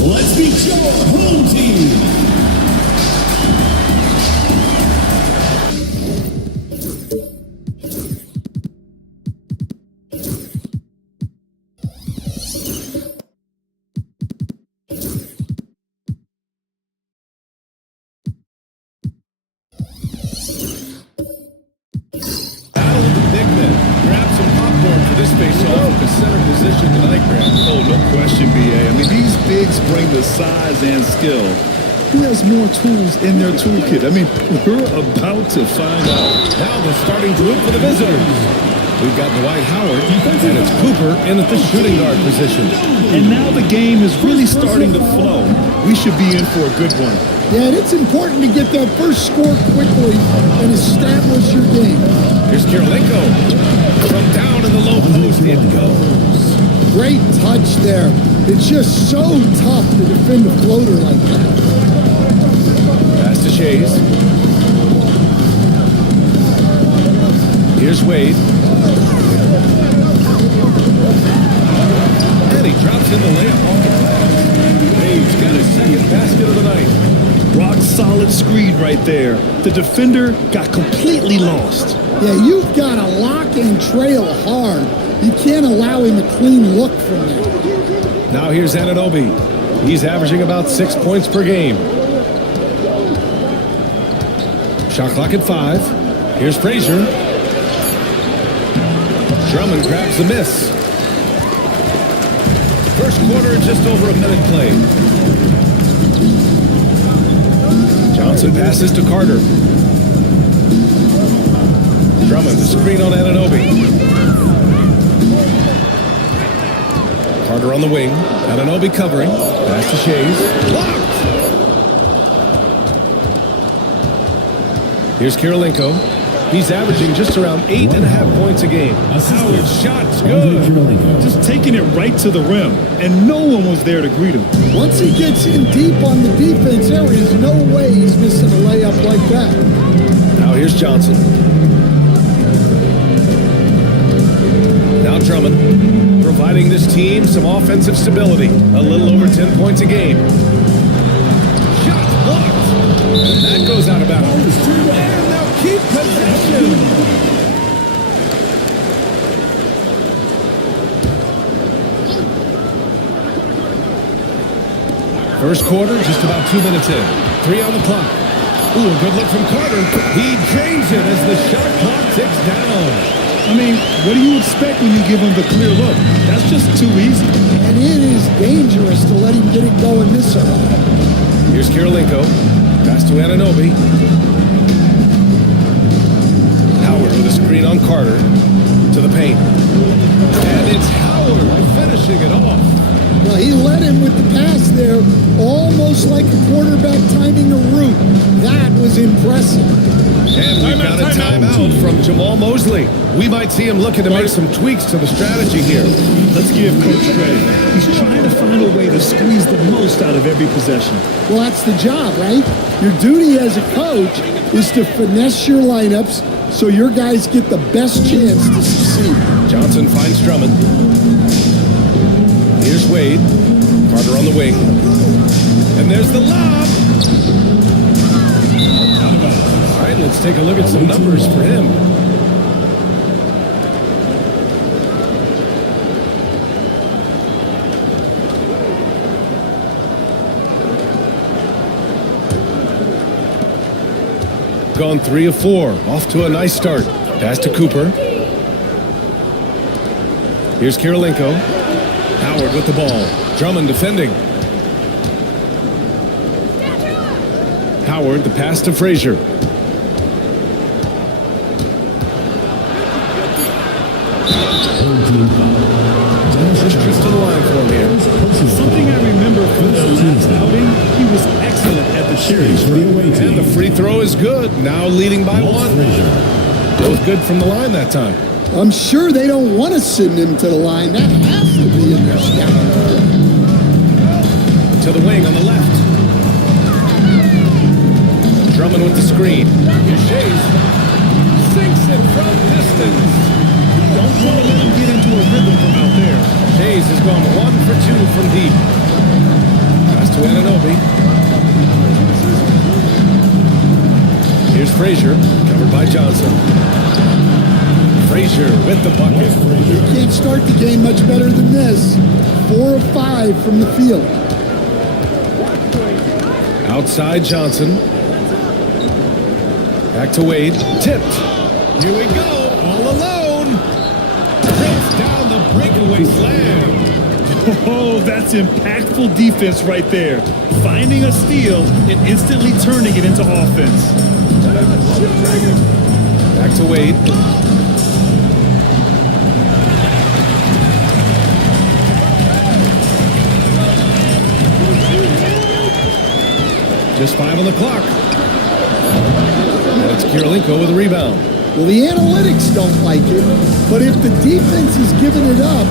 Let's meet your home team. Battle of the big men. Grab some popcorn for this face-off with the center position tonight, Grant. Oh, no question, B.A. I mean, these bigs bring the size and skill. Who has more tools in their toolkit? I mean, we're about to find out. Now the starting group for the visitors. We've got Dwight Howard, and it's Cooper in at the shooting guard position. And now the game is really starting to flow. We should be in for a good one. Yeah, and it's important to get that first score quickly and establish your game. Here's Kirilenko. From down in the low post, it goes. Great touch there. It's just so tough to defend a floater like that. Pass to Shays. Here's Wade. And he drops in the layup off the glass. Wade's got his second basket of the night. Rock solid screen right there. The defender got completely lost. Yeah, you've got to lock and trail hard. You can't allow him a clean look from there. Now here's Anunoby. He's averaging about 6 points per game. Shot clock at 5. Here's Frazier. Drummond grabs the miss. First quarter, just over a minute played. Johnson passes to Carter. Drummond, the screen on Anunoby. Carter on the wing. Anunoby covering. Pass to Shays. Blocked! Here's Kirilenko. He's averaging just around 8.5 points a game. Howard's shot's good. Just taking it right to the rim, and no one was there to greet him. Once he gets in deep on the defense, there is no way he's missing a layup like that. Now here's Johnson. Now Drummond, providing this team some offensive stability. A little over 10 points a game. Shot blocked. And that goes out of bounds. And they'll keep possession. First quarter, just about 2 minutes in. 3 on the clock. Ooh, a good look from Carter. He drains it as the shot clock ticks down. I mean, what do you expect when you give him the clear look? That's just too easy. And it is dangerous to let him get it going this early. Here's Kirilenko. Pass to Anunoby. Howard with a screen on Carter. To the paint. And it's Howard finishing it off. Well, he led him with the pass there, almost like a quarterback timing a route. That was impressive. And we've got a timeout from Jamal Mosley. We might see him looking to make some tweaks to the strategy here. Let's give Coach credit. He's trying to find a way to squeeze the most out of every possession. Well, that's the job, right? Your duty as a coach is to finesse your lineups so your guys get the best chance to succeed. Johnson finds Drummond. Here's Wade. Carter on the wing. And there's the lob. All right, let's take a look at some numbers for him. Gone 3 of 4. Off to a nice start. Pass to Cooper. Here's Kirilenko. Howard with the ball. Drummond defending. Howard, the pass to Frazier. Home team foul. Just trips to the line for him here. Something I remember from the last outing, he was excellent at the charity For the away And team. the free throw is good. Now leading by Walt one. Frazier. Both good from the line that time. I'm sure they don't want to send him to the line. That has to be in their scouting. To the wing on the left. Drummond with the screen. Here's Shays. Sinks it from distance. Don't want to let him get into a rhythm from out there. Shays has gone 1 for 2 from deep. Pass to Anunoby. Here's Frazier, covered by Johnson. Frazier with the bucket. You can't start the game much better than this. 4 of 5 from the field. Outside Johnson. Back to Wade. Tipped. Here we go. All alone. Breaks down the breakaway slam. Oh, that's impactful defense right there. Finding a steal and instantly turning it into offense. Back to Wade. Just 5 on the clock. And it's Kirilenko with a rebound. Well, the analytics don't like it, but if the defense is giving it up,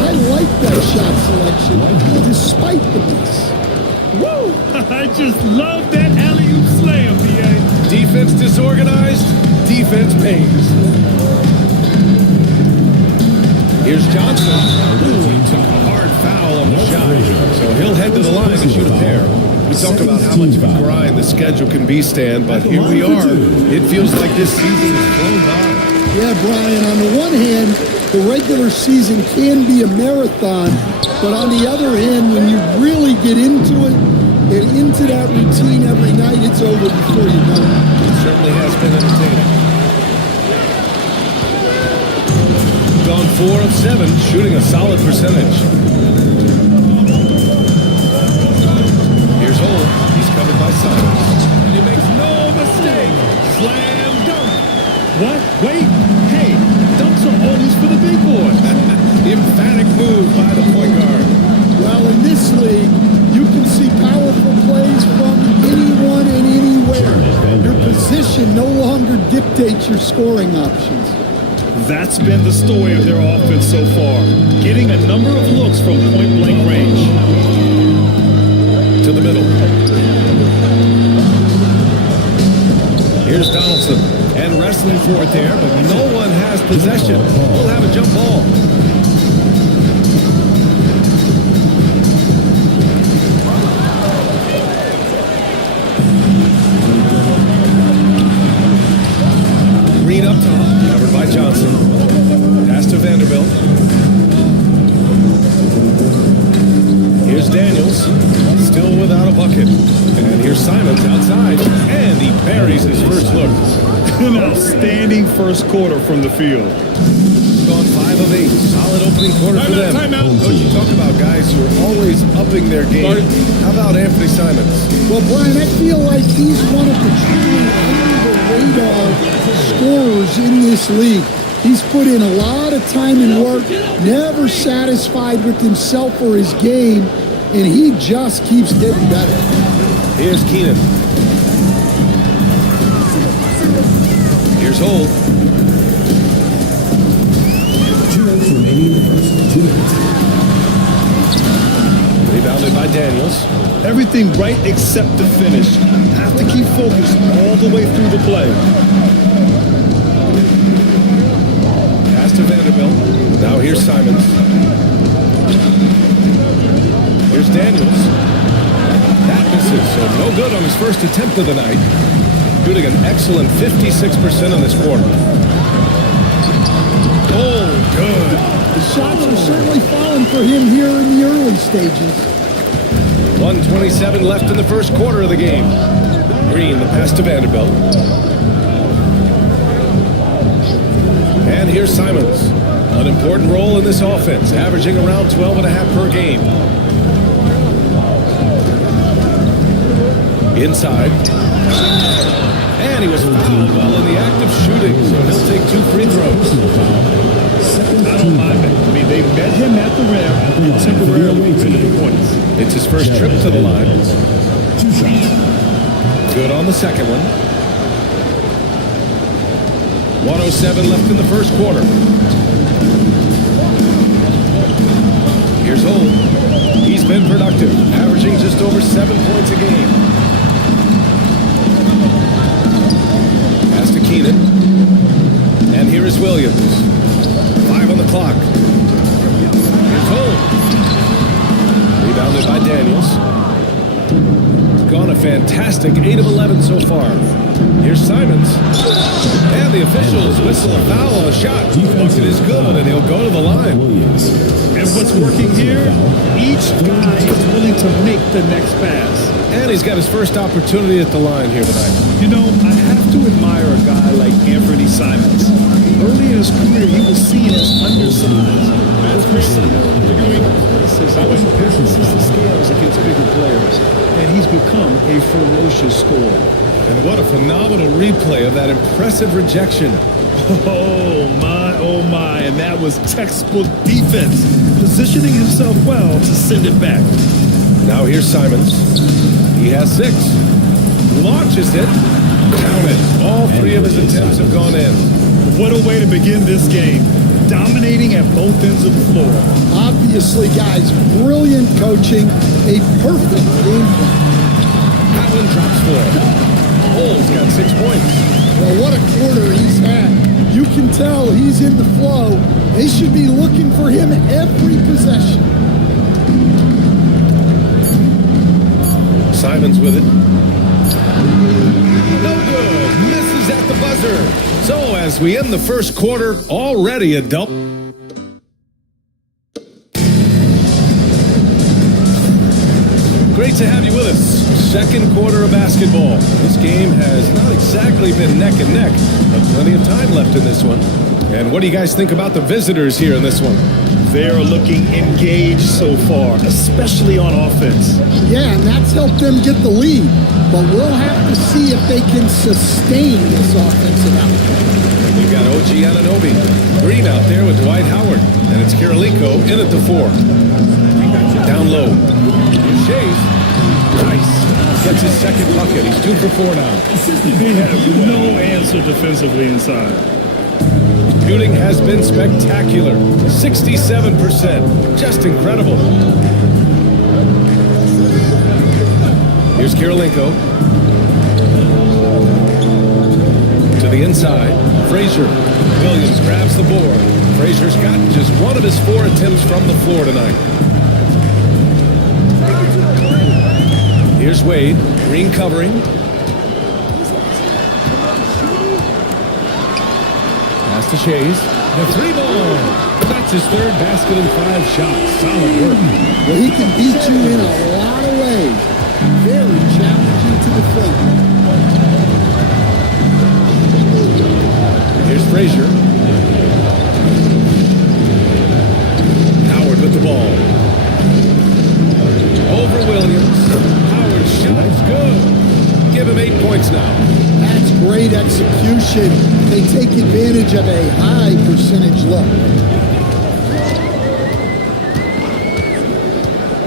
I like that shot selection despite the miss. Woo! I just love that alley-oop slam, B.A. Defense disorganized. Defense pays. Here's Johnson. Ooh, took a hard foul on the shot. So he'll head to the line to shoot a pair. We talk about how much of a grind the schedule can be, Stan, but here we are. It feels like this season is flown by. Yeah, Brian, on the one hand, the regular season can be a marathon, but on the other hand, when you really get into it and into that routine every night, it's over before you know it. It certainly has been entertaining. Gone 4 of 7, shooting a solid percentage. Here's Holt. He's covered by Simons. And he makes no mistake. Slam dunk. What? Wait. Hey, dunks are always for the big boys. Emphatic move by the point guard. Well, in this league, you can see powerful plays from anyone and anywhere. Your position no longer dictates your scoring options. That's been the story of their offense so far. Getting a number of looks from point-blank range. To the middle. Here's Donaldson. And wrestling for it there, but no one has possession. We'll have a jump ball. Green up top, covered by Johnson. Pass to Vanderbilt. Here's Daniels, still without a bucket. And here's Simons outside, and he buries his first look. An outstanding first quarter from the field. Gone 5 of 8. Solid opening quarter for them. Timeout. Coach, you talk about guys who are always upping their game. How about Anthony Simons? Well, Brian, I feel like he's one of the truly under-the-radar scorers in this league. He's put in a lot of time and work, never satisfied with himself or his game, and he just keeps getting better. Here's Keenan. Here's Holt. 2 minutes remaining in the first. 2 minutes. Rebounded by Daniels. Everything right except the finish. Have to keep focused all the way through the play. Pass to Vanderbilt. Now here's Simons. Here's Daniels. That misses, so no good on his first attempt of the night. Shooting an excellent 56% in this quarter. Oh, good. The shots are certainly falling for him here in the early stages. 1:27 left in the first quarter of the game. Green, the pass to Vanderbilt. And here's Simons. An important role in this offense, averaging around 12.5 per game. Inside. And he was fouled while in the act of shooting, so he'll take 2 free throws. I don't mind it. I mean, they met him at the rim and temporarily limited points. It's his first trip to the line. 2 shots. Good on the second one. 1:07 left in the first quarter. Here's Holt. He's been productive, averaging just over 7 points a game. Pass to Keenan. And here is Williams. 5 on the clock. Here's Holt. Rebounded by Daniels. Gone a fantastic 8 of 11 so far. Here's Simons. And the officials whistle a foul on the shot. Bucket is good, and he'll go to the line. And what's working here? Each guy is willing to make the next pass. And he's got his first opportunity at the line here tonight. You know, I have to admire a guy like Anthony Simons. Early in his career, he was seen as undersized. Balances the scales against bigger players, and he's become a ferocious scorer. And what a phenomenal replay of that impressive rejection. Oh my, and that was textbook defense, positioning himself well to send it back. Now here's Simons. He has 6. Launches it. Count it. All 3 of his attempts have gone in. What a way to begin this game. Dominating at both ends of the floor. Obviously, guys, brilliant coaching, a perfect game plan. Allen drops 4. Hole's got 6 points. Well, what a quarter he's had. You can tell he's in the flow. They should be looking for him every possession. Simons with it. No good. Misses at the buzzer. So as we end the first quarter, already a double. Great to have you with us. Second quarter of basketball. This game has not exactly been neck and neck, but plenty of time left in this one. And what do you guys think about the visitors here in this one? They're looking engaged so far, especially on offense. Yeah, and that's helped them get the lead. But we'll have to see if they can sustain this offensive output. We've got OG Anunoby. Green out there with Dwight Howard. And it's Kirilenko in at the 4. Down low. Here's Shays. Nice. Gets his second bucket. He's 2 for 4 now. They have no answer defensively inside. Shooting has been spectacular. 67%. Just incredible. Here's Kirilenko. To the inside. Frazier. Williams grabs the board. Frazier's got just 1 of his 4 attempts from the floor tonight. Here's Wade. Green covering. Pass to Shays. The 3-ball. That's his 3rd basket and 5 shots. Solid work. Well, he can beat you in a lot of ways. Very challenging to defend. Here's Frazier. Howard with the ball. Over Williams. Howard's shot is good. Give him 8 points now. That's great execution. They take advantage of a high percentage look.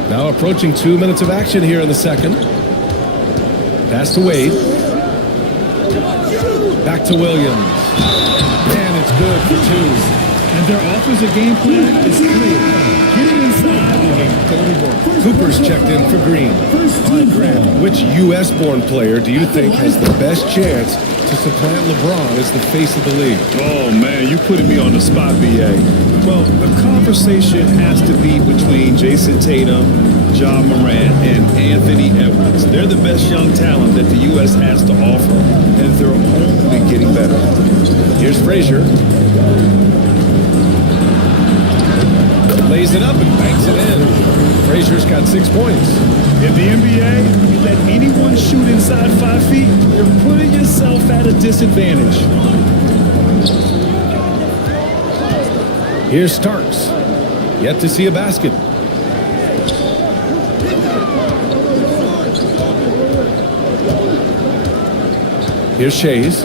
Now approaching 2 minutes of action here in the second. Pass to Wade. Back to Williams. And it's good for 2. And their offensive game plan is clear. Get inside and go to work. Cooper's checked in for Green. All right, Grant, which U.S.-born player do you think has the best chance to supplant LeBron as the face of the league? Oh, man, you putting me on the spot, B.A. Well, the conversation has to be between Jason Tatum, Ja Morant, and Anthony Edwards. They're the best young talent that the U.S. has to offer, and they're only getting better. Here's Frazier. Lays it up and banks it in. Frazier's got 6 points. In the NBA, you let anyone shoot inside 5 feet, you're putting yourself at a disadvantage. Here's Starks. Yet to see a basket. Here's Shays.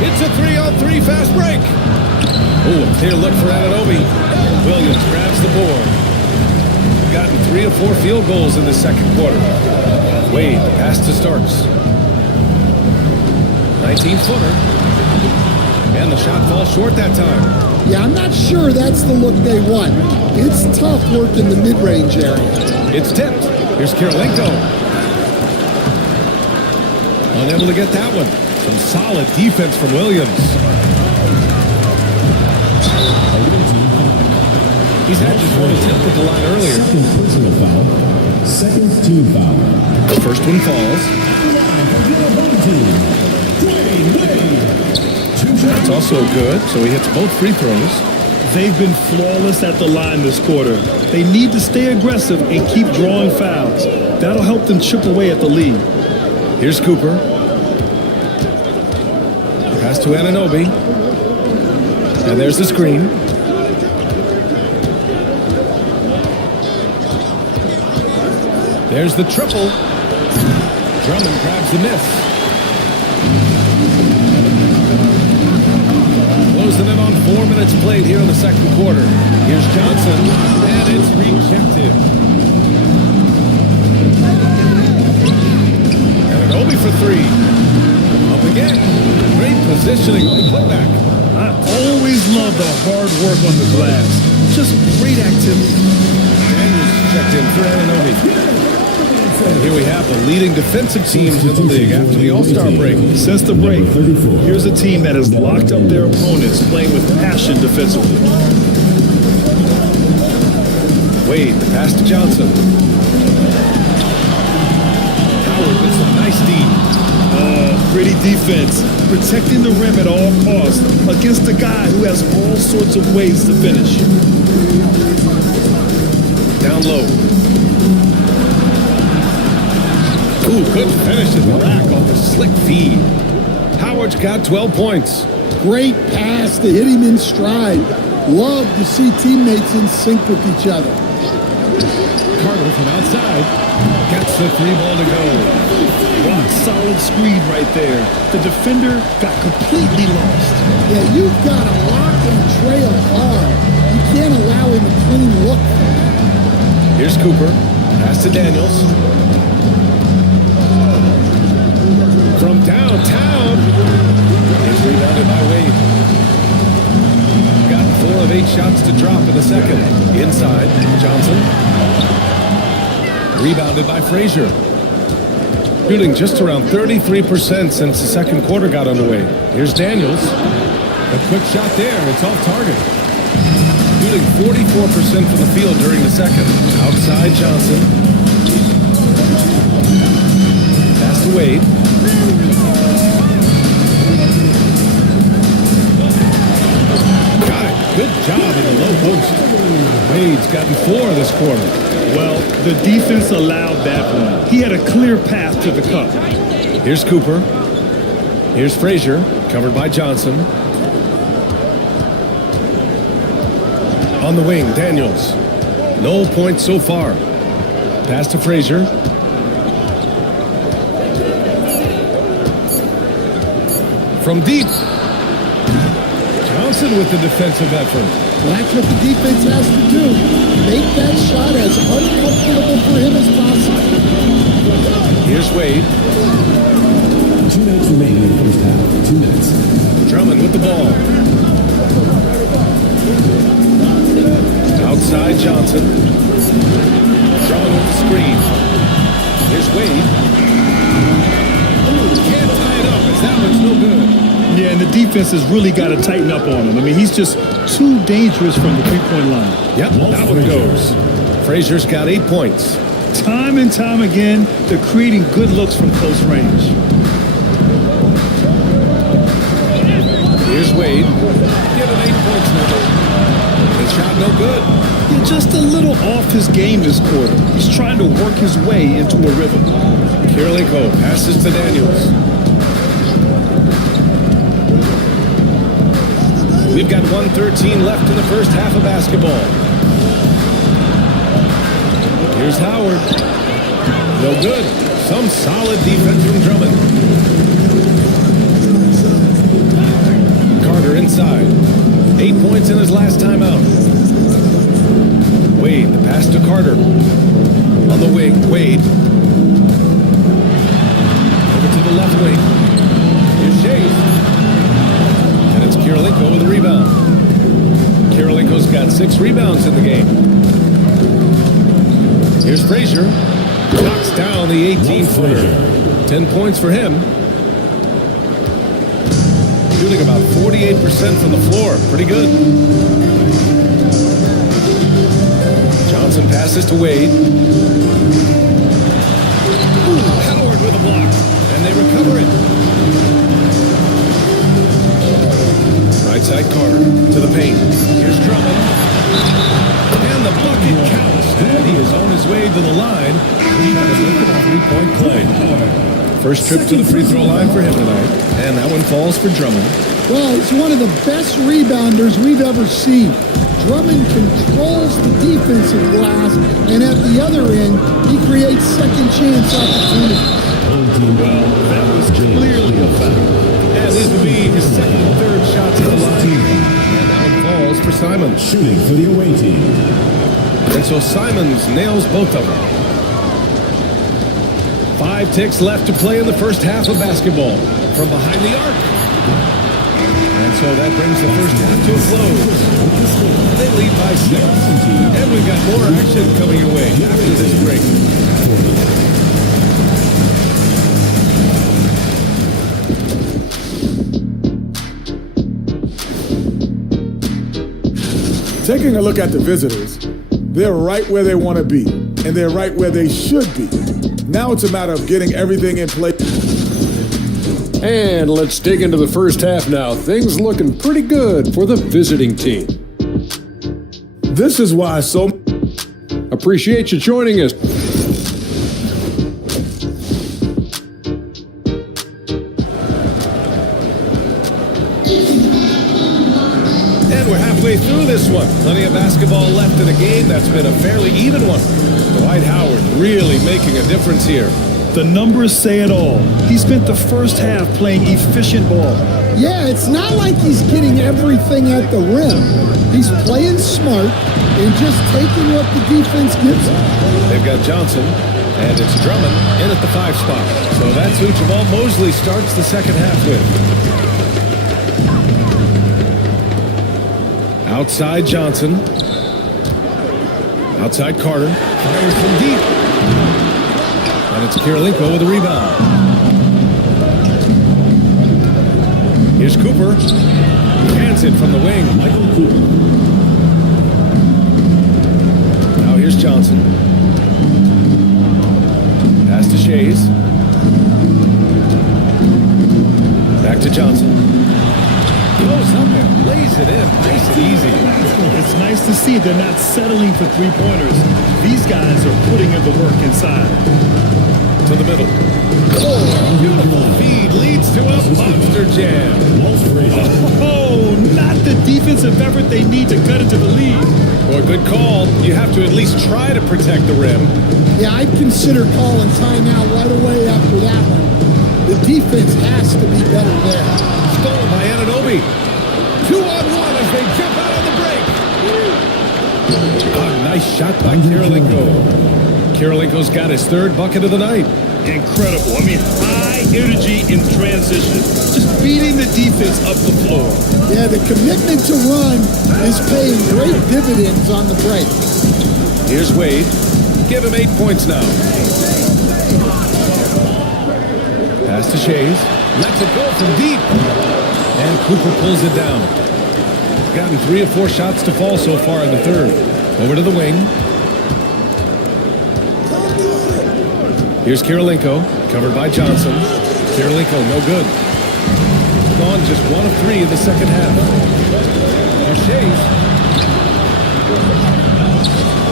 It's a 3-on-3 fast break. Oh, a clear look for Anunoby. Williams grabs the board. Gotten 3 or 4 field goals in the second quarter. Wade, pass to Starks. 19-footer. And the shot falls short that time. Yeah, I'm not sure that's the look they want. It's tough work in the mid-range area. It's tipped. Here's Kirilenko. Unable to get that one. Some solid defense from Williams. He's had just one attempt at the line earlier. Second personal foul. Second team foul. The first one falls. That's also good, so he hits both free throws. They've been flawless at the line this quarter. They need to stay aggressive and keep drawing fouls. That'll help them chip away at the lead. Here's Cooper. Pass to Anunoby. And there's the screen. There's the triple. Drummond grabs the miss. Closing in on 4 minutes played here in the second quarter. Here's Johnson, and it's rejected. Anunoby for 3. Up again. Great positioning on the putback. I always love the hard work on the glass. Just great activity. Daniels checked in for Anunoby. And here we have the leading defensive teams in the league after the All-Star break. Since the break, here's a team that has locked up their opponents, playing with passion defensively. Wade, pass to Johnson. Howard with some nice D. Pretty defense, protecting the rim at all costs against a guy who has all sorts of ways to finish. Down low. Ooh, good finish at the rack on the slick feed. Howard's got 12 points. Great pass to hit him in stride. Love to see teammates in sync with each other. Carter from outside gets the 3-ball to go. Rock solid screen right there. The defender got completely lost. Yeah, you've got to lock and trail hard. You can't allow him a clean look. Here's Cooper. Pass to Daniels. From downtown. It's rebounded by Wade. Got 4 of 8 shots to drop in the second. Inside, Johnson. Rebounded by Frazier. Shooting just around 33% since the second quarter got underway. Here's Daniels. A quick shot there. It's off target. Shooting 44% from the field during the second. Outside Johnson. Pass to Wade. Got it. Good job in the low post. Wade's gotten 4 this quarter. Well, the defense allowed that one. He had a clear path to the cup. Here's Cooper. Here's Frazier, covered by Johnson. On the wing, Daniels. No points so far. Pass to Frazier. From deep. Johnson with the defensive effort. Well, that's what the defense has to do. Make that shot as uncomfortable for him as possible. Here's Wade. 2 minutes remaining in the first half. 2 minutes. Drummond with the ball. Outside Johnson. Drummond with the screen. Here's Wade. Can't tie it up as that one's no good. Yeah, and the defense has really got to tighten up on him. I mean, he's just too dangerous from the three-point line. Yep, that one goes. Frazier's got 8 points. Time and time again, they're creating good looks from close range. Here's Wade. Given 8 points now. The shot no good. Yeah, just a little off his game this quarter. He's trying to work his way into a rhythm. Kirilenko passes to Daniels. We've got 1:13 left in the first half of basketball. Here's Howard. No good. Some solid defense from Drummond. Carter inside. 8 points in his last time out. Wade, the pass to Carter. On the wing, Wade. Over to the left wing. Here's Shays. And it's Kirilenko with a rebound. Kirilenko's got 6 rebounds in the game. Here's Frazier. Knocks down the 18-footer. 10 points for him. Shooting about 48% from the floor. Pretty good. Johnson passes to Wade. Ooh, Howard with a block. And they recover it. Right side Carter to the paint. Here's Drummond. And the bucket counts. And he is on his way to the line. He's trying to make it a three-point play. First trip to the free throw line for him tonight. And that one falls for Drummond. Well, he's one of the best rebounders we've ever seen. Drummond controls the defensive glass, and at the other end, he creates second chance opportunities. Well, that was clearly a foul. And these will be his second and third shots at the line. And that one falls for Simons. Shooting for the away team. And so Simons nails both of them. 5 ticks left to play in the first half of basketball. From behind the arc. And so that brings the first half to a close. They lead by 6. And we've got more action coming your way after this break. Taking a look at the visitors, they're right where they want to be, and they're right where they should be. Now it's a matter of getting everything in place. And let's dig into the first half now. Things looking pretty good for the visiting team. This is why so Appreciate you joining us. And we're halfway through this one. Plenty of basketball left in the game. That's been a fairly even one. Dwight Howard really making a difference here. The numbers say it all. He spent the first half playing efficient ball. Yeah, it's not like he's getting everything at the rim. He's playing smart and just taking what the defense gives him. They've got Johnson, and it's Drummond in at the 5 spot. So that's who Jamal Mosley starts the second half with. Outside Johnson. Outside Carter. Fires from deep. And it's Kirilenko with a rebound. Here's Cooper. Hands it from the wing. Michael Cooper. Now here's Johnson. Pass to Shays. Back to Johnson. Goes up and lays it in. Nice and easy. It's nice to see they're not settling for three-pointers. These guys are putting in the work inside. To the middle. Oh, beautiful feed leads to a monster jam. Oh, not the defensive effort they need to cut into the lead. Boy, good call. You have to at least try to protect the rim. Yeah, I'd consider calling timeout right away after that one. The defense has to be better there. Stolen by Anunoby. 2-on-1 as they jump out on the break. A nice shot by Kirilenko. Kirilenko's got his 3rd bucket of the night. Incredible. I mean, high energy in transition. Just beating the defense up the floor. Yeah, the commitment to run is paying great dividends on the break. Here's Wade. Give him 8 points now. Pass to Shays. Lets it go from deep. And Cooper pulls it down. Gotten 3 or 4 shots to fall so far in the 3rd. Over to the wing. Here's Kirilenko, covered by Johnson. Kirilenko, no good. Gone just 1 of 3 in the second half. Here's Shays.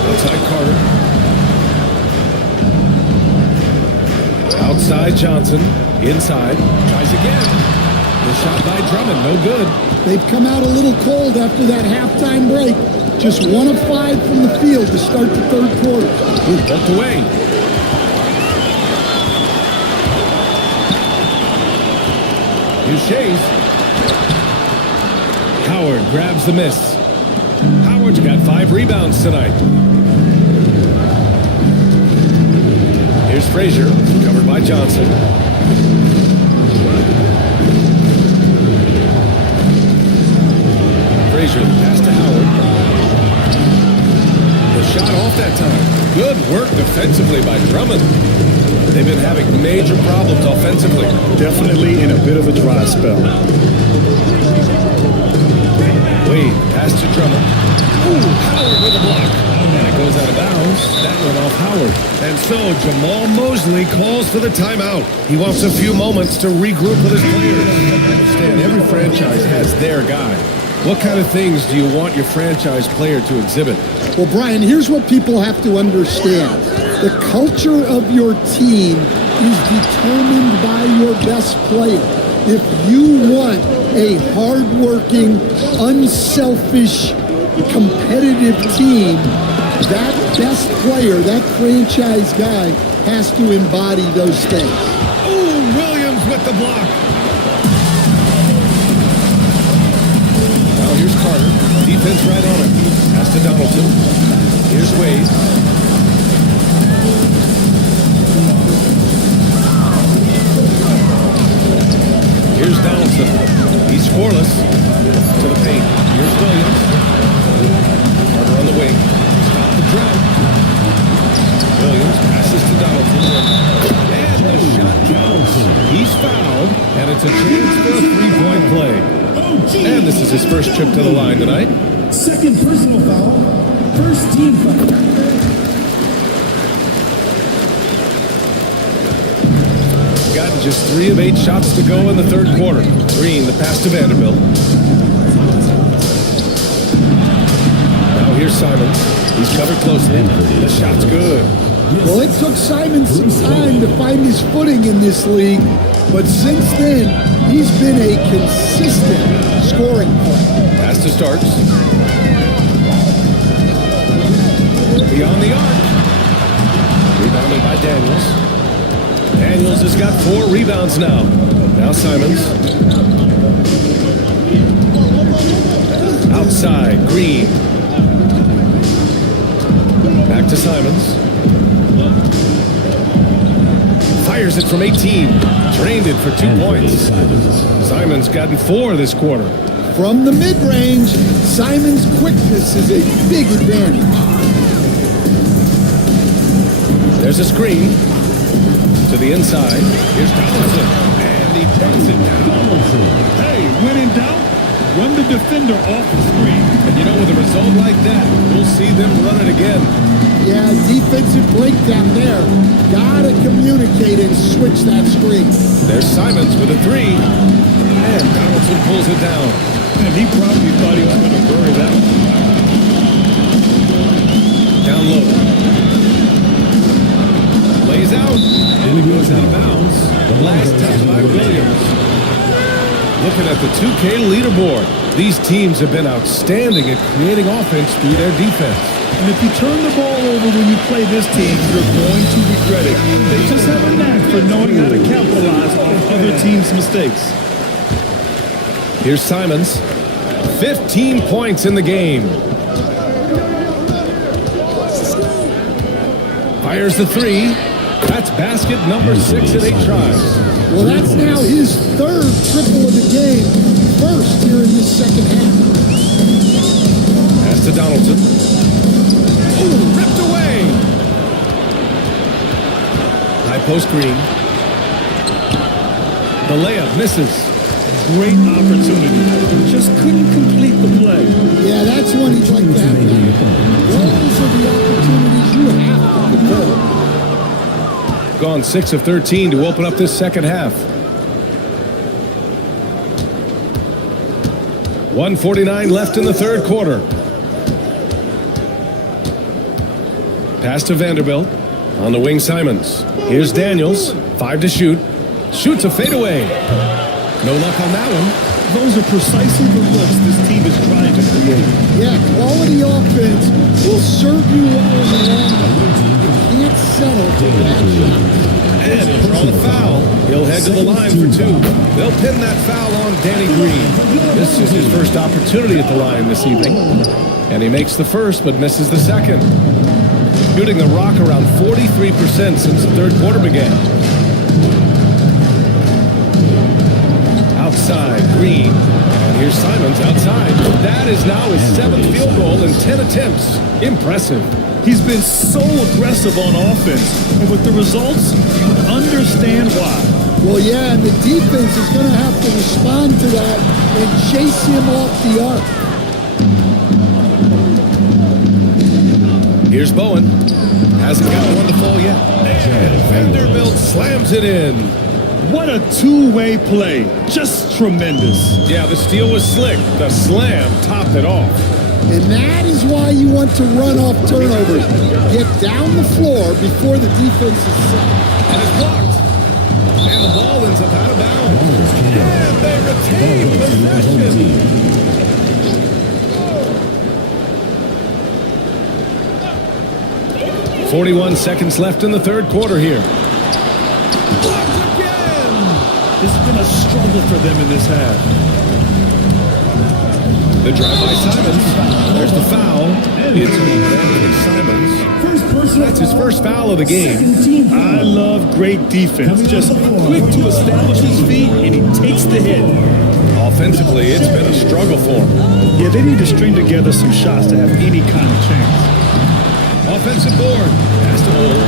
Outside Carter. Outside Johnson. Inside. Tries again. The shot by Drummond, no good. They've come out a little cold after that halftime break. Just 1 of 5 from the field to start the 3rd quarter. Ooh, bumped away. Here's Shays. Howard grabs the miss. Howard's got 5 rebounds tonight. Here's Frazier, covered by Johnson. Frazier, pass to Howard. The shot off that time. Good work defensively by Drummond. They've been having major problems offensively. Definitely in a bit of a dry spell. Wade, pass to Drummond. Ooh, Howard with a block. And it goes out of bounds. That went off Howard. And so Jamal Mosley calls for the timeout. He wants a few moments to regroup with his players. Understand, every franchise has their guy. What kind of things do you want your franchise player to exhibit? Well, Brian, here's what people have to understand. The culture of your team is determined by your best player. If you want a hardworking, unselfish, competitive team, that best player, that franchise guy, has to embody those things. Ooh, Williams with the block. Now here's Carter. Defense right on it. Pass to Donaldson. Here's Wade. Here's Donaldson. He's scoreless. To the paint. Here's Williams. Carter on the wing. Stop the drought. Williams passes to Donaldson. And the shot counts. He's fouled. And it's a chance for a three-point play. And this is his first trip to the line tonight. Second personal foul. First team foul. Gotten just 3 of 8 shots to go in the third quarter. Green, the pass to Vanderbilt. Now here's Simons. He's covered closely. The shot's good. Well, it took Simon some time to find his footing in this league, but since then, he's been a consistent scoring player. Pass to Starks. Beyond the arc. Rebounded by Daniels. Daniels has got 4 rebounds now. Now Simons. Outside, Green. Back to Simons. Fires it from 18. Drained it for 2 points. Simons gotten 4 this quarter. From the mid-range, Simon's quickness is a big advantage. There's a screen. To the inside. Here's Donaldson. And he takes it down. Hey, when in doubt, run the defender off the screen. And you know, with a result like that, we'll see them run it again. Yeah, defensive breakdown there. Gotta communicate and switch that screen. There's Simons with a 3. And Donaldson pulls it down. And he probably thought he was going to bury that one. Down low. Lays out. And it goes out of bounds. The last touch by Williams. Looking at the 2K leaderboard, these teams have been outstanding at creating offense through their defense. And if you turn the ball over when you play this team, you're going to regret it. They just have a knack for knowing how to capitalize off other teams' mistakes. Here's Simons. 15 points in the game. Fires the 3. That's basket number 6 in 8 tries. Well, that's now his 3rd triple of the game. First here in this second half. Pass to Donaldson. Ooh, ripped away. High post Green. The layup misses. Great opportunity. Just couldn't complete the play. Yeah, that's one he'd like to have back. Those are the opportunities you have to convert. Gone 6 of 13 to open up this second half. 1:49 left in the third quarter. Pass to Vanderbilt. On the wing, Simons. Here's Daniels. 5 to shoot. Shoots a fadeaway. No luck on that one. Those are precisely the looks this team is trying to create. Yeah, quality offense will serve you well in the long run. You can't settle for bad shots. And he'll draw the foul. He'll head to the line for two. They'll pin that foul on Danny Green. This is his first opportunity at the line this evening. And he makes the first, but misses the second. Shooting the rock around 43% since the third quarter began. Outside, Green. And here's Simons outside. That is now his 7th field goal in 10 attempts. Impressive. He's been so aggressive on offense, and with the results, you understand why. Well, yeah, and the defense is going to have to respond to that and chase him off the arc. Here's Bowen. Hasn't got one to fall yet. And Vanderbilt slams it in. What a two-way play. Just tremendous. Yeah, the steal was slick. The slam topped it off. And that is why you want to run off turnovers. Get down the floor before the defense is set. And it's blocked. And the ball ends up out of bounds. And they retain possession. 41 seconds left in the third quarter here. Blocked again. It's been a struggle for them in this half. The drive by Simons. There's the foul. It's Anthony Simons. That's his first foul of the game. I love great defense. Just quick to establish his feet, and he takes the hit. Offensively, it's been a struggle for him. Yeah, they need to string together some shots to have any kind of chance. Offensive board. Pass to Old.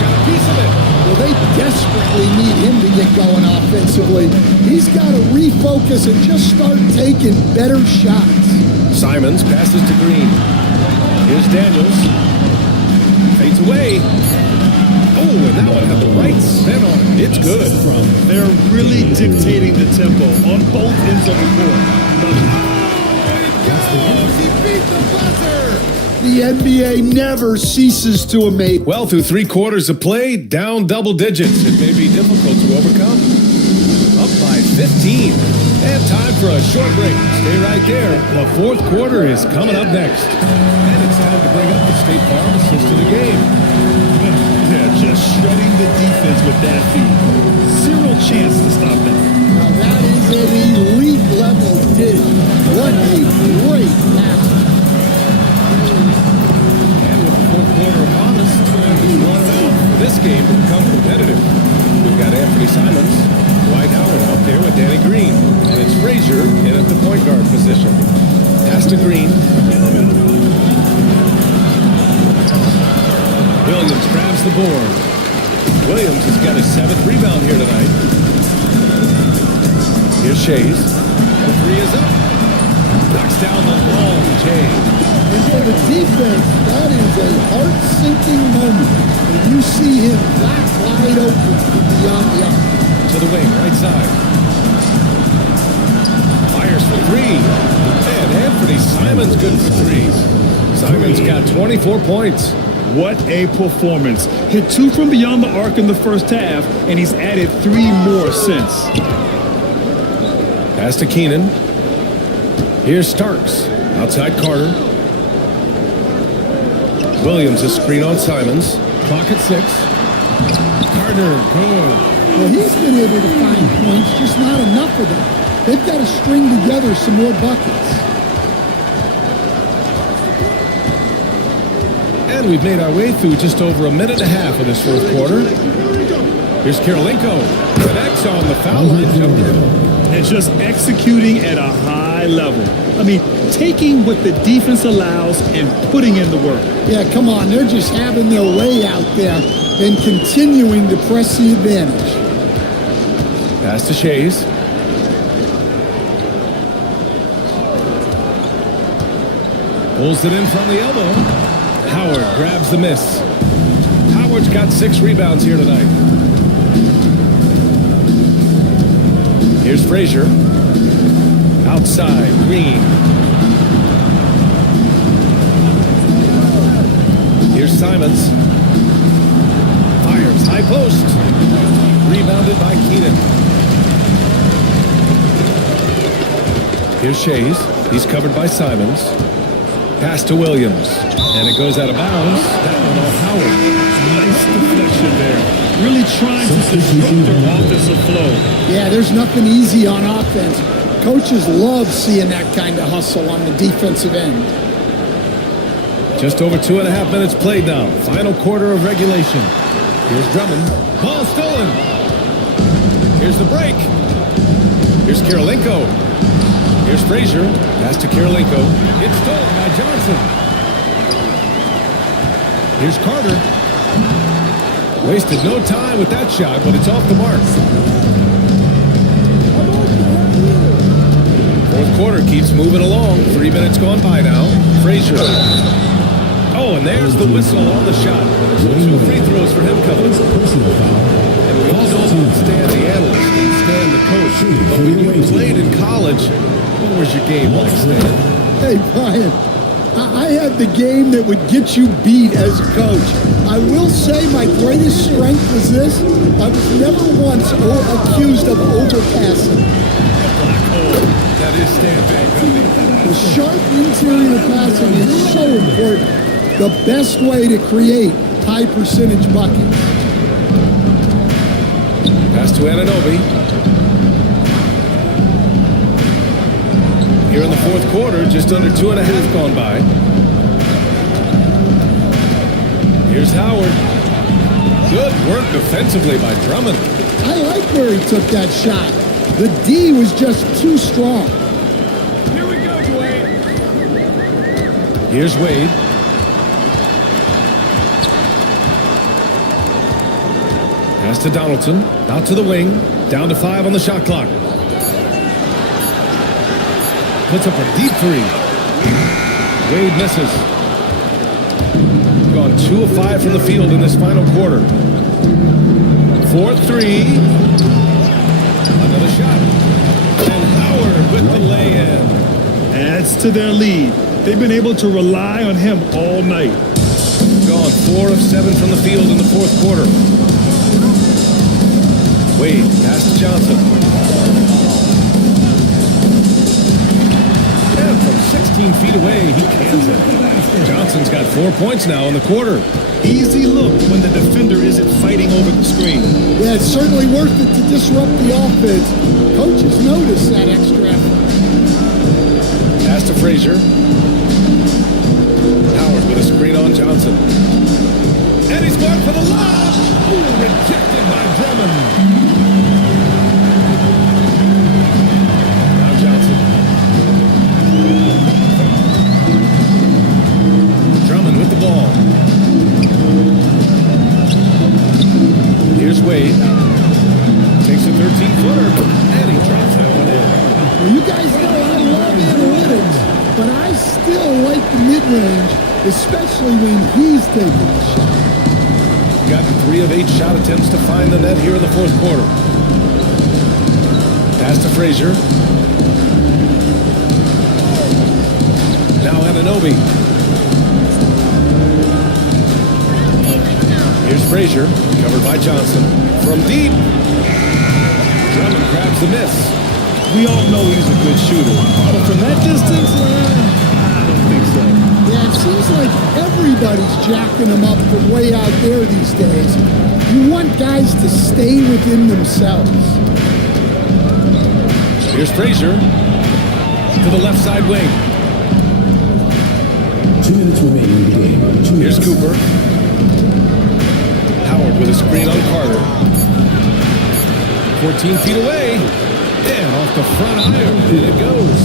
Got a piece of it. Well, they desperately need him to get going offensively. He's got to refocus and just start taking better shots. Simons passes to Green. Here's Daniels. Fades away. Oh, and that one had the right spin on it. It's good. They're really dictating the tempo on both ends of the court. He beat the buzzer. The NBA never ceases to amaze. Well, through 3 quarters of play, down double digits. It may be difficult to overcome. Up by 15. And time for a short break. Stay right there. The fourth quarter is coming up next. And it's time to bring up the State Farm assist of the game. Yeah, just shredding the defense with that feed. Zero chance to stop that. Now that is an elite level dish. What a great pass. And with the fourth quarter upon us, we run it out for this game to become competitive. We've got Anthony Simons, Dwight Howard out there with Danny Green, and it's Frazier in at the point guard position. Pass to Green. Williams grabs the board. Williams has got his 7th rebound here tonight. Here's Shays. The three is up. Knocks down the long Jay. And for the defense, that is a heart-sinking moment when you see him flat wide open from beyond the arc. To the wing, right side. Fires for 3. And Anthony Simons good for 3. Simons got 24 points. What a performance. Hit 2 from beyond the arc in the first half, and he's added 3 more since. Pass to Keenan. Here's Starks. Outside Carter. Williams a screen on Simons. Clock at 6. Carter, good. Well, he's been able to find points, just not enough of them. They've got to string together some more buckets. And we've made our way through just over a minute and a half of this fourth quarter. Here's Karolinko. Connects on the foul line jumper. And just executing at a high level. I mean, taking what the defense allows and putting in the work. Yeah, come on. They're just having their way out there and continuing to press the advantage. Pass to Shays. Pulls it in from the elbow. Howard grabs the miss. Howard's got 6 rebounds here tonight. Here's Frazier. Outside, Green. Here's Simons. Fires, high post. Rebounded by Keenan. Here's Shays. He's covered by Simons. Pass to Williams. And it goes out of bounds. Down on Howard. Nice deflection there. really trying to disrupt their offensive flow. Yeah, there's nothing easy on offense. Coaches love seeing that kind of hustle on the defensive end. Just over 2.5 minutes played now. Final quarter of regulation. Here's Drummond. Ball stolen. Here's the break. Here's Karolinko. Here's Frazier. Pass to Karolinko. It's stolen by Johnson. Here's Carter. Wasted no time with that shot, but it's off the mark. Fourth quarter keeps moving along. 3 minutes gone by now. Frazier. Oh, and there's the whistle on the shot. So 2 free throws for him coming. Personal foul. And we all don't stand the analyst and stand the coach. But when you played in college, what was your game like, Stan? Hey, Brian, I had the game that would get you beat as a coach. I will say my greatest strength was this. I was never once accused of overpassing. Black hole. That is Stan Van Gundy. The sharp interior passing is so important. The best way to create high percentage buckets. Pass to Anunoby. Here in the fourth quarter, just under 2.5 gone by. Here's Howard. Good work defensively by Drummond. I like where he took that shot. The D was just too strong. Here we go, Dwayne. Here's Wade. Pass to Donaldson. Out to the wing. Down to 5 on the shot clock. Puts up a deep 3. Wade misses. Gone 2 of 5 from the field in this final quarter. 4-3. Another shot. And Howard with the lay-in. Adds to their lead. They've been able to rely on him all night. Gone 4 of 7 from the field in the fourth quarter. Wade, pass to Johnson. And from 16 feet away, he cans it. Johnson's got 4 points now in the quarter. Easy look when the defender isn't fighting over the screen. Yeah, it's certainly worth it to disrupt the offense. Coaches notice that extra effort. Pass to Frazier. Howard with a screen on Johnson. And he's going for the lob. Ooh, rejected by Drummond. Now Johnson. Drummond with the ball. Here's Wade. Takes a 13-footer, and he drops that one in. Well, you guys know I love analytics, but I still like the mid-range, especially when he's taking the shot. Gotten 3 of 8 shot attempts to find the net here in the fourth quarter. Pass to Frazier. Now Anunoby. Here's Frazier, covered by Johnson. From deep. Drummond grabs the miss. We all know he's a good shooter. But from that distance, I don't think so. Yeah, it seems like everybody's jacking them up from way out there these days. You want guys to stay within themselves. Here's Frazier to the left side wing. 2 minutes remaining in the game. 2 Here's minutes. Cooper. Howard with a screen on Carter. 14 feet away. And off the front iron. And it goes.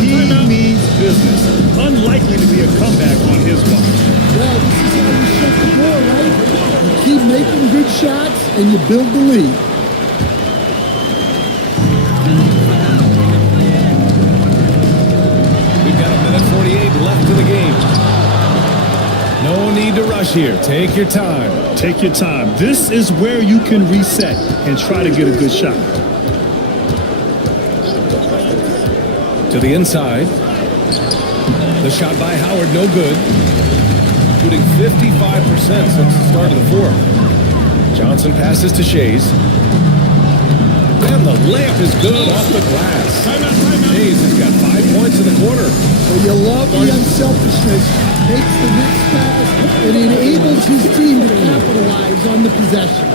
He means business. Unlikely to be a comeback on his watch. Well, this is how you shut the door, right? You keep making good shots, and you build the lead. We've got 1:48 left in the game. No need to rush here. Take your time. Take your time. This is where you can reset and try to get a good shot. To the inside. The shot by Howard, no good. Shooting 55% since the start of the fourth. Johnson passes to Shays. And the layup is good off the glass. Shays has got 5 points in the quarter. So you love the unselfishness. Makes the next pass and enables his team to capitalize on the possession.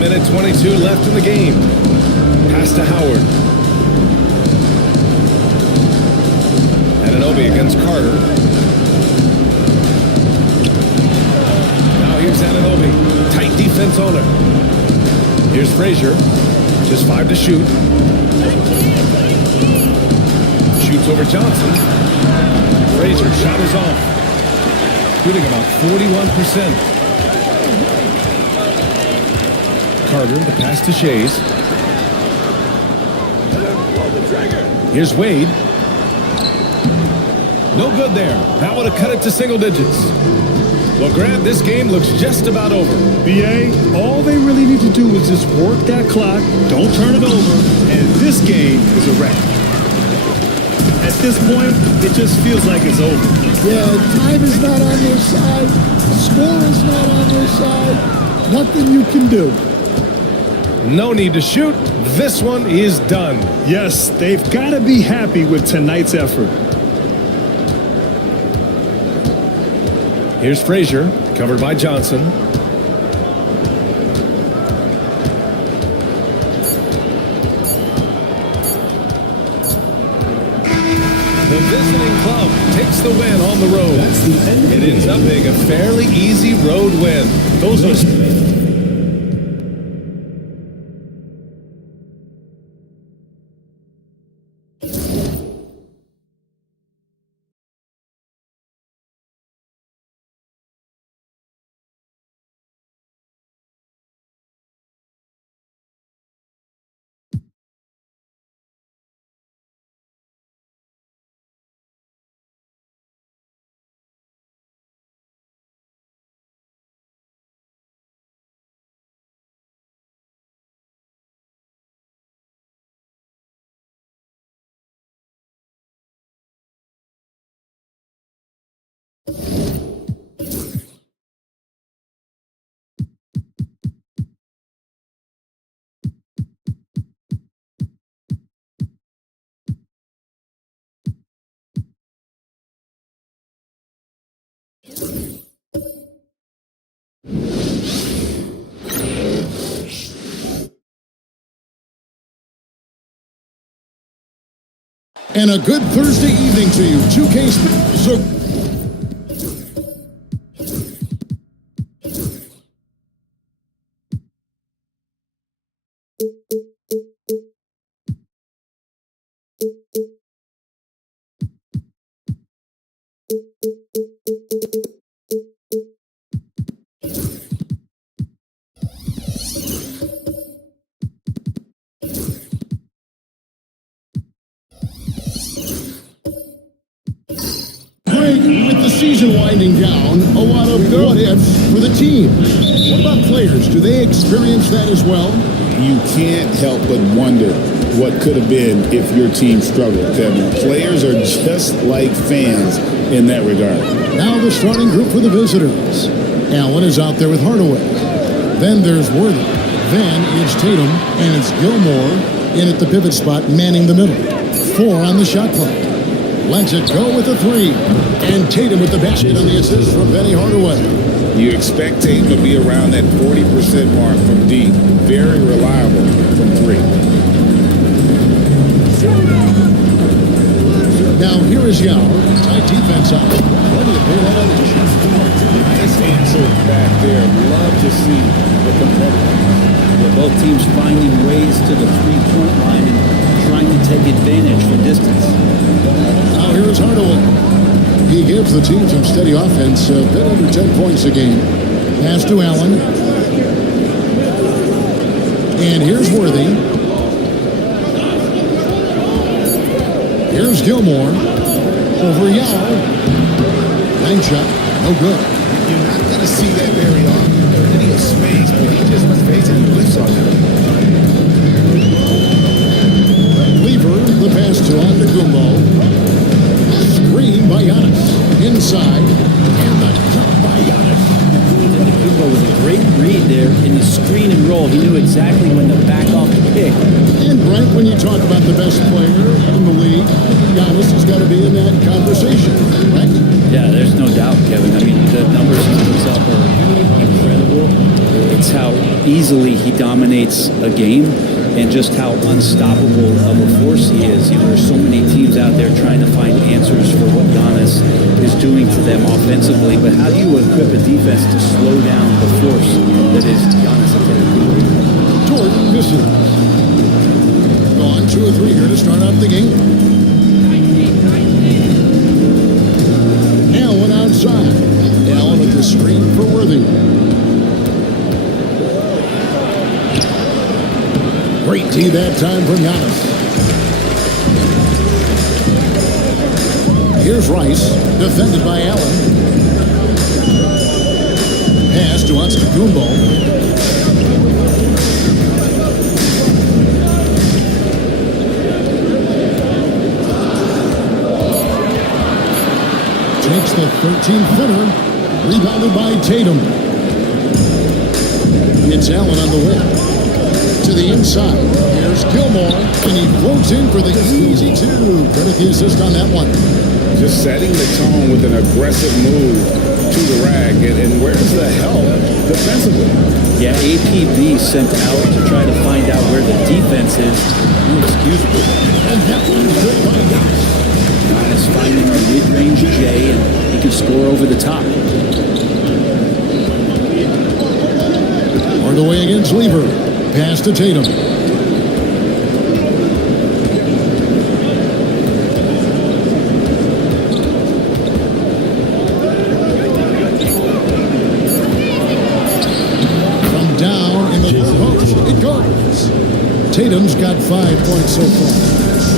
minute 22 left in the game. Pass to Howard. Anunoby against Carter. Now here's Anunoby. Tight defense on him. Here's Frazier. Just 5 to shoot. Shoots over Johnson. Frazier shot is off. Shooting about 41%. Carter, the pass to Shays. Here's Wade. No good there. That would have cut it to single digits. Well, Grant, this game looks just about over. BA, all they really need to do is just work that clock, don't turn it over, and this game is a wrap. At this point, it just feels like it's over. Yeah, time is not on their side. The score is not on their side. Nothing you can do. No need to shoot. This one is done. Yes, they've got to be happy with tonight's effort. Here's Frazier, covered by Johnson. The visiting club takes the win on the road. It ends up being a fairly easy road win. Those are... And a good Thursday evening to you. 2K Sports. With the season winding down, a lot of what-ifs for the team. What about players? Do they experience that as well? You can't help but wonder what could have been if your team struggled, Kevin. Players are just like fans in that regard. Now the starting group for the visitors. Allen is out there with Hardaway. Then there's Worthy. Then it's Tatum, and it's Gilmore in at the pivot spot, manning the middle. 4 on the shot clock. Lets it go with the 3. And Tatum with the basket on the assist from Penny Hardaway. You expect Tatum to be around that 40% mark from deep. Very reliable from 3. Now here is Yao. Tight defense on it. Plenty of payload on the shot. Nice answer back there. Love to see the competitive. Both teams finding ways to the three-point line and trying to take advantage for distance. Now here is Hardaway. He gives the team some steady offense, a bit under 10 points a game. Pass to Allen. And here's Worthy. Here's Gilmore. Over Yao. Bank shot. No good. You're not going to see that very often. There's plenty of space, but he just was facing the lifts on him. Lever, the pass to Antetokounmpo. Screen by Giannis. Inside. And the shot by Giannis. Antetokounmpo was a great read there in the screen and roll. He knew exactly when to back off the pick. And Brent, when you talk about the best player in the league, Giannis has got to be in that conversation, right? Yeah, there's no doubt, Kevin. I mean, the numbers he puts up are incredible. highlights how easily he dominates a game and just how unstoppable of a force he is. You know, there's so many teams out there trying to find answers for what Giannis is doing to them offensively, but how do you equip a defense to slow down the force that is Giannis Antetokounmpo? Jordan misses. Gone 2 or 3 here to start out the game. Allen outside. Allen at the screen for Worthy. Great D that time from Giannis. Here's Rice, defended by Allen. Pass to Antetokounmpo. Takes the 13-footer, rebounded by Tatum. It's Allen on the wing. To the inside. Here's Gilmore, and he floats in for the easy 2. Credit the assist on that one. Just setting the tone with an aggressive move to the rack. And where's the help defensively? Yeah, APB sent out to try to find out where the defense is. Inexcusable. And that one's good by Giannis. Giannis finding the mid-range J, and he can score over the top. Hardaway against Lever. Pass to Tatum. From down in the low post, it goes. Tatum's got 5 points so far.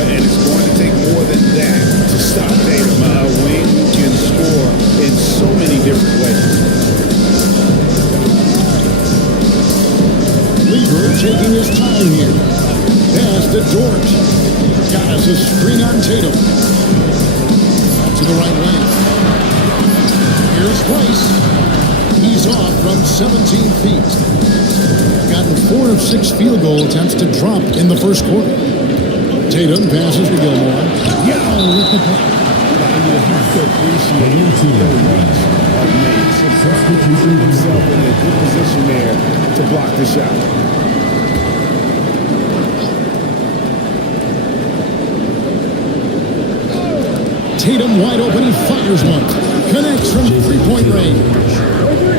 And it's going to take more than that to stop Tatum. A wing can score in so many different ways. Lever taking his time here. Pass to Dort. Got a screen on Tatum. Out to the right lane. Here's Rice. He's off from 17 feet. Gotten 4 of 6 field goal attempts to drop in the first quarter. Tatum passes to Gilmore. Yeah, with the puck. You have to appreciate the reach of Nate. Substituting himself in a good position there to block the shot. Tatum wide open, he fires one. Connects from 3-point range.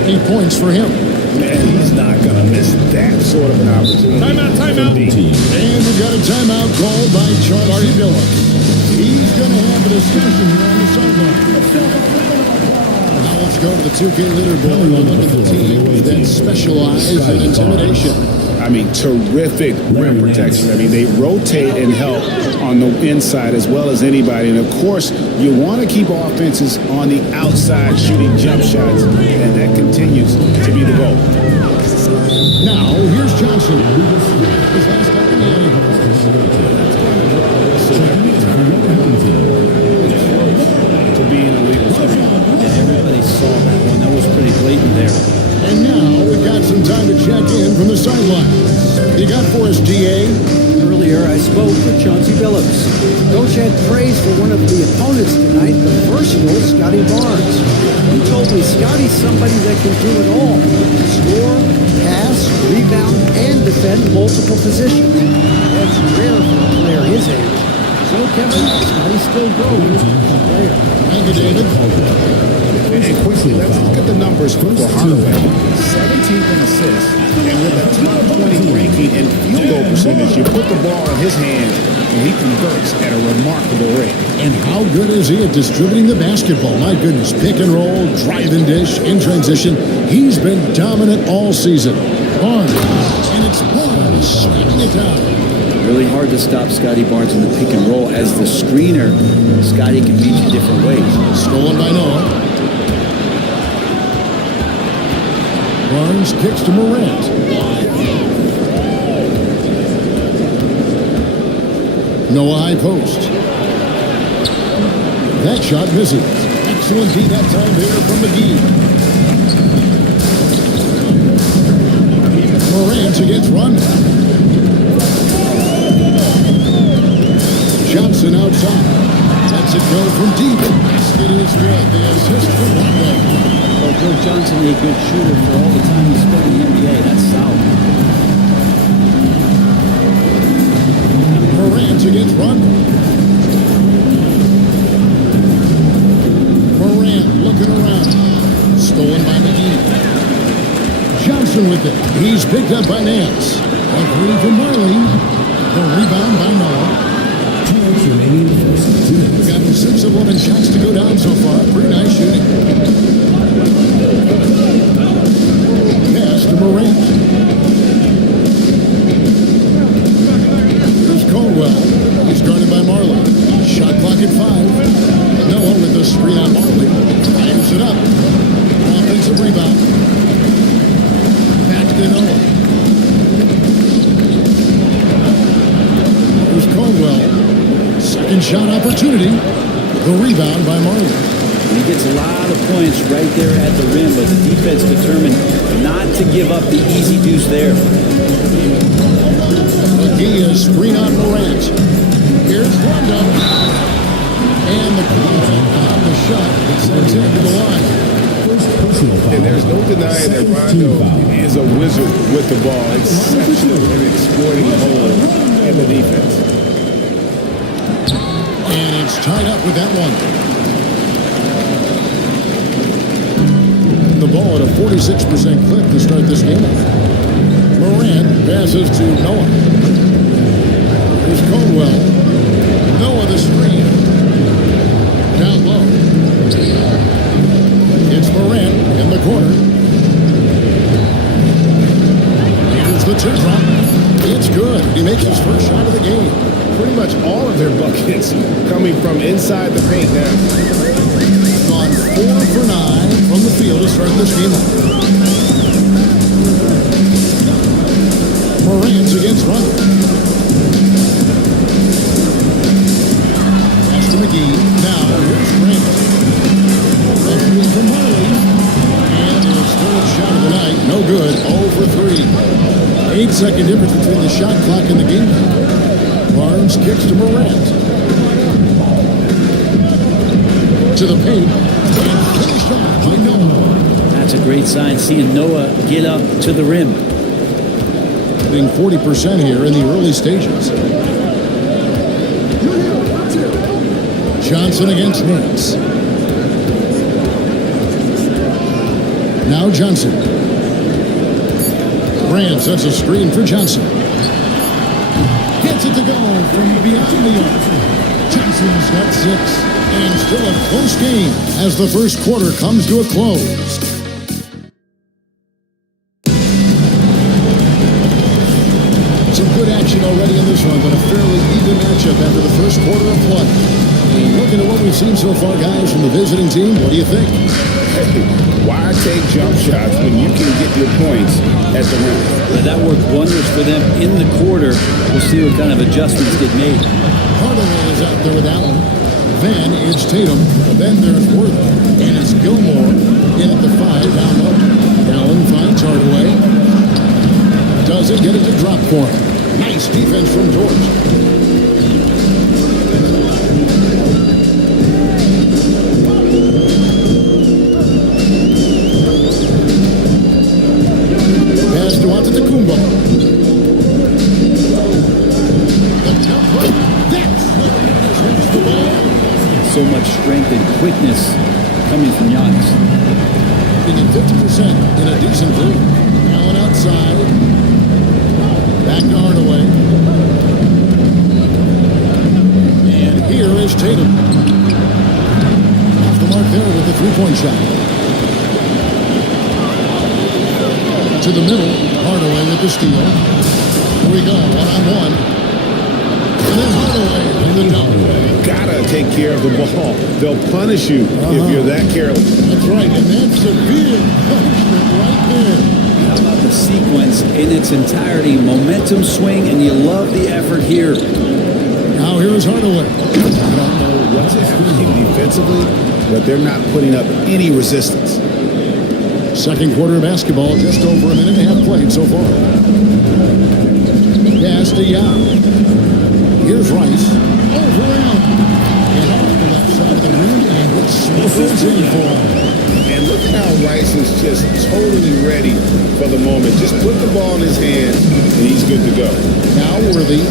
8 points for him. Man, he's not going to miss that sort of an opportunity. Timeout. And we've got a timeout called by Chauncey Billups. He's going to have a discussion here on the sideline. Now let's go to the 2K leaderboard and look at the team that specialize in intimidation. I mean, terrific rim protection. I mean, they rotate and help on the inside as well as anybody. And, of course, you want to keep offenses on the outside shooting jump shots, and that continues to be the goal. Now, here's Johnson. His last time in the game. To be an illegal screen. Yeah, everybody saw that one. That was pretty blatant there. And now we've got some time to check in from the sidelines. You got for us, GA? Earlier, I spoke with Chauncey Billups. Coach had praise for one of the opponents tonight, the versatile Scotty Barnes. He told me Scotty's somebody that can do it all. Score, pass, rebound, and defend multiple positions. That's rare for a player his age. So, Kevin, Scotty still grows as a player. Thank you, David. And quickly, let's look at the numbers for Hardaway. 17th in assists, and with a top 20 ranking in field goal percentage, you put the ball in his hand, and he converts at a remarkable rate. And how good is he at distributing the basketball? My goodness, pick and roll, drive and dish, in transition. He's been dominant all season. Barnes, and it's Barnes slamming it down. Really hard to stop Scotty Barnes in the pick and roll. As the screener, Scotty can beat you different ways. Stolen by Noah. Barnes kicks to Morant. Noah high post. That shot misses. Excellent D that time there from McGee. Morant against Rondo. Johnson outside. Lets it go from deep. It is good. The assist from Rondo. Well, Joe Johnson, a good shooter for all the time he spent in the NBA. That's solid. Morant against Rondo. Morant looking around. Stolen by McGee. Johnson with it. He's picked up by Nance. A three from Marley. The rebound by Noah. 2 minutes remaining in the first. 2 minutes. Got 6 of 11 shots to go down so far. Pretty nice shooting. Pass to Morant. Here's Caldwell. He's guarded by Marley. Shot clock at 5. Noah with the screen on Marley. Fires it up. Offensive rebound. Back to Noah. Here's Caldwell. Second shot opportunity. The rebound by Marley. He gets a lot of points right there at the rim, but the defense determined not to give up the easy deuce there. McGee is screen on Morant. Here's Rondo. And the call on the shot that sends him to the line. First personal foul. And there's no denying that Rondo is a wizard with the ball. Exceptional in exploiting holes in the defense. And it's tied up with that one. The ball at a 46% clip to start this game. Morant passes to Noah. Here's Caldwell. Noah the screen. Down low. It's Morant in the corner. Here's the tip drop. It's good. He makes his first shot of the game. Pretty much all of their buckets coming from inside the paint now. Gone 4 for 9 from the field to start this game off. Morant's against Rondo. Pass to McGee. Now here's Grant. A three from Marley. And his third shot of the night. No good. 0 for 3. 8-second difference between the shot clock and the game. Barnes kicks to Morant. To the paint. And finished off by Noah. That's a great sign, seeing Noah get up to the rim. Hitting 40% here in the early stages. Johnson against Nance. Now Johnson. Grant sets a screen for Johnson. Gets it to go from beyond the arc. Johnson's got 6. And still a close game as the first quarter comes to a close. Some good action already in this one, but a fairly even matchup after the first quarter of play. And looking at what we've seen so far, guys, from the visiting team, what do you think? Hey, why take jump shots when you can get your points at the rim? That worked wonders for them in the quarter. We'll see what kind of adjustments get made. Hardaway is out there with Allen. Then it's Tatum. Then there's Worthy. And it's Gilmore in at the 5 down low. Allen finds Hardaway. Doesn't get it to drop for him. Nice defense from George. Pass to Antetokounmpo. The top right. That's where he hits the ball. So much strength and quickness coming from Giannis. Being 50% in a decent lead. Allen outside. Back to Hardaway. And here is Tatum. Off the mark there with the three-point shot. To the middle. Hardaway with the steal. Here we go. One-on-one. And then Hardaway in the dunk. Gotta take care of the ball. They'll punish you if you're that careless. That's right, and that's severe punishment right there. How about the sequence in its entirety? Momentum swing, and you love the effort here. Now here is Hardaway. I don't know what's happening defensively, but they're not putting up any resistance. Second quarter of basketball, just over a minute and a half played so far. Pass to Young. Here's Rice. Over Allen. And off the left side of the rim, and It snuffles in for him. And look at how Rice is just totally ready for the moment. Just put the ball in his hand, and he's good to go. Now Worthy.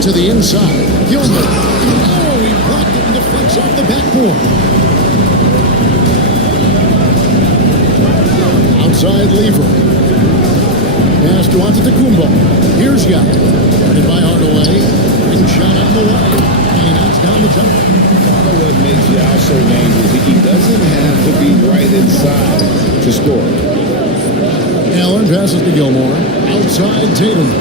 To the inside. Gilmer. Oh, he blocked it and deflects off the backboard. Outside Lever. Pass to Antetokounmpo. Here's Yao. Guarded by Hardaway. And shot out the way. And he knocks down the jumper. Part of what makes Yao so dangerous, he doesn't have to be right inside to score. Allen passes to Gilmore. Outside Tatum.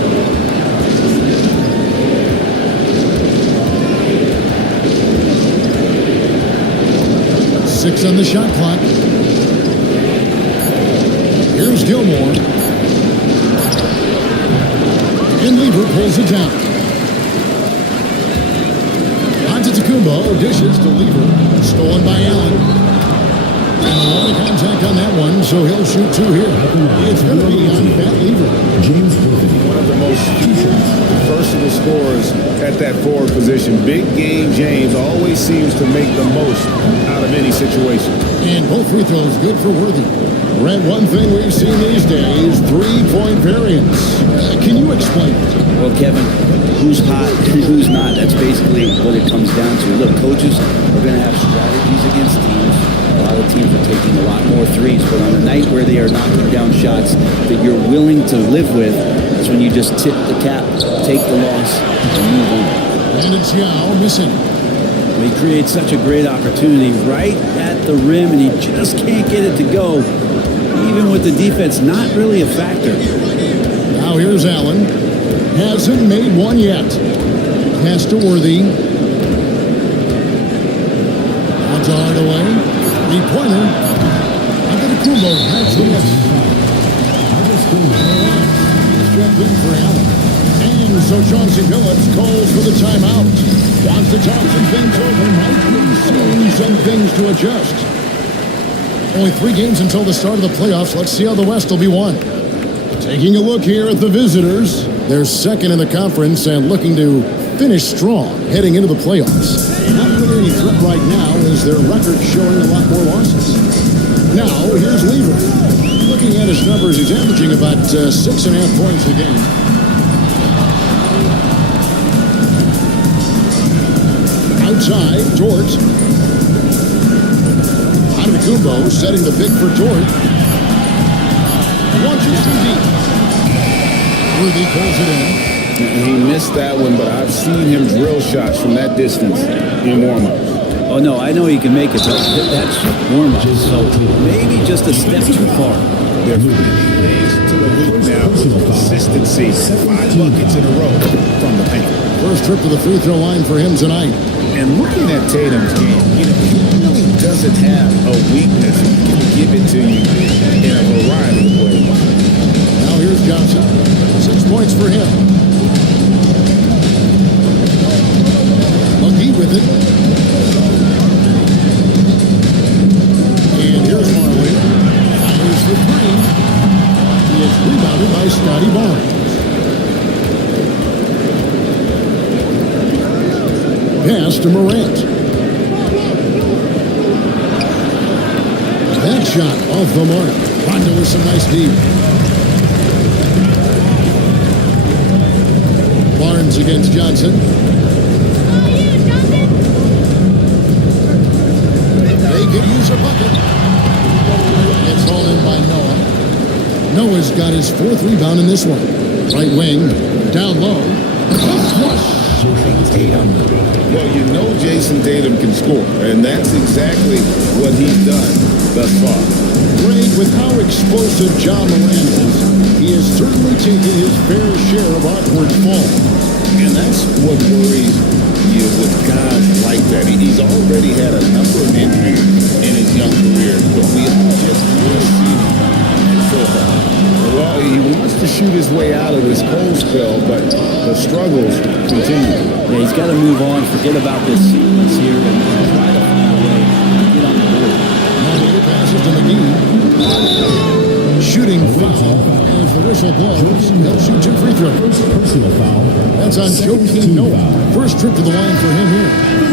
Six on the shot clock. Here's Gilmore. And Lever pulls it down. Antetokounmpo dishes to Lever. Stolen by Allen. And a lot of contact on that one, so he'll shoot two here. It's going to be on Pat Lever. James Worthy. One of the most versatile scorers at that forward position. Big game James always seems to make the most out of any situation. And both free throws good for Worthy. Brett, one thing we've seen these days, three-point variance. Can you explain it? Well, Kevin, who's hot and who's not, that's basically what it comes down to. Look, coaches are going to have strategies against teams. A lot of teams are taking a lot more threes, but on a night where they are knocking down shots that you're willing to live with, that's when you just tip the cap, take the loss, and move on. And it's Yao missing. He creates such a great opportunity right at the rim, and he just can't get it to go, even with the defense not really a factor. Now here's Allen. Hasn't made one yet. Pass to Worthy. Now to Hardaway. Three-pointer. Antetokounmpo has the miss. Step in for Allen. And so Chauncey Billups calls for the timeout. Wants to talk some things over. Might be seeing some things to adjust. Only 3 games until the start of the playoffs. Let's see how the West will be won. Taking a look here at the visitors. They're second in the conference and looking to finish strong heading into the playoffs. Not really any threat right now as their record showing a lot more losses. Now, here's Lever. Looking at his numbers, he's averaging about 6.5 points a game. Outside, Dort. Antetokounmpo setting the pick for Dort. Launches from deep. Worthy pulls it in. He missed that one, but I've seen him drill shots from that distance in warm-ups. Oh, no, I know he can make it, but that's warm-up, so maybe just a step too far. They're finding ways to the hoop now with consistency. 5 buckets in a row from the paint. First trip to the free throw line for him tonight. And looking at Tatum's game, he really doesn't have a weakness. He can give it to you in a variety of ways. Now here's Johnson. 6 points for him. Lucky with it. And here's Marley. Fires for 3. He is rebounded by Scotty Barnes. Pass to Morant. That shot off the mark. Rondo with some nice deep. Barnes against Johnson. They could use a bucket. It's hauled in by Noah. Noah's got his 4th rebound in this one. Right wing, down low. Well, you know Jason Tatum can score, and that's exactly what he's done thus far. Great with how explosive Ja Morant is. He has certainly taken his fair share of awkward falls. And that's what worries you with guys like that. He's already had a number of injuries in his young career, but we just can't see him so hard. Well, he wants to shoot his way out of this cold spell, but the struggles continue. Yeah, he's got to move on, forget about this sequence here, and try to find a way to get on the board. Money passes to McGee. shooting foul. As the whistle blows, he'll shoot 2 free throws. Personal foul. That's on Joakim Noah. First trip to the line for him here.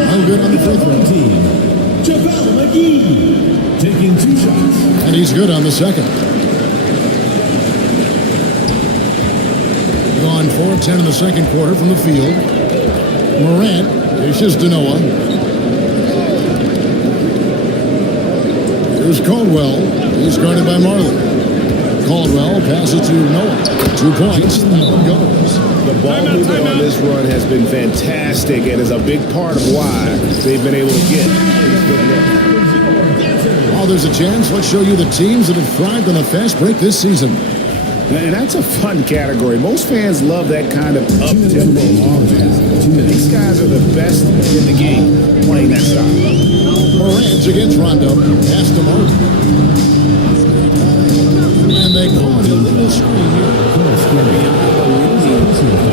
No good on the free throw. Team. JaVale McGee taking 2 shots. And he's good on the second. Gone 4-10 in the second quarter from the field. Morant dishes to Noah. Here's Caldwell. He's guarded by Marley. Caldwell passes to Noah. 2 points. That one goes. The ball movement on this run has been fantastic and is a big part of why they've been able to get these good looks. Oh, there's a chance. Let's show you the teams that have thrived on a fast break this season. And that's a fun category. Most fans love that kind of up-tempo offense. These guys are the best in the game playing that style. Morant against Rondo. Pass to Mark. And they call it a little screen here. You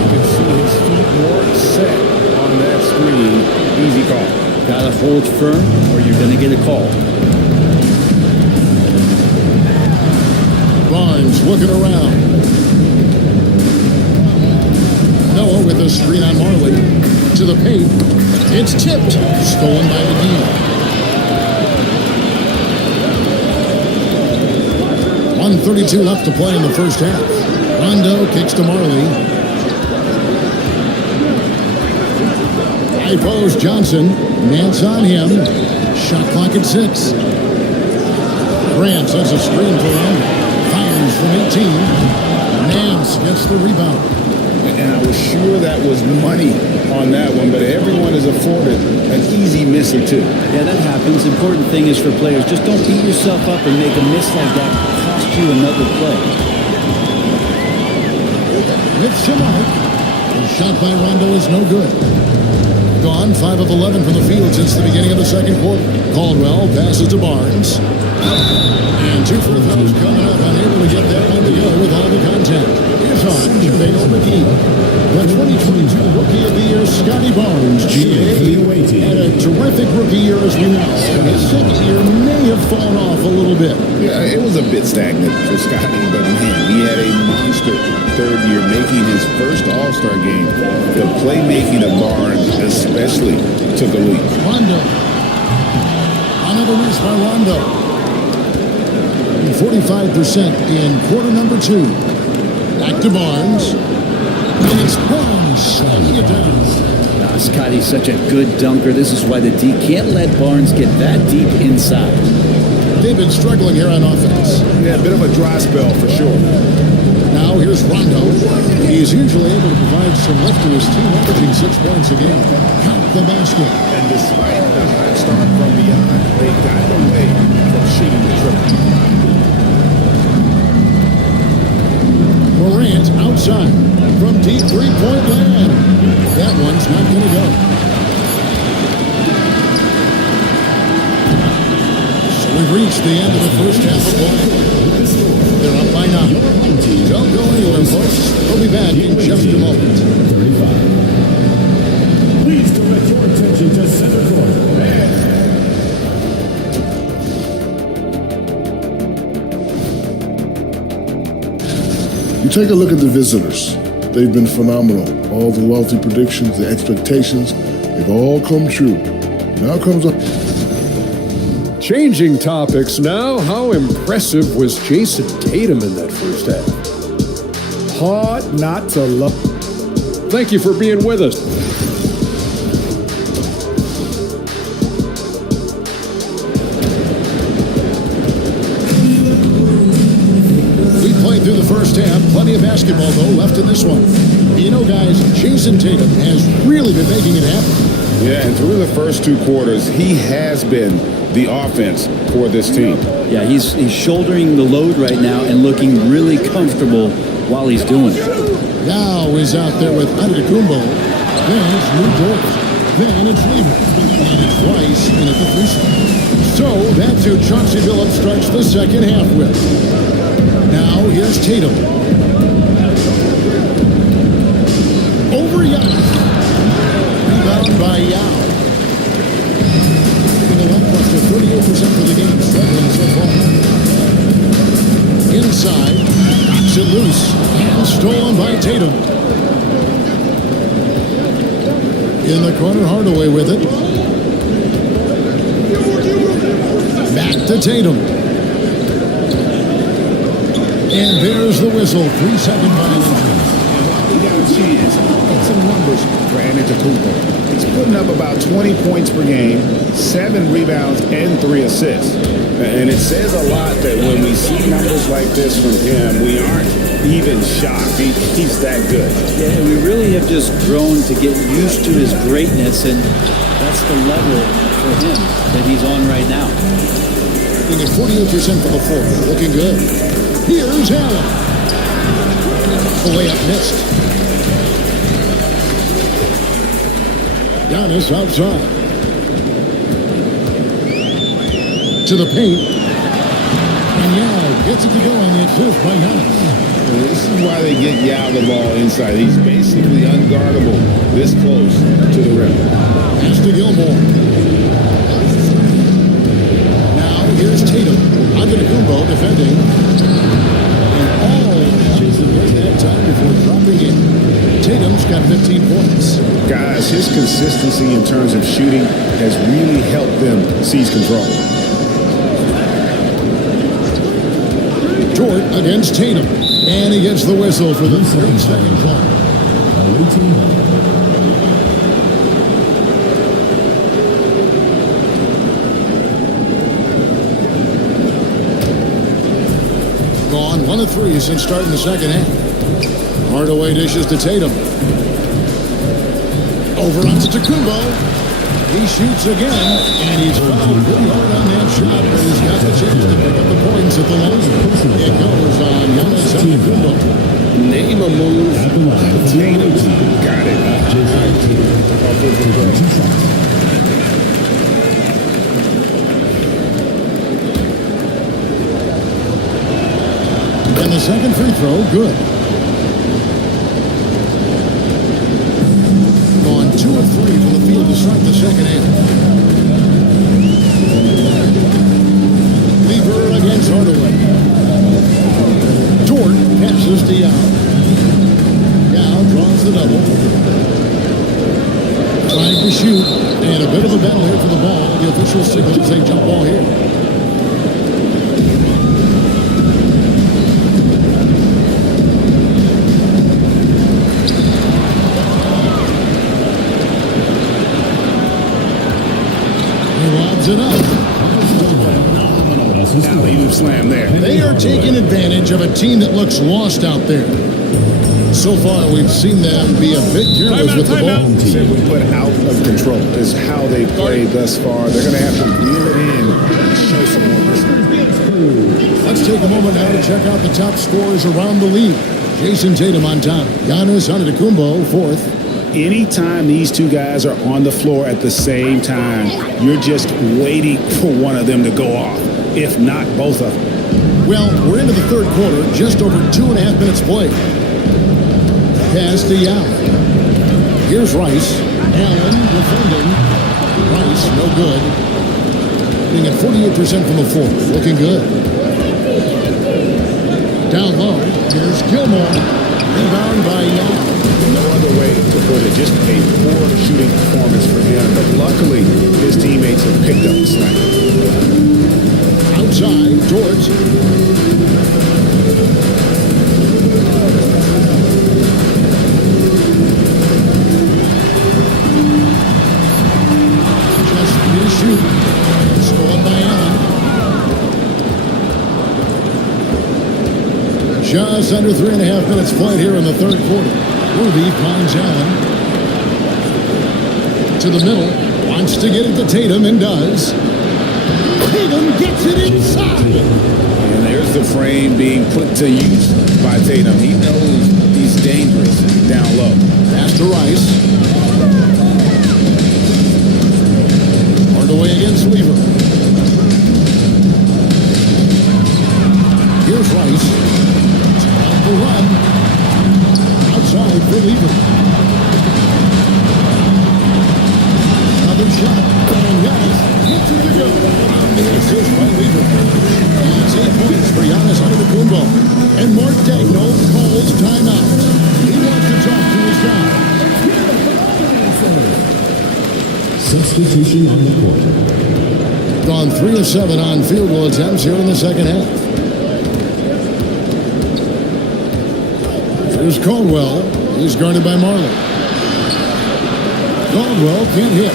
can see his feet weren't set on that screen. Easy call. Gotta hold firm or you're gonna get a call. Barnes looking around. Noah with a screen on Marley. To the paint. It's tipped. Stolen by McGee. 1:32 left to play in the first half. Rondo kicks to Marley. High post Johnson. Nance on him. Shot clock at 6. Grant sets a screen for Rondo. Fires from 18. Nance gets the rebound. And I was sure that was money on that one, but everyone is afforded an easy miss or 2. Yeah, that happens. Important thing is for players, just don't beat yourself up and make a miss like that cost you another play. With Shamar. The shot by Rondo is no good. Gone 5 of 11 from the field since the beginning of the second quarter. Caldwell passes to Barnes. And 2 free throws coming up, unable to get that one to go with all the contact. Here's on JaVale McGee. The 2022 Rookie of the Year, Scotty Barnes, GA, had a terrific rookie year as we know. His second year may have fallen off a little bit. Yeah, it was a bit stagnant for Scotty, but man, he had a monster third year, making his first All-Star game. The playmaking of Barnes especially took a leap. Rondo. Another miss by Rondo. 45% in quarter number 2. Back to Barnes. And it's Barnes slamming it down. Scotty's such a good dunker. This is why the D can't let Barnes get that deep inside. They've been struggling here on offense. Yeah, a bit of a dry spell for sure. Now here's Rondo. He's usually able to provide some lift to his team, averaging 6 points a game. Count the basket. And despite the hot start from beyond, they got away from shooting the triple. Morant outside from deep 3-point land. That one's not going to go. So we've reached the end of the first half of play. They're up by 9. Don't go anywhere, folks. We'll be back in just a moment. 35. Please direct your attention to center court. You take a look at the visitors. They've been phenomenal. All the lofty predictions, the expectations, they've all come true. Now comes up. Changing topics now. How impressive was Jason Tatum in that first half? Hard not to love. Thank you for being with us. Through the first half, plenty of basketball though left in this one. You know, guys, Jason Tatum has really been making it happen. Yeah, and through the first 2 quarters, he has been the offense for this team. Yeah, he's shouldering the load right now and looking really comfortable while he's doing it. Now he's out there with Antetokounmpo. Then it's Lou Dort. Then it's Lever. And it's Rice in at the free throw. So that's who Chauncey Billups starts the second half with. Now here's Tatum. Over Yao. Rebound by Yao. In the lackluster 38% for the game, struggling so far. Inside. Knocks it loose. And stolen by Tatum. In the corner, Hardaway with it. Back to Tatum. And there's the whistle. 3-second violation. He got a chance. Get some numbers for Antetokounmpo. He's putting up about 20 points per game, 7 rebounds, and 3 assists. And it says a lot that when we see numbers like this from him, we aren't even shocked. He's that good. Yeah, we really have just grown to get used to his greatness, and that's the level for him that he's on right now. At 48% for the floor. Looking good. Here's Allen. The layup missed. Giannis outside. To the paint. And Yao gets it to go on the assist by Giannis. And this is why they get Yao the ball inside. He's basically unguardable this close to the rim. Pass to Gilmore. Now here's Tatum. Antetokounmpo defending. And all Jason does that time before dropping in. Tatum's got 15 points. Guys, his consistency in terms of shooting has really helped them seize control. Dort against Tatum. And he gets the whistle for the 3rd-second call. Gone 1 of 3 since starting the second half. Hardaway dishes to Tatum. Over onto Antetokounmpo. He shoots again, and he's fouled pretty hard on that shot, but he's got the chance to pick up the points at the line. It goes on Giannis Antetokounmpo. Name a move. Tatum got it. And the second free throw, good. Gone 2 of 3 from the field to start the second half. Lever against Hardaway. Dort passes to Yao. Yao draws the double. Trying to shoot. And a bit of a battle here for the ball. The official signals a jump ball here. It up. Phenomenal alley-oop slam there. They are taking advantage of a team that looks lost out there. So far, we've seen them be a bit careless with the ball. Simply put, out of control is how they played thus far. They're going to have to reel it in and show some more discipline. Let's take a moment now to check out the top scorers around the league. Jason Tatum on top. Giannis Antetokounmpo fourth. Anytime these two guys are on the floor at the same time, you're just waiting for one of them to go off, if not both of them. Well, we're into the third quarter, just over 2.5 minutes played. Pass to Yao. Here's Rice. Allen defending. Rice, no good. Being at 48% from the floor. Looking good. Down low. Here's Gilmore. Rebound by Yao. No other way to put it. Just a poor shooting performance for him. But luckily, his teammates have picked up the slack. Outside, George. Just to shoot. Scored by Allen. Just under 3.5 minutes played here in the third quarter. Worthy finds Allen. To the middle. Wants to get it to Tatum and does. Tatum gets it inside. And there's the frame being put to use by Tatum. He knows he's dangerous down low. Pass to Rice. Hardaway against Lever. Here's Rice. On the run. Outside for Lever. Another shot. And Giannis gets it to go. On the assist by Lever. It's 8 points for Giannis Antetokounmpo. Kumbo. And Mark Daigneault calls timeout. He wants to talk to his guys. Substitution on the court. Gone 3 of 7 on field goal attempts here in the second half. Here's Caldwell. He's guarded by Marley. Caldwell can't hit.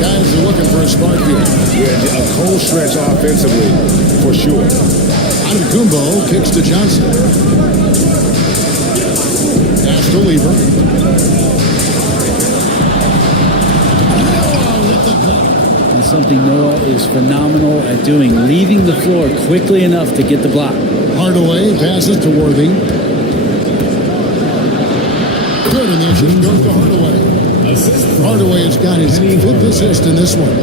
Guys are looking for a spark here. Yeah, a cold stretch offensively, for sure. Kumbo kicks to Johnson. Pass to Lever. And something Noah is phenomenal at doing, leaving the floor quickly enough to get the block. Hardaway passes to Worthy. Good, and the assist goes to Hardaway. Hardaway has got his 5th assist in this one.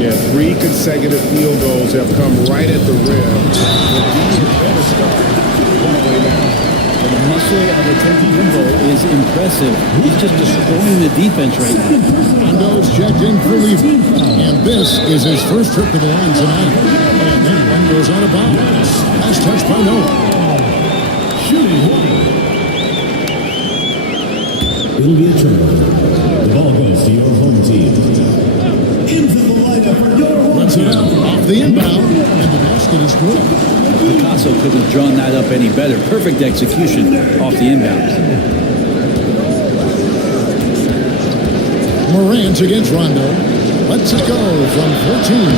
Yeah, 3 consecutive field goals have come right at the rim. The muscle of Kumbo is impressive. He's just destroying the defense right now. Rondo's checked in for Lever. And this is his first trip to the line tonight. And then one goes on a bounce. Last touch by Noah. Shooting one. It'll be a turnover. The ball goes to your home team. Into the lineup for your home Runs it out off the inbound, and the basket is good. Picasso couldn't have drawn that up any better. Perfect execution off the inbound. Morant against Rondo. Lets it go from 14.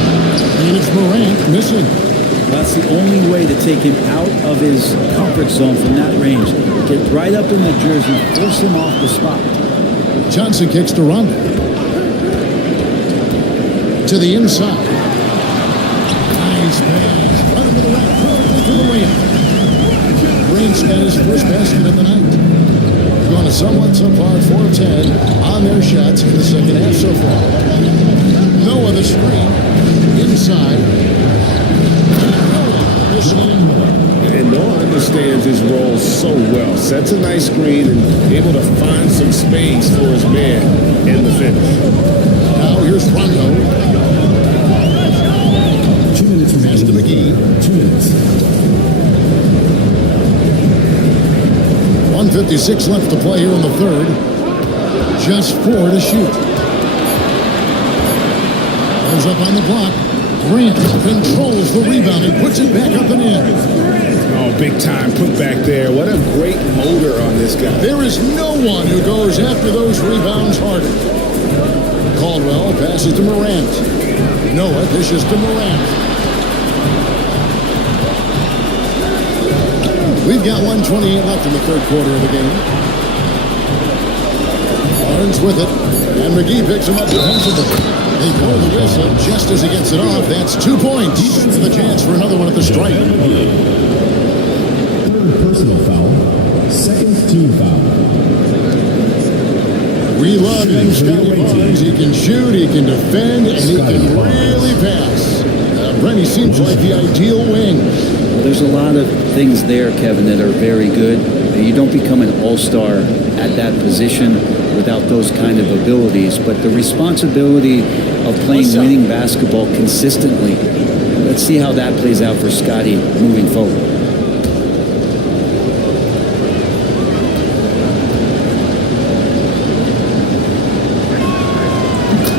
And it's Morant missing. That's the only way to take him out of his comfort zone from that range. Get right up in the jersey, force him off the spot. Johnson kicks to Rondo. To the inside. Nice pass. Right over the rack. Perfectly to the layup. Morant's got his first basket of the night. Gone a somewhat subpar 4 of 10 on their shots in the second half so far. Noah the screen. Inside. And Noah understands his role so well. Sets a nice screen and able to find some space for his man in the finish. Now here's Rondo. 2 minutes Pass to McGee. 2 minutes. 1:56 left to play here in the third. Just 4 to shoot. Goes up on the block. Grant controls the rebound and puts it back up and in. Oh, big time put back there. What a great motor on this guy. There is no one who goes after those rebounds harder. Caldwell passes to Morant. Noah dishes to Morant. We've got 1:28 left in the third quarter of the game. Barnes with it, and McGee picks him up defensively. They blow the whistle just as he gets it off. That's 2 points. With a chance for another one at the stripe. Third personal foul. Second team foul. We love him, Scotty Barnes. He can shoot, he can defend, and he can really pass. Brent, he seems like the ideal wing. Well, there's a lot of things there, Kevin, that are very good. You don't become an all-star at that position without those kind of abilities, but the responsibility of playing winning basketball consistently, let's see how that plays out for Scotty moving forward.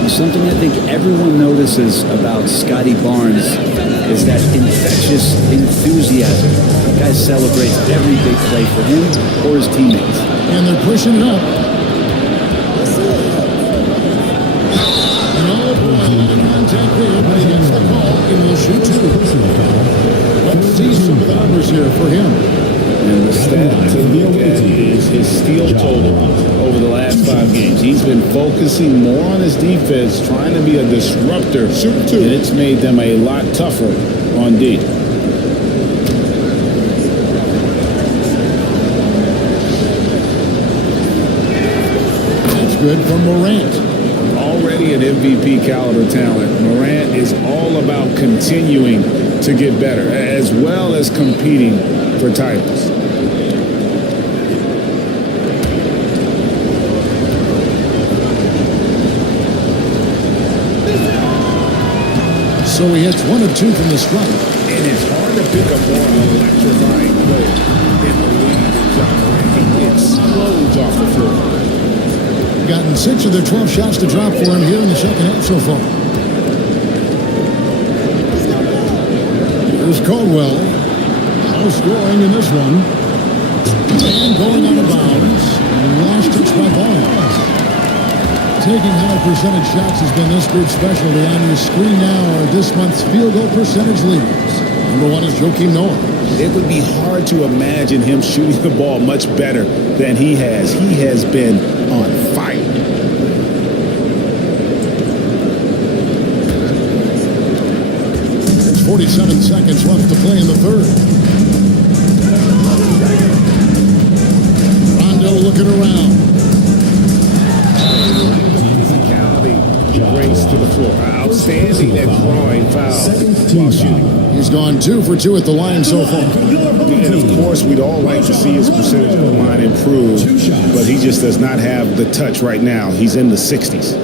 Something I think everyone notices about Scotty Barnes is that infectious enthusiasm. The guy celebrates every big play for him or his teammates. And they're pushing it up. No contact there, but he gets the call and will shoot 2. Let's see some of the numbers here for him. And the stat to look at is his steal total over the last 5 games. He's been focusing more on his defense, trying to be a disruptor, and it's made them a lot tougher on D. That's good from Morant. Already an MVP caliber talent, Morant is all about continuing to get better, as well as competing for titles. So he hits 1 of 2 from the stripe. And it's hard to pick a more electrifying player in the league than John Morant. He explodes off the floor. Gotten 6 of their 12 shots to drop for him here in the second half so far. Here's Caldwell. No scoring in this one. And going out of bounds. Last touch by Barnes. Taking high percentage shots has been this group's specialty. On your screen now are this month's field goal percentage leaders. Number 1 is Joakim Noah. It would be hard to imagine him shooting the ball much better than he has. He has been on fire. There's 47 seconds left to play in the third. Rondo looking around. Race to the floor. Outstanding at drawing fouls while shooting. He's gone 2 for 2 at the line so far. And of course, we'd all like to see his percentage at the line improve, but he just does not have the touch right now. He's in the 60s.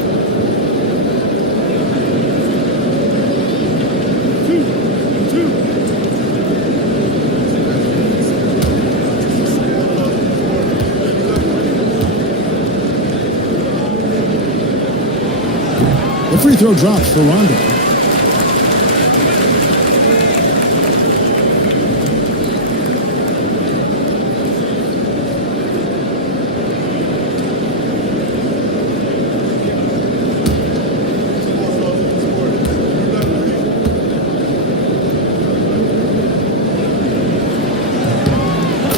The free throw drops for Rondo.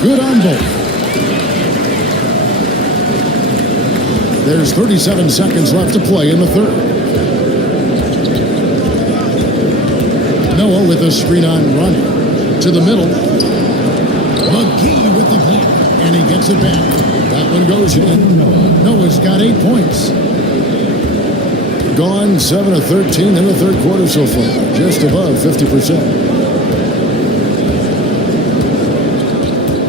Good on both. There's 37 seconds left to play in the third. Noah with a screen on run. To the middle. McGee with the block. And he gets it back. That one goes in. Noah's got 8 points. Gone 7 of 13 in the third quarter so far. Just above 50%.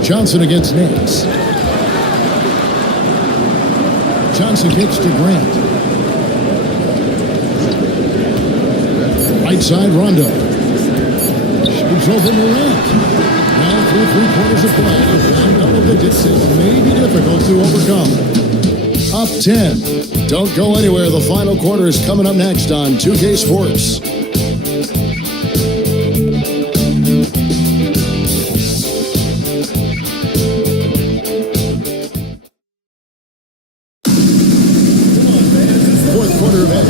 Johnson against Nance. Johnson kicks to Grant. Right side, Rondo. Shoots over Morant. Now through 3 quarters of play. And double digits is maybe difficult to overcome. Up 10. Don't go anywhere. The final quarter is coming up next on 2K Sports.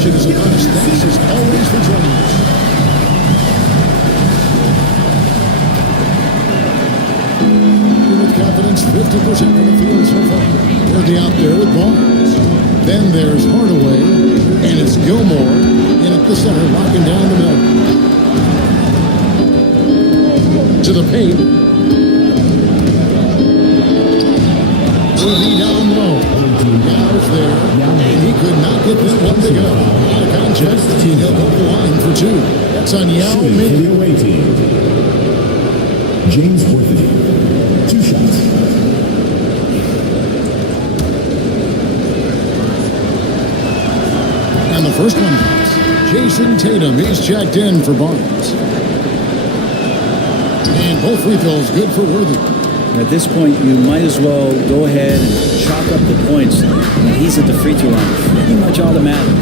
Is an honest thanks as always for joining us. With confidence, 50% from the field so far. Worthy out there with Barnes. Then there's Hardaway, and it's Gilmore in at the center, locking down the middle. To the paint. Worthy down low. Now's there, and he could not get that one to go. Out of contrast, he'll go to the line for 2. That's on Yao Ming. James Worthy, 2 shots. And the first one comes. Jason Tatum, he's checked in for Barnes. And both free throws good for Worthy. At this point, you might as well go ahead and chalk up the points when he's at the free throw line. Pretty much automatic.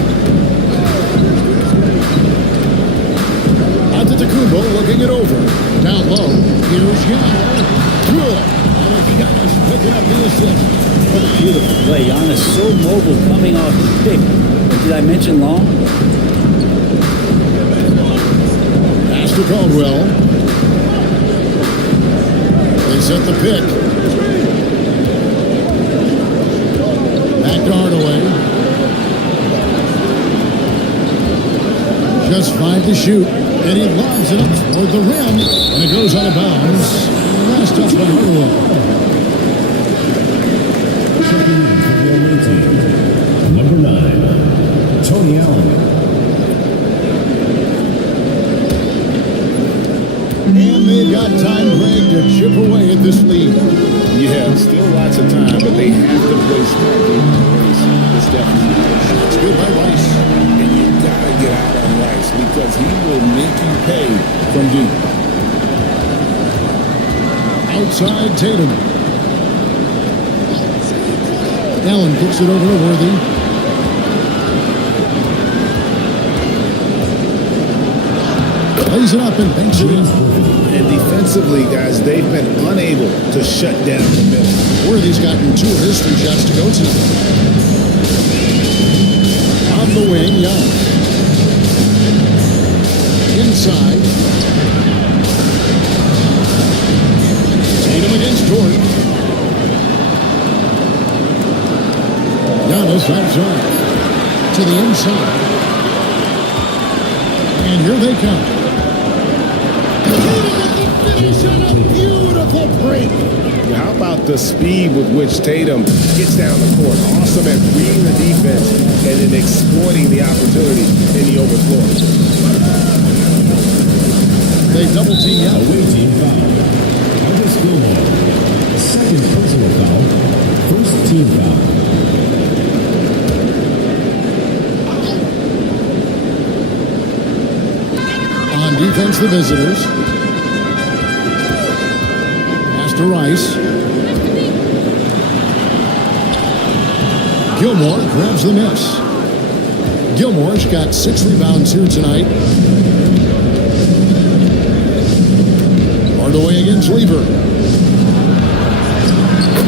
Antetokounmpo looking it over. Down low. Here's Giannis. Good. And Giannis picking up the assist. What a beautiful play. Giannis so mobile coming off the pick. Did I mention long? Pass to Caldwell. They set the pick. Back to Hardaway. Just 5 to shoot. And he lobs it up toward the rim. And it goes out of bounds. Last touch by Hardaway. Number 9, Tony Allen. And they've got time, Greg, to chip away at this lead. Yeah, still lots of time, but they have to play smart. It's definitely It's good by Rice. and you gotta get out on Rice because he will make you pay from deep. Outside Tatum. Allen kicks it over to Worthy. Lays it up and banks it in. And defensively, guys, they've been unable to shut down the middle. Worthy's gotten 2 of his 3 shots to go tonight. On the wing, Young. Inside. Tatum against Jordan. Giannis outside. To the inside. And here they come. Finish on a beautiful break. How about the speed with which Tatum gets down the court? Awesome at reading the defense and then exploiting the opportunity in the open floor. They double team out. Away team foul. Artis Gilmore. Second personal foul. First team foul. On defense, the visitors. Pass to Rice. Gilmore grabs the miss. Gilmore's got 6 rebounds here tonight. Hardaway against Lever.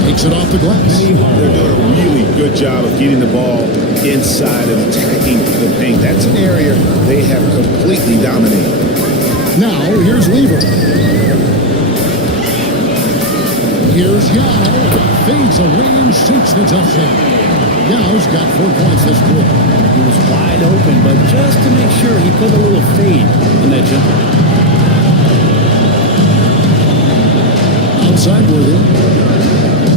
Takes it off the glass. They're doing a really good job of getting the ball inside and attacking the paint. That's an area they have completely dominated. Now, here's Lever. Here's Yao. Fades away and shoots the tough shot. Yao's got 4 points this quarter. He was wide open, but just to make sure, he put a little fade on that jumper. Outside Worthy.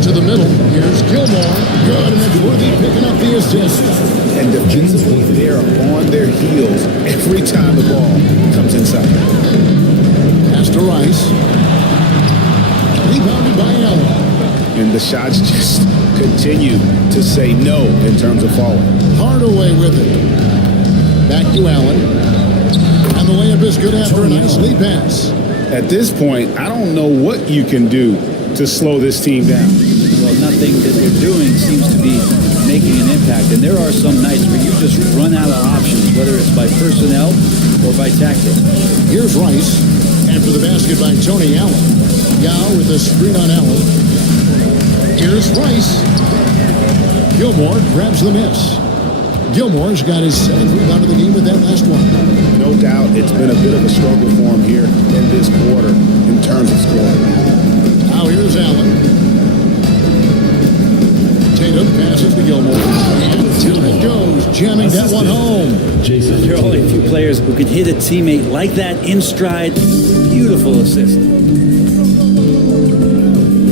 To the middle. Here's Gilmore. Good, and it's Worthy picking up the assist. And defensively, they're on their heels every time the ball comes inside. Pass to Rice. Rebounded by Allen. And the shots just continue to say no in terms of falling. Hardaway with it. Back to Allen. And the layup is good after a nice lead pass. At this point, I don't know what you can do to slow this team down. Well, nothing that they're doing seems to be making an impact. And there are some nights where you just run out of options, whether it's by personnel or by tactic. Here's Rice. After the basket by Tony Allen. Yao with a screen on Allen. Here's Rice. Gilmore grabs the miss. Gilmore's got his 7th rebound of the game with that last one. No doubt it's been a bit of a struggle for him here in this quarter in terms of scoring. Now here's Allen. Tatum passes to Gilmore. And it goes, jamming that one home. There are only a few players who could hit a teammate like that in stride. Beautiful assist.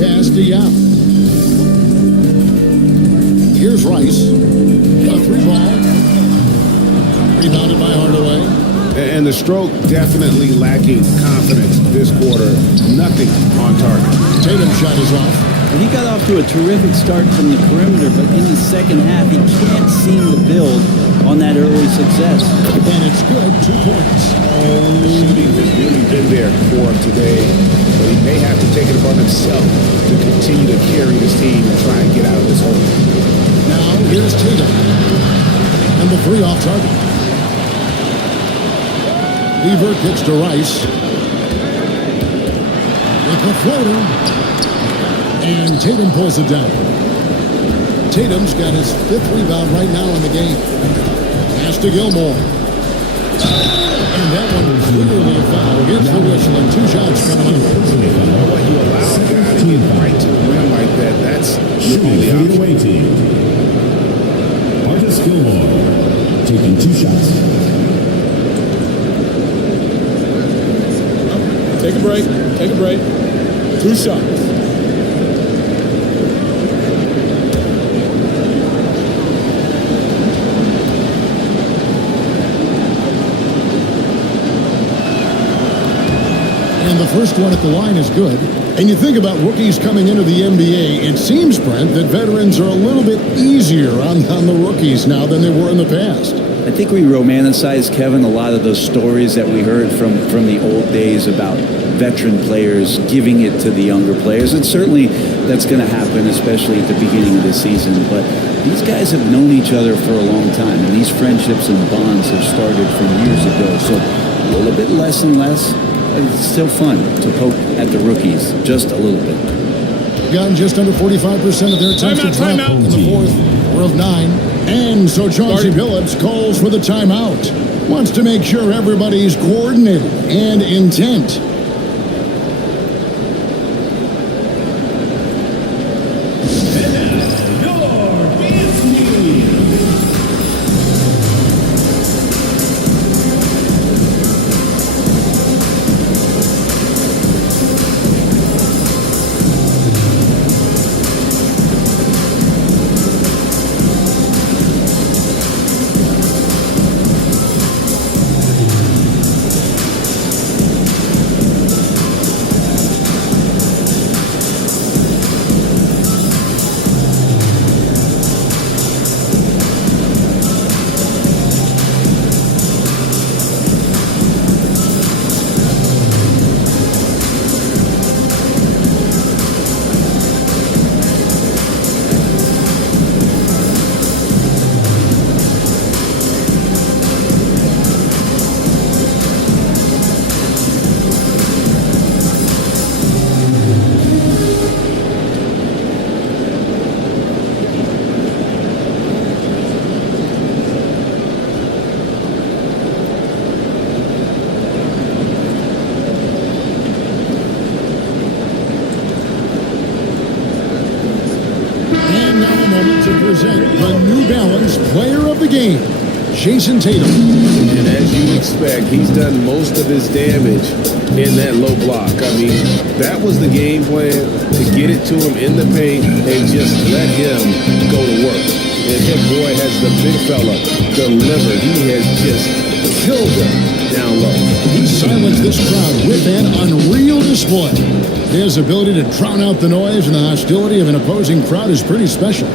Pass to Yao. Here's Rice. A 3-ball. Rebounded by Hardaway. And the stroke definitely lacking confidence this quarter. Nothing on target. Tatum's shot is off. And he got off to a terrific start from the perimeter, but in the second half, he can't seem to build on that early success. And it's good, 2 points. The shooting has really been there for him today, but he may have to take it upon himself to continue to carry this team and try and get out of this hole. Now here's Tatum. And the 3 off target. Lever kicks to Rice. With the floater. And Tatum pulls it down. Tatum's got his 5th rebound right now in the game. Pass to Gilmore. And that one was clearly a foul against the whistle, and 2 shots coming up. When you allow a guy to get right to the rim like that, that's your only option. Away team. Artis Gilmore taking 2 shots. Take a break. Take a break. 2 shots. And the first one at the line is good. And you think about rookies coming into the NBA, it seems, Brent, that veterans are a little bit easier on the rookies now than they were in the past. I think we romanticize, Kevin, a lot of those stories that we heard from the old days about veteran players giving it to the younger players. And certainly that's going to happen, especially at the beginning of the season. But these guys have known each other for a long time, and these friendships and bonds have started from years ago. So a little bit less and less, but it's still fun to poke at the rookies just a little bit. Gotten just under 45% of their attempts to trap in the fourth. We're of 9. And so Chauncey Billups calls for the timeout. Wants to make sure everybody's coordinated and intent. The New Balance Player of the Game, Jason Tatum. And as you expect, he's done most of his damage in that low block. I mean, that was the game plan, to get it to him in the paint and just let him go to work. And his boy has the big fella delivered. He has just killed him down low. He silenced this crowd with an unreal display. His ability to drown out the noise and the hostility of an opposing crowd is pretty special.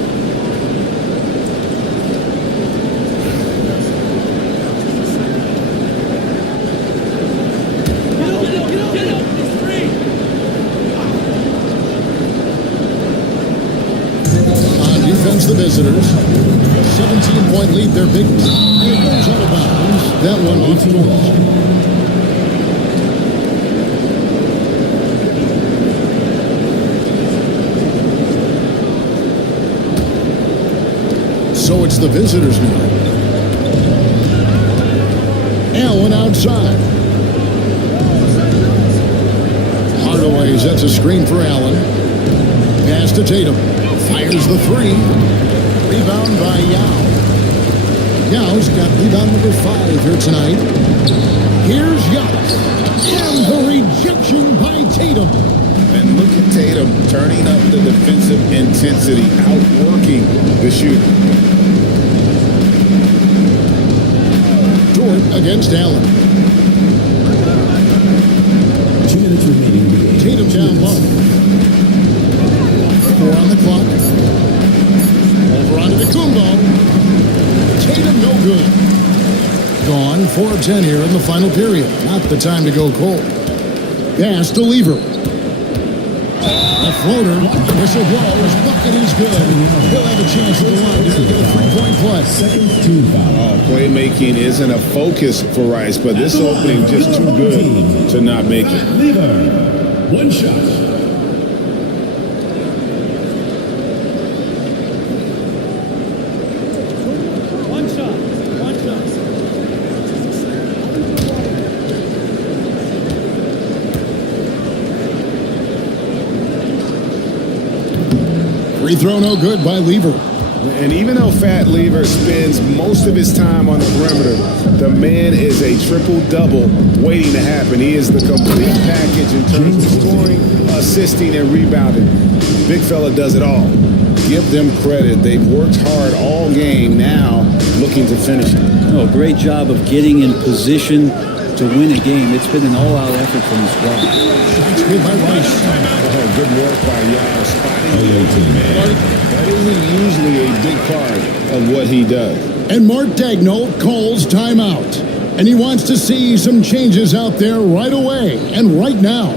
The visitors, 17-point lead, their big one. It goes out of bounds. That one off the wall. So it's the visitors now. Allen outside. Hardaway sets a screen for Allen. Pass to Tatum. Fires the three. Rebound by Yao. Yao's got rebound number 5 here tonight. Here's Giannis. And the rejection by Tatum. And look at Tatum turning up the defensive intensity, outworking the shooter. Dort against Allen. 2 minutes remaining. Tatum down low. 4 on the clock. Over onto the Kumbo. Tatum no good. Gone 4 of 10 here in the final period. Not the time to go cold. Pass to Lever. A floater. Whistle blows. Bucket is good. He'll have a chance at the line to get a 3-point play. Second team foul. Oh, playmaking isn't a focus for Rice, but this opening just too good to not make it. Lever. One shot. Free throw no good by Lever. And even though Fat Lever spends most of his time on the perimeter, the man is a triple-double waiting to happen. He is the complete package in terms of scoring, assisting, and rebounding. Big fella does it all. Give them credit. They've worked hard all game, now looking to finish it. Oh, great job of getting in position to win a game. It's been an all-out effort from the squad. Shots good by Rice. Oh, good work by Yao spotting the man. That isn't usually a big part of what he does. And Mark Daigneault calls timeout. And he wants to see some changes out there right away and right now.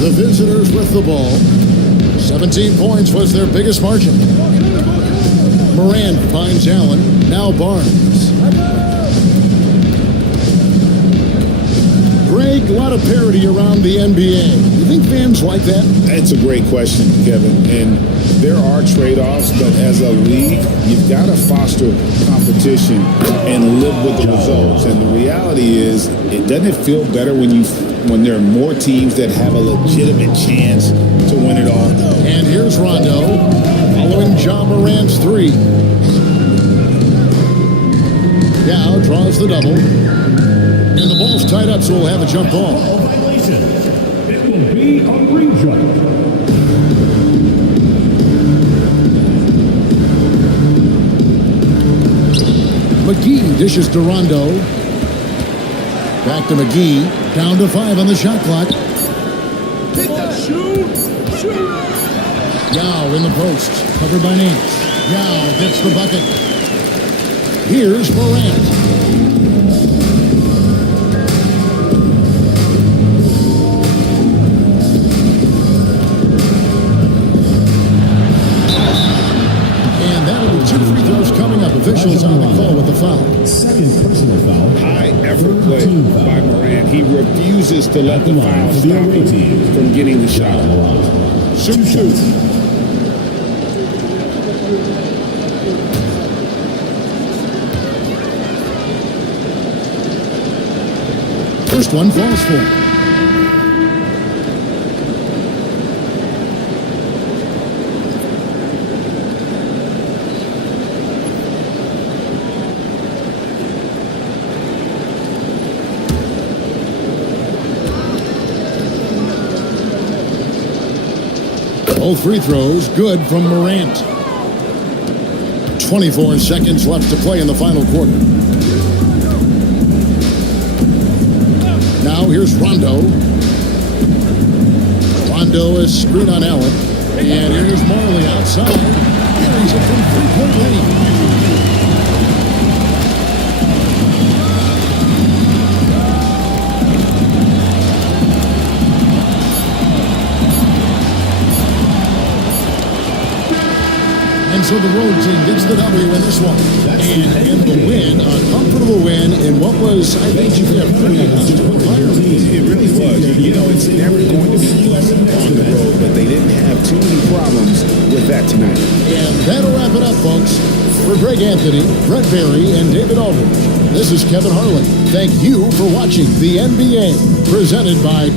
The visitors with the ball. 17 points was their biggest margin. Moran finds Allen. Now Barnes. Greg, a lot of parity around the NBA. You think fans like that? That's a great question, Kevin. And there are trade-offs, but as a league, you've got to foster competition and live with the results. And the reality is, it doesn't feel better when there are more teams that have a legitimate chance to win it all. And here's Rondo, following Ja Morant's three. Now draws the double. And the ball's tied up, so we'll have a jump ball. Violation. It will be a ring jump. McGee dishes to Rondo. Back to McGee. Down to 5 on the shot clock. Yao in the post. Covered by Nance. Yao gets the bucket. Here's Morant. And that'll be 2 free throws coming up. Officials on the call with the foul. Second personal foul. High effort play by Morant. He refuses to let the foul stop him from getting the shot. Shoot. First one falls for him. Both free throws good from Morant. 24 seconds left to play in the final quarter. Now here's Rondo. Rondo is screen on Allen. And here's Marley outside. Carries it from three-point range. And so the road team gets the W in this one. And the win, a comfortable win in what was, I think, a pretty hostile environment. It really was. You know, it's never going to be pleasant on the road, but they didn't have too many problems with that tonight. And that'll wrap it up, folks. For Greg Anthony, Brett Berry, and David Aldridge, this is Kevin Harlan. Thank you for watching the NBA, presented by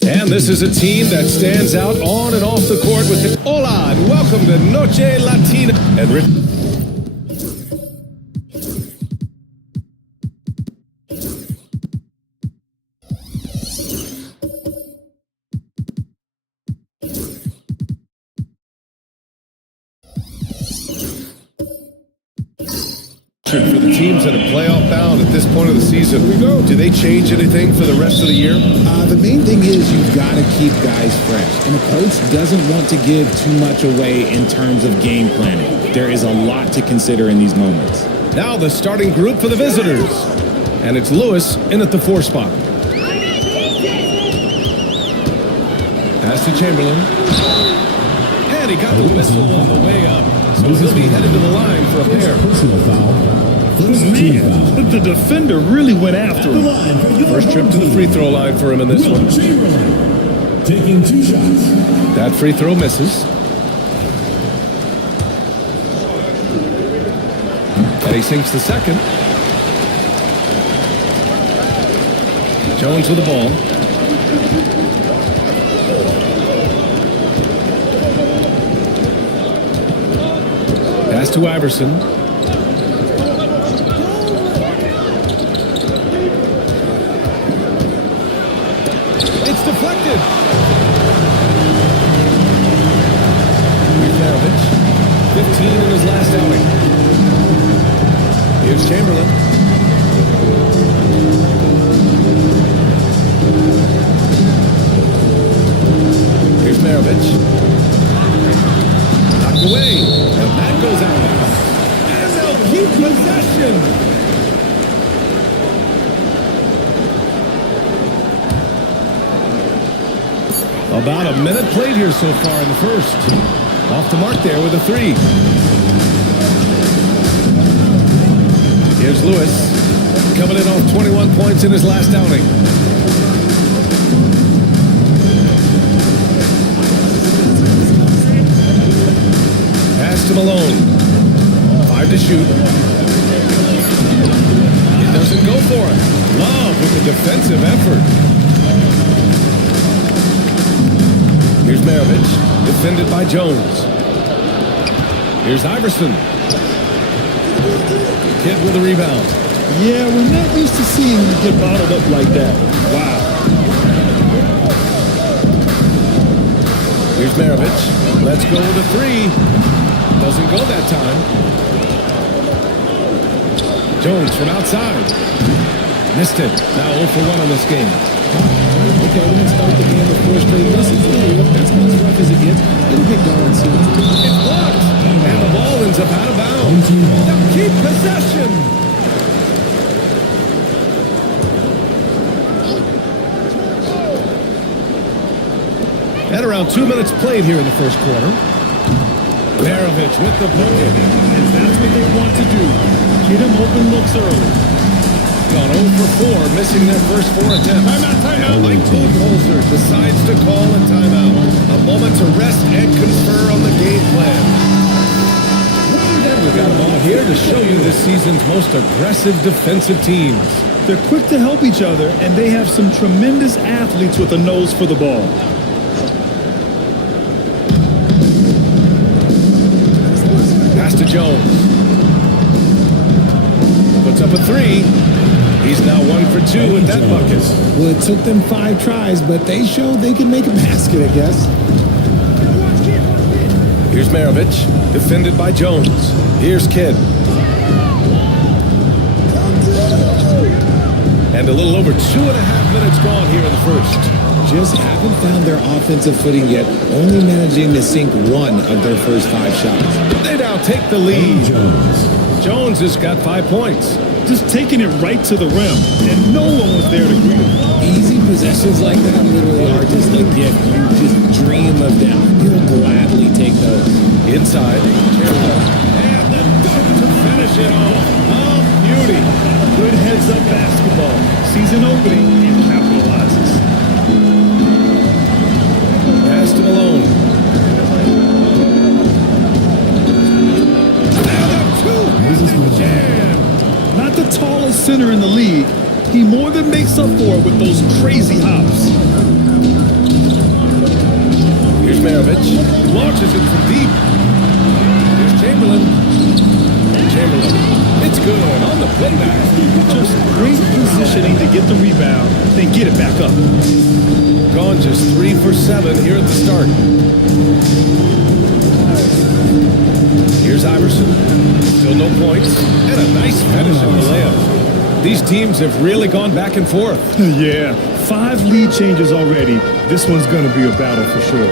And this is a team that stands out on and off the court with the Hola and welcome to Noche Latina. And for the teams that are playoff bound at this point of the season, do they change anything for the rest of the year? The main thing is you've got to keep guys fresh. And the coach doesn't want to give too much away in terms of game planning. There is a lot to consider in these moments. Now the starting group for the visitors. And it's Lewis in at the 4 spot. Pass to Chamberlain. And he got the whistle on the way up. So he'll be headed to the line for a pair. Personal foul. Man, the defender really went after him. First trip to the free throw line for him in this one. Chamberlain taking 2 shots. That free throw misses. And he sinks the second. Jones with the ball. Pass to Iverson. It's deflected. Mihajlovic, 15 in his last outing. Here's Chamberlain. Here's Mihajlovic. Knocked away, and that goes out. And they'll keep possession. About a minute played here so far in the first. Off the mark there with a 3. Here's Lewis, coming in off 21 points in his last outing. Pass to Malone. 5 to shoot. It doesn't go for it. Love with the defensive effort. Here's Mihajlovic, defended by Jones. Here's Iverson. Kidd with a rebound. Yeah, we're not used to seeing him get bottled up like that. Wow. Here's Maravich. Let's go with a three. Doesn't go that time. Jones from outside. Missed it. Now 0 for 1 on this game. Okay, we're going to start the game with 4 straight misses. That's not as rough as it gets. It'll get going soon. It's blocked. And the ball ends up out of bounds. They'll keep possession. At around 2 minutes played here in the first quarter. Maravich with the bucket. And that's what they want to do. Get him open looks early. Gone 0 for 4, missing their first 4 attempts. Timeout. Mike Budenholzer decides to call a timeout. A moment to rest and confer on the game plan. And we've got a moment here to show you this season's most aggressive defensive teams. They're quick to help each other, and they have some tremendous athletes with a nose for the ball. Pass to Jones. Puts up a three. He's now 1 for 2 with that bucket. Well, it took them 5 tries, but they showed they can make a basket, I guess. Here's Maravich, defended by Jones. Here's Kidd. And a little over 2.5 minutes gone here in the first. Just haven't found their offensive footing yet, only managing to sink 1 of their first 5 shots. They now take the lead. Jones has got 5 points. Just taking it right to the rim, and no one was there to greet him. Easy possessions like that literally are just a gift. You just dream of them. You'll gladly take those. Inside. And the dunk to finish it off. Oh, beauty. Good heads-up basketball. Season opening and capitalizes. Pass to Malone. And a 2-handed jam. Not the tallest center in the league, he more than makes up for it with those crazy hops. Here's Maravich. Launches it from deep. Here's Chamberlain. It's good on the playback. Just great positioning to get the rebound, then get it back up. Gone just 3 for 7 here at the start. Here's Iverson. Still no points. And a nice finish on the layup. These teams have really gone back and forth. Yeah, 5 lead changes already. This one's going to be a battle for sure.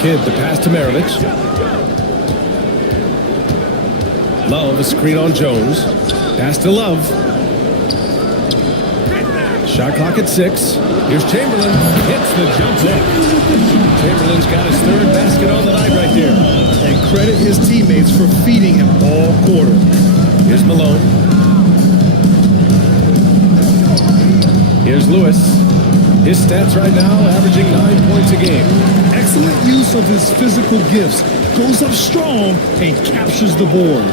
Kidd, the pass to Maravich. Love, a screen on Jones. Pass to Love. Shot clock at 6. Here's Chamberlain. Hits the jump hook. Chamberlain's got his 3rd basket on the night right there. And credit his teammates for feeding him all quarter. Here's Malone. Here's Lewis. His stats right now averaging 9 points a game. Excellent use of his physical gifts. Goes up strong and captures the board.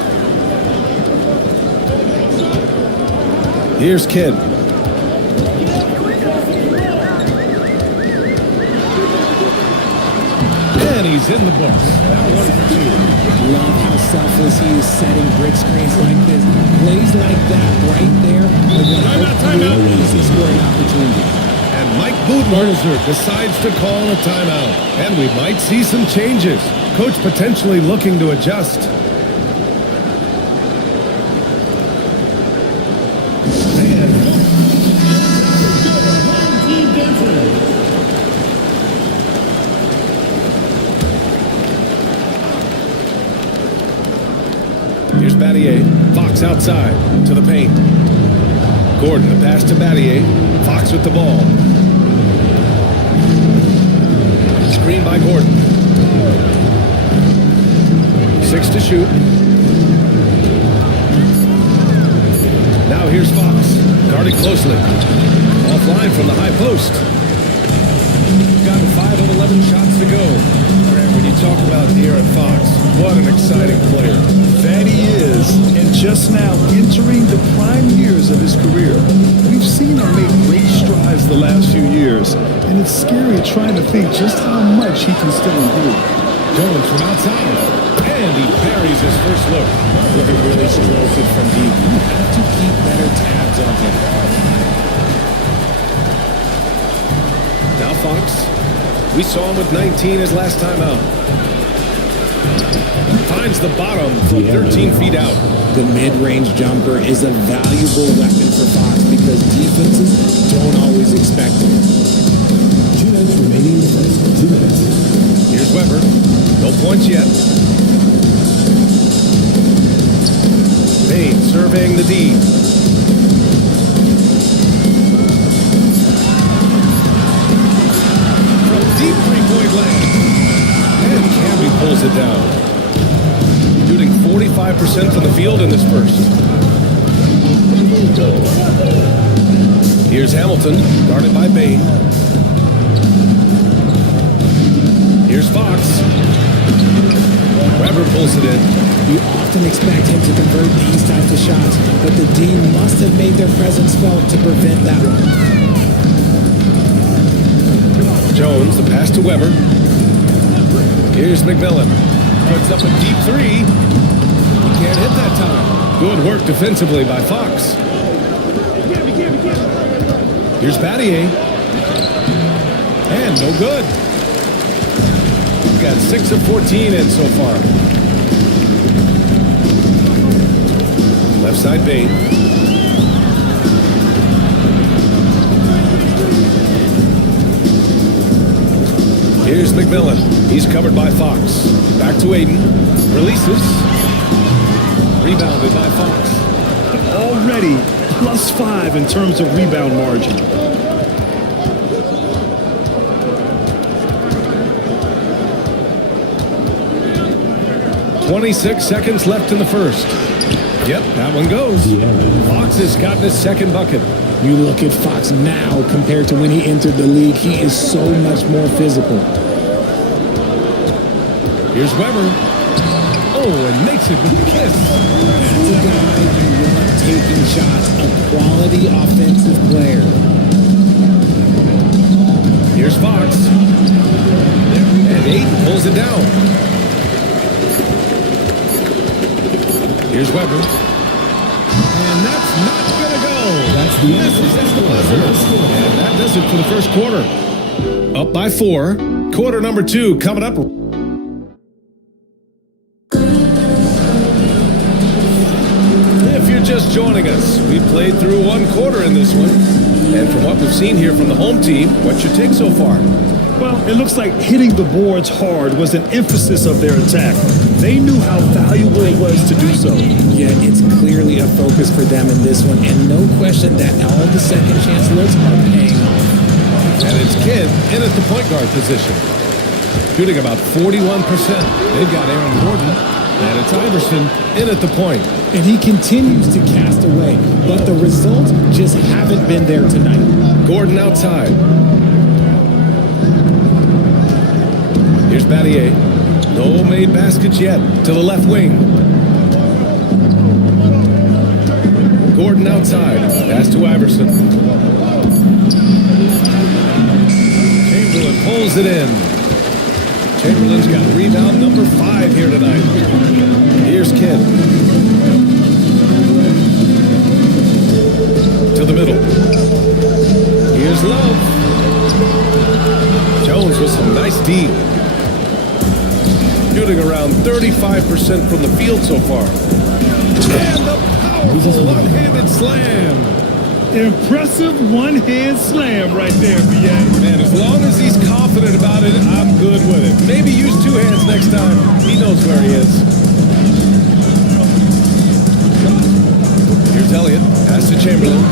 Here's Kidd. And he's in the books. Now 1 for 2. Love how selfless he is setting brick screens like this. Plays like that right there are going to help you easy scoring opportunities. And Mike Budenholzer decides to call a timeout. And we might see some changes. Coach potentially looking to adjust. Here's Battier. Fox outside to the paint. Gordon, the pass to Battier. Fox with the ball. Screen by Gordon. 6 to shoot. Now here's Fox. Guarded closely. Offline from the high post. Got 5 of 11 shots to go. Grant, when you talk about De'Aaron Fox, what an exciting player. That he is, and just now entering the prime years of his career. We've seen him make great strides the last few years, and it's scary trying to think just how much he can still improve. Jones from outside, and he buries his first look. Looking really explosive from deep. You have to keep better tabs on him. Now Fox. We saw him with 19 his last time out. Finds the bottom from 13 feet out. The mid-range jumper is a valuable weapon for Fox because defenses don't always expect it. 2 minutes remaining in the first. 2 minutes. Here's Weber. No points yet. Bain surveying the D. From deep three-point land. And Camby pulls it down. Shooting 45% from the field in this first. Here's Hamilton, guarded by Bain. Here's Fox. Weber pulls it in. You often expect him to convert these types of shots, but the D must have made their presence felt to prevent that one. Jones, the pass to Weber. Here's McMillan. Puts up a deep three. He can't hit that time. Good work defensively by Fox. Here's Battier. And no good. We've got 6 of 14 in so far. Left side Bain. Here's McMillan. He's covered by Fox. Back to Aiden. Releases. Rebounded by Fox. Already +5 in terms of rebound margin. .26 seconds left in the first. Yep, that one goes. Fox has gotten his second bucket. You look at Fox now compared to when he entered the league, he is so much more physical. Here's Weber. Oh, and makes it with a kiss. That's a guy you want taking shots, a quality offensive player. Here's Fox. And Aiden pulls it down. Here's Weber. And that's not going to go. That's the This is at the buzzer. And that does it for the first quarter. Up by 4. Quarter number 2 coming up. If you're just joining us, we played through 1 quarter in this one. And from what we've seen here from the home team, what's your take so far? Well, it looks like hitting the boards hard was an emphasis of their attack. They knew how valuable it was to do so. Yeah, it's clearly a focus for them in this one, and no question that all the second chance looks are paying off. And it's Kidd in at the point guard position. Shooting about 41%. They've got Aaron Gordon, and it's Iverson in at the point. And he continues to cast away, but the results just haven't been there tonight. Gordon outside. Here's Battier. No made baskets yet. To the left wing. Gordon outside. Pass to Iverson. Chamberlain pulls it in. Chamberlain's got rebound number 5 here tonight. Here's Kidd. To the middle. Here's Love. Jones with some nice D. Shooting around 35% from the field so far. And the powerful one-handed slam. Impressive one-hand slam right there, B.A. Man, as long as he's confident about it, I'm good with it. Maybe use 2 hands next time. He knows where he is. Here's Elliott. Pass to Chamberlain.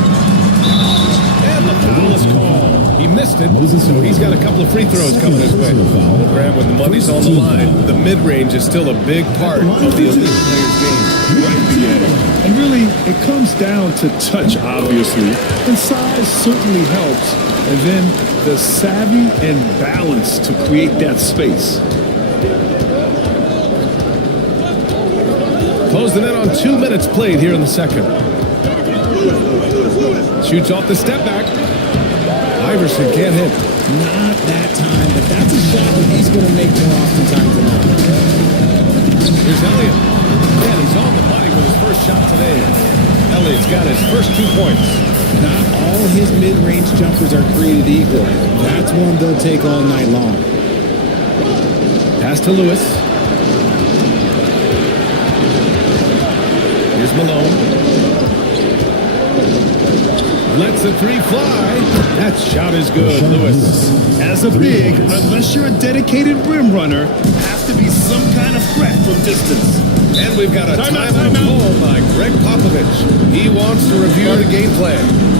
And the foul is called. He missed it, so he's got a couple of free throws coming his way. Grant, when the money's on the line, the mid-range is still a big part of the elite player's game. Right, B.A. And really, it comes down to touch, obviously. And size certainly helps. And then the savvy and balance to create that space. Close the net on 2 minutes played here in the second. Shoots off the step back. Iverson can't hit. Not that time, but that's a shot that he's going to make more oftentimes than not. Here's Elliott. Yeah, he's on the money with his first shot today. Stanley's got his first 2 points. Not all his mid-range jumpers are created equal. That's one they'll take all night long. Pass to Lewis. Here's Malone. Lets the three fly. That shot is good, Lewis. As a big, unless you're a dedicated rim runner, have to be some kind of threat from distance. And we've got a timeout call by Greg Popovich. He wants to review the game plan.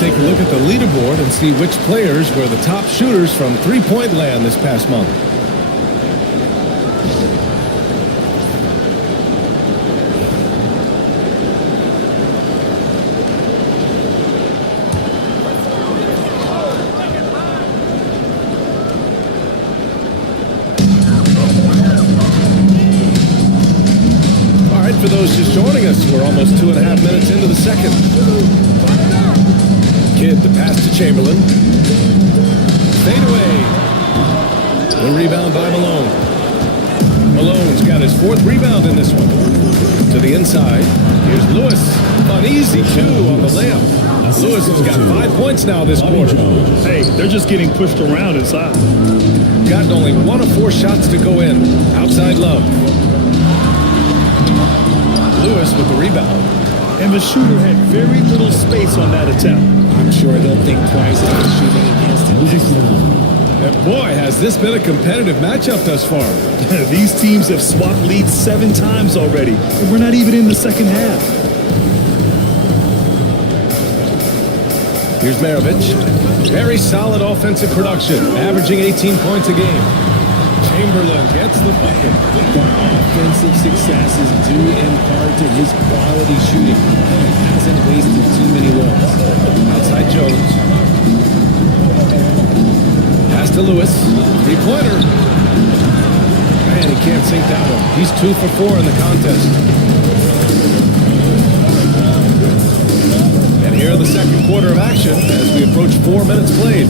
Take a look at the leaderboard and see which players were the top shooters from three-point land this past month. All right, for those just joining us, we're almost 2.5 minutes into the second. Kidd, the pass to Chamberlain. Fade away. The rebound by Malone. Malone's got his 4th rebound in this one. To the inside. Here's Lewis. Uneasy, too, on the layup. Lewis has got 5 points now this quarter. Hey, they're just getting pushed around inside. Got only 1 of 4 shots to go in. Outside Love. Lewis with the rebound. And the shooter had very little space on that attempt. I'm sure they'll think twice about shooting against him next time. And boy, has this been a competitive matchup thus far. These teams have swapped leads 7 times already, and we're not even in the second half. Here's Maravich. Very solid offensive production, averaging 18 points a game. Chamberlain gets the bucket. The offensive success is due in part to his quality shooting. He hasn't wasted too many looks. Outside Jones. Pass to Lewis. 3-pointer. Man, he can't sink that one. He's 2 for 4 in the contest. And here in the second quarter of action as we approach 4 minutes played.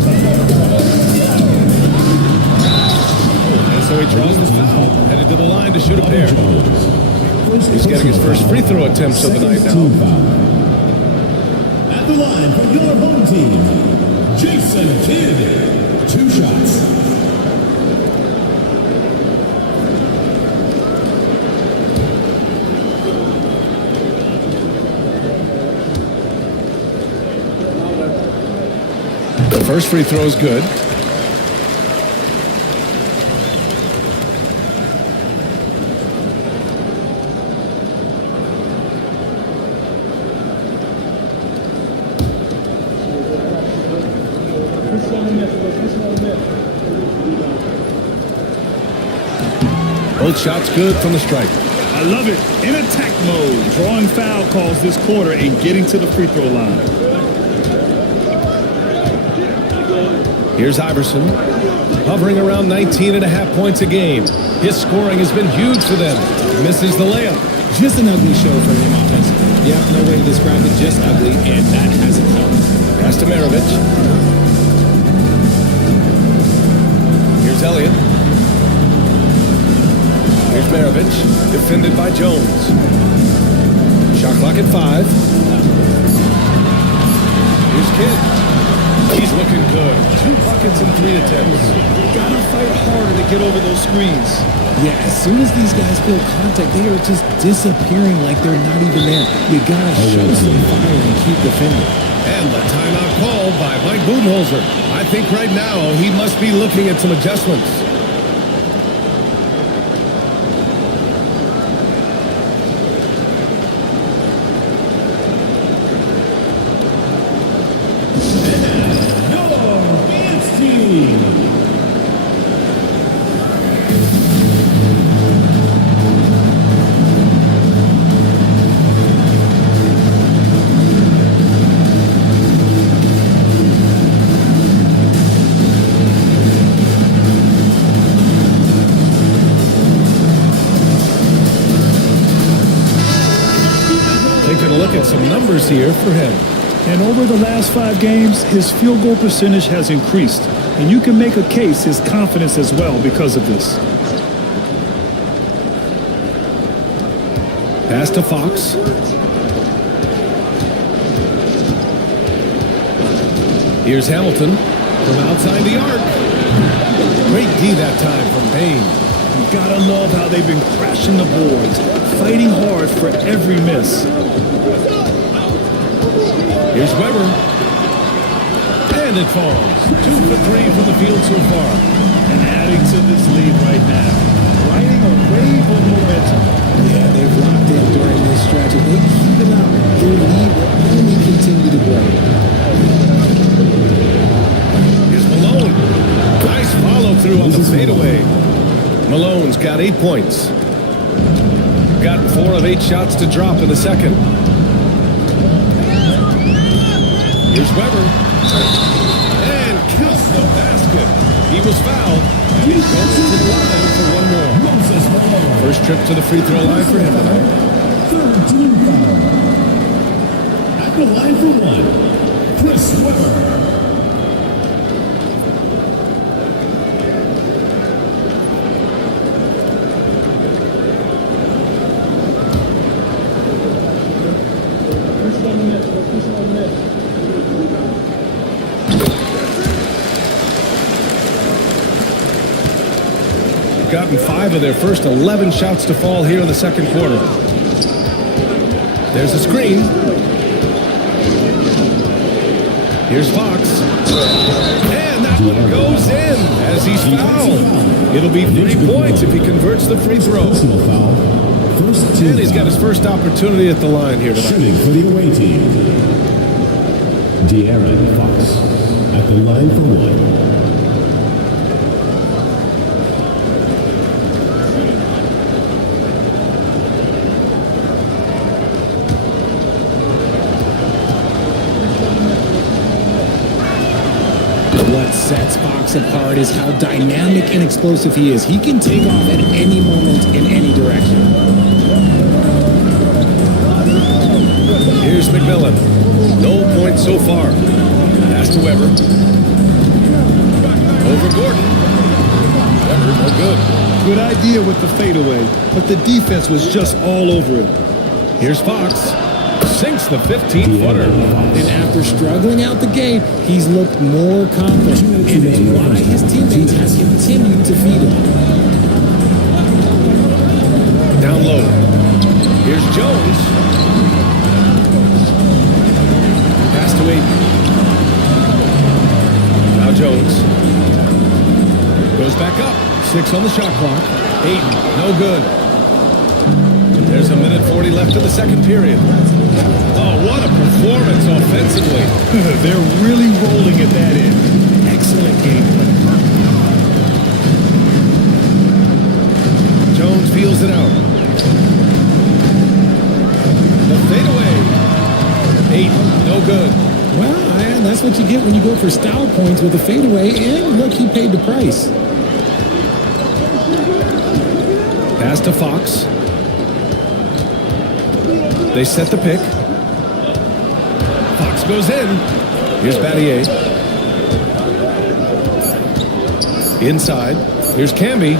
So he draws the foul, headed to the line to shoot a pair. He's getting his first free throw attempts of the night now. At the line for your home team, Jason Kidd. 2 shots. The first free throw is good. Both shots good from the stripe. I love it. In attack mode, drawing foul calls this quarter and getting to the free throw line. Here's Iverson, hovering around 19.5 points a game. His scoring has been huge for them. Misses the layup. Just an ugly show for him offensively. Yep, no way to describe it, just ugly, and that hasn't helped. Pass to Maravich. Here's Elliott. Here's Maravich, defended by Jones. Shot clock at 5. Here's Kidd. He's looking good. 2 buckets in 3 attempts. Gotta fight harder to get over those screens. Yeah, as soon as these guys feel contact, they are just disappearing like they're not even there. You gotta show some fire and keep defending. And the timeout called by Mike Budenholzer. I think right now he must be looking at some adjustments. Some numbers here for him. And over the last 5 games, his field goal percentage has increased. And you can make a case his confidence as well because of this. Pass to Fox. Here's Hamilton from outside the arc. Great D that time from Payne. You gotta love how they've been crashing the boards, fighting hard for every miss. Here's Weber. And it falls. 2 for 3 from the field so far. And adding to this lead right now. Riding a wave of momentum. Yeah, they've locked in during this stretch. If they keep it up, their lead will only continue to grow. Here's Malone. Nice follow through on the fadeaway. Malone's got 8 points. Got 4 of 8 shots to drop in the second. Here's Weber. And counts the basket. He was fouled. And he's going to the line for one more. First trip to the free throw line for him tonight. 13 foul. At the line for 1, Chris Weber. Gotten 5 of their first 11 shots to fall here in the second quarter. There's a screen. Here's Fox. And that one goes in as he's fouled. It'll be 3 points if he converts the free throw. And he's got his first opportunity at the line here tonight. Shooting for the away team, De'Aaron Fox at the line for 1. What sets Fox apart is how dynamic and explosive he is. He can take off at any moment in any direction. Here's McMillan. No points so far. Pass to Weber. Over Gordon. Weber, no good. Good idea with the fadeaway, but the defense was just all over it. Here's Fox. Sinks the 15-footer. And after struggling out the gate, he's looked more confident. And it's why his teammates have continued to feed him. Down low. Here's Jones. Pass to Ayton. Now Jones. Goes back up. 6 on the shot clock. Ayton, no good. There's a minute 40 left in the second period. Oh, what a performance offensively. They're really rolling at that end. Excellent game plan. Jones feels it out. The fadeaway. 8, no good. Well, and that's what you get when you go for style points with a fadeaway. And look, he paid the price. Pass to Fox. They set the pick. Fox goes in. Here's Battier. Inside. Here's Camby.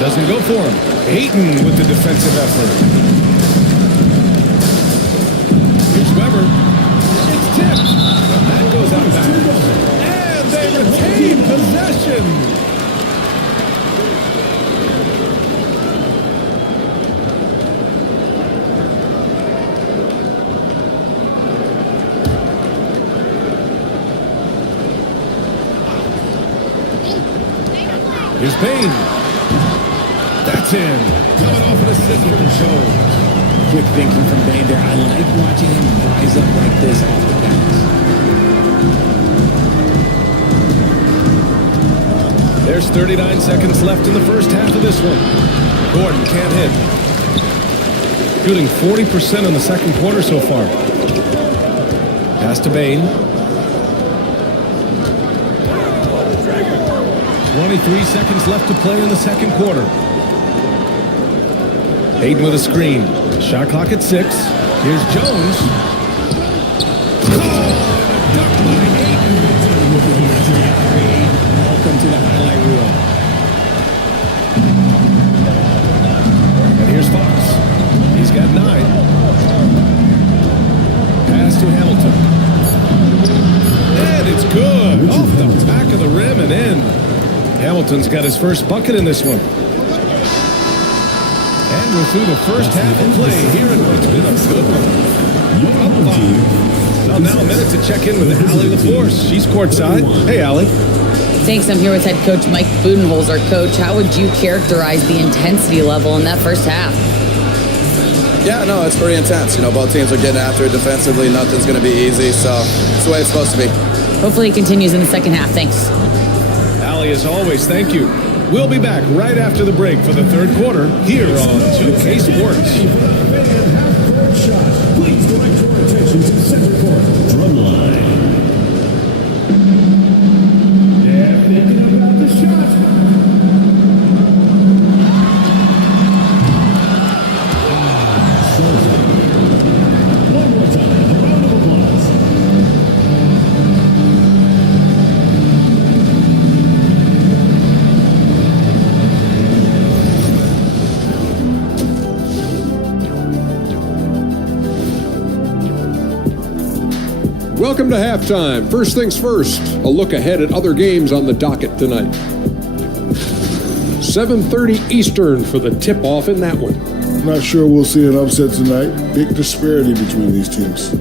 Doesn't go for him. Ayton with the defensive effort. Here's Weber. It's tipped. That goes out of bounds. And they retain possession. Here's Payne. That's in. Coming off of the assist from Jones. Quick thinking from Bane there. I like watching him rise up like this off the bounce. There's 39 seconds left in the first half of this one. Gordon can't hit. Shooting 40% in the second quarter so far. Pass to Bane. 23 seconds left to play in the second quarter. Ayton with a screen. Shot clock at 6. Here's Jones. Welcome to the highlight reel. And here's Fox. He's got 9. Pass to Hamilton. And it's good. Off the back of the rim and in. Hamilton's got his first bucket in this one. And we're through the first half of play here in what's been a good one. Up 5. Well, now a minute to check in with Allie LaForce. She's courtside. Hey, Allie. Thanks. I'm here with head coach Mike Budenholzer. Coach, how would you characterize the intensity level in that first half? Yeah, no, it's pretty intense. You know, both teams are getting after it defensively. Nothing's going to be easy, so it's the way it's supposed to be. Hopefully it continues in the second half. Thanks. Allie, as always, thank you. We'll be back right after the break for the third quarter here on 2K Sports. Please direct your attention to center court. Drumline. Yeah, thinking about the shot. One more time, a round of applause. Welcome to halftime. First things first, a look ahead at other games on the docket tonight. 7:30 Eastern for the tip-off in that one. I'm not sure we'll see an upset tonight. Big disparity between these teams.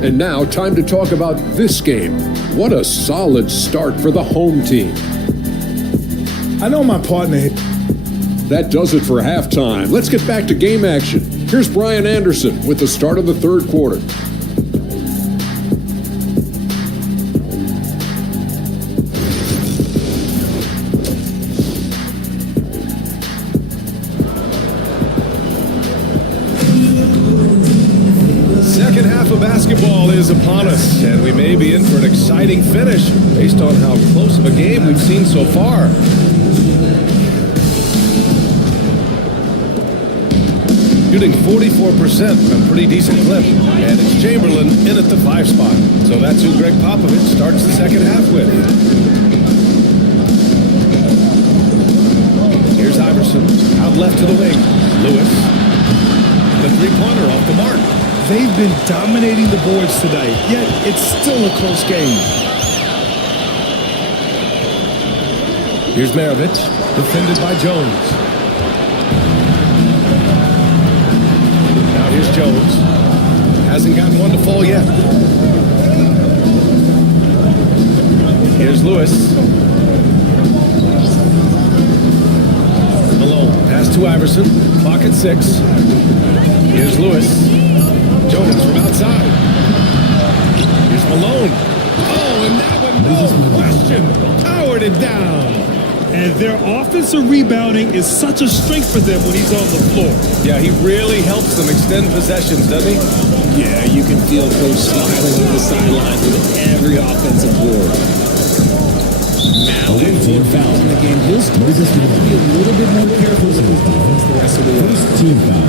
And now, time to talk about this game. What a solid start for the home team. I know my partner. That does it for halftime. Let's get back to game action. Here's Brian Anderson with the start of the third quarter. Second half of basketball is upon us, and we may be in for an exciting finish based on how close of a game we've seen so far. Shooting 44%, a pretty decent clip, and it's Chamberlain in at the 5 spot. So that's who Greg Popovich starts the second half with. Here's Iverson, out left to the wing. Lewis, the three-pointer off the mark. They've been dominating the boards tonight, yet it's still a close game. Here's Maravich, defended by Jones. Now here's Jones. Hasn't gotten one to fall yet. Here's Lewis. Malone, pass to Iverson. Clock at 6. Here's Lewis. Jones from outside. Here's Malone. Oh, and that one, no question, powered it down. And their offensive rebounding is such a strength for them when he's on the floor. Yeah, he really helps them extend possessions, doesn't he? Yeah, you can feel Coach smiling on the sidelines with every offensive board. Now, with 4 fouls in the game, he'll start to be a little bit more careful with his defense the rest of the way. First team foul.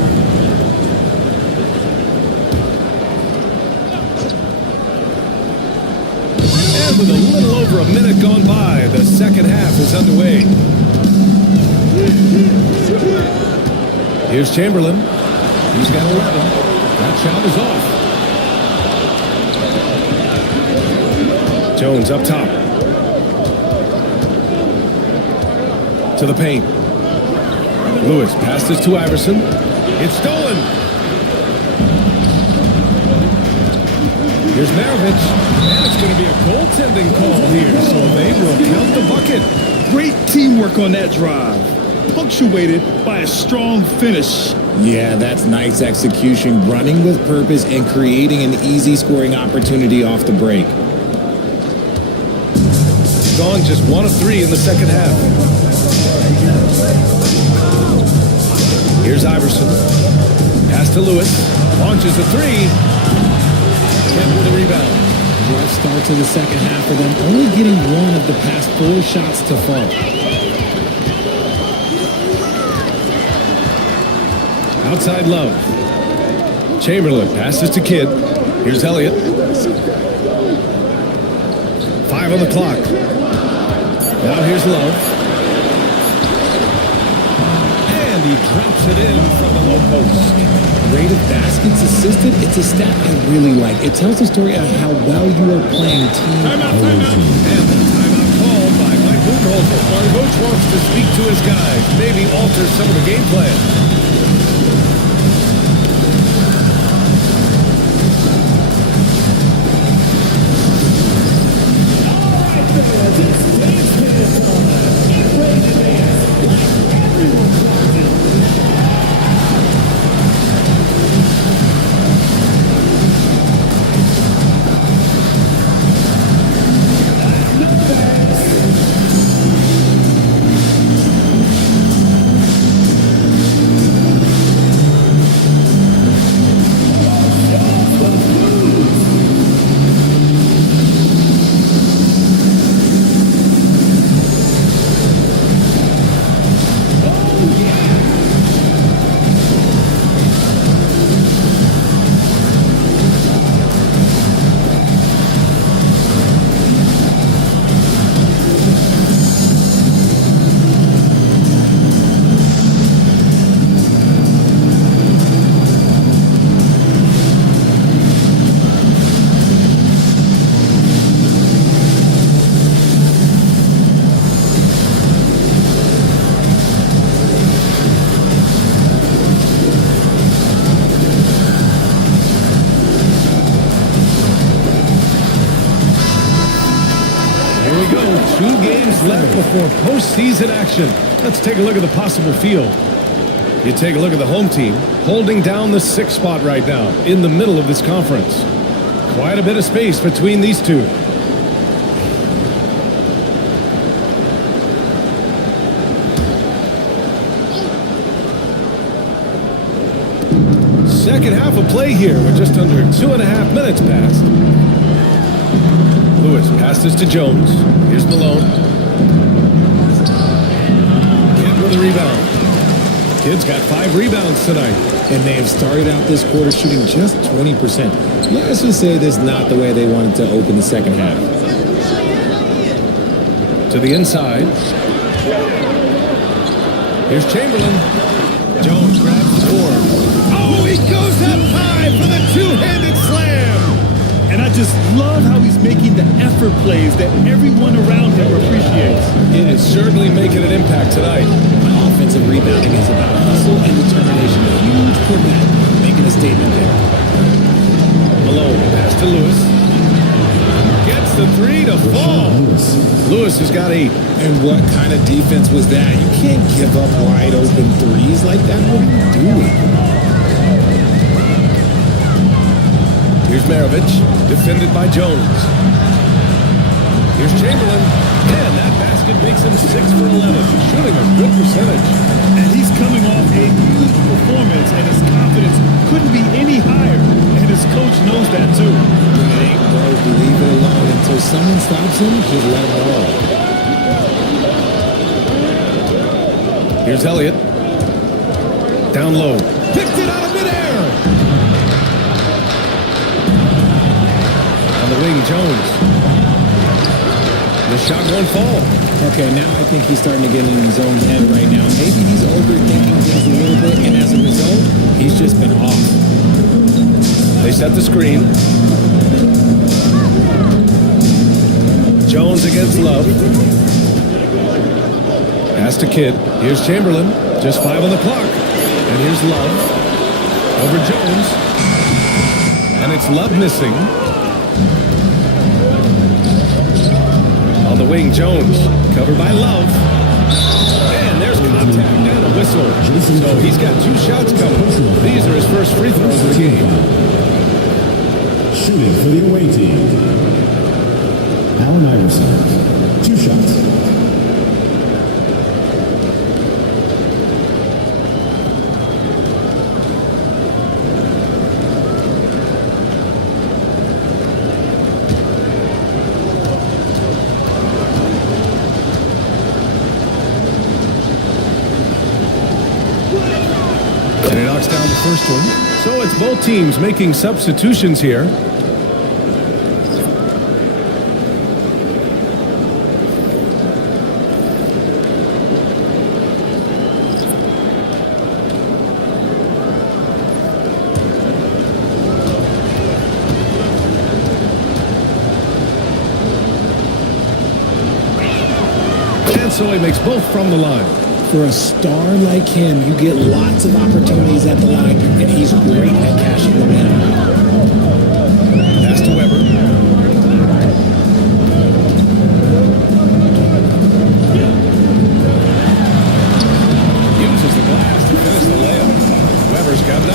over a minute gone by. The second half is underway. Here's Chamberlain. He's got 11. That shot is off. Jones up top. To the paint. Lewis passes to Iverson. It's stolen. Here's Maravich. And it's going to be a goaltending call here, so they will count the bucket. Great teamwork on that drive, punctuated by a strong finish. Yeah, that's nice execution, running with purpose and creating an easy scoring opportunity off the break. Gone just 1 of 3 in the second half. Here's Iverson. Pass to Lewis. Launches a 3. Kent with a rebound. Rough start to the second half for them, only getting 1 of the past 4 shots to fall. Outside Love. Chamberlain passes to Kidd. Here's Elliott. 5 on the clock. Now here's Love. And he drops it in from the low post. Rate of baskets assisted, it's a stat I really like. It tells the story of how well you are playing team. And the timeout called by Mike Budenholzer. Our coach wants to speak to his guys, maybe alter some of the game plan. Left before postseason action. Let's take a look at the possible field. You take a look at the home team, holding down the 6th spot right now in the middle of this conference. Quite a bit of space between these two. Second half of play here with just under 2.5 minutes passed. Lewis passes to Jones. Here's Malone. The rebound. Kids got 5 rebounds tonight. And they have started out this quarter shooting just 20%. Let's just say this is not the way they wanted to open the second half. To the inside. Here's Chamberlain. Jones grabs the board. Oh, he goes up high for the two-handed slam. And I just love how he's making the effort plays that everyone around him appreciates. It is certainly making an impact tonight. Offensive rebounding is about hustle and determination. A huge putback, making a statement there. Malone, pass to Lewis. Gets the 3 to fall. Lewis has got 8. And what kind of defense was that? You can't give up wide open threes like that. What are you doing? Here's Maravich, defended by Jones. Here's Chamberlain, and that basket makes him 6 for 11, shooting a good percentage. And he's coming off a huge performance, and his confidence couldn't be any higher. And his coach knows that too. It ain't broke, leave it alone. Until someone stops him, just let him roll. Here's Elliott. Down low. Picked it out of midair. On the wing, Jones. The shot won't fall. Okay, now I think he's starting to get in his own head right now. Maybe he's overthinking things a little bit, and as a result, he's just been off. They set the screen. Jones against Love. Pass to Kidd. Here's Chamberlain. Just 5 on the clock. And here's Love. Over Jones. And it's Love missing. On the wing, Jones. Covered by Love. And there's contact and a whistle. So he's got 2 shots coming. These are his first free throws of the game. Shooting for the away team, Allen Iverson. 2 shots. And he knocks down the first one. So it's both teams making substitutions here. And so he makes both from the line. For a star like him, you get lots of opportunities at the line, and he's great at cashing them in. Pass to Weber. Uses the glass to finish the layup. Weber's got 9.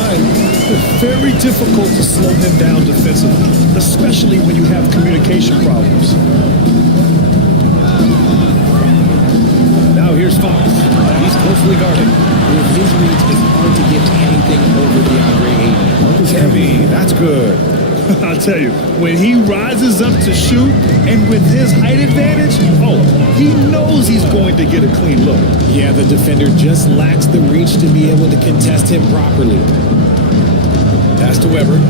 Very difficult to slow him down defensively, especially when you have communication problems. Now here's Fox. He's closely guarded. With his reach, it's hard to get anything over DeAndre Ayton. Heavy. That's good. I'll tell you, when he rises up to shoot, and with his height advantage, he knows he's going to get a clean look. Yeah, the defender just lacks the reach to be able to contest him properly. Pass to Weber.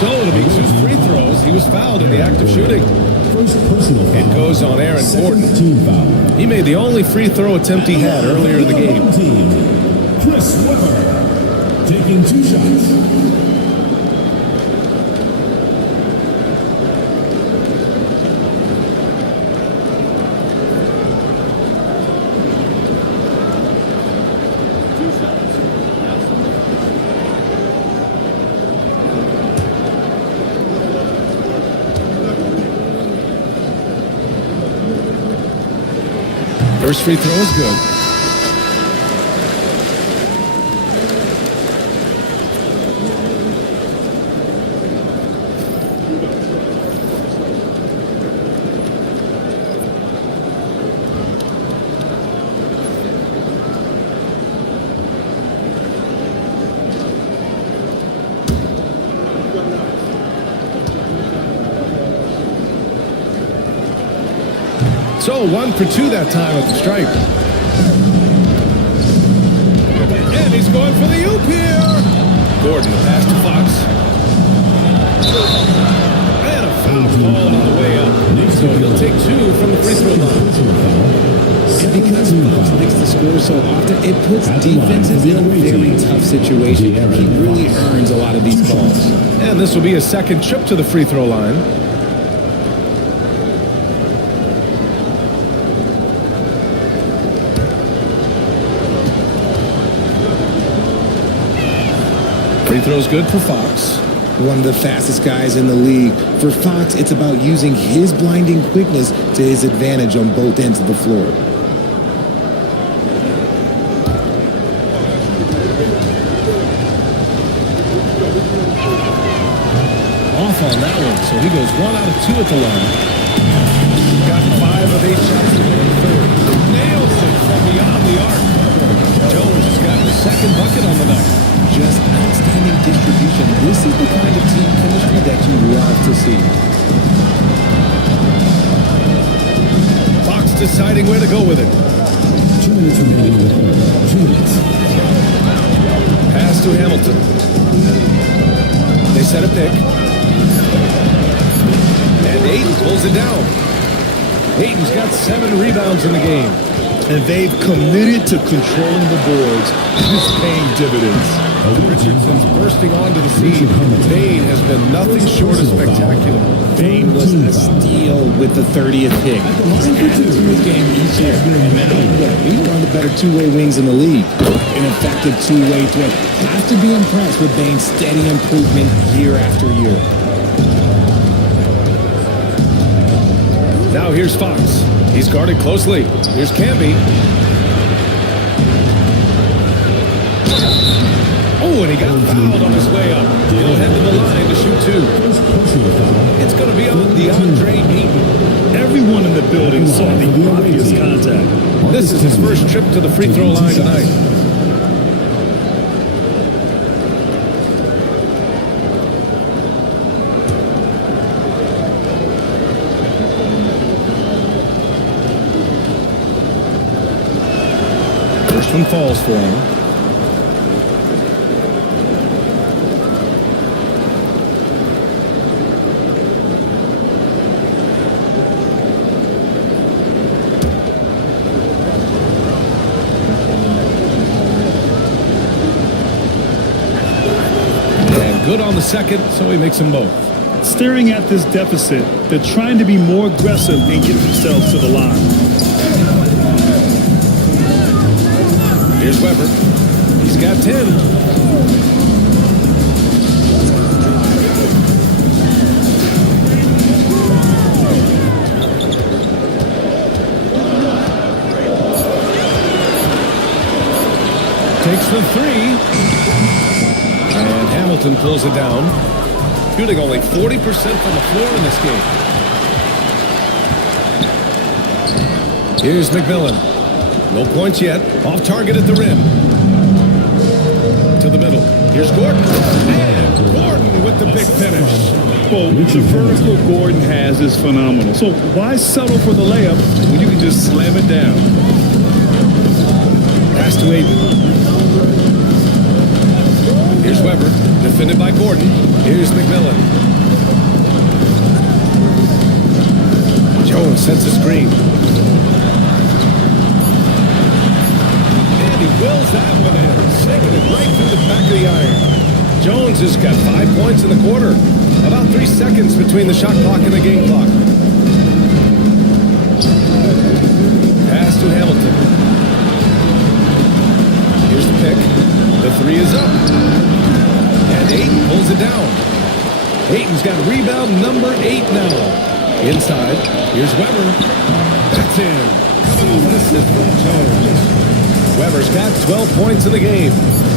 So it'll be 2 free throws. He was fouled in the act of shooting. First personal foul. It goes on Aaron Gordon. Team foul. He made the only free throw attempt he had earlier in the game. Team, Chris Webber. Taking 2 shots. First free throw is good. So 1 for 2 that time at the stripe. And he's going for the oop here. Gordon, the pass to Fox. And a foul call on the way up. So he'll take 2 from the free throw line. And because Fox likes to score so often, it puts defenses in a very tough situation. He really earns a lot of these calls. And this will be a second trip to the free throw line. Free throw's good for Fox. One of the fastest guys in the league. For Fox, it's about using his blinding quickness to his advantage on both ends of the floor. Off on that one, so he goes 1 out of 2 at the line. Got 5 of 8 shots to go in the third. Nails it from beyond the arc. Jones has got the second bucket on the night. Just outstanding distribution. This is the kind of team chemistry that you love to see. Fox deciding where to go with it. 2 minutes remaining in the third. 2 minutes. Pass to Hamilton. set a pick. And Ayton pulls it down. Ayton's got 7 rebounds in the game. And they've committed to controlling the boards. It's paying dividends. Richardson's bursting onto the scene. Bane has been nothing short of spectacular. Bane was a steal with the 30th pick. He's added to his game each year. And now, he's one of the better two-way wings in the league. An effective two-way threat. Have to be impressed with Bane's steady improvement year after year. Now here's Fox. He's guarded closely. Here's Camby. Oh, and he got fouled on his way up. He'll head to the line to shoot 2. It's going to be on DeAndre Ayton. Everyone in the building saw the obvious contact. This is his first trip to the free throw line tonight. First one falls for him. Good on the second, so he makes them both. Staring at this deficit, they're trying to be more aggressive and get themselves to the line. Here's Weber. He's got 10. Takes the 3. And Hamilton pulls it down. Shooting only 40% from the floor in this game. Here's McMillan. No points yet. Off target at the rim. To the middle. Here's Gordon. And Gordon with the big finish. Well, the vertical Gordon has is phenomenal. So why settle for the layup when you can just slam it down? Pass to Ayton. Here's Weber, defended by Gordon. Here's McMillan. Jones sets a screen. And he wills that one in, singing it right through the back of the iron. Jones has got 5 points in the quarter. About 3 seconds between the shot clock and the game clock. Pass to Hamilton. Here's the pick. The 3 is up. And Ayton pulls it down. Ayton's got rebound number 8 now. Inside, here's Weber. That's in. Coming off an assist from Jones. Weber's got 12 points in the game.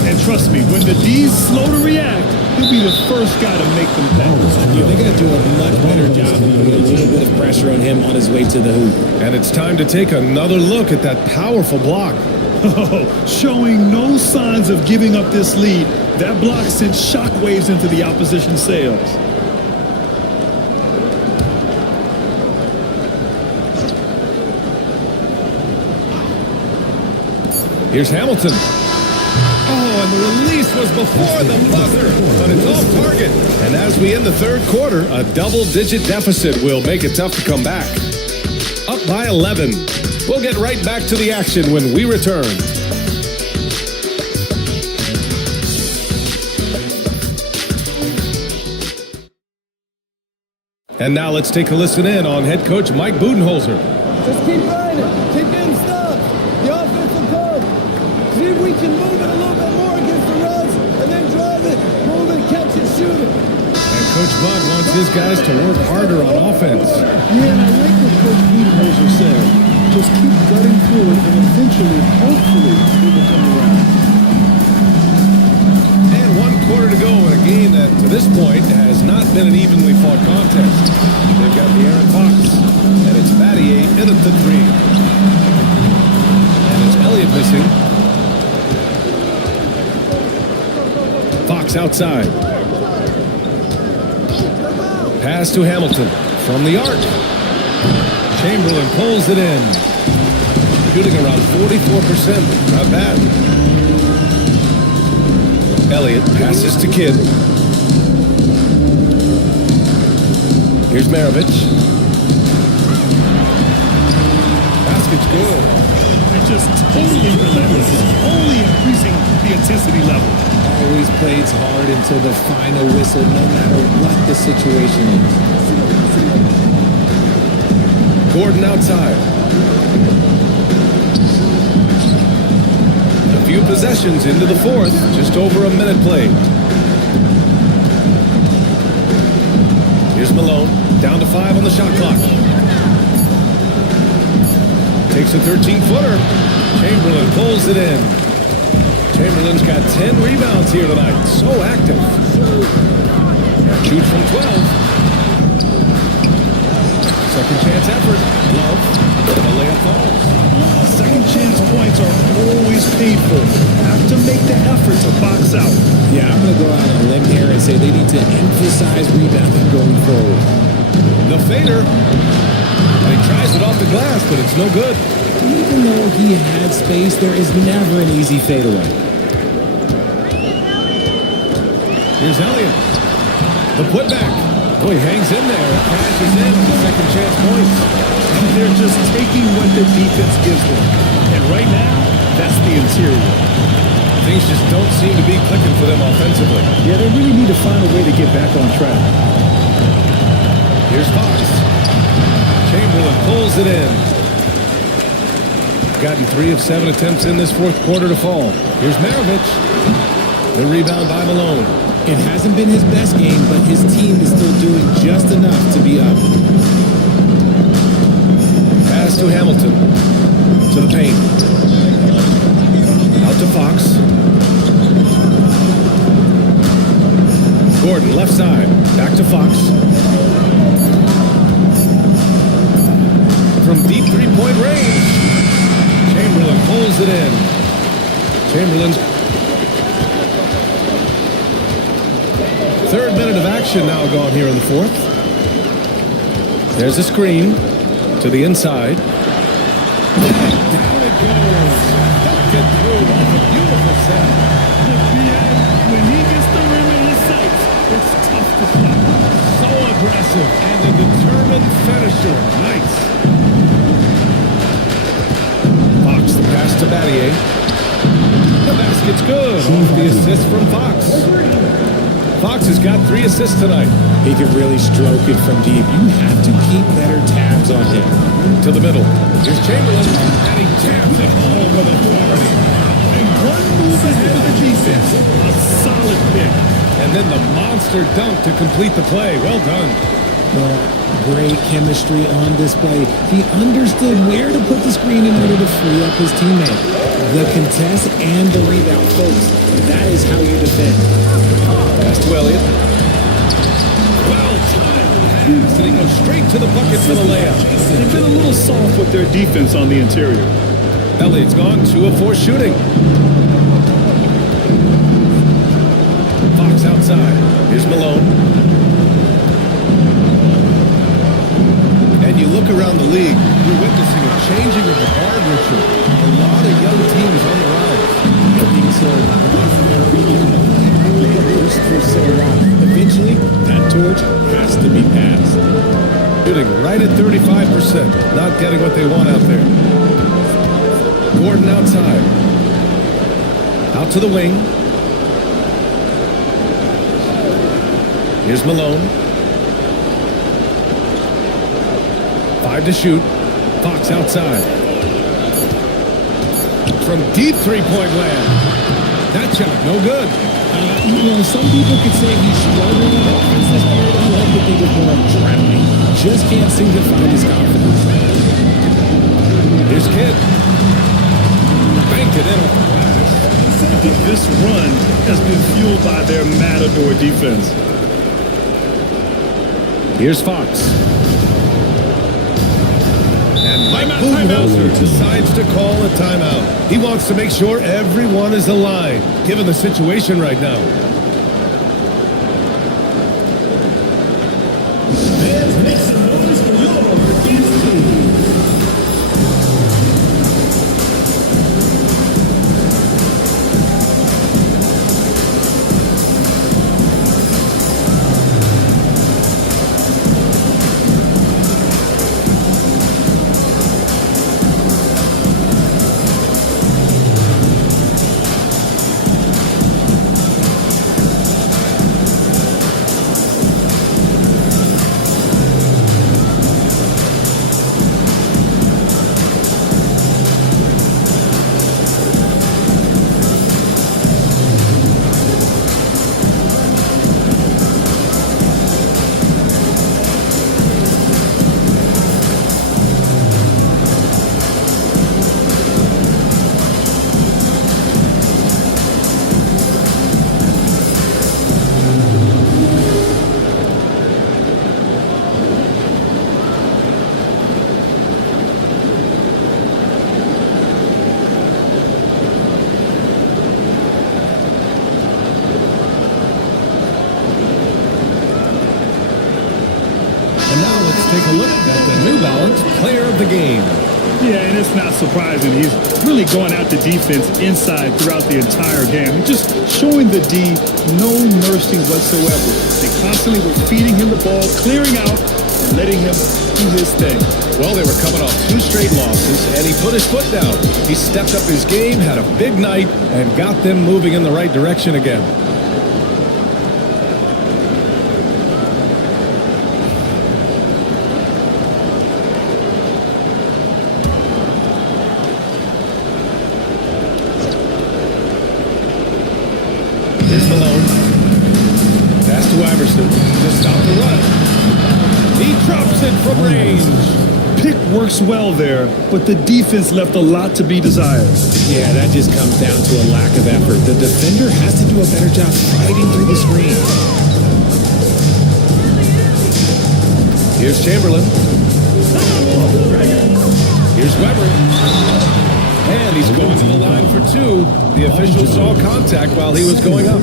And trust me, when the D's slow to react, he'll be the first guy to make them pay. Yeah, they're going to do a much better job of putting a little bit of pressure on him on his way to the hoop. And it's time to take another look at that powerful block. Showing no signs of giving up this lead. That block sent shockwaves into the opposition sails. Here's Hamilton. Oh, and the release was before the buzzer, but it's off target. And as we end the third quarter, a double-digit deficit will make it tough to come back. Up by 11. We'll get right back to the action when we return. And now let's take a listen in on head coach Mike Budenholzer. Just keep grinding. Keep getting stops. The offense will come. See if we can move it a little bit more against the rush and then drive it, move it, catch it, shoot it. And Coach Bud wants his guys to work harder on offense. Yeah, and I like what Coach Budenholzer said. Just keep gutting through it, and eventually, hopefully, it will come around. And 1 quarter to go in a game that, to this point, has not been an evenly fought contest. They've got the Aaron Fox, and it's Battier in at the 3. And it's Elliott missing. Fox outside. Pass to Hamilton from the arc. Chamberlain pulls it in. Shooting around 44%. Not bad. Elliott passes to Kidd. Here's Maravich. Basket's good. It's just totally relentless. Only increasing the intensity level. Always plays hard until the final whistle, no matter what the situation is. Gordon outside. A few possessions into the fourth, just over a minute played. Here's Malone, down to 5 on the shot clock. Takes a 13-footer. Chamberlain pulls it in. Chamberlain's got 10 rebounds here tonight. So active. Shoots from 12. Second chance effort. Love. The layup falls. Second chance points are always painful. Have to make the effort to box out. Yeah, I'm going to go out on a limb here and say they need to emphasize rebounding going forward. The fader. And he tries it off the glass, but it's no good. Even though he had space, there is never an easy fadeaway. Here's Elliott. The putback. Oh, he hangs in there. Crashes in. Second chance points. And they're just taking what the defense gives them. And right now, that's the interior. Things just don't seem to be clicking for them offensively. Yeah, they really need to find a way to get back on track. Here's Fox. Chamberlain pulls it in. Gotten 3 of 7 attempts in this fourth quarter to fall. Here's Maravich. The rebound by Malone. It hasn't been his best game, but his team is still doing just enough to be up. Pass to Hamilton. To the paint. Out to Fox. Gordon, left side. Back to Fox. From deep three-point range. Chamberlain pulls it in. Chamberlain's third minute of action now gone here in the fourth. There's a screen to the inside. Down it goes. Ducked it through off a beautiful set. When he gets the rim in his sights, it's tough to stop. So aggressive and a determined finisher. Nice. Fox, the pass to Battier. The basket's good. Off the assist from Fox. Fox has got 3 assists tonight. He can really stroke it from deep. You have to keep better tabs on him. To the middle. Here's Chamberlain, and he jams it home with authority. And one move ahead of the defense. A solid pick. And then the monster dunk to complete the play. Well done. Well, great chemistry on display. He understood where to put the screen in order to free up his teammate. The contest and the rebound, folks. That is how you defend. Pass to Elliott. Well timed pass, and he goes straight to the bucket for the layup. They've been a little soft with their defense on the interior. Elliott's gone 2 of 4 shooting. Fox outside. Here's Malone. And you look around the league, you're witnessing a changing of the guard ritual. A lot of young teams on the rise. For so long. Eventually, that torch has to be passed. Shooting right at 35%. Not getting what they want out there. Gordon outside. Out to the wing. Here's Malone. 5 to shoot. Fox outside. From deep three-point land. That shot, no good. Some people could say he's struggling in offense this year. I like to think of more of drowning. Just can't seem to find his confidence. Here's Kidd. Banked it in off the glass. This run has been fueled by their Matador defense. Here's Fox. And Mike Budenholzer decides to call a timeout. He wants to make sure everyone is aligned, given the situation right now. Make some noise for your defense team. of the game. Yeah, and it's not surprising. He's really going at the defense inside throughout the entire game. Just showing the D no mercy whatsoever. They constantly were feeding him the ball, clearing out, and letting him do his thing. Well, they were coming off 2 straight losses, and he put his foot down. He stepped up his game, had a big night, and got them moving in the right direction again. Here's Malone. Pass to Iverson to stop the run. He drops it from range. Pick works well there, but the defense left a lot to be desired. Yeah, that just comes down to a lack of effort. The defender has to do a better job fighting through the screen. Here's Chamberlain. Here's Weber. And he's going to the line for 2. The official saw contact while he was going up.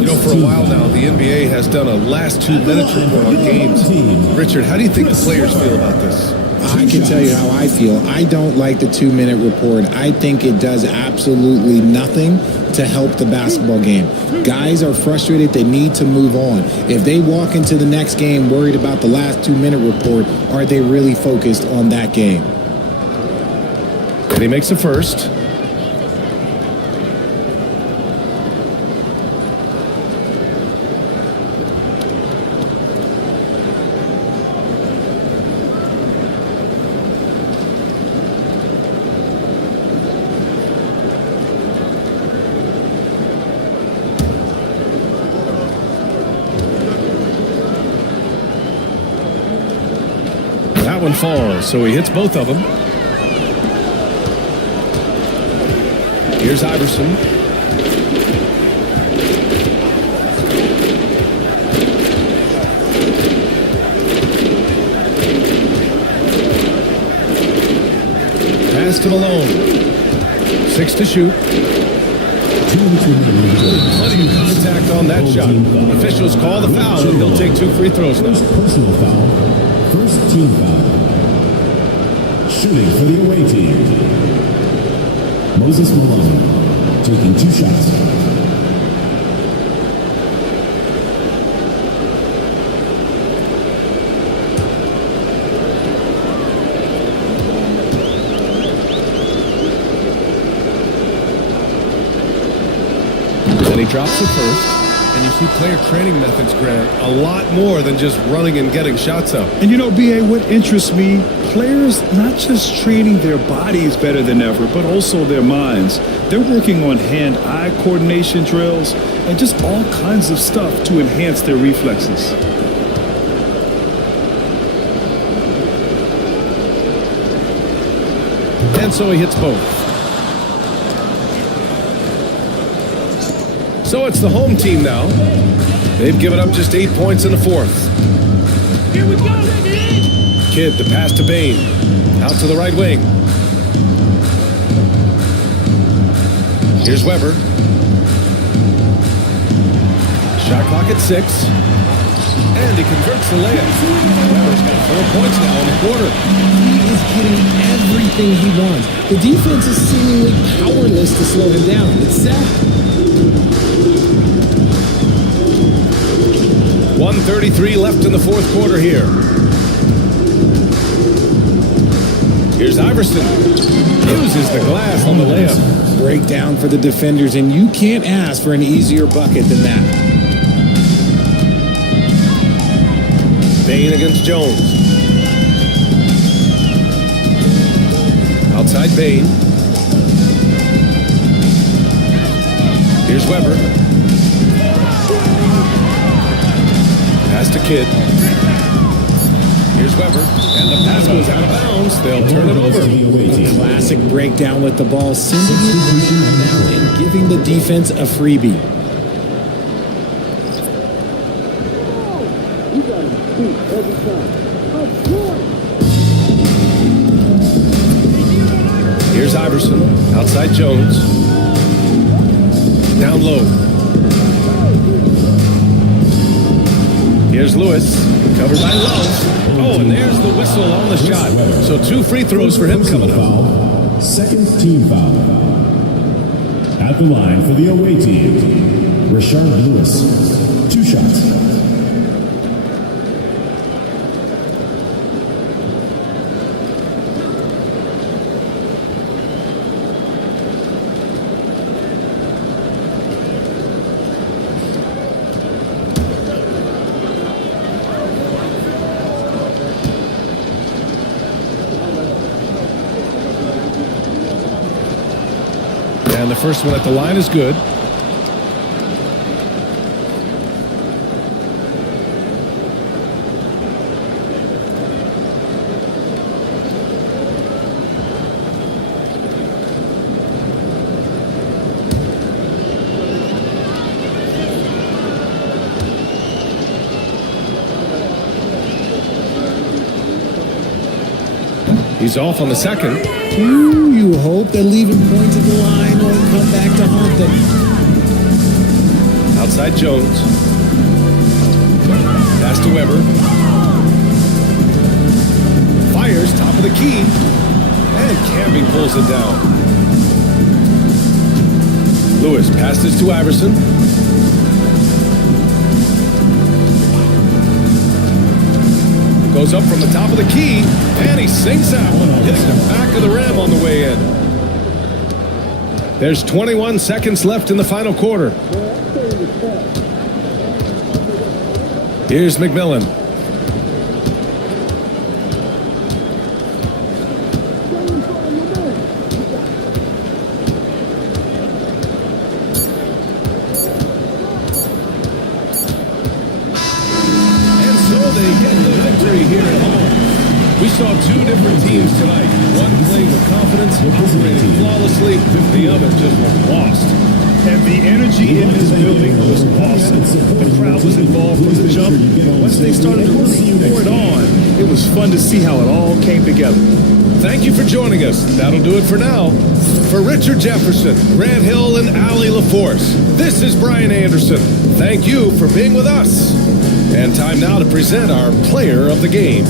You know, for a while now, the NBA has done a last 2 minutes report on games. Richard, how do you think the players feel about this? I can tell you how I feel. I don't like the 2-minute report. I think it does absolutely nothing to help the basketball game. Guys are frustrated. They need to move on. If they walk into the next game worried about the last 2-minute report, are they really focused on that game? And he makes the first. That one falls, so he hits both of them. Here's Iverson. Pass to Malone. 6 to shoot. Plenty of contact on that shot. Officials call the foul, and he'll take 2 free throws now. Personal foul. First team foul. Shooting for the away team. Moses Malone taking 2 shots. And he drops it first. And you see player training methods, Grant, a lot more than just running and getting shots up. And you know, B.A., what interests me, players not just training their bodies better than ever, but also their minds. They're working on hand-eye coordination drills and just all kinds of stuff to enhance their reflexes. And so he hits both. So it's the home team now. They've given up just 8 points in the 4th. Here we go, Kidd, the pass to Bane. Out to the right wing. Here's Weber. Shot clock at 6. And he converts the layup. Weber's got 4 points now in the quarter. He is getting everything he wants. The defense is seemingly powerless to slow him down. It's sad. 1:33 left in the 4th quarter here. Here's Iverson. Uses the glass on the layup. Breakdown for the defenders, and you can't ask for an easier bucket than that. Bane against Jones. Outside Bane. Here's Weber. Pass to Kidd. Here's Weber. And the pass goes out of bounds. They'll turn it over. A classic breakdown with the ball, sending it down and giving the defense a freebie. Here's Iverson. Outside Jones. Down low. Here's Lewis. Covered by Love. Oh, and there's the whistle on the shot. So 2 free throws for him coming up. Second team foul. At the line for the away team, Rashard Lewis. 2 shots. And the first one at the line is good. He's off on the second. Ooh, you hope that leaving points at the line won't come back to haunt them. Outside Jones. Pass to Weber. Fires, top of the key. And Camby pulls it down. Lewis passes to Iverson. Goes up from the top of the key, and he sinks that one, hitting the back of the rim on the way in. There's 21 seconds left in the final quarter. Here's McMillan. Here at home. We saw 2 different teams tonight. One playing with confidence, operating flawlessly, the other just lost. And the energy in this building was awesome. The crowd was involved from the jump. Once they started to really pour it on, it was fun to see how it all came together. Thank you for joining us. That'll do it for now. For Richard Jefferson, Grant Hill, and Allie LaForce, this is Brian Anderson. Thank you for being with us. And time now to present our player of the game.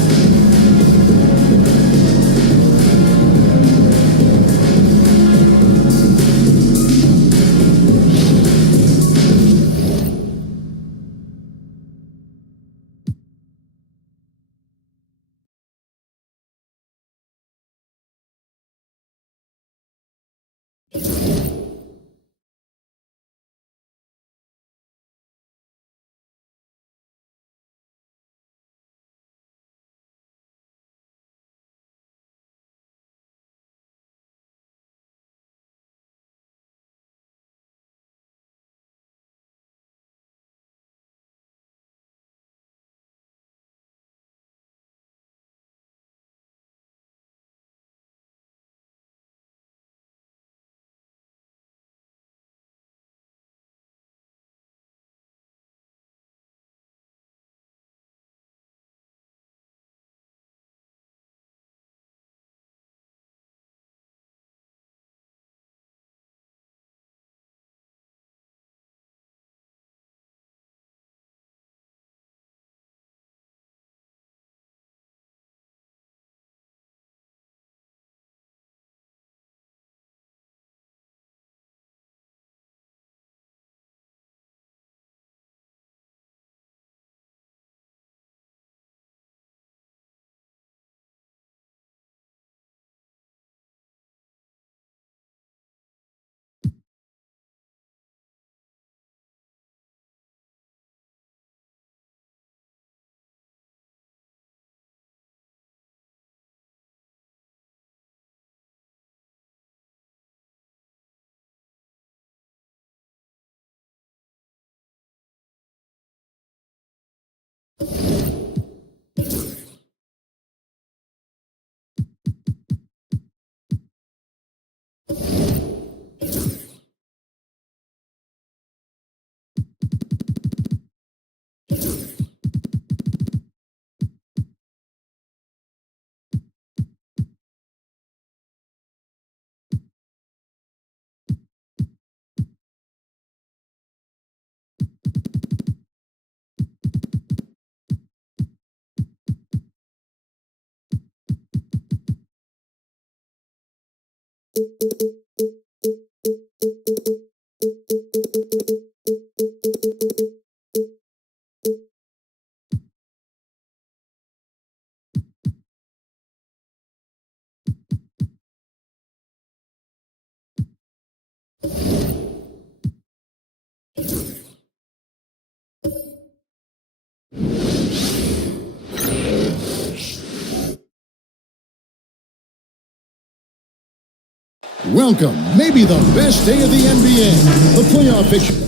Welcome, maybe the best day of the NBA, the playoff picture.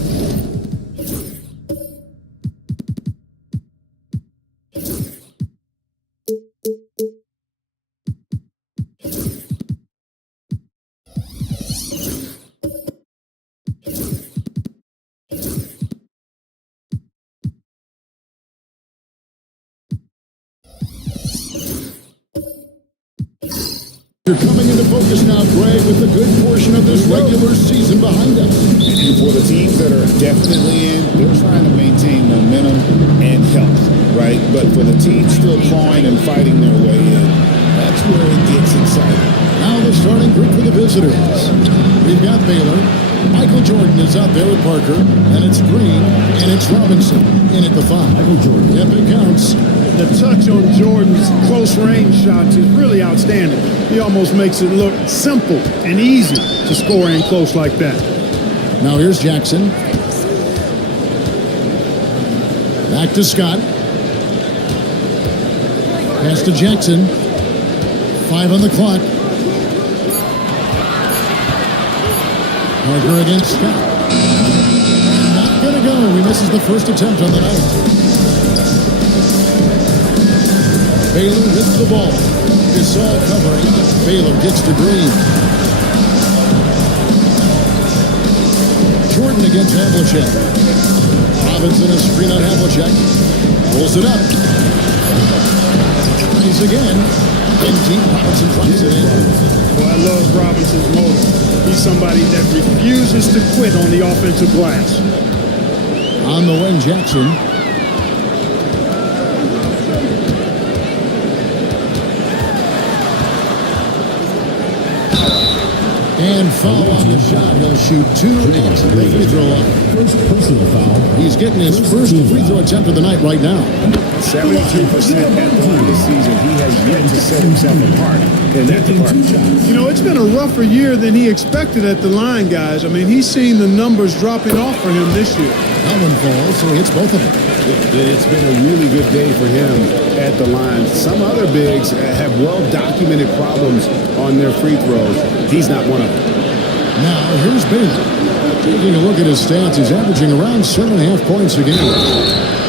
You're coming into focus now, Greg, with a good portion of this regular season behind us. And for the teams that are definitely in, they're trying to maintain momentum and health, right? But for the teams still clawing and fighting their way in, that's where it gets exciting. Now the starting group for the visitors. We've got Baylor. Michael Jordan is out there with Parker, and it's Green, and it's Robinson in at the 5. Michael Jordan. Yep, it counts. The touch on Jordan's close-range shots is really outstanding. He almost makes it look simple and easy to score in close like that. Now here's Jackson. Back to Scott. Pass to Jackson. 5 on the clock. Parker against Scott. Not gonna go. He misses the first attempt on the night. Baylor with the ball. Gasol covering. Baylor gets to Green. Jordan against Havlicek. Robinson a screen on Havlicek. Rolls it up. He's again. In deep, Robinson drops it in. Well, I love Robinson's motive. He's somebody that refuses to quit on the offensive glass. On the wing, Jackson. And foul on the shot. He'll shoot 2 at the free throw line. First personal foul. He's getting his first free throw attempt of the night right now. 72% at the end of the season. He has yet to set himself apart in that department. You know, it's been a rougher year than he expected at the line, guys. I mean, he's seen the numbers dropping off for him this year. That one falls, so he hits both of them. It's been a really good day for him at the line. Some other bigs have well-documented problems on their free throws. He's not one of them. Now, here's Baylor. Taking a look at his stats, he's averaging around 7.5 points a game.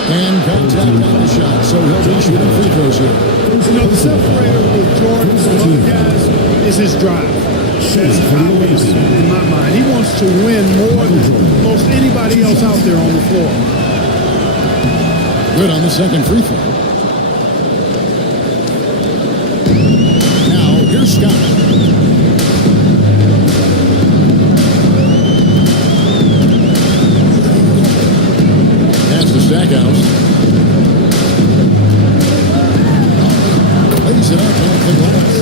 And contact on the shot, so he'll be shooting free throws here. You know, the separator with Jordan from other guys is his drive. That's how he is in my mind. He wants to win more than most anybody else out there on the floor. Good on the second free throw. Now, here's Scott. Stackhouse. Lays it up off the glass.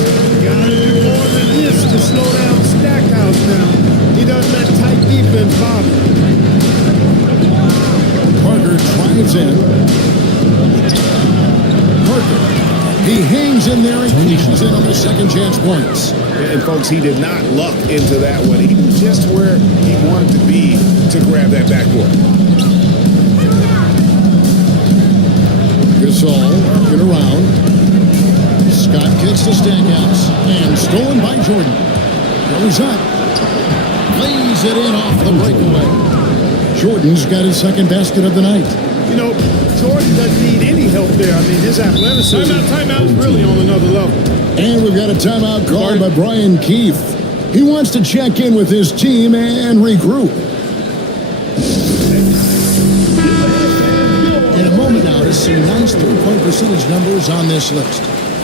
Gotta do more than this to slow down Stackhouse now. He doesn't let tight defense bother. Parker drives in. Parker. He hangs in there and cashes in on the second chance points. And folks, he did not luck into that one. He was just where he wanted to be to grab that backboard. Gasol working around. Scott kicks to Stackhouse and stolen by Jordan. Goes up. Lays it in off the breakaway. Jordan's got his second basket of the night. You know, Jordan doesn't need any help there. I mean, his athleticism. Timeout is really on another level. And we've got a timeout called by Brian Keefe. He wants to check in with his team and regroup. Some nice three-point percentage numbers on this list.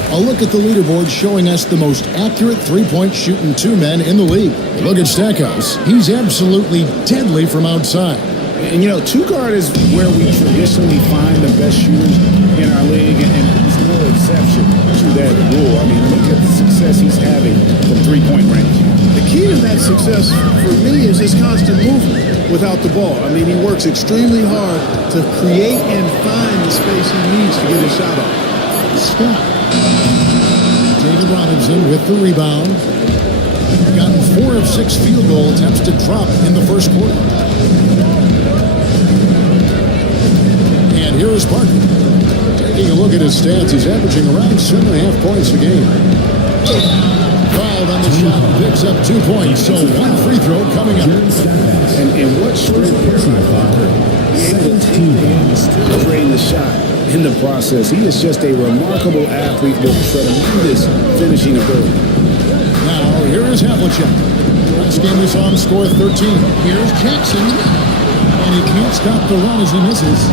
A look at the leaderboard showing us the most accurate three-point shooting 2 men in the league. Look at Stackhouse. He's absolutely deadly from outside. And, you know, 2-guard is where we traditionally find the best shooters in our league, and he's no exception to that rule. I mean, look at the success he's having from three-point range. The key to that success for me is his constant movement without the ball. I mean, he works extremely hard to create and find the space he needs to get his shot off. Scott. David Robinson with the rebound. Gotten 4 of 6 field goal attempts to drop in the first quarter. And here is Parker. Taking a look at his stats, he's averaging around 7.5 points a game. Foul Wild on the shot, picks up 2 points, so one free throw coming up. And what strength here by Parker. Still creating the shot in the process. He is just a remarkable athlete with tremendous finishing ability. Now, here is Havlicek. Last game we saw him score 13. Here's Jackson. And he can't stop the run as he misses.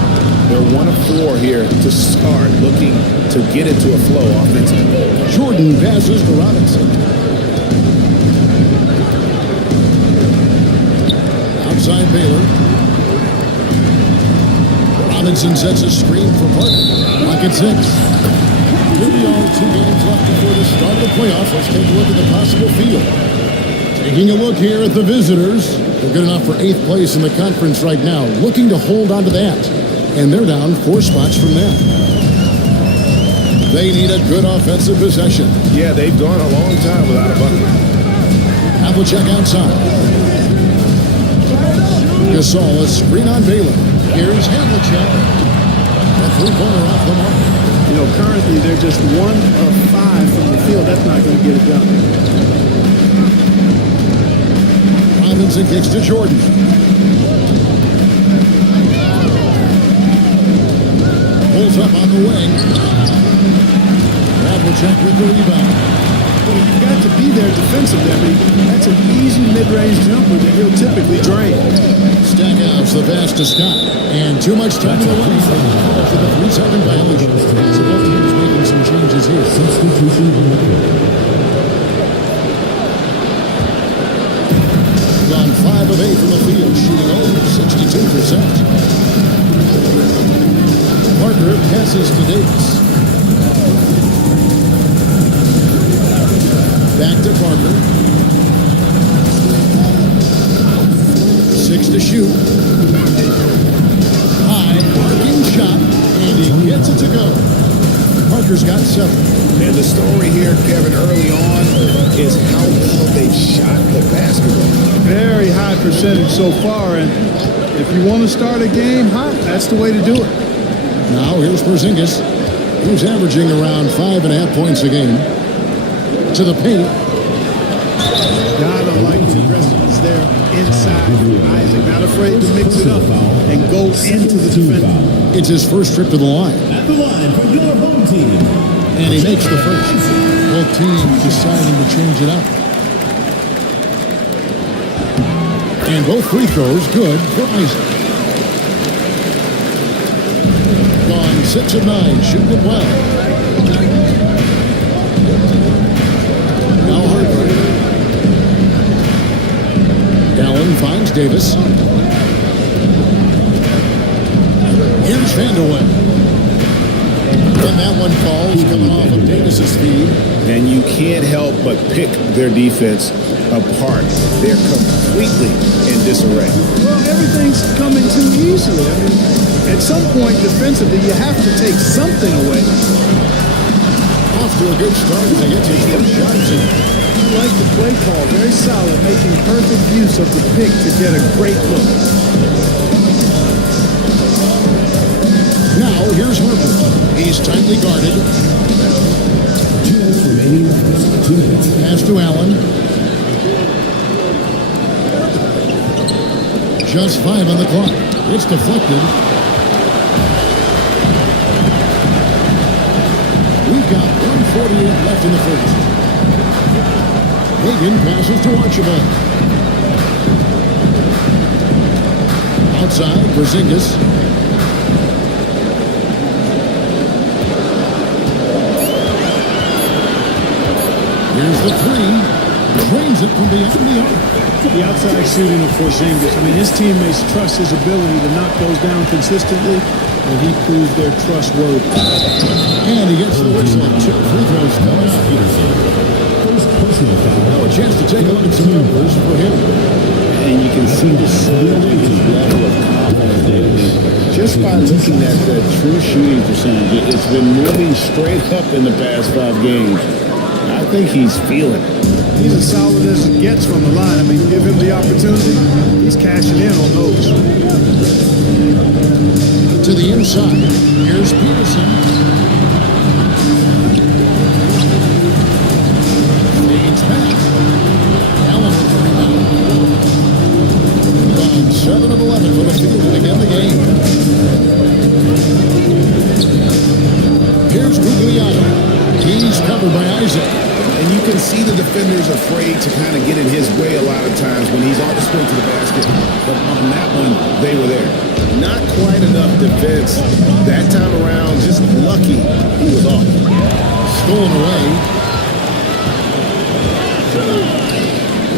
They're 1 of 4 here to start, looking to get into a flow offensively. Jordan passes to Robinson. Outside Baylor. Robinson sets a screen for Parker. Lock at 6. Here we are, 2 games left before the start of the playoffs. Let's take a look at the possible field. Taking a look here at the visitors. They're good enough for 8th place in the conference right now. Looking to hold on to that. And they're down 4 spots from that. They need a good offensive possession. Yeah, they've gone a long time without a bucket. Havlicek outside. Gasol, a screen on Baylor. Here's Havlicek. A 3-pointer off the mark. You know, currently they're just 1 of 5 from the field. That's not going to get it done. Robinson kicks to Jordan. Pulls up on the wing. Havlicek with the rebound. Well, you've got to be there defensively. I mean, that's an easy mid-range jumper that he'll typically drain. Stackhouse, the pass to Scott. And too much time in the lane for the 3-second violation. So both teams making some changes here. Substitution on the court. Gone 5 of 8 from the field, shooting over 62%. Parker passes to Davis. Back to Parker. 6 to shoot. High, arcing shot, and he gets it to go. Parker's got 7. And the story here, Kevin, early on is how well they've shot the basketball. Very high percentage so far, and if you want to start a game hot, that's the way to do it. Now here's Porzingis, who's averaging around 5.5 points a game. To the paint. Gotta like the aggressiveness there inside. Isaac not afraid to mix it up and go into the defender. It's his first trip to the line. At the line for your home team. And he makes the first. Both teams deciding to change it up. And both free throws good for Isaac. Gone 6 of 9, shooting it well. Now Harper. Allen finds Davis. Here's Vanderwell. And that one falls coming off of Davis's feed. And you can't help but pick their defense apart. They're completely in disarray. Well, everything's coming too easily. I mean, at some point defensively, you have to take something away. Off to a good start as they get to his first shots in. I like the play call. Very solid, making perfect use of the pick to get a great look. Now, here's Harper. He's tightly guarded. 2 minutes remaining. 2 minutes. Pass to Allen. Just 5 on the clock. It's deflected. We've got 1:48 left in the first. Hagan passes to Archibald. Outside, Porzingis. Here's the 3. Drains it from beyond the arc. The outside shooting of Porzingis. I mean, his teammates trust his ability to knock those down consistently, and he proves their trustworthy. And he gets the whistle. 2 free throws coming up. First personal foul. Now a chance to take a look at some numbers for him. And you can see the level of confidence just by looking at the true shooting percentage. It's been moving straight up in the past 5 games. I think he's feeling it. He's as solid as it gets from the line. I mean, give him the opportunity, he's cashing in on those. To the inside, here's Peterson. Fades back. defenders afraid to kind of get in his way a lot of times when he's on the sprint to the basket. But on that one, they were there. Not quite enough defense that time around. Just lucky he was off. Stolen away.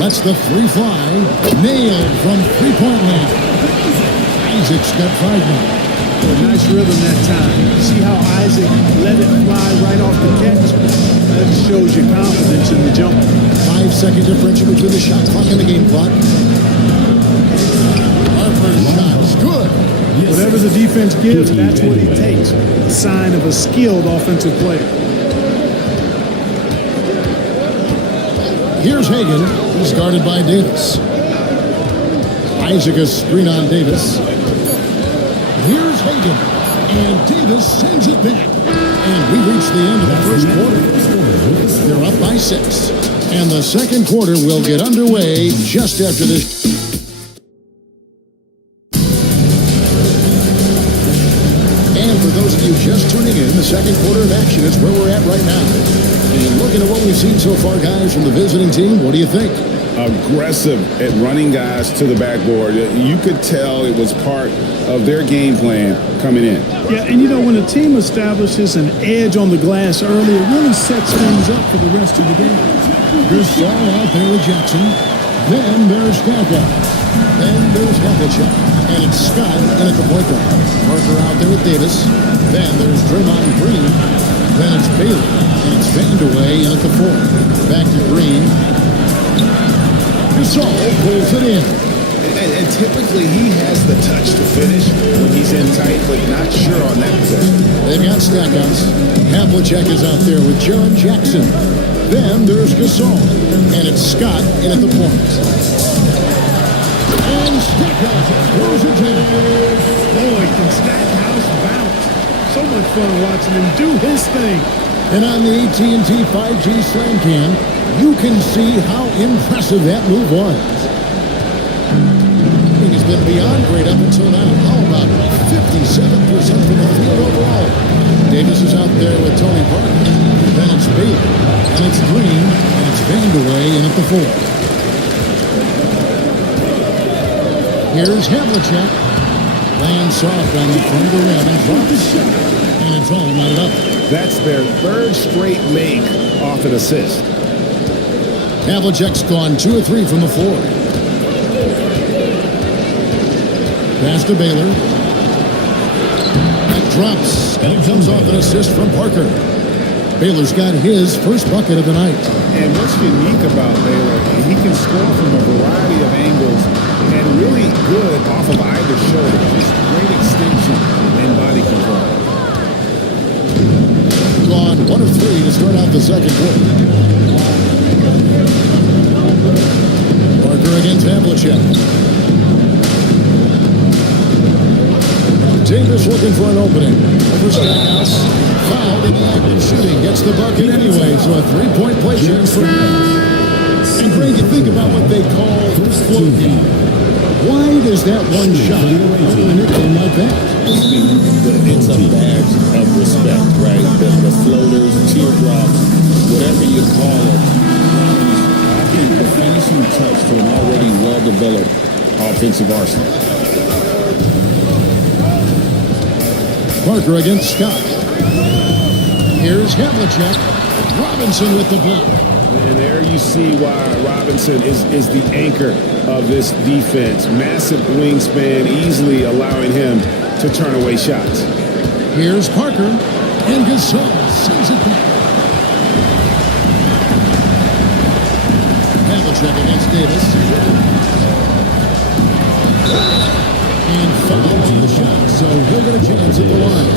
Lets the three fly. Nailed from three-point land. Isaac's got 5 now. Nice rhythm that time. See how Isaac let it fly right off the catch? That shows you confidence in the jumper. 5-second differential between the shot clock and the game clock. Harper's shot's good. Whatever the defense gives, that's what he takes. A sign of a skilled offensive player. Here's Hagan. He's guarded by Davis. Isaac a screen on Davis. Here's Hagan. And Davis sends it back. And we reach the end of the first quarter. They're up by 6. And the second quarter will get underway just after this. And for those of you just tuning in, the second quarter of action is where we're at right now. And looking at what we've seen so far, guys, from the visiting team, what do you think? Aggressive at running guys to the backboard. You could tell it was part of their game plan coming in. Yeah, and you know, when a team establishes an edge on the glass early, it really sets things up for the rest of the game. Gasol out there with Jackson. Then there's Stacca. Then there's Havlicek. And it's Scott in at the point guard. Parker out there with Davis. Then there's Draymond Green. Then it's Bailey. And it's Vandeweghe in at the 4. Back to Green. Gasol pulls it in. And typically he has the touch to finish when he's in tight, but not sure on that possession. They've got Stackhouse. Havlicek is out there with Jaren Jackson. Then there's Gasol. And it's Scott in at the point. And Stackhouse throws it down. Boy, can Stackhouse bounce. So much fun watching him do his thing. And on the AT&T 5G Slam Cam, you can see how impressive that move was. He's been beyond great up until now. How about 57% from the field overall? Davis is out there with Tony Parker. Then it's Bailey. And it's Green. And it's Vandeweghe in at the 4. Here's Havlicek. Lands soft on the front of the rim and drops. And it's all knotted up. That's their third straight make off an assist. Havlicek's gone 2 of 3 from the 4. Pass to Baylor. That drops, and it comes off an assist from Parker. Baylor's got his first bucket of the night. And what's unique about Baylor, he can score from a variety of angles and really good off of either shoulder. Just great extension and body control. Gone 1 of 3 to start out the second quarter. Parker against Havlicek. Davis looking for an opening. Over Stackhouse. Fouled in the act of shooting. Gets the bucket anyway, so a 3-point play chance for him. And Greg, you think about what they call floating. Why does that one shot nickname like that? It's a badge of respect, right? The floaters, teardrops, whatever you call it. I think the finishing touch to an already well-developed offensive arsenal. Parker against Scott. Here's Havlicek. Robinson with the block. And there you see why Robinson is the anchor of this defense. Massive wingspan, easily allowing him to turn away shots. Here's Parker. And Gasol sends it back. Havlicek against Davis. And foul on the shot, so he'll get a chance at the line.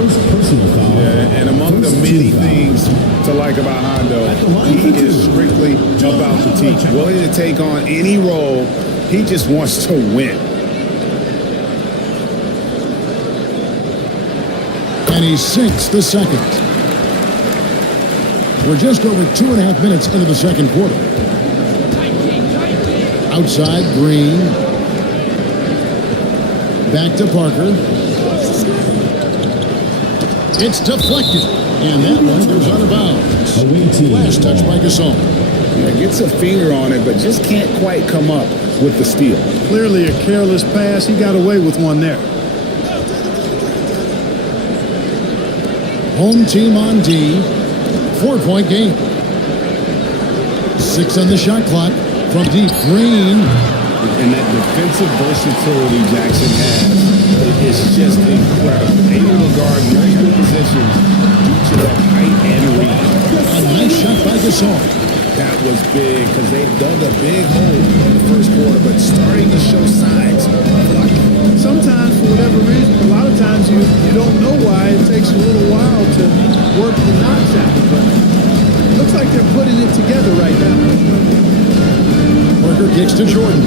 Yeah, and among the many things to like about Hondo, he is strictly about the team. Willing to take on any role, he just wants to win. And he sinks the second. We're just over 2.5 minutes into the second quarter. Outside, Green. Back to Parker. It's deflected. And that one goes out of bounds. Last touch by Gasol. Yeah, gets a finger on it, but just can't quite come up with the steal. Clearly a careless pass. He got away with one there. Home team on D. 4-point game. 6 on the shot clock from deep. Green. And that defensive versatility Jackson has is just incredible. Able to guard multiple positions due to that height and reach. A nice shot by Gasol. That was big because they dug a big hole in the first quarter, but starting to show signs of luck. Sometimes, for whatever reason, a lot of times you don't know why. It takes a little while to work the knots out. But it looks like they're putting it together right now. Parker kicks to Jordan.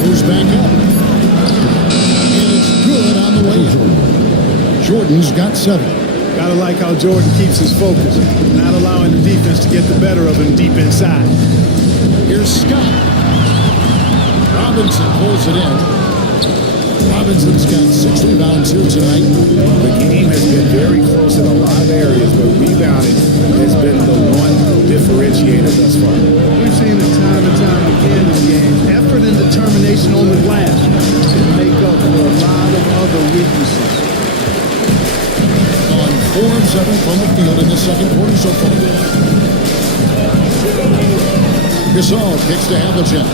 Goes back up. And it's good on the way in. Jordan's got 7. Gotta like how Jordan keeps his focus, not allowing the defense to get the better of him deep inside. Here's Scott. Robinson pulls it in. Robinson's got 6 rebounds here tonight. The game has been very close in a lot of areas, but rebounding has been the one differentiator thus far. We've seen it time and time again in games. Effort and determination on the glass can make up for a lot of other weaknesses. On 4 of 7 from the field in the second quarter so far. Gasol kicks to Havlicek.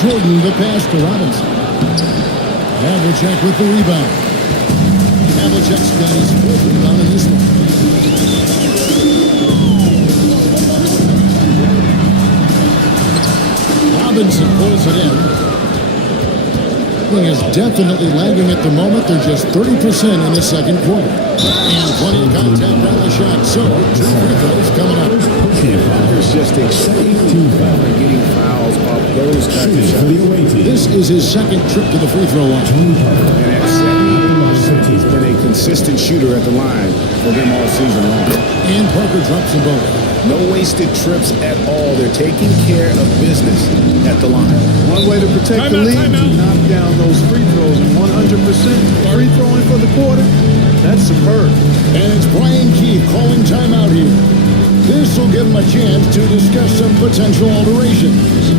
Jordan the pass to Robinson. Havlicek with the rebound. Havlicek's got his 4th rebound in this one. Robinson pulls it in. Thing is definitely lagging at the moment. They're just 30% in the second quarter. And plenty of contact on the shot. So, 2 free throws coming up. Parker's just exciting getting fouls off those types of shots. This is his second trip to the free throw line. And at 70%, he's been a consistent shooter at the line for them all season long. And Parker drops them both. No wasted trips at all. They're taking care of business at the line. One way to protect the lead is to knock down those free throws. And 100% free throwing for the quarter, that's superb. And it's Brian Keefe calling timeout here. This will give him a chance to discuss some potential alterations.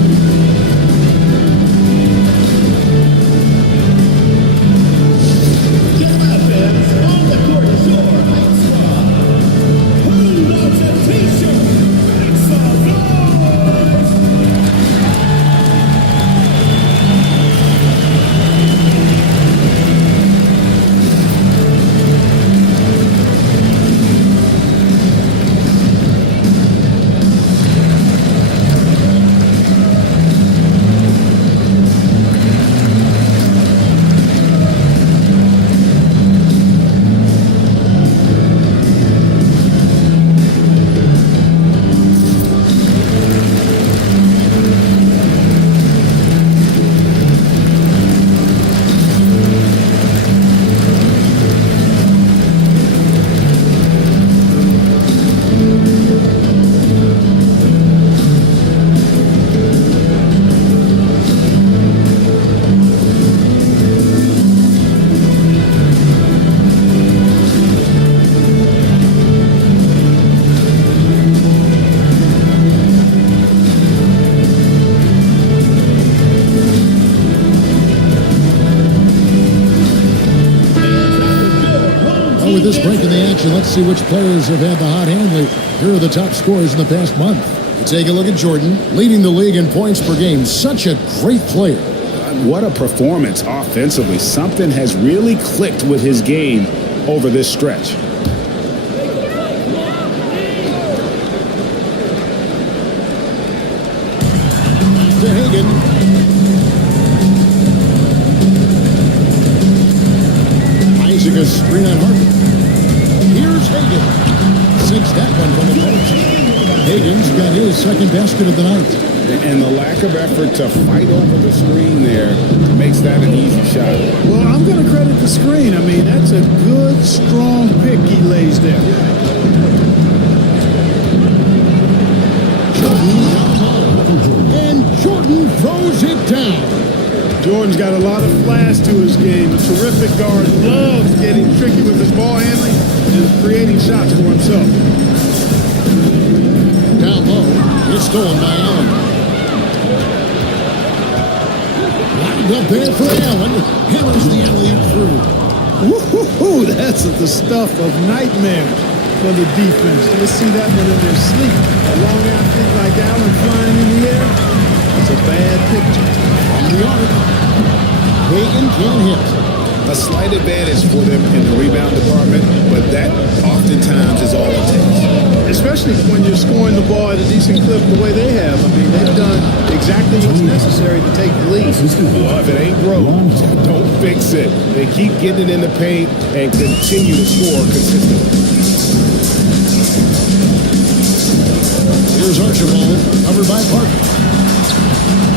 With this break in the action, let's see which players have had the hot hand lately. Here are the top scorers in the past month. Take a look at Jordan, leading the league in points per game. Such a great player. What a performance offensively. Something has really clicked with his game over this stretch. To Hagan. Isaac a screen on Harper. Here's Hagan. Sinks that one from the post. Hagan's got his second basket of the night. And the lack of effort to fight over the screen there makes that an easy shot. Well, I'm going to credit the screen. I mean, that's a good, strong pick he lays there. Jordan. And Jordan Jordan throws it down. Jordan's got a lot of flash to his game. A terrific guard, loves getting tricky with his ball handling and creating shots for himself. Down low, it's stolen by Allen. Lined up there for Allen. Hammers the alley-oop through. Woo-hoo-hoo, that's the stuff of nightmares for the defense. They see that one in their sleep. A long athlete like Allen flying in the air, that's a bad picture. From the arc, Hagan can't hit. A slight advantage for them in the rebound department, but that oftentimes is all it takes. Especially when you're scoring the ball at a decent clip the way they have. I mean, they've done exactly what's necessary to take the lead. Well, if it ain't broke, don't fix it. They keep getting it in the paint and continue to score consistently. Here's Archibald, covered by Parker.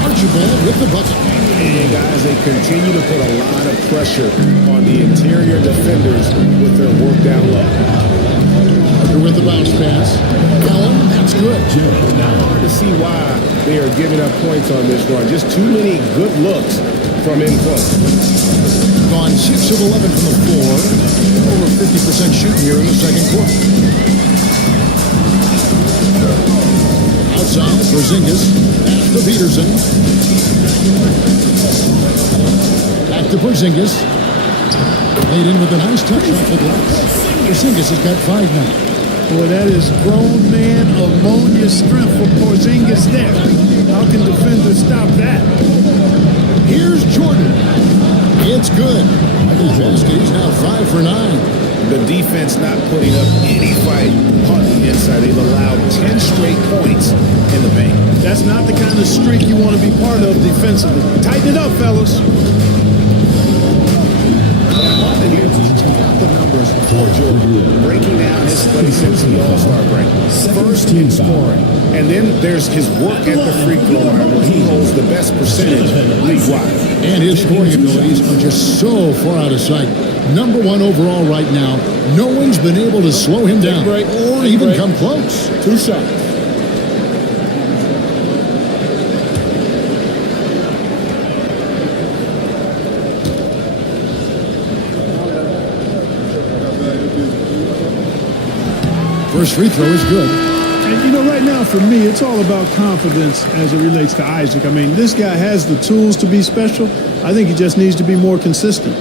Archibald with the bucket. And guys, they continue to put a lot of pressure on the interior defenders with their work down low. Parker with the bounce pass. Allen, that's good. Now hard to see why they are giving up points on this run. Just too many good looks from in close. Gone 6 of 11 from the floor. Over 50% shooting here in the second quarter. Outside, Porzingis. Back to Peterson. Back to Porzingis. Laid in with a nice touch off the glass. Porzingis has got 5 now. Boy, that is grown man ammonia strength for Porzingis there. How can defenders stop that? Here's Jordan. It's good. Michael Jaski's now 5 for 9. The defense not putting up any fight on the inside. They've allowed 10 straight points in the paint. That's not the kind of streak you want to be part of defensively. Tighten it up, fellas. The numbers for Jordan, breaking down his play since the All-Star break. First in scoring, and then there's his work at the free throw line where he holds the best percentage league-wide. And his scoring abilities are just so far out of sight. Number 1 overall right now. No one's been able to slow him down or even come close. 2 shots. First free throw is good. And, you know, right now for me, it's all about confidence as it relates to Isaac. I mean, this guy has the tools to be special. I think he just needs to be more consistent.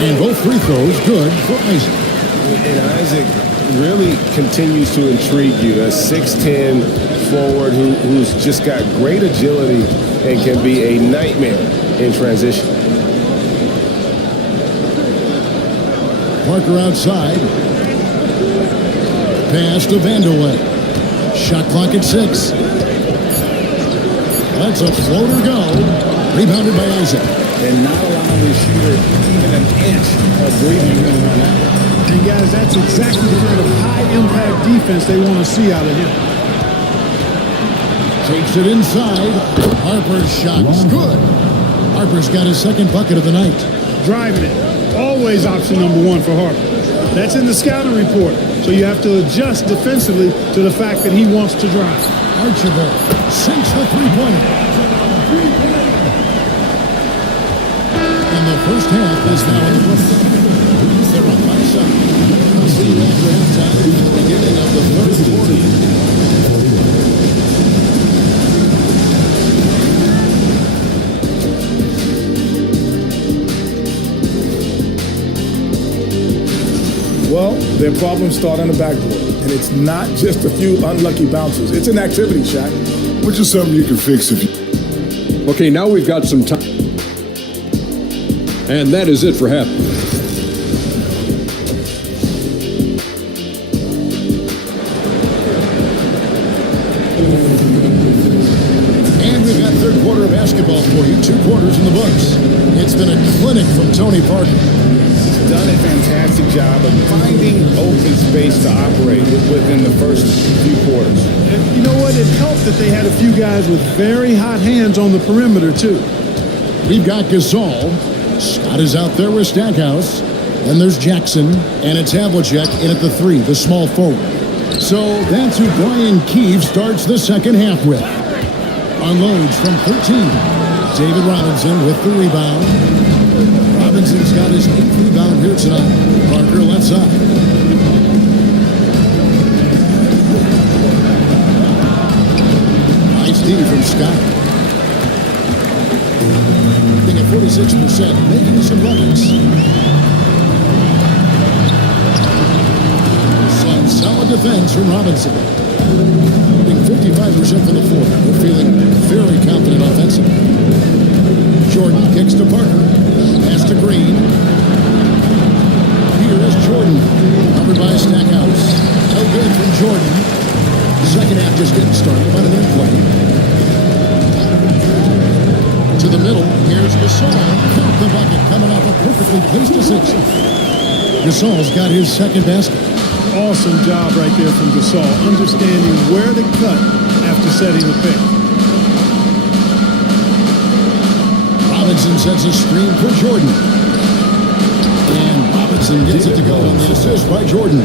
And both free throws good for Isaac. And Isaac really continues to intrigue you. A 6'10 forward who's just got great agility and can be a nightmare in transition. Parker outside. Pass to Vanderway. Shot clock at 6. That's a floater go. Rebounded by Isaac. And not allowing the shooter even an inch of breathing room on that. And guys, that's exactly the kind of high-impact defense they want to see out of him. Takes it inside. Harper's shot is good. Harper's got his second bucket of the night. Driving it. Always option number 1 for Harper. That's in the scouting report. So you have to adjust defensively to the fact that he wants to drive. Archibald sinks the three-pointer. And the first half is now in the books. They're up by 7. We'll see you after halftime at the beginning of the third quarter. Well, their problems start on the backboard. And it's not just a few unlucky bounces. It's an activity, Shaq. Which is something you can fix if you... Okay, now we've got some time. And that is it for half. And we've got third quarter of basketball for you. 2 quarters in the books. It's been a clinic from Tony Parker. done a fantastic job of finding open space to operate within the first few quarters. And you know what? It helped that they had a few guys with very hot hands on the perimeter, too. We've got Gasol. Scott is out there with Stackhouse. Then there's Jackson, and it's Havlicek in at the 3, the small forward. So that's who Brian Keefe starts the second half with. Unloads from 13. David Robinson with the rebound. Robinson's got his 8th rebound here tonight. Parker left side. Nice D from Scott. Shooting at 46%, making some buckets. Some solid defense from Robinson. Shooting 55% from the floor. They're feeling very confident offensively. Jordan kicks to Parker. Pass to Green. Here is Jordan. Covered by Stackhouse. No good from Jordan. Second half just getting started. About a minute play. To the middle. Here's Gasol. Count the bucket. Coming off a perfectly placed assist. Gasol's got his second basket. Awesome job right there from Gasol, understanding where to cut after setting the pick. Robinson sets a screen for Jordan. And Robinson gets it to go on the assist by Jordan.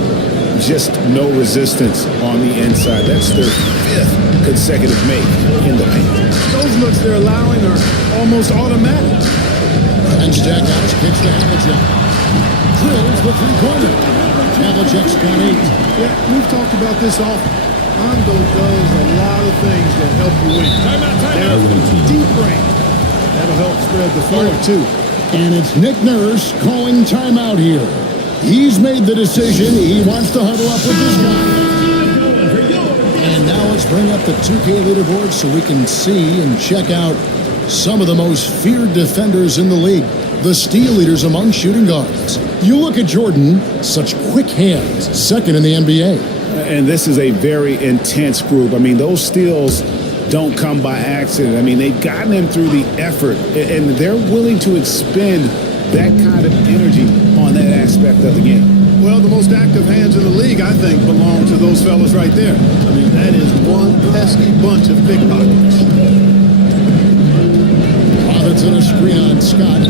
Just no resistance on the inside. That's their 5th consecutive make in the paint. Those looks they're allowing are almost automatic. And Stackhouse kicks to Havlicek. Drills the three-pointer. Havlicek's got 8. Yeah, we've talked about this often. Hondo does a lot of things that help you win. Timeout. Deep range. That'll help spread the floor, too. And it's Nick Nurse calling timeout here. He's made the decision. He wants to huddle up with this guy. And now let's bring up the 2K leaderboard so we can see and check out some of the most feared defenders in the league. The steal leaders among shooting guards. You look at Jordan, such quick hands, second in the NBA. And this is a very intense group. I mean, those steals don't come by accident. I mean, they've gotten them through the effort, and they're willing to expend that kind of energy on that aspect of the game. Well, the most active hands in the league, I think, belong to those fellas right there. I mean, that is one pesky bunch of pickpockets. Robinson a screen on Scott.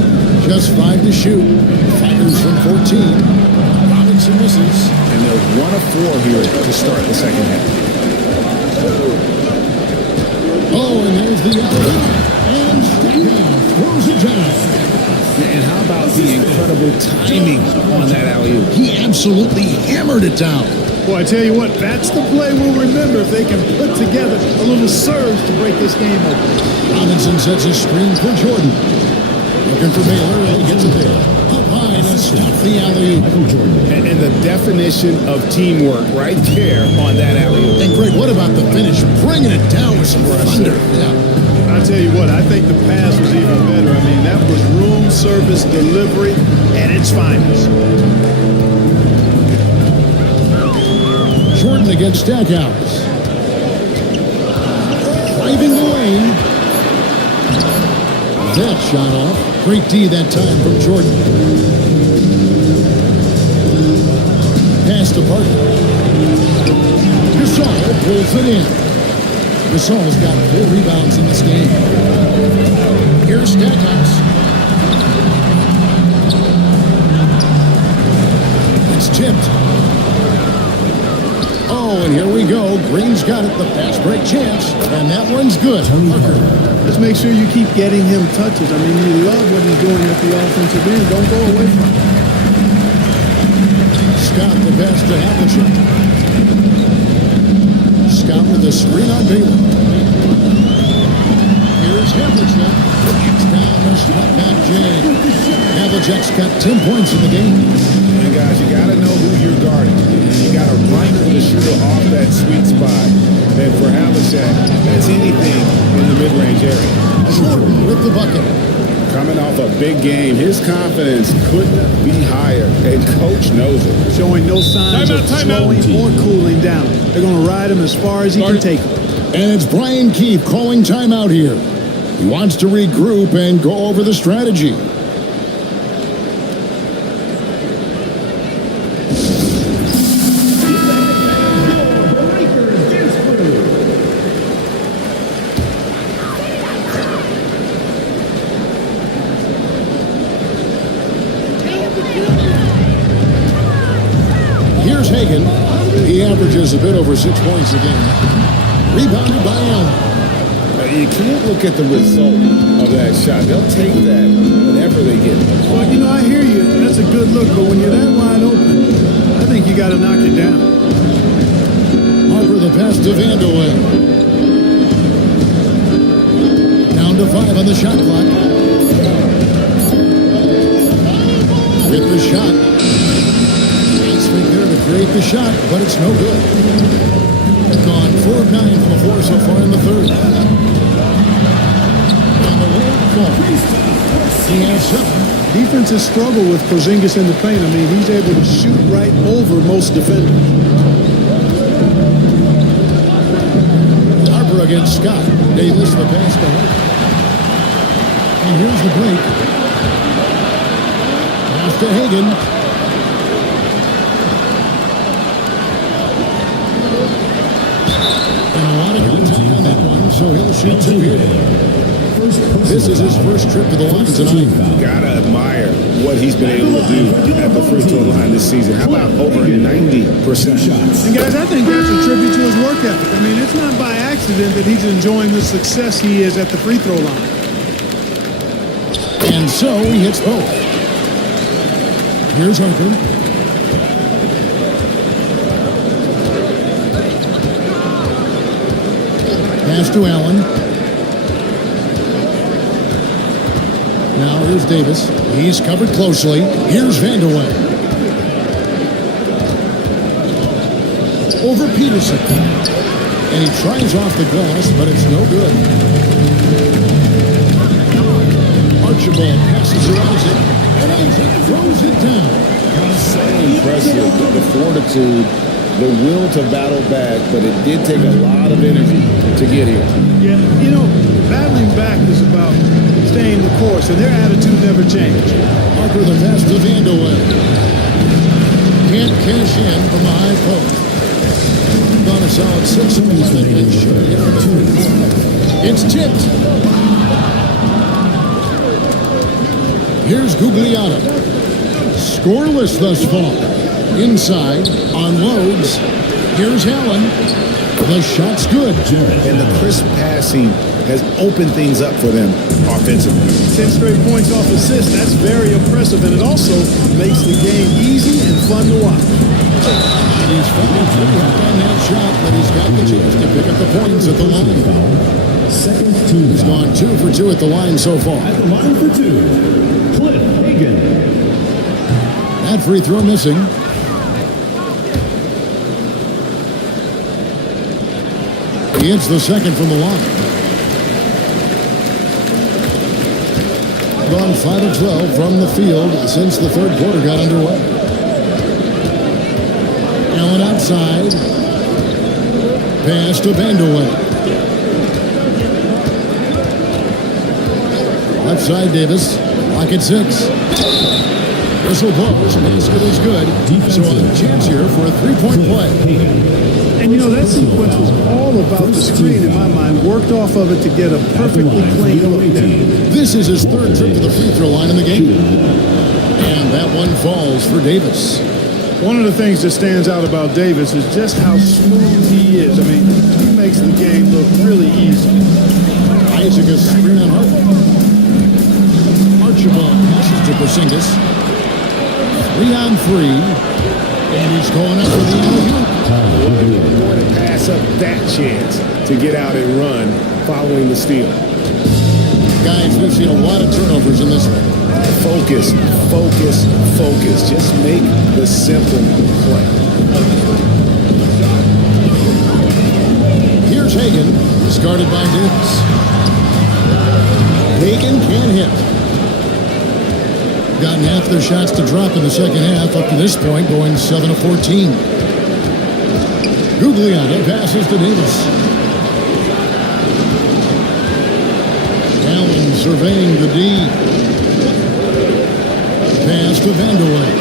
Just 5 to shoot. Fires from 14. Robinson misses. And they're 1 of 4 here to start the second half. Oh, and there's the alley. And Stackhouse throws it down. And how about the incredible timing on that alley-oop? He absolutely hammered it down. Well, I tell you what, that's the play we'll remember if they can put together a little surge to break this game open. Robinson sets a screen for Jordan. Looking for Baylor, and he gets it there. Up high to stop the alley-oop. And the definition of teamwork right there on that alley-oop. And Greg, what about the finish? Bringing it down with some thunder. Yeah. I'll tell you what, I think the pass was even better. I mean, that was room service delivery at its finest. Jordan against Stackhouse. Driving the lane. That shot off. Great D that time from Jordan. Pass to Parker. Gasol pulls it in. Gasol's got 4 rebounds in this game. Here's Stackhouse. It's tipped. Oh, and here we go. Green's got it. The fast break chance. And that one's good. Parker. Just make sure you keep getting him touches. I mean, you love what he's doing at the offensive end. Don't go away from him. Scott the pass to Havlicek. Scott with a screen on Baylor. Here's Havlicek. It's down the step back J. Havlicek's got 10 points in the game. And guys, you got to know who you're guarding. You got to rifle the shooter off that sweet spot. And for Havlicek, that's anything in the mid-range area. Jordan with the bucket. Coming off a big game, his confidence couldn't be higher, and coach knows it. Showing no signs of slowing or cooling down. They're going to ride him as far as he can take him. And it's Brian Keefe calling timeout here. He wants to regroup and go over the strategy. Here's Hagan. He averages a bit over 6 points a game. Rebounded by Allen. You can't look at the result of that shot. They'll take that whenever they get it. Well, you know, I hear you. That's a good look, but when you're that wide open, I think you got to knock it down. Harper the pass to Vandeweghe. Down to 5 on the shot clock. With the shot. Nice fake there to create the shot, but it's no good. Gone 4 of 9 from the floor so far in the third. And the layup falls. He has 7. Defenses struggle with Porzingis in the paint. I mean, he's able to shoot right over most defenders. Harper against Scott. Davis the pass to Harper. And here's the break. Pass to Hagan. And a lot of contact on that one, so he'll shoot 2 here. This is his first trip to the line tonight. Gotta admire what he's been able to do at the free throw line this season. How about over 90% shots? And guys, I think that's a tribute to his work ethic. I mean, it's not by accident that he's enjoying the success he is at the free throw line. And so he hits both. Here's Harper. Pass to Allen. Now here's Davis. He's covered closely. Here's Vandeweghe. Over Peterson. And he tries off the glass, but it's no good. Archibald passes it, and Isaac throws it down. So impressive, the fortitude, the will to battle back, but it did take a lot of energy to get here. Yeah, you know, battling back is about staying the course, and their attitude never changed. Harper the pass to Vandeweghe. Can't cash in from a high post. Gone a solid 6 of 11 and should hit from the third quarter. It's tipped. Here's Gugliotta. Scoreless thus far. Inside, unloads. Here's Allen. The shot's good. And the crisp passing has opened things up for them offensively. 10 straight points off assists. That's very impressive, and it also makes the game easy and fun to watch. He's fouled pretty hard on that shot, but he's got the chance to pick up the points at the line. He's gone 2 for 2 at the line so far. At the line for 2, Cliff Hagan. That free throw missing. He hits the second from the line. Gone 5 of 12 from the field since the third quarter got underway. Allen outside. Pass to Vandeweghe. Left side Davis. Lock at 6. Whistle blows. Basket is good. So a chance here for a 3-point play. And you know, that sequence was all about the screen in my mind. Worked off of it to get a perfectly clean look there. This is his third trip to the free throw line in the game. And that one falls for Davis. One of the things that stands out about Davis is just how smooth he is. I mean, he makes the game look really easy. Isaac is screen on Harper. Archibald passes to Porzingis. 3 on 3. And he's going up for the alley-oop. Going to pass up that chance to get out and run following the steal. Guys, we've seen a lot of turnovers in this one. Focus, focus, focus. Just make the simple play. Here's Hagan, discarded by Davis. Hagan can't hit. Gotten half their shots to drop in the second half up to this point, going 7 of 14. Gugliotta passes to Davis. Allen surveying the D. Pass to Vandeweghe.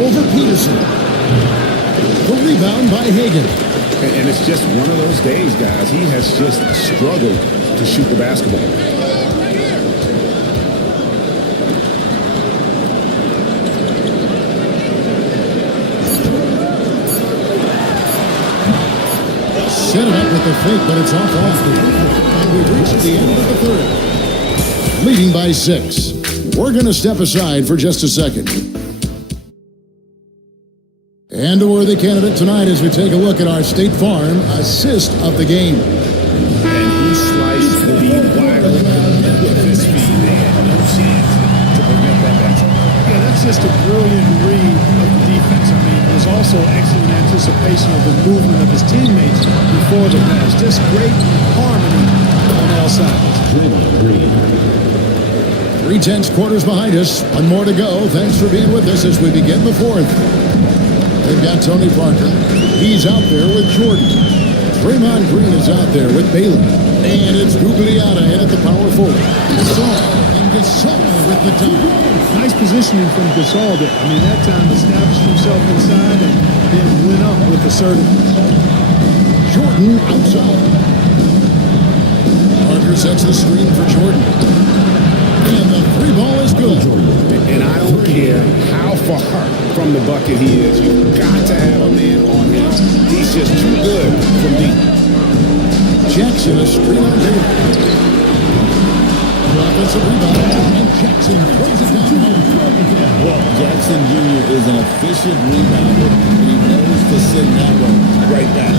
Over Peterson. The rebound by Hagan. And it's just one of those days, guys. He has just struggled to shoot the basketball. set it up with the fake, but it's off. And we've reached the end of the third. Leading by 6. We're going to step aside for just a second. And a worthy candidate tonight as we take a look at our State Farm assist of the game. And he sliced the wide open with his feet. They had no chance to prevent that pass. Yeah, that's just a brilliant read of the defense. I mean, it was also excellent anticipation of the movement of his teammates before the pass. Just great harmony on all sides. 3/10 quarters behind us. One more to go. Thanks for being with us as we begin the fourth. They've got Tony Parker. He's out there with Jordan. Draymond Green is out there with Baylor. And it's Gugliotta in at the power forward. Gasol and Gasol with the time. Nice positioning from Gasol there. I mean, that time established himself inside and then went up with assertiveness. Jordan outside. Parker sets the screen for Jordan. And the three ball is good. And I don't care how far from the bucket he is. You've got to have a man on him. He's just too good from deep. Jackson a screen on Taylor. The offensive rebound. And Jackson throws it down home. Well, Jackson Jr. is an efficient rebounder. He knows to sit that way right back.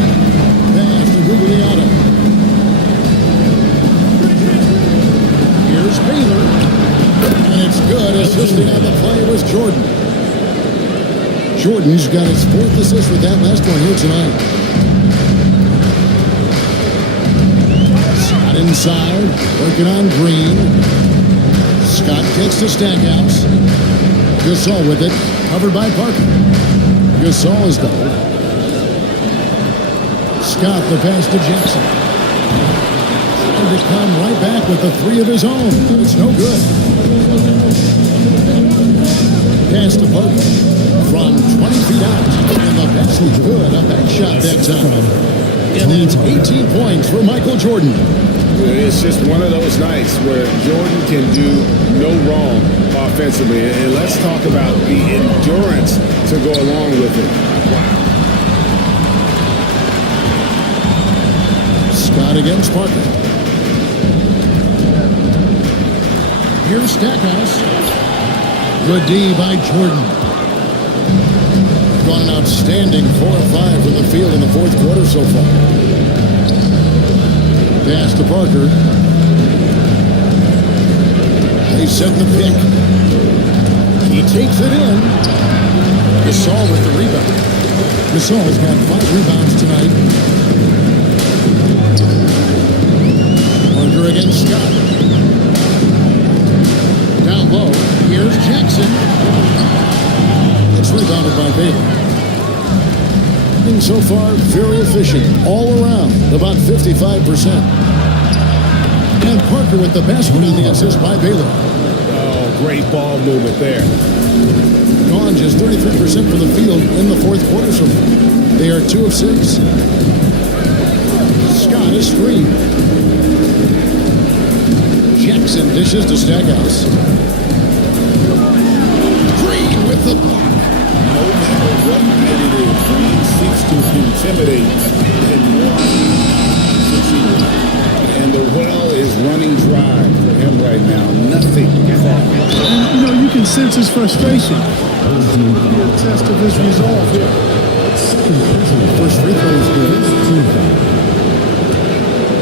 Pass to Gugliotta. Here's Baylor. And it's good. Assisting on the play was Jordan. Jordan's got his 4th assist with that last one here tonight. Scott inside. Working on Green. Scott gets to Stackhouse. Gasol with it. Covered by Parker. Gasol is doubled. Scott the pass to Jackson. To come right back with the 3 of his own. It's no good. Pass to Parker from 20 feet out. And the pass is good. A back shot that time. And it's 18 points for Michael Jordan. It's just one of those nights where Jordan can do no wrong offensively. And let's talk about the endurance to go along with it. Wow. Scott against Parker. Here's Stackhouse. Good D by Jordan. Gone an outstanding 4 of 5 from the field in the 4th quarter so far. Pass to Parker. They set the pick. He takes it in. Gasol with the rebound. Gasol's got 5 rebounds tonight. Parker against Scott. Down low, here's Jackson. It's rebounded by Baylor. And so far, very efficient all around, about 55%. And Parker with the basket on the assist by Baylor. Oh, great ball movement there. Gone just 33% from the field in the 4th quarter so far. They are 2 of 6. Scott is screen. Jackson dishes to Stackhouse. Green with the block. No matter what it is, Green seeks to intimidate and and the well is running dry for him right now. Nothing. You know, you can sense his frustration. A test of his resolve here. First free throw is good.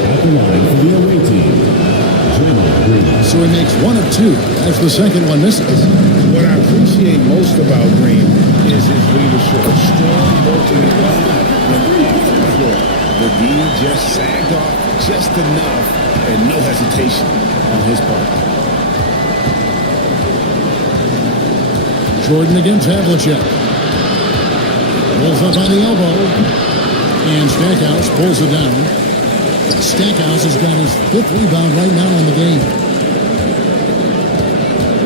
At the line for the away team. So he makes 1 of 2 as the second one misses. What I appreciate most about Green is his leadership. Strong working on and off the floor. The D just sagged off just enough and no hesitation on his part. Jordan against Havlicek. Rolls up on the elbow. And Stackhouse pulls it down. Stackhouse has got his 5th rebound right now in the game.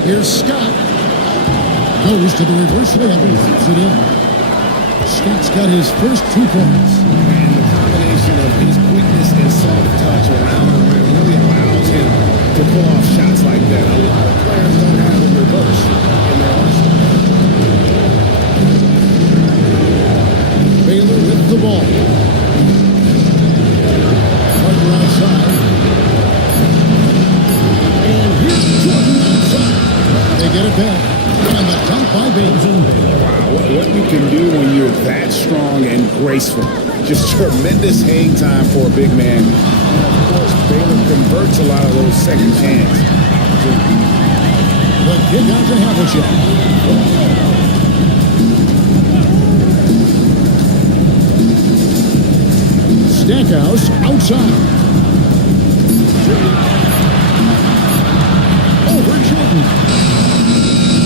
Here's Scott. Goes to the reverse layup and puts it in. Scott's got his first 2 points. And the combination of his quickness and soft touch around the rim really allows him to pull off shots like that. A lot of players don't have the reverse in their arsenal. Baylor with the ball. get it back. And the dunk by Baylor. Wow, what you can do when you're that strong and graceful. Just tremendous hang time for a big man. And of course, Baylor converts a lot of those second chance opportunities. The kick out to Havlicek. Stackhouse outside. Over Jordan.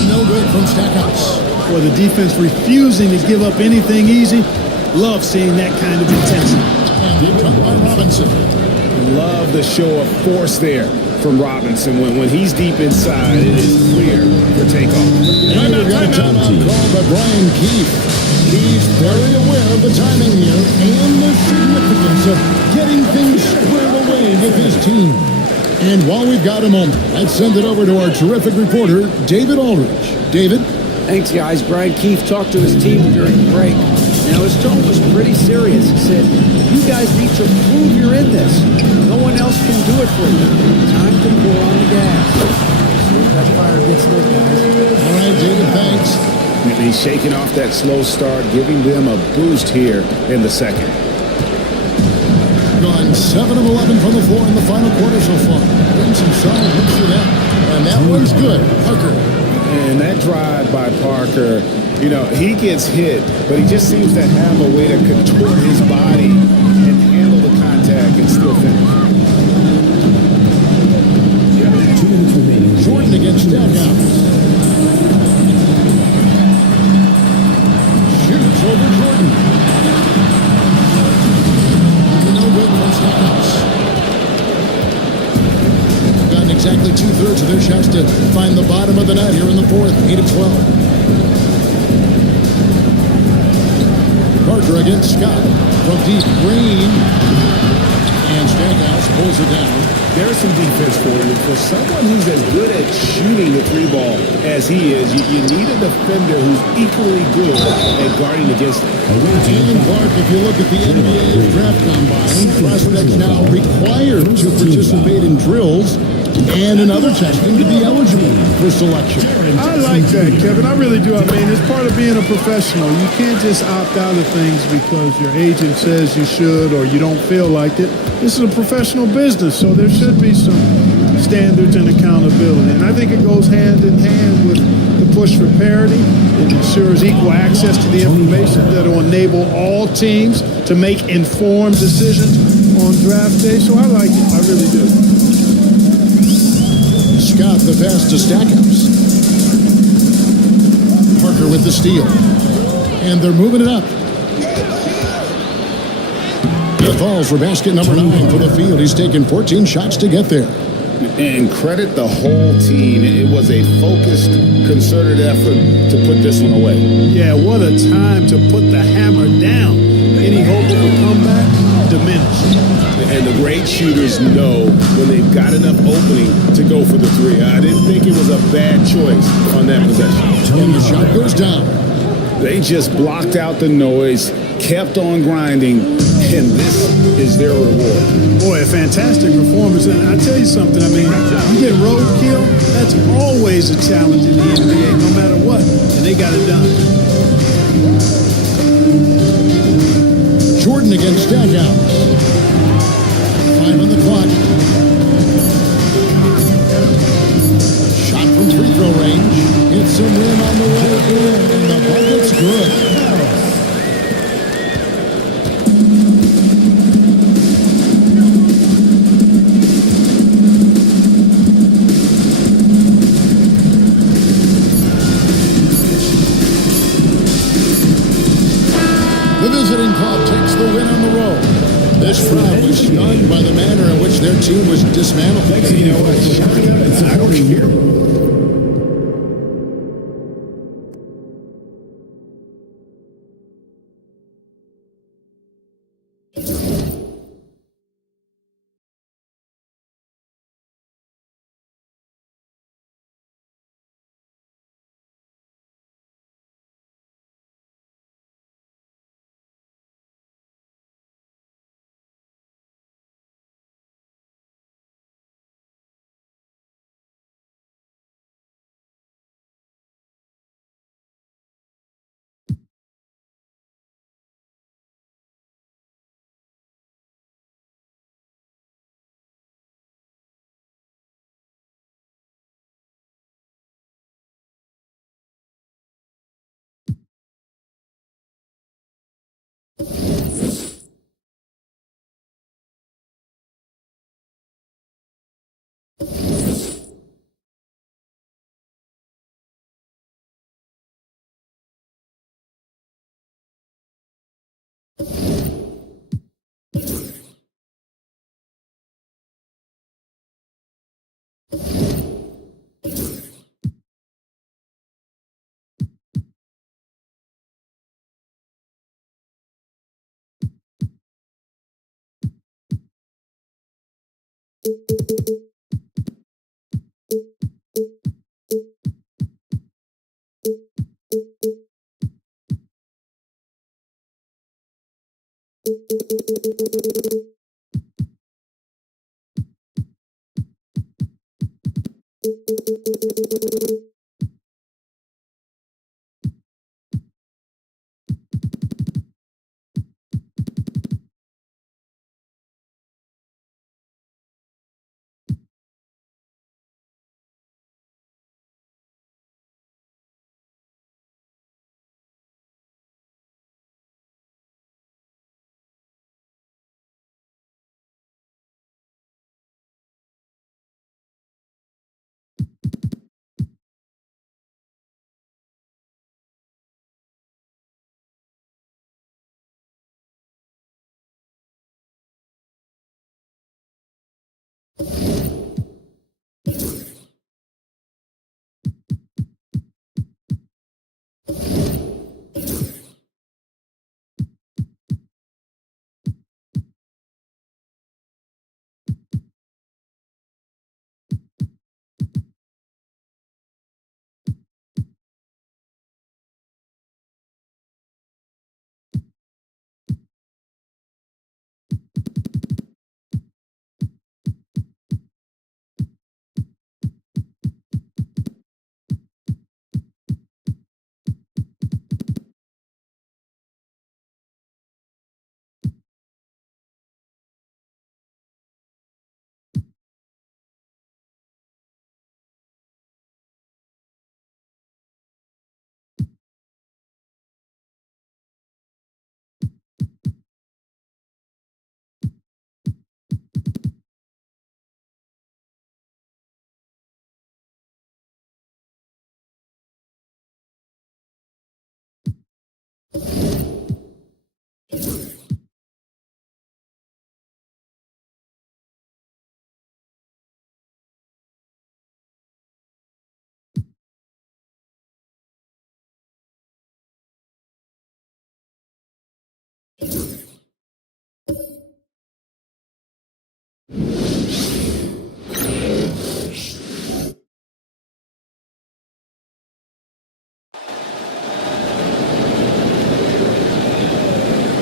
No good from Stackhouse. For the defense refusing to give up anything easy. Love seeing that kind of intensity. And good cut by Robinson. Love the show of force there from Robinson. When he's deep inside, it is clear for takeoff. And we've got a timeout called by Brian Keefe. He's very aware of the timing here and the significance of getting things squared away with his team. And while we've got a moment, let's send it over to our terrific reporter, David Aldridge. David? Thanks, guys. Brian Keefe talked to his team during the break. Now, his tone was pretty serious. He said, you guys need to prove you're in this. No one else can do it for you. Time to pour on the gas. See if that fire gets lit, guys. All right, David, thanks. And he's shaking off that slow start, giving them a boost here in the second. Gone 7 of 11 from the floor in the final quarter so far. Getting some solid hits for that. And that one's good. Parker. And that drive by Parker, you know, he gets hit, but he just seems to have a way to contort his body and handle the contact and still finish. Jordan against Stackhouse. Shoots over Jordan. No good from Stackhouse. Gotten exactly 2/3 of their shots to find the bottom of the net here in the fourth. 8 of 12. Parker against Scott from deep. Green. And Stackhouse pulls it down. There's some defense for you. For someone who's as good at shooting the three ball as he is, you need a defender who's equally good at guarding against it. And Clark, if you look at the NBA draft combine, prospects now required to participate in drills and another testing to be eligible for selection. I like that, Kevin. I really do. I mean, it's part of being a professional. You can't just opt out of things because your agent says you should or you don't feel like it. This is a professional business, so there should be some standards and accountability. And I think it goes hand in hand with the push for parity. It ensures equal access to the information that will enable all teams to make informed decisions on draft day. So I like it. I really do. Scott the pass to Stackhouse. Parker with the steal. And they're moving it up. It falls for basket number 9 for the field. He's taken 14 shots to get there. And credit the whole team. It was a focused, concerted effort to put this one away. Yeah, what a time to put the hammer down. Any hope of a comeback diminished. And the great shooters know when they've got enough opening to go for the three. I didn't think it was a bad choice on that possession. And the shot goes down. They just blocked out the noise, kept on grinding, and this is their reward. Boy, a fantastic performance. And I tell you something, I mean, you get roadkill, that's always a challenge in the NBA, no matter what. And they got it done. Jordan against Stackhouse. 5 on the clock. Shot from free throw range. Hits some rim on the way in, and the bucket's good. The visiting club takes the win on the road. This crowd was stunned by the manner in which their team was dismantled. You know what? I don't care.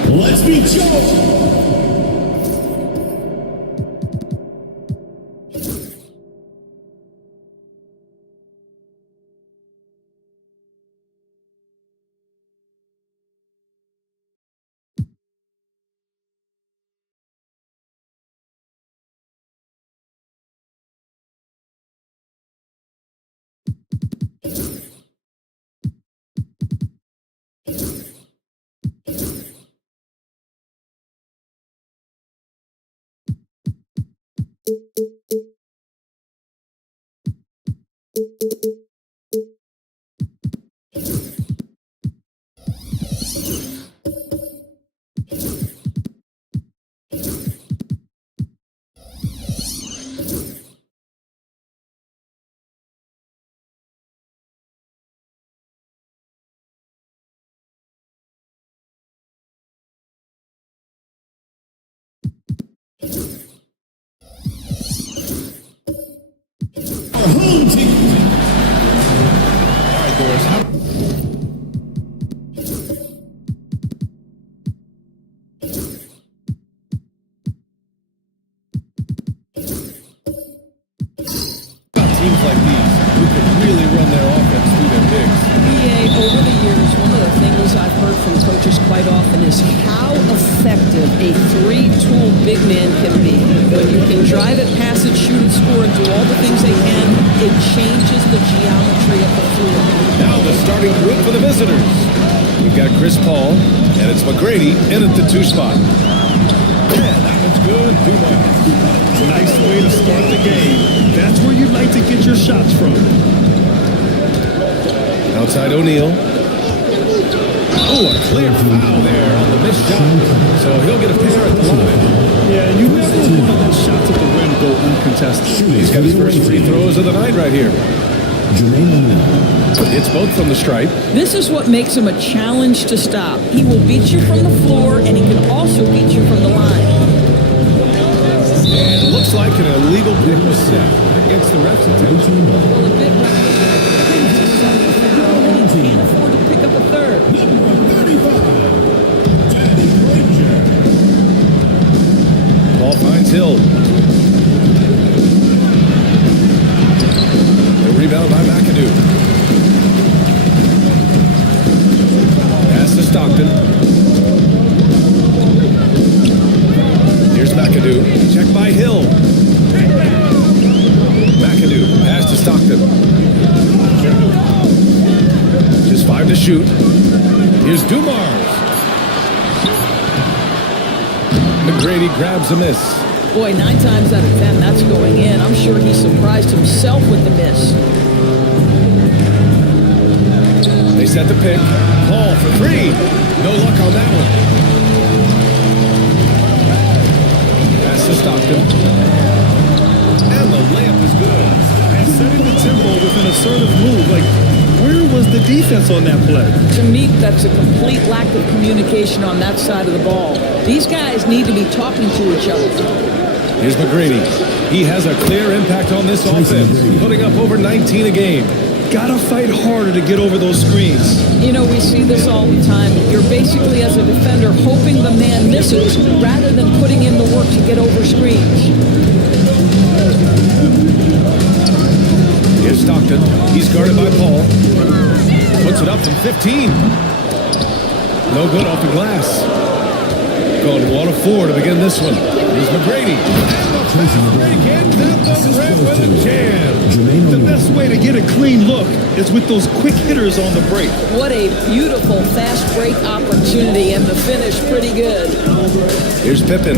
Let's meet Joe. Home team. All right, Doris. Teams like these who can really run their offense through their bigs. BA, over the years, one of the things I've heard from coaches quite often is how effective a three-tool big man can be. When you can drive it, pass it, shoot it, score, and do all the things they can, it changes the geometry of the floor. Now the starting group for the visitors. We've got Chris Paul, and it's McGrady in at the 2 spot. Yeah, that one's good. It's a nice way to start the game. That's where you'd like to get your shots from. Outside O'Neal. Oh, a clear foul there on the missed shot. So he'll get a pair at the line. Yeah, you never want to let shots at the rim go uncontested. He's got his first free throws of the night right here. It's both from the stripe. This is what makes him a challenge to stop. He will beat you from the floor, and he can also beat you from the line. And looks Looks like an illegal pick was set against the ref's attention. Well, a bit reckless, but it's a second foul, and he can't afford to pick up a third. Ball finds Hill. The rebound by McAdoo. Pass to Stockton. Here's McAdoo. Check by Hill. McAdoo. Pass to Stockton. Just 5 to shoot. Here's Dumars. McGrady grabs a miss. Boy, 9 times out of 10, that's going in. I'm sure he surprised himself with the miss. They set the pick. Paul for 3. No luck on that one. Pass to Stockton. And the layup is good. And setting the tempo with an assertive move. Like, where was the defense on that play? To me, that's a complete lack of communication on that side of the ball. These guys need to be talking to each other. Here's McGrady. He has a clear impact on this offense, putting up over 19 a game. Gotta fight harder to get over those screens. You know, we see this all the time. You're basically, as a defender, hoping the man misses rather than putting in the work to get over screens. Here's Stockton. He's guarded by Paul. Puts it up from 15. No good off the glass. Going 1 of 4 to begin this one. Here's McGrady. And the fast break ends at the rim with a jam. The best way to get a clean look is with those quick hitters on the break. What a beautiful fast break opportunity, and the finish pretty good. Here's Pippen,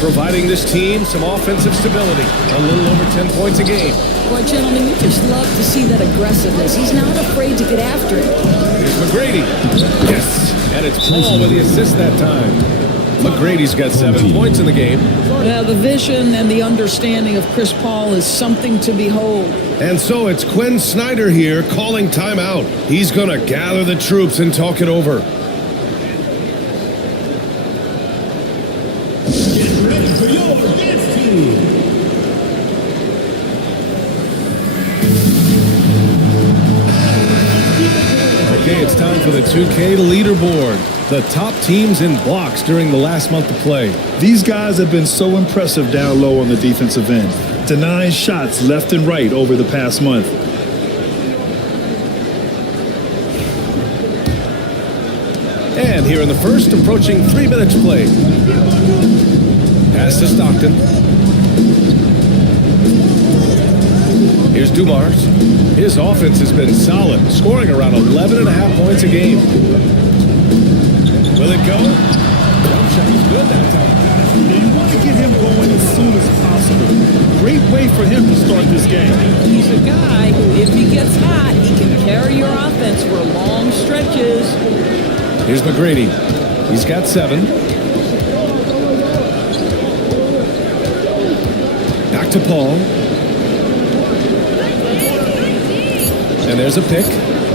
providing this team some offensive stability. A little over 10 points a game. Boy, gentlemen, you just love to see that aggressiveness. He's not afraid to get after it. Here's McGrady. Yes, and it's Paul with the assist that time. McGrady's got 7 points in the game. Well, the vision and the understanding of Chris Paul is something to behold. And so it's Quinn Snyder here calling timeout. He's going to gather the troops and talk it over. Get ready for your dance team. Okay, it's time for the 2K leaderboard. The top teams in blocks during the last month of play. These guys have been so impressive down low on the defensive end, denying shots left and right over the past month. And here in the first, approaching 3 minutes played. Pass to Stockton. Here's Dumars. His offense has been solid, scoring around 11.5 points a game. Will it go? Jump shot is good that time. You want to get him going as soon as possible. Great way for him to start this game. He's a guy who, if he gets hot, he can carry your offense for long stretches. Here's McGrady. He's got 7. Back to Paul. And there's a pick.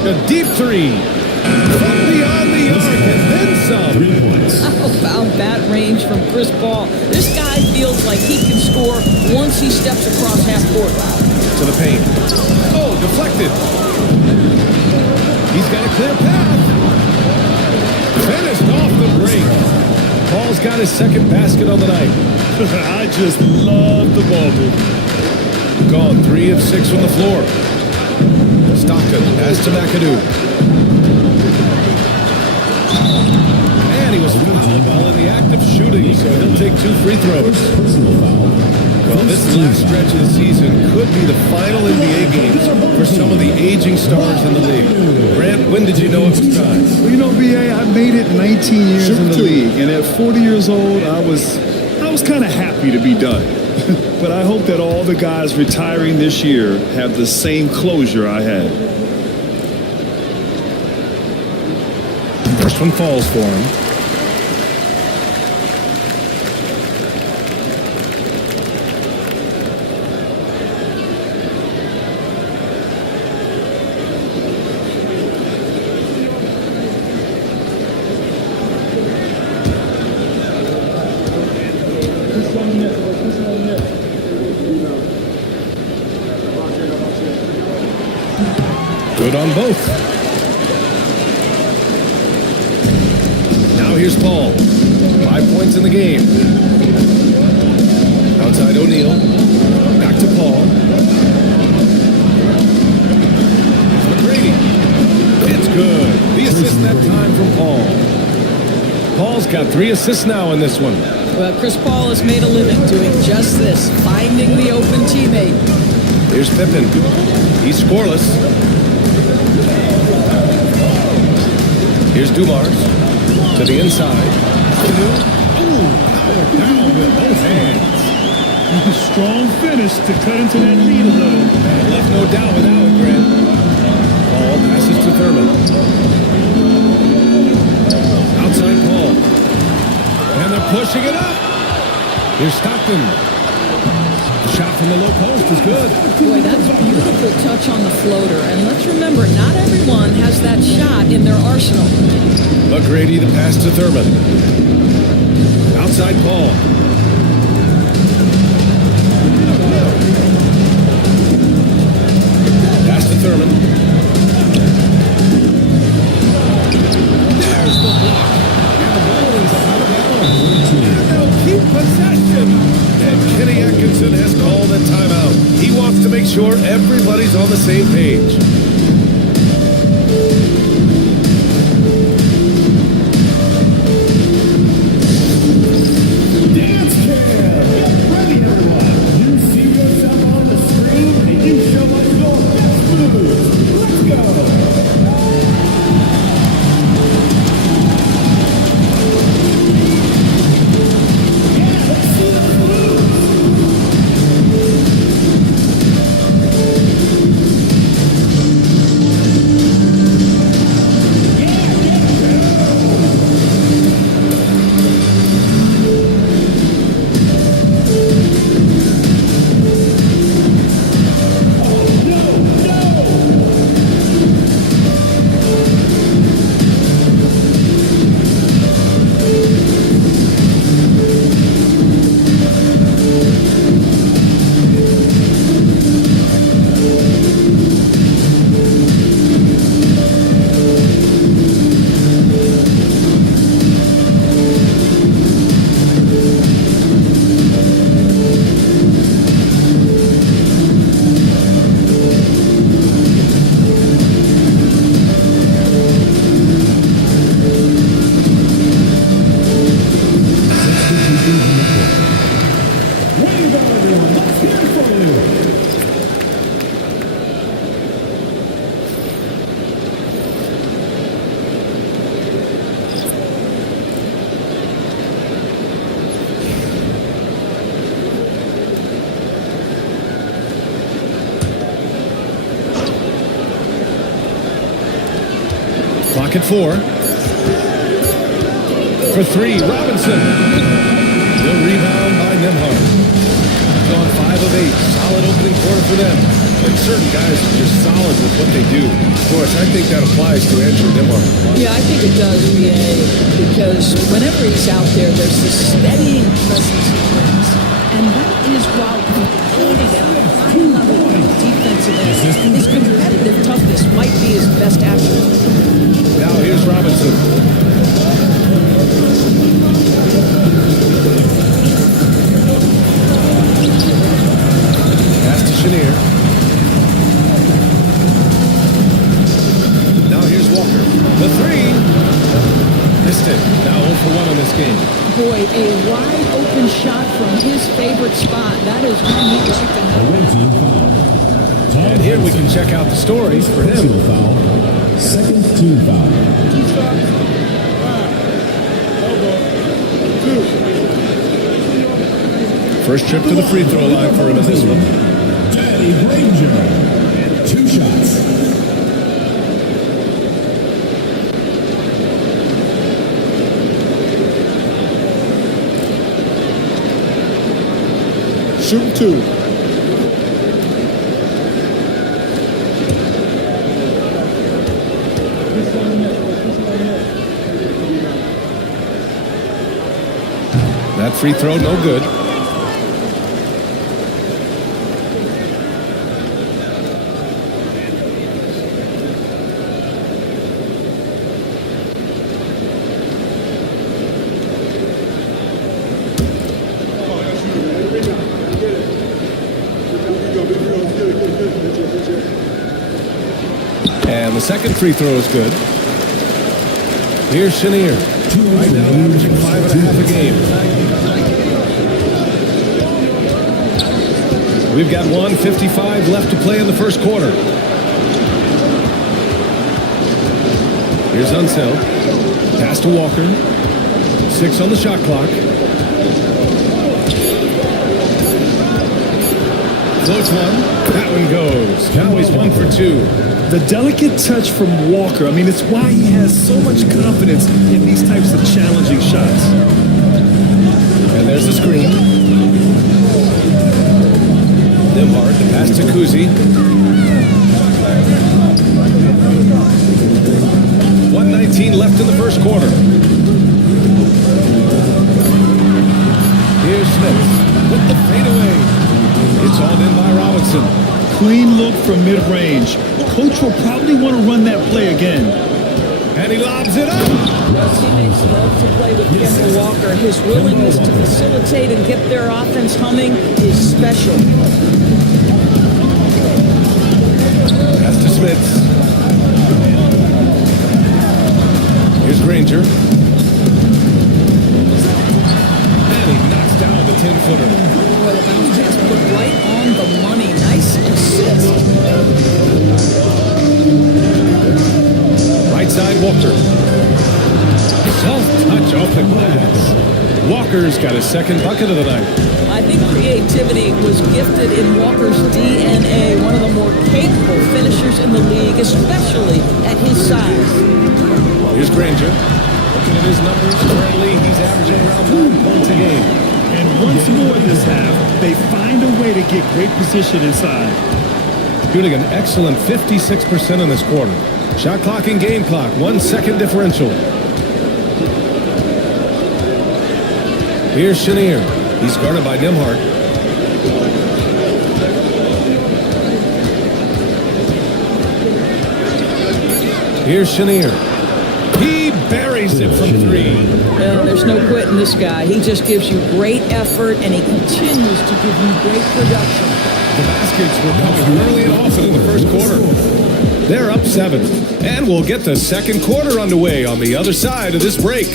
A deep 3. From beyond the arc and then some. 3 points. How about that range from Chris Paul? This guy feels like he can score once he steps across half court. To the paint. Oh, deflected. He's got a clear path. Finished off the break. Paul's got his second basket on the night. I just love the ball movement. Gone 3 of 6 from the floor. Stockton pass to McAdoo. And he was fouled while in the act of shooting, so he'll take 2 free throws. Well, this last stretch of the season could be the final NBA games for some of the aging stars in the league. Grant, when did you know it was time? Well, you know, B.A., I made it 19 years in the league, and at 40 years old, I was kind of happy to be done. But I hope that all the guys retiring this year have the same closure I had. First one falls for him. Good on both. Now here's Paul. 5 points in the game. Outside O'Neal. Back to Paul. McGrady. It's good. The assist that time from Paul. Paul's got 3 assists now in this one. Well, Chris Paul has made a living doing just this, finding the open teammate. Here's Pippen. He's scoreless. Here's Dumars to the inside. Power down with both hands. Strong finish to cut into that lead a little. Left no doubt without it, Grant. Paul passes to Thurman. Outside Paul. And they're pushing it up. Here's Stockton. The shot from the low post is good. Boy, that's a beautiful touch on the floater. And let's remember, not everyone has that shot in their arsenal. McGrady the pass to Thurman. Outside Paul. Pass to Thurman. There's the block. And the ball is out of bounds. And they'll keep possession. And Kenny Atkinson has called a timeout. He wants to make sure everybody's on the same page. Clock at 4. For 3, Robinson. The rebound by Nembhard. Gone 5 of 8. Solid opening quarter for them. And certain guys are just solid with what they do. Of course, I think that applies to Andrew Nembhard. Yeah, I think it does, B.A., because whenever he's out there, there's this steadying presence he brings. And that is while competing at a high level on the defensive end. His competitive toughness might be his best attribute. Now here's Robinson. Pass to Chenier. Now here's Walker. The 3. Missed it. Now 0 for 1 in this game. Boy, a wide open shot from his favorite spot. That is when he'd like to have. And here we can check out the stories for him. Second team foul. First trip to the free throw line for him in this one. Danny Granger. 2 shots. Shoot 2. That free throw, no good. And the second free throw is good. Here's Chenier. Right now averaging 5.5 a game. We've got 1:55 left to play in the first quarter. Here's Unseld. Pass to Walker. 6 on the shot clock. Floats one. That one goes. Now he's 1 for 2. The delicate touch from Walker, I mean, it's why he has so much confidence in these types of challenging shots. And there's the screen. Nembhard, the pass to Kuzi. 1:19 left in the first quarter. Here's Smith with the fadeaway. It's all in by Robinson. Clean look from mid-range. Coach will probably want to run that play again. And he lobs it up. Teammates love to play with Kemba Walker. His willingness to facilitate and get their offense humming is special. Pass to Smith. Here's Granger. And he knocks down the 10-footer. Boy, the bounce pass put right on the money. Nice assist. Right side, Walker. Self-touch off the glass. Walker's got his second bucket of the night. I think creativity was gifted in Walker's DNA, one of the more capable finishers in the league, especially at his size. Here's Granger. Looking at his numbers, currently he's averaging around 9 points a game. And once more this half, they find a way to get great position inside. Shooting an excellent 56% in this quarter. Shot clock and game clock, 1 second differential. Here's Chenier. He's guarded by Nembhard. Here's Chenier. He buries it from 3. Well, there's no quitting this guy. He just gives you great effort, and he continues to give you great production. The baskets were coming early and often in the first quarter. They're up 7. And we'll get the second quarter underway on the other side of this break.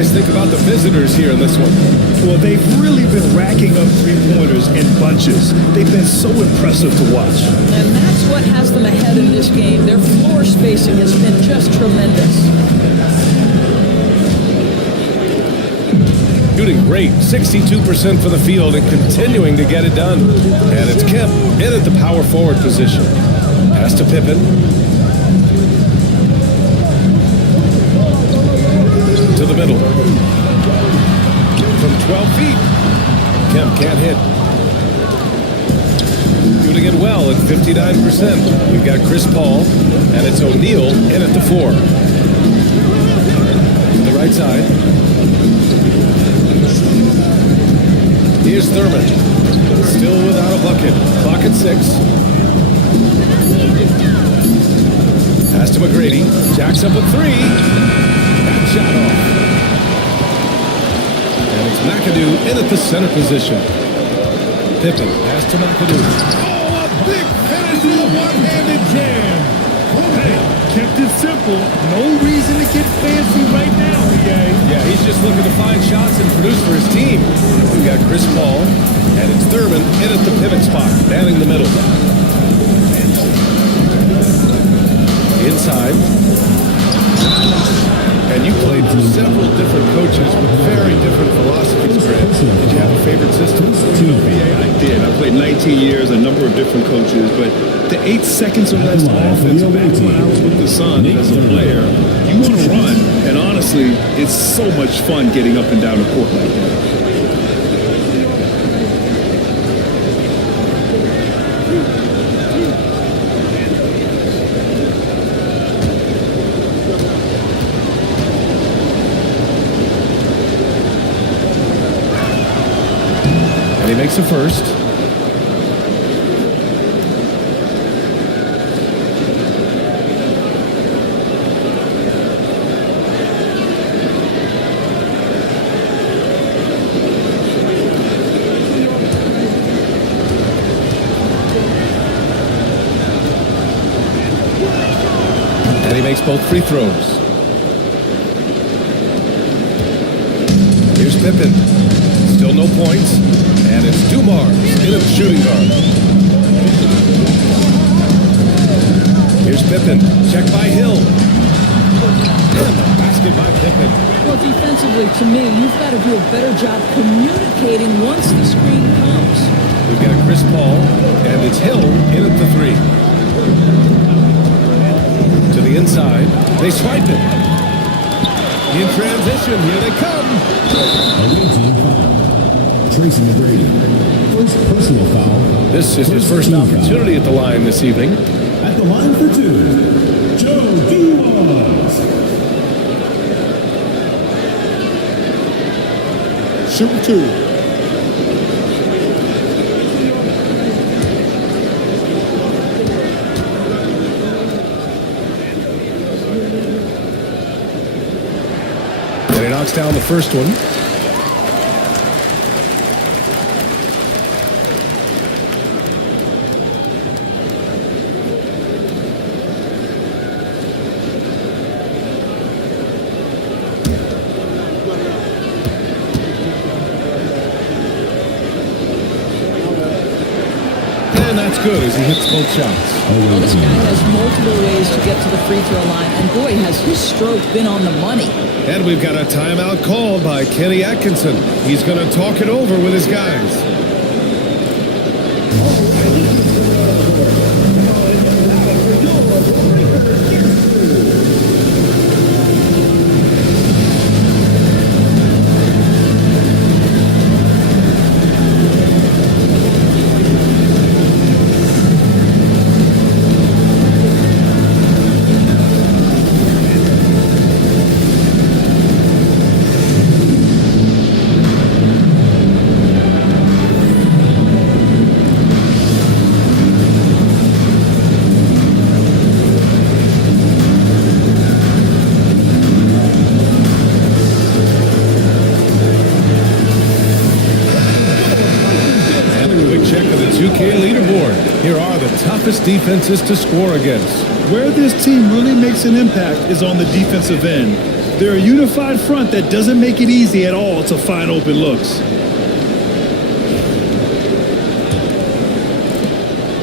Think about the visitors here in this one. Well, they've really been racking up three-pointers in bunches. They've been so impressive to watch. And that's what has them ahead in this game. Their floor spacing has been just tremendous. Shooting great, 62% for the field and continuing to get it done. And it's Kemp in at the power forward position. Pass to Pippen. To the middle. From 12 feet. Kemp can't hit. Shooting it well at 59%. We've got Chris Paul, and it's O'Neal in at the 4. To the right side. Here's Thurman. Still without a bucket. Clock at 6. Pass to McGrady. Jacks up a 3. That shot off. And it's McAdoo in at the center position. Pippen, pass to McAdoo. Oh, a big finish with a one-handed jam. Hey, kept it simple. No reason to get fancy right now, EA. Yeah, he's just looking to find shots and produce for his team. We've got Chris Paul, and it's Thurman in at the pivot spot, manning the middle. Inside. And you played for several different coaches with very different philosophies, Grant. Did you have a favorite system? I did. I played 19 years, a number of different coaches, but the 8 seconds or less offense back when I was with the Suns as a player, you want to run. And honestly, it's so much fun getting up and down the court like that. he makes a first. And he makes both free throws. Here's Pippen. Still no points. And it's Dumars in at the shooting guard. Here's Pippen. Check by Hill. And the basket by Pippen. Well, defensively, to me, you've got to do a better job communicating once the screen comes. We've got Chris Paul, and it's Hill in at the three. To the inside. They swipe it. In transition, here they come. Away team foul. Tracy McGrady. First personal foul. This is his first opportunity at the line this evening. At the line for two, Joe Dumars. Shoot two. And he knocks down the first one. And that's good as he hits both shots. Well, this guy has multiple ways to get to the free throw line, and boy, has his stroke been on the money. And we've got a timeout called by Kenny Atkinson. He's going to talk it over with his guys. Defenses to score against. Where this team really makes an impact is on the defensive end. They're a unified front that doesn't make it easy at all to find open looks.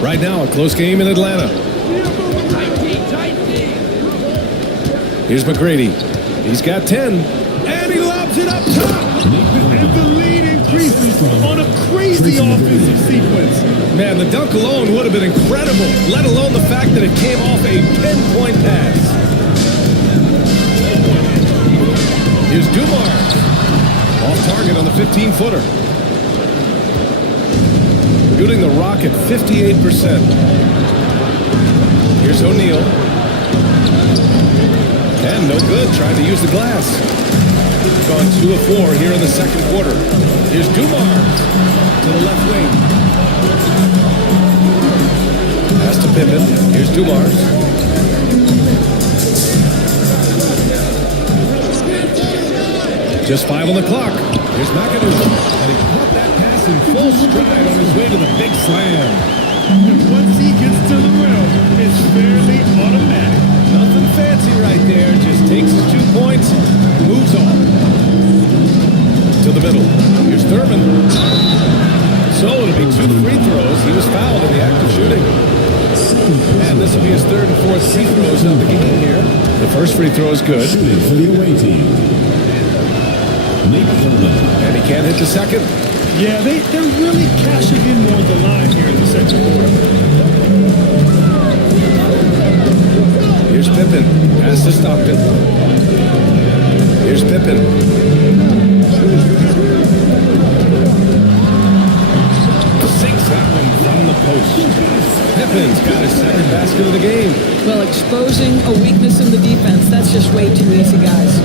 Right now, a close game in Atlanta. Here's McGrady. He's got 10. And he lobs it up top. And the lead increases on a crazy offensive sequence. Man, the dunk alone would have been incredible, let alone the fact that it came off a pinpoint pass. Here's Dumars. Off target on the 15-footer. Shooting the Rocket 58%. Here's O'Neal. And no good, trying to use the glass. Gone 2 of 4 here in the second quarter. Here's Dumars to the left wing. Pass to Pippen. Here's Dumars. Just 5 on the clock. Here's McAdoo. And he caught that pass in full stride on his way to the big slam. Once he gets to the rim, it's fairly automatic. Nothing fancy right there. Just takes his 2 points, moves on. To the middle. Here's Thurman. So it'll be 2 free throws. He was fouled in the act of shooting. And this will be his 3rd and 4th free throws of the game here. The first free throw is good. Shooting for the away team. Nate Thurman. And he can't hit the second. Yeah, they're really cashing in more the line here in the second quarter. Here's Pippen. Pass to Stockton. Here's Pippen. Sinks that one from the post. Pippen's got his 2nd basket of the game. Well, exposing a weakness in the defense, that's just way too easy, guys.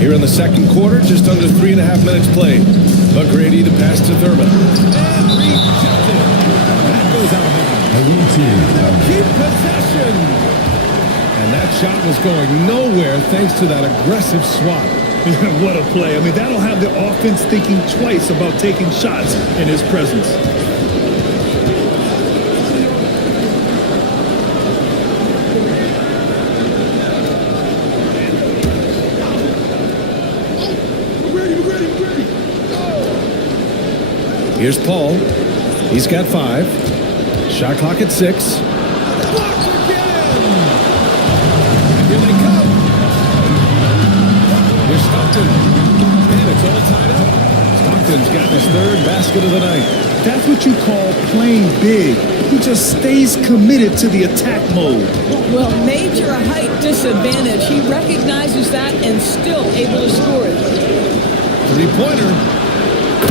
Here in the second quarter, just under 3.5 minutes played. McGrady the pass to Thurman. And rejected. That goes out of bounds. They'll keep possession. And that shot was going nowhere thanks to that aggressive swat. What a play. I mean, that'll have the offense thinking twice about taking shots in his presence. Here's Paul. He's got 5. Shot clock at 6. Blocked again! Here they come. Here's Stockton. And it's all tied up. Stockton's got his 3rd basket of the night. That's what you call playing big. He just stays committed to the attack mode. Well, major height disadvantage. He recognizes that and still able to score it. 3-pointer.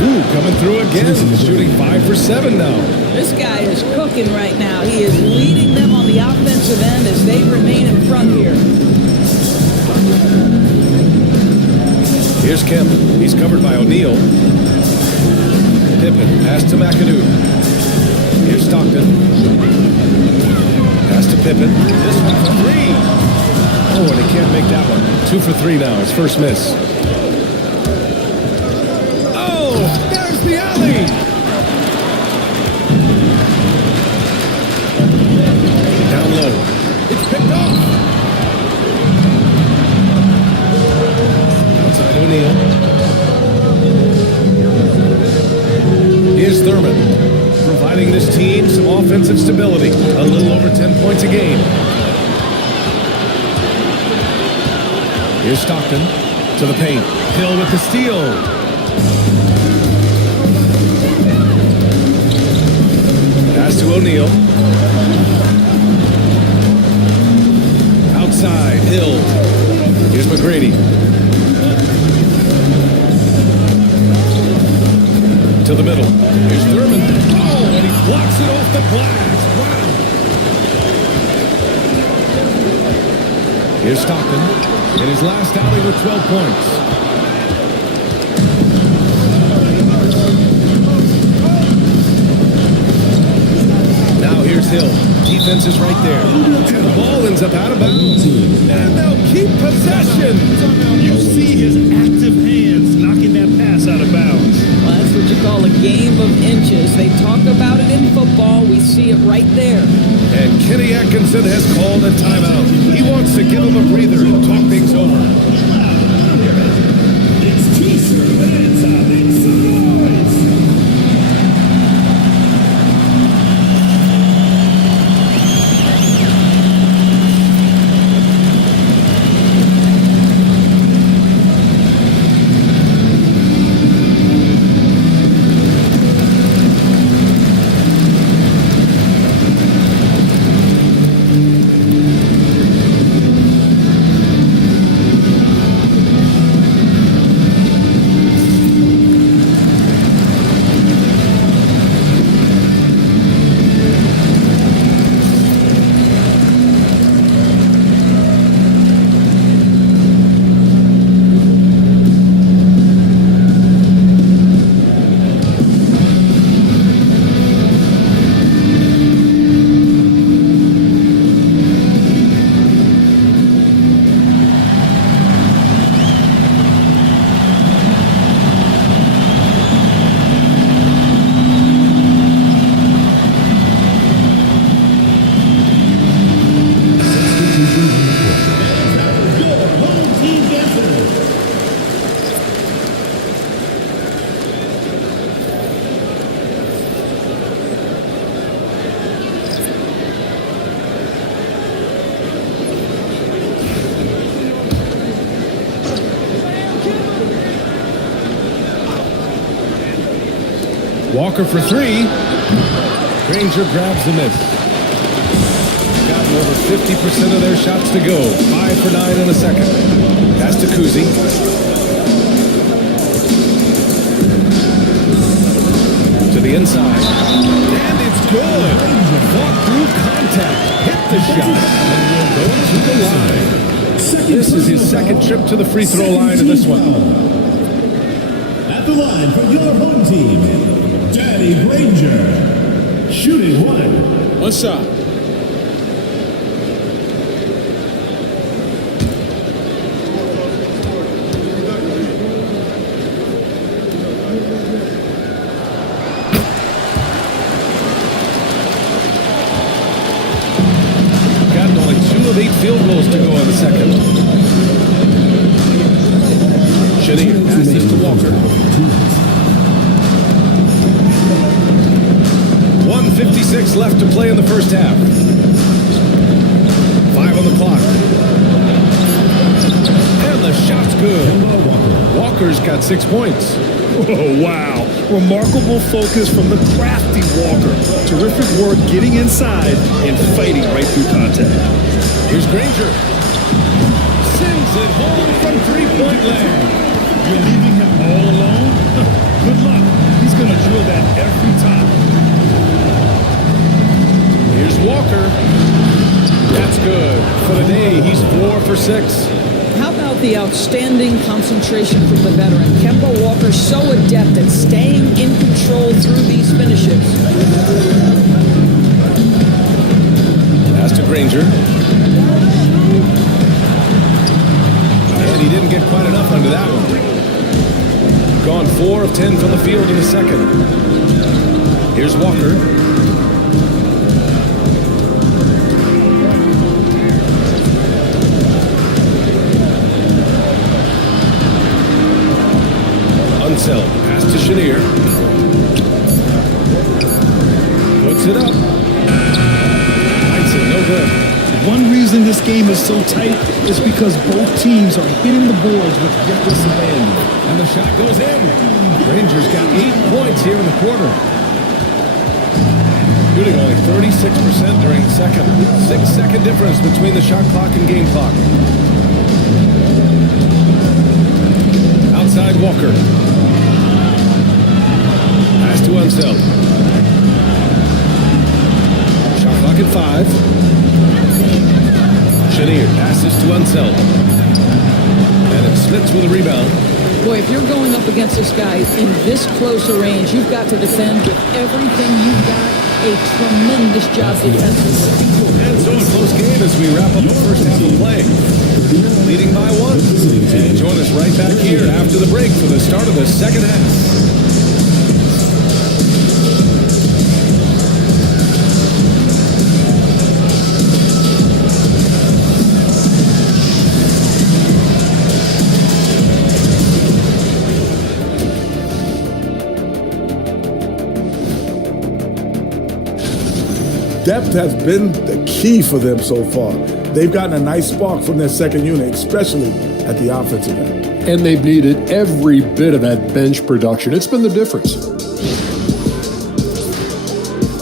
Ooh, coming through again. Shooting 5 for 7 now. This guy is cooking right now. He is leading them on the offensive end as they remain in front here. Here's Kemp. He's covered by O'Neal. Pippen, pass to McAdoo. Here's Stockton. Pass to Pippen. This one for 3. Oh, and he can't make that one. 2 for 3 now. His first miss. Oh, there's the alley. Down low. It's picked off. Outside O'Neal. Here's Thurman, providing this team some offensive stability. A little over 10 points a game. Here's Stockton to the paint. Hill with the steal. Pass to O'Neal. Outside, Hill. Here's McGrady. To the middle. Here's Thurman. Oh, and he blocks it off the glass. Wow. Here's Stockton. In his last outing with 12 points. Now here's Hill. Defense is right there. And the ball ends up out of bounds. And they'll keep possession. You see his active hands knocking that pass out of bounds. Well, that's what you call a game of inches. They talk about it in football. We see it right there. And Kenny Atkinson has called a timeout. He wants to give him a breather and talk things over. It's T-shirt Bonanza. Make some noise. Walker for 3. Granger grabs the miss. Gotten over 50% of their shots to go. 5 for 9 in the second. Pass to Kuzi. To the inside. And it's good. Walk through contact. Hit the shot. And will go to the line. This is his second trip to the free throw line in this one. At the line for your home team, Danny Granger. Shooting one. One shot. Gotten only 2 of 8 field goals to go in the second. Shanier passes to Walker. 1:56 left to play in the first half. 5 on the clock. And the shot's good. Walker's got 6 points. Oh, wow. Remarkable focus from the crafty Walker. Terrific work getting inside and fighting right through contact. Here's Granger. Sends it home from three-point land. You're leaving him all alone? Good luck. He's going to drill that every time. Here's Walker. That's good. For the day, he's 4 for 6. How about the outstanding concentration from the veteran? Kemba Walker so adept at staying in control through these finishes. Pass to Granger. And he didn't get quite enough under that one. Gone 4 of 10 from the field in the second. Here's Walker. Unseld. Pass to Shanier. Puts it up. Lights it. No good. One reason this game is so tight is because both teams are hitting the boards with reckless abandon. And the shot goes in. Rangers got 8 points here in the quarter. Shooting only 36% during the second. 6-second difference between the shot clock and game clock. Outside Walker. Pass to Unseld. Shot clock at 5. Shanier passes to Unseld. And it's Smits with a rebound. Boy, if you're going up against this guy in this close a range, you've got to defend with everything you've got. A tremendous job defensively. And so a close game as we wrap up the first half of play. Leading by 1. And join us right back here after the break for the start of the second half. Depth has been the key for them so far. They've gotten a nice spark from their second unit, especially at the offensive end. And they've needed every bit of that bench production. It's been the difference.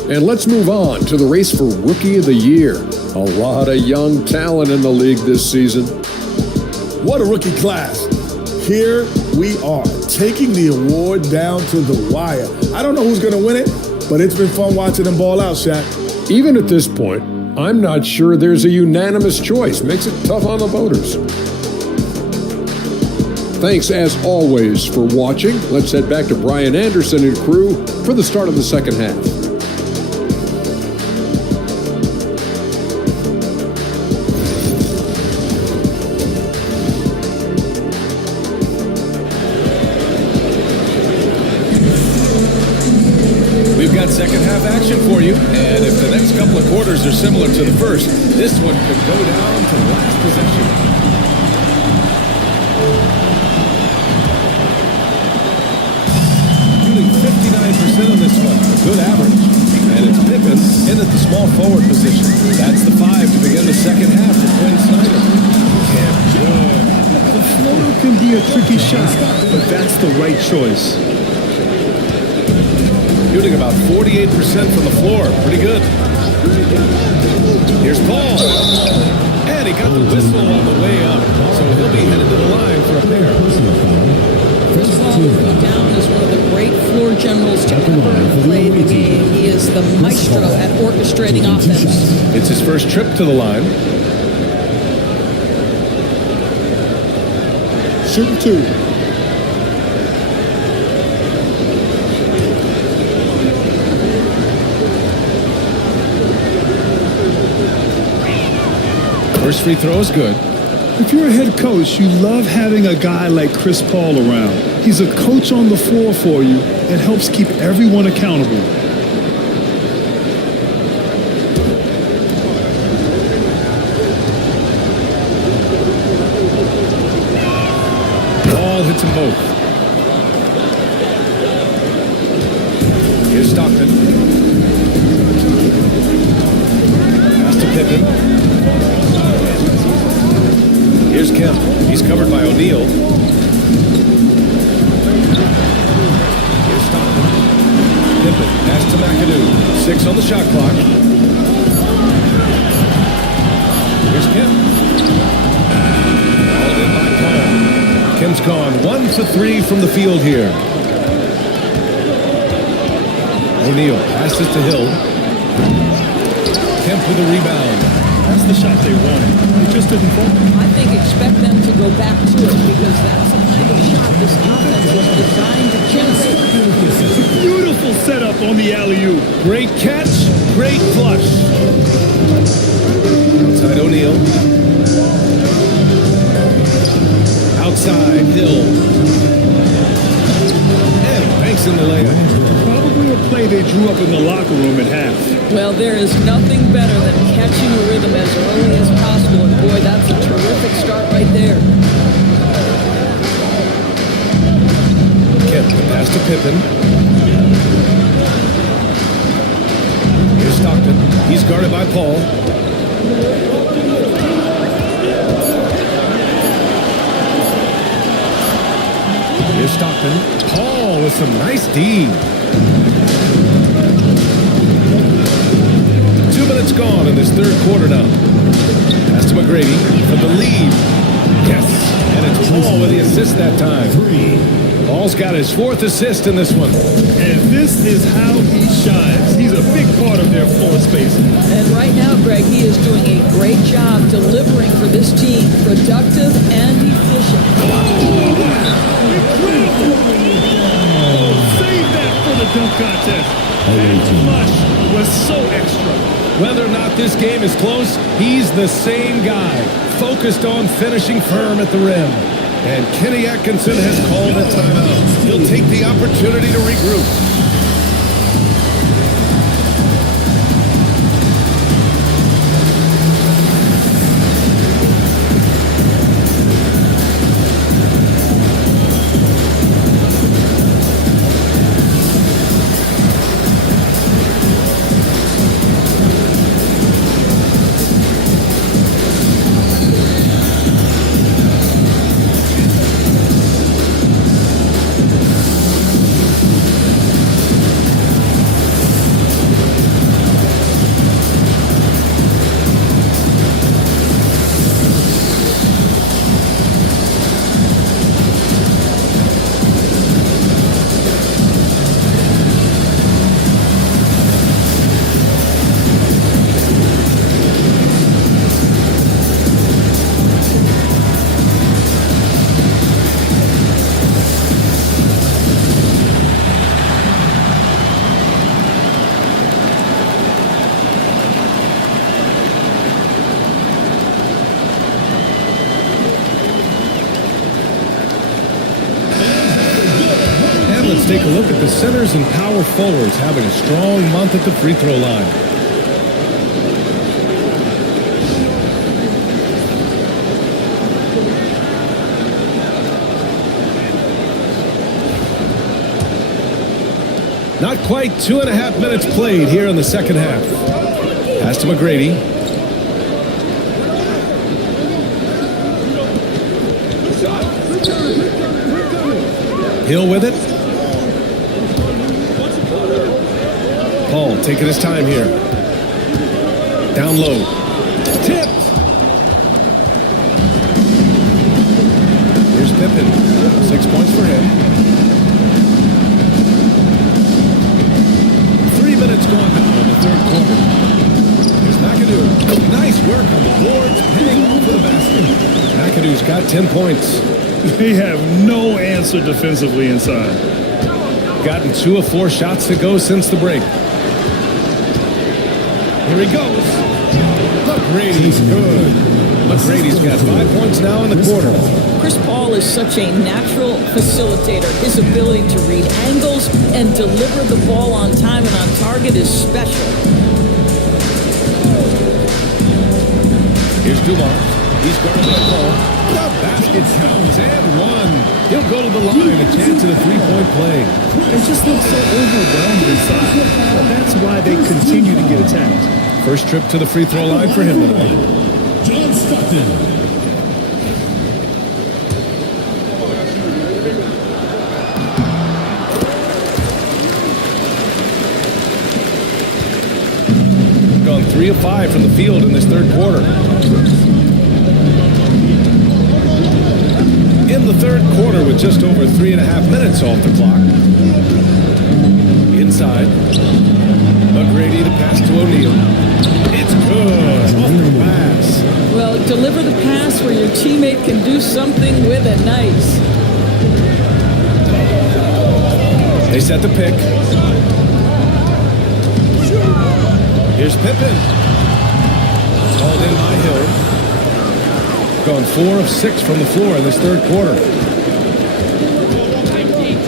And let's move on to the race for Rookie of the Year. A lot of young talent in the league this season. What a rookie class. Here we are, taking the award down to the wire. I don't know who's going to win it, but it's been fun watching them ball out, Shaq. Even at this point, I'm not sure there's a unanimous choice. Makes it tough on the voters. Thanks, as always, for watching. Let's head back to Brian Anderson and crew for the start of the second half. We've got second half action for you, and if the next couple of quarters are similar to the first, this one could go down to the last possession. Shooting 59% on this one, a good average. And it's Pippen in at the small forward position. That's the 5 to begin the second half for Quinn Snyder. Yeah, good. The floater can be a tricky shot, but that's the right choice. Shooting about 48% from the floor. Pretty good. Here's Paul. And he got the whistle on the way up. So he'll be headed to the line for a pair. Paul will go down as one of the great floor generals to ever play the game. He is the maestro at orchestrating offense. It's his first trip to the line. shooting 2. First free throw is good. If you're a head coach, you love having a guy like Chris Paul around. He's a coach on the floor for you and helps keep everyone accountable. Ball hits them both. Here's Stockton. Pass to Pippen. Here's Kemp. He's covered by O'Neal. Here's Stockton. Pippen. Pass to McAdoo. 6 on the shot clock. Here's Kemp. Called in by Paul. Kemp's gone 1 for 3 from the field here. O'Neal passes to Hill. Kemp with a rebound. That's the shot they wanted. It just didn't fall. I think expect them to go back to it because that's the kind of shot this offense is designed to generate. Beautiful setup on the alley-oop. Great catch, great flush. Outside O'Neal. Outside Hill. And banks in the layup. Probably a play they drew up in the locker room at half. Well, there is nothing better than catching a rhythm as early as possible. And boy, that's a terrific start right there. Kemp, pass to Pippen. Here's Stockton. He's guarded by Paul. Here's Stockton. Paul with some nice D. 2 minutes gone in this third quarter now. Pass to McGrady for the lead. Yes, and it's Paul with the assist that time. Paul's got his 4th assist in this one. And this is how he shines. He's a big part of their floor spacing. And right now, Greg, he is doing a great job delivering for this team. Productive and efficient. Save that for the dunk contest. That flush was so extra. Whether or not this game is close, he's the same guy, focused on finishing firm at the rim. And Kenny Atkinson has called a timeout. He'll take the opportunity to regroup. Take a look at the centers and power forwards having a strong month at the free throw line. Not quite 2.5 minutes played here in the second half. Pass to McGrady. Hill with it. Paul taking his time here. Down low. Tipped. Here's Pippen. 6 points for him. 3 minutes gone now in the third quarter. Here's McAdoo. Nice work on the boards, paying off for the basket. McAdoo's got 10 points. They have no answer defensively inside. Gotten 2 of 4 shots to go since the break. Here he goes. McGrady's good. McGrady's got 5 points now in the quarter. Chris Paul is such a natural facilitator. His ability to read angles and deliver the ball on time and on target is special. Here's Dumars. He's guarded by Paul. The basket counts and 1. He'll go to the line. A chance at a 3-point play. They just look so overwhelmed inside. That's why they continue to get attacked. First trip to the free throw line for him tonight. John Stockton. Gone 3 of 5 from the field in this third quarter. In the third quarter with just over 3.5 minutes off the clock. Inside. McGrady the pass to O'Neal. It's good. Off the pass. Well, deliver the pass where your teammate can do something with it. Nice. They set the pick. Here's Pippen. Called in by Hill. Gone 4 of 6 from the floor in this third quarter.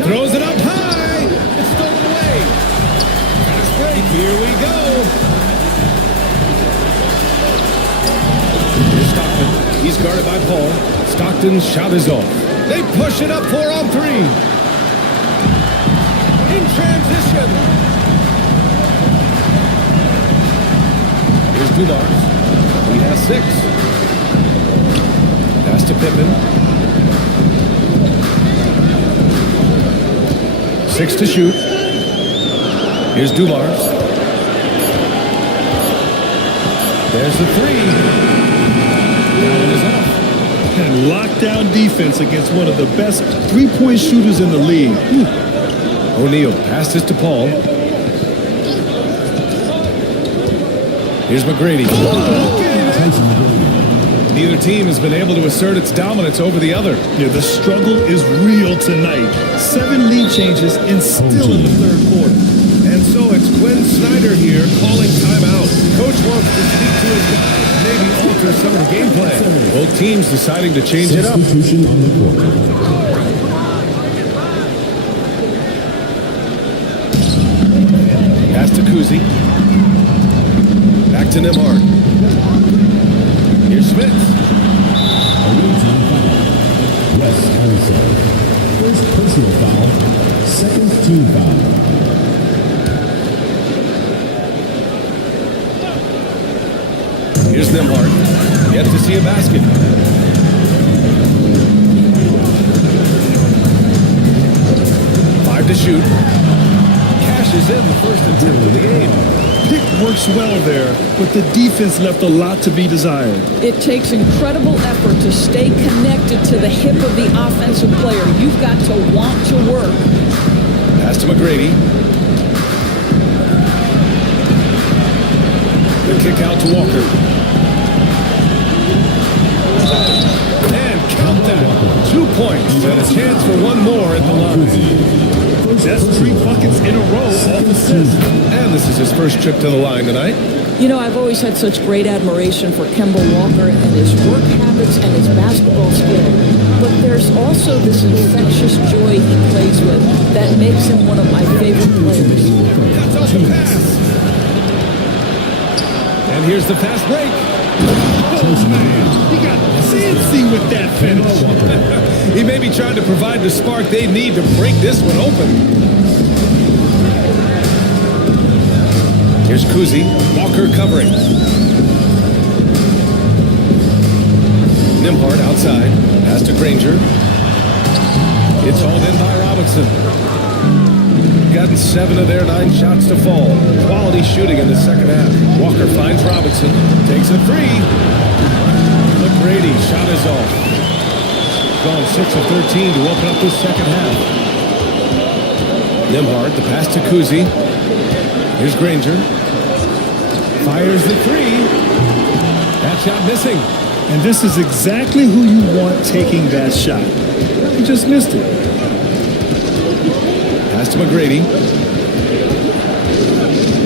Throws it up high. It's stolen away. Fast break. Here we go. Here's Stockton. He's guarded by Paul. Stockton's shot is off. They push it up 4 on 3. In transition. Here's Dumars. He has 6. Pass to Pippen. 6 to shoot. Here's Dumars. There's the 3. That one is off. And lockdown defense against one of the best three-point shooters in the league. O'Neal passes to Paul. Here's McGrady. Neither team has been able to assert its dominance over the other. Yeah, the struggle is real tonight. 7 lead changes and still in the third quarter. And so it's Quinn Snyder here calling timeout. Coach wants to speak to his guys, maybe alter some of the game plan. Both teams deciding to change it up. Substitution on the court. Pass to Kuzi. Back to Nembhard. Here's Smith. Wes Harrison. First personal foul. Second team foul. Here's Nembhard. Yet to see a basket. Five to shoot. Cashes in the first attempt of the game. Pick works well there, but the defense left a lot to be desired. It takes incredible effort to stay connected to the hip of the offensive player. You've got to want to work. Pass to McGrady. The kick out to Walker. And count that. 2 points and a chance for one more at the line. That's 3 buckets in a row off assist. And this is his first trip to the line tonight. You know, I've always had such great admiration for Kemba Walker and his work habits and his basketball skill. But there's also this infectious joy he plays with that makes him one of my favorite players. That's off the pass. And here's the fast break. Oh, man. He got CNC with that finish. He may be trying to provide the spark they need to break this one open. Here's Kuzi. Walker covering. Nembhard outside. Pass to Granger. It's hauled in by Robinson. Gotten 7 of their 9 shots to fall. Quality shooting in the second half. Walker finds Robinson. Takes a 3. McGrady shot is off. Gone 6 of 13 to open up this second half. Nembhard, the pass to Kuzi. Here's Granger. Fires the 3. That shot missing. And this is exactly who you want taking that shot. He just missed it. Pass to McGrady.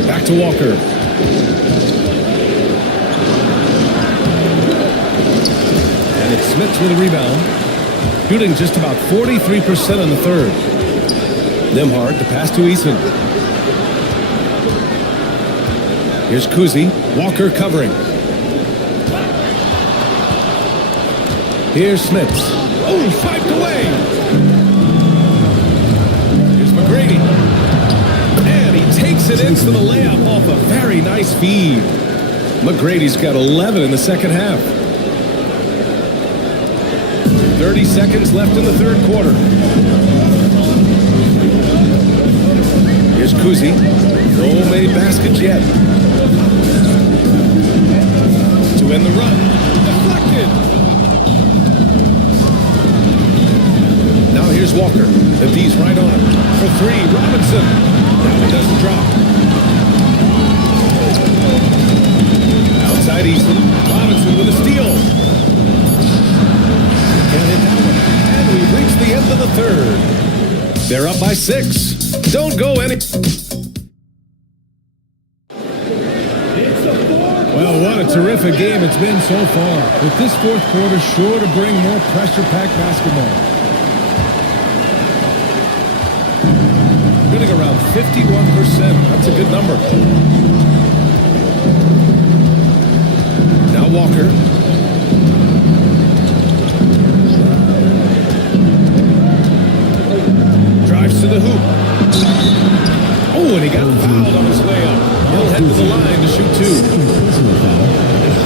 Back to Walker. And it's Smith with a rebound. Shooting just about 43% in the third. Nembhard, the pass to Eason. Here's Kuzi. Walker covering. Here's Smith. Oh, swiped away. Here's McGrady. And he takes it in for the layup off a very nice feed. McGrady's got 11 in the second half. 30 seconds left in the third quarter. Here's Kuzi. No made baskets yet. To end the run. Deflected. Now here's Walker. The D's right on. For three, Robinson. Now it doesn't drop. Outside Easton. Robinson with a steal. Can't hit that one. And we've reached the end of the third. They're up by 6. Don't go any... Well, what a terrific game it's been so far. With this fourth quarter sure to bring more pressure-packed basketball. Shooting around 51%. That's a good number. Now Walker. Drives to the hoop. Oh, and he got fouled on his way up. He'll head to the line to shoot 2.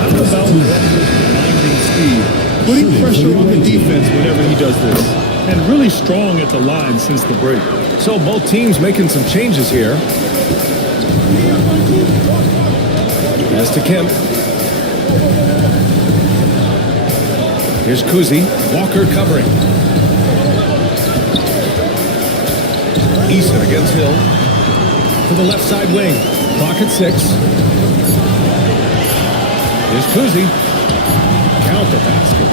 How about blinding speed? Putting pressure on the defense whenever he does this. And really strong at the line since the break. So both teams making some changes here. Pass to Kemp. Here's Kuzi. Walker covering. Eason against Hill. To the left side wing. Clock at 6. Here's Kuzi. Count the basket.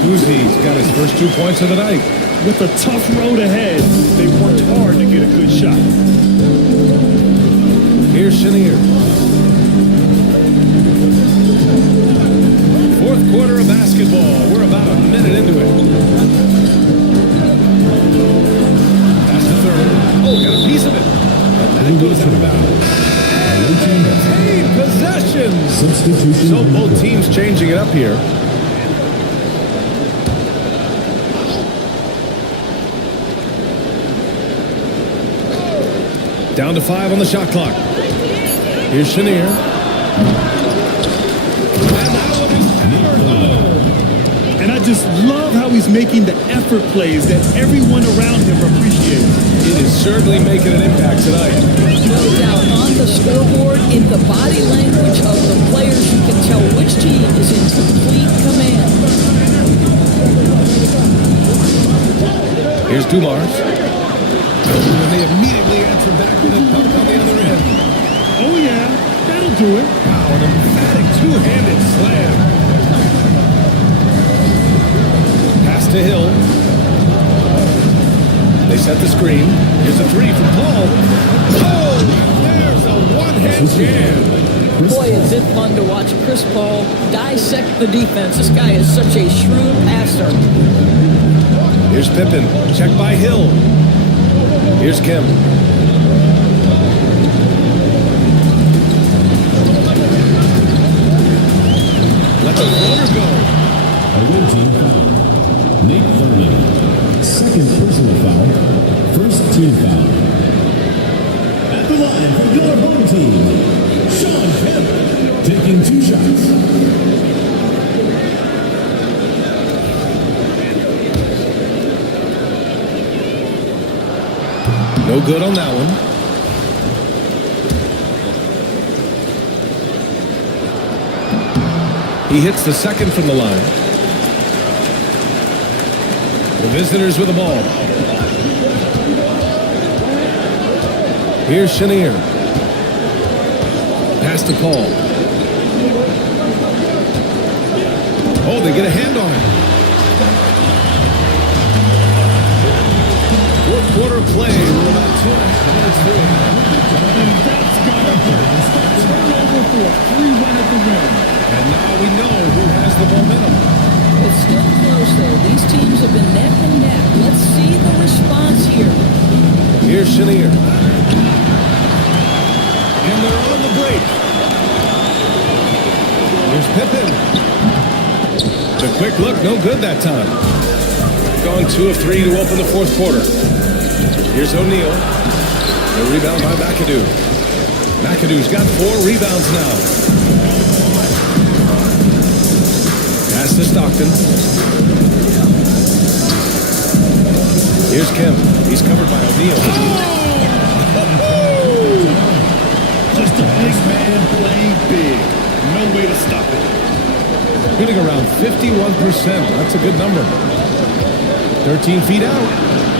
Kuzi's got his first 2 points of the night. With a tough road ahead, they worked hard to get a good shot. Here's Chenier. Fourth quarter of basketball. We're about a minute into it. That's the third. Oh, got a piece of it. And that goes out of bounds. And retain possession. So both teams changing it up here. Down to 5 on the shot clock. Here's Chenier. And I just love how he's making the effort plays that everyone around him appreciates. It is certainly making an impact tonight. No doubt on the scoreboard, in the body language of the players, you can tell which team is in complete command. Here's Dumars. And they immediately answer back with a dunk on the other end. Oh yeah, that'll do it. Wow, an emphatic two-handed slam. Pass to Hill. They set the screen. Here's a three from Paul. Oh, there's a one-hand jam. Boy, is it fun to watch Chris Paul dissect the defense. This guy is such a shrewd passer. Here's Pippen. Checked by Hill. Here's Kemp. Let the floater go. Away team foul. Nate Thurman. Second personal foul. First team foul. At the line for your home team, Sean Kemp. Taking 2 shots. No good on that one. He hits the second from the line. The visitors with the ball. Here's Chenier. Pass to Paul. Oh, they get a hand on it. more play. We're about 2.5 minutes through. And that's gotta hurt. Turnover for a free run at the rim. And now we know who has the momentum. It's still close, though. These teams have been neck and neck. Let's see the response here. Here's Chenier. And they're on the break. Here's Pippen. It's a quick look, no good that time. Gone 2 of 3 to open the fourth quarter. Here's O'Neal. The rebound by McAdoo. McAdoo's got 4 rebounds now. Pass to Stockton. Here's Kemp. He's covered by O'Neal. Just a big man playing big. No way to stop it. Hitting around 51%. That's a good number. 13 feet out.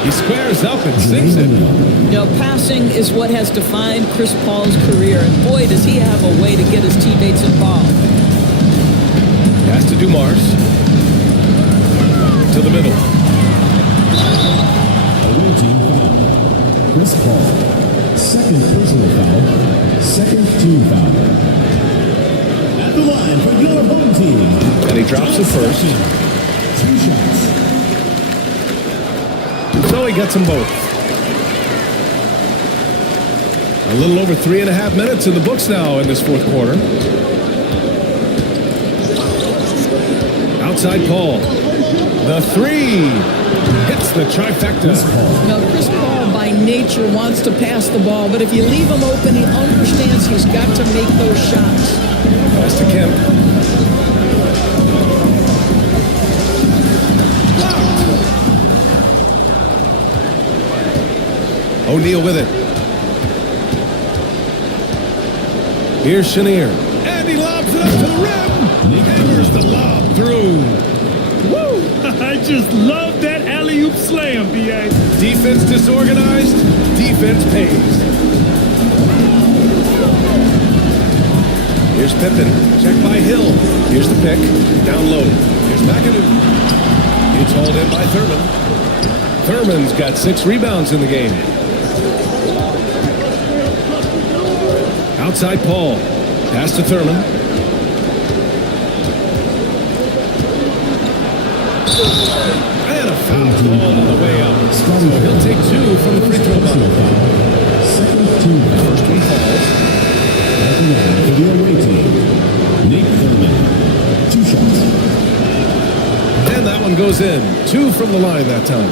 He squares up and sinks it. You know, passing is what has defined Chris Paul's career, and boy, does he have a way to get his teammates involved. Pass to Dumars. To the middle. Away team foul. Chris Paul. Second personal foul. Second team foul. At the line for your home team. And he drops the first. 2 shots. So he gets them both. A little over 3.5 minutes in the books now in this fourth quarter. Outside Paul. The 3. Hits the trifecta. Now, Chris Paul by nature wants to pass the ball, but if you leave him open, he understands he's got to make those shots. Pass to Kemp. O'Neal with it. Here's Chenier. And he lobs it up to the rim. Hammers the lob through. Woo! I just love that alley-oop slam, B.A. Defense disorganized. Defense pays. Here's Pippen. Checked by Hill. Here's the pick. Down low. Here's McAdoo. It's hauled in by Thurman. Thurman's got 6 rebounds in the game. Outside Paul. Pass to Thurman. And a foul ball on the way up. So he'll take 2 from the free throw line. First one falls. For the away team. Nate Thurman. 2 shots. And that one goes in. 2 from the line that time.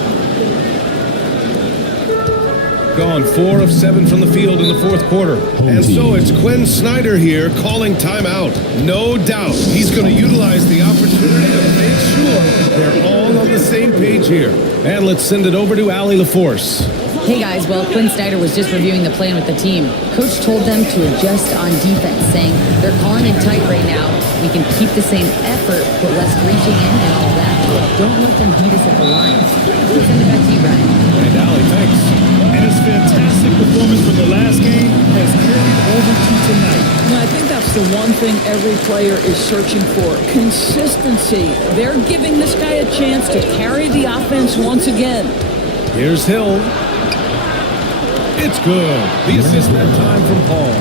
Gone 4 of 7 from the field in the fourth quarter. And so it's Quinn Snyder here calling timeout. No doubt he's going to utilize the opportunity to make sure they're all on the same page here. And let's send it over to Allie LaForce. Hey guys, well, Quinn Snyder was just reviewing the plan with the team. Coach told them to adjust on defense, saying they're calling it tight right now. We can keep the same effort, but less reaching in and all that. Don't let them beat us at the line. Let's send it back to you, Brian. And Allie, thanks. And his fantastic performance from the last game has carried over to tonight. I think that's the one thing every player is searching for. Consistency. They're giving this guy a chance to carry the offense once again. Here's Hill. It's good. The assist that time from Paul.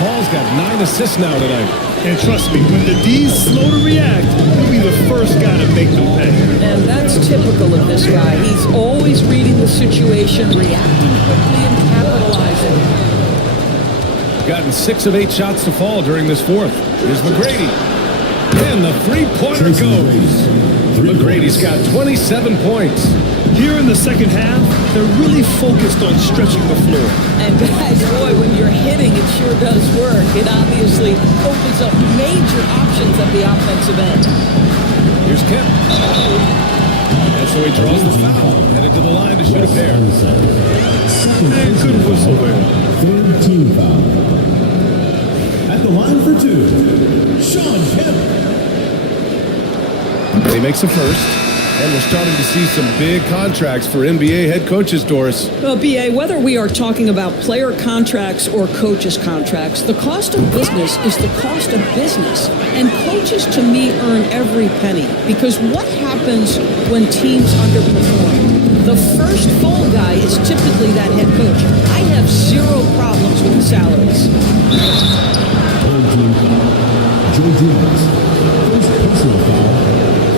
Paul's got 9 assists now tonight. And trust me, when the D's slow to react, he'll be the first guy to make them pay. And that's typical of this guy. He's always reading the situation, reacting quickly, and capitalizing. Gotten 6 of 8 shots to fall during this fourth. Here's McGrady. And the three-pointer goes. McGrady's got 27 points. Here in the second half, they're really focused on stretching the floor. And guys, boy, when you're hitting, it sure does work. It obviously opens up major options at the offensive end. Here's Kemp. And so he draws the foul. Headed to the line to shoot a pair. And good whistle there. Third team foul. At the line for 2, Shawn Kemp. And he makes the first. And we're starting to see some big contracts for NBA head coaches, Doris. Well, B.A., whether we are talking about player contracts or coaches' contracts, the cost of business is the cost of business. And coaches, to me, earn every penny. Because what happens when teams underperform? The first fall guy is salaries. Third team foul. Joe Diaz. First personal foul.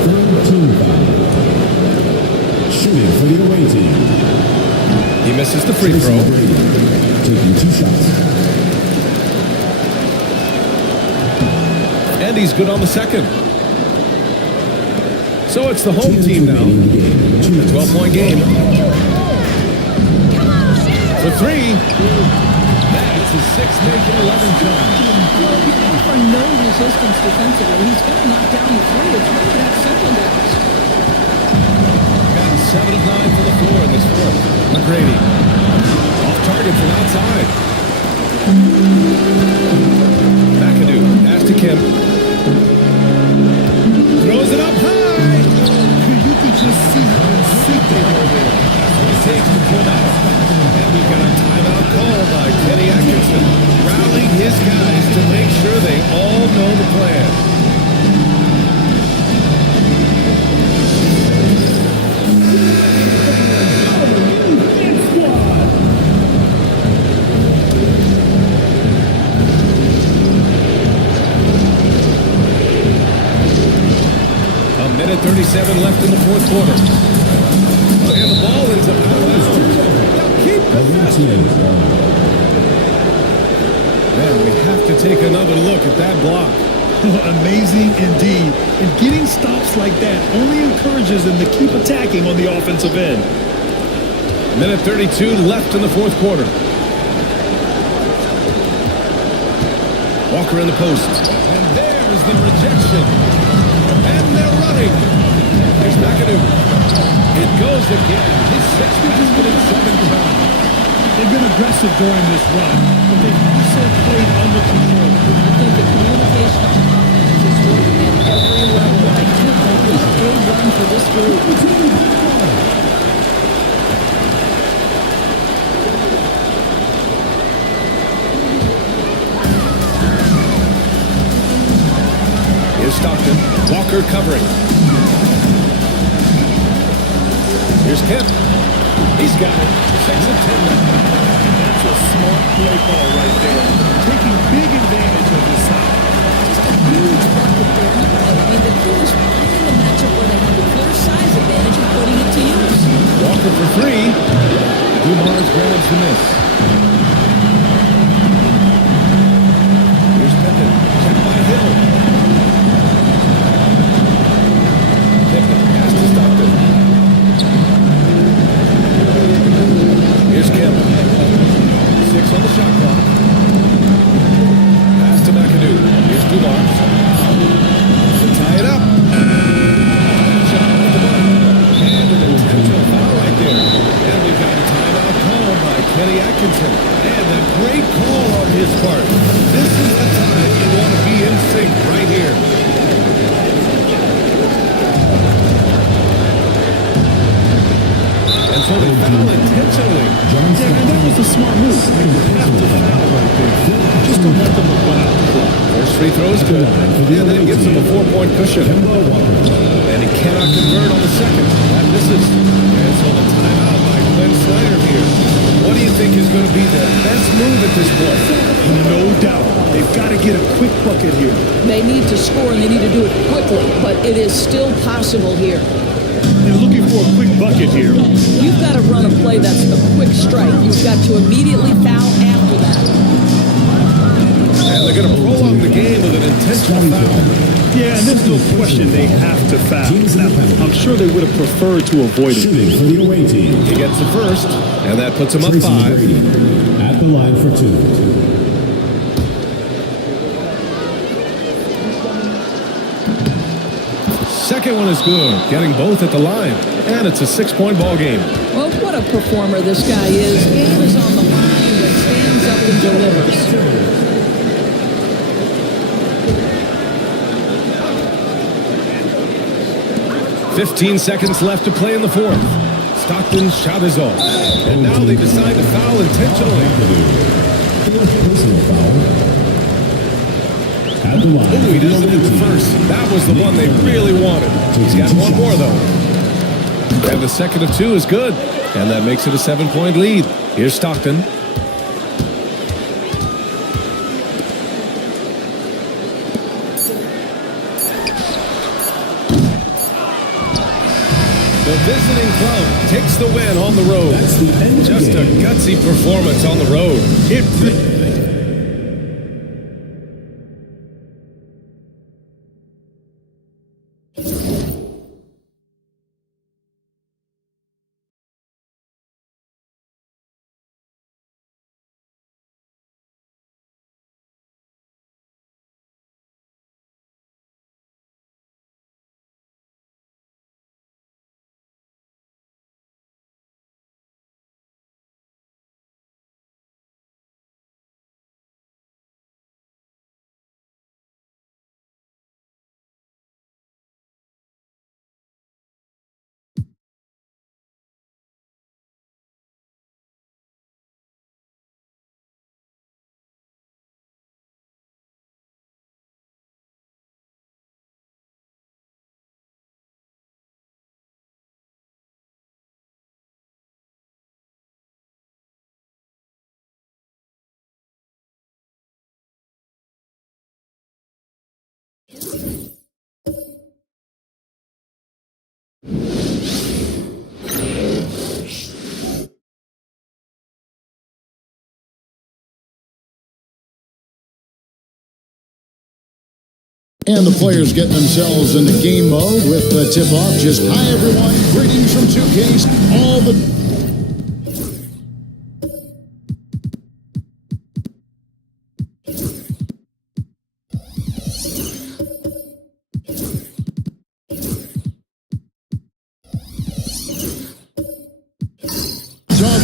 Third team foul. Shooting for the away team. He misses the free throw. Taking 2 shots. And he's good on the second. So it's the home team now. A 12-point game. For 3. That's his 6th take in 11 times. Well, you offer no resistance defensively. He's going to knock down the 3. It's really that simple, guys. Got 7 of 9 for the floor in this fourth. McGrady. Off target from outside. McAdoo. Pass to Kemp. Throws it up high. You could just see how sick they were there. Takes the pull out. And we've got a timeout call by Kenny Atkinson, rallying his guys to make sure they all know the plan. A minute 37 left in the fourth quarter. And the ball ends up out of bounds. Keep possession. Man, we have to take another look at that block. Amazing indeed. And getting stops like that only encourages them to keep attacking on the offensive end. Minute 32 left in the fourth quarter. Walker in the post. And there's the rejection. And they're running. There's McAdoo. It goes again. His 6th basket in 7 times. They've been aggressive during this run, but they've also played under control. I think the communication on offense is working at every level. I think a good run for this group. Here's Stockton. Walker covering. Here's Kemp. He's got it. 6 of 10 now. That's a smart play call right there. Taking big advantage of this side. Just a huge bucket there. I mean, the crew is playing a matchup where they have a clear size advantage and putting it to use. Walker for 3. Dumars grabs the miss. Here's Pippen. Checked by Hill. Pippen pass to Stockton. Here's Kemp. 6 on the shot clock. Pass to McAdoo. Here's Dumars. To tie it up. Shot at the bottom. And an intentional foul right there. And we've got a timeout call by Kenny Atkinson. And a great call on his part. This is the time you want to be in sync right here. And so they foul intentionally. Yeah, and that was a smart move. You have to foul right there. Just to let them run out the clock. First free throw is good. And then gives him a 4-point cushion. And he cannot convert on the second. That misses. And so the timeout by Glenn Snyder here. What do you think is going to be the best move at this point? No doubt. They've got to get a quick bucket here. They need to score and they need to do it quickly, but it is still possible here. They're looking for a quick bucket here. You've got to run a play that's a quick strike. You've got to immediately foul after that. And they're going to prolong the game with an intentional foul. Yeah, and there's no question they have to foul. Now, I'm sure they would have preferred to avoid it. Shooting for the away team. He gets the first, and that puts him up Tracy 5. McGrady at the line for 2. Second one is good, getting both at the line. And it's a 6-point ball game. Well, what a performer this guy is. Game is on the line, but stands up and delivers. 15 seconds left to play in the fourth. Stockton's shot is off. And now they decide to foul intentionally. Personal foul. At the line. Oh, he does it in the first. That was the one they really wanted. He's got one more, though. And the second of 2 is good. And that makes it a 7-point lead. Here's Stockton. visiting club takes the win on the road. Just a gutsy performance on the road. And the players get themselves into game mode with the tip-off. Just, hi, everyone. Greetings from 2Ks. All the...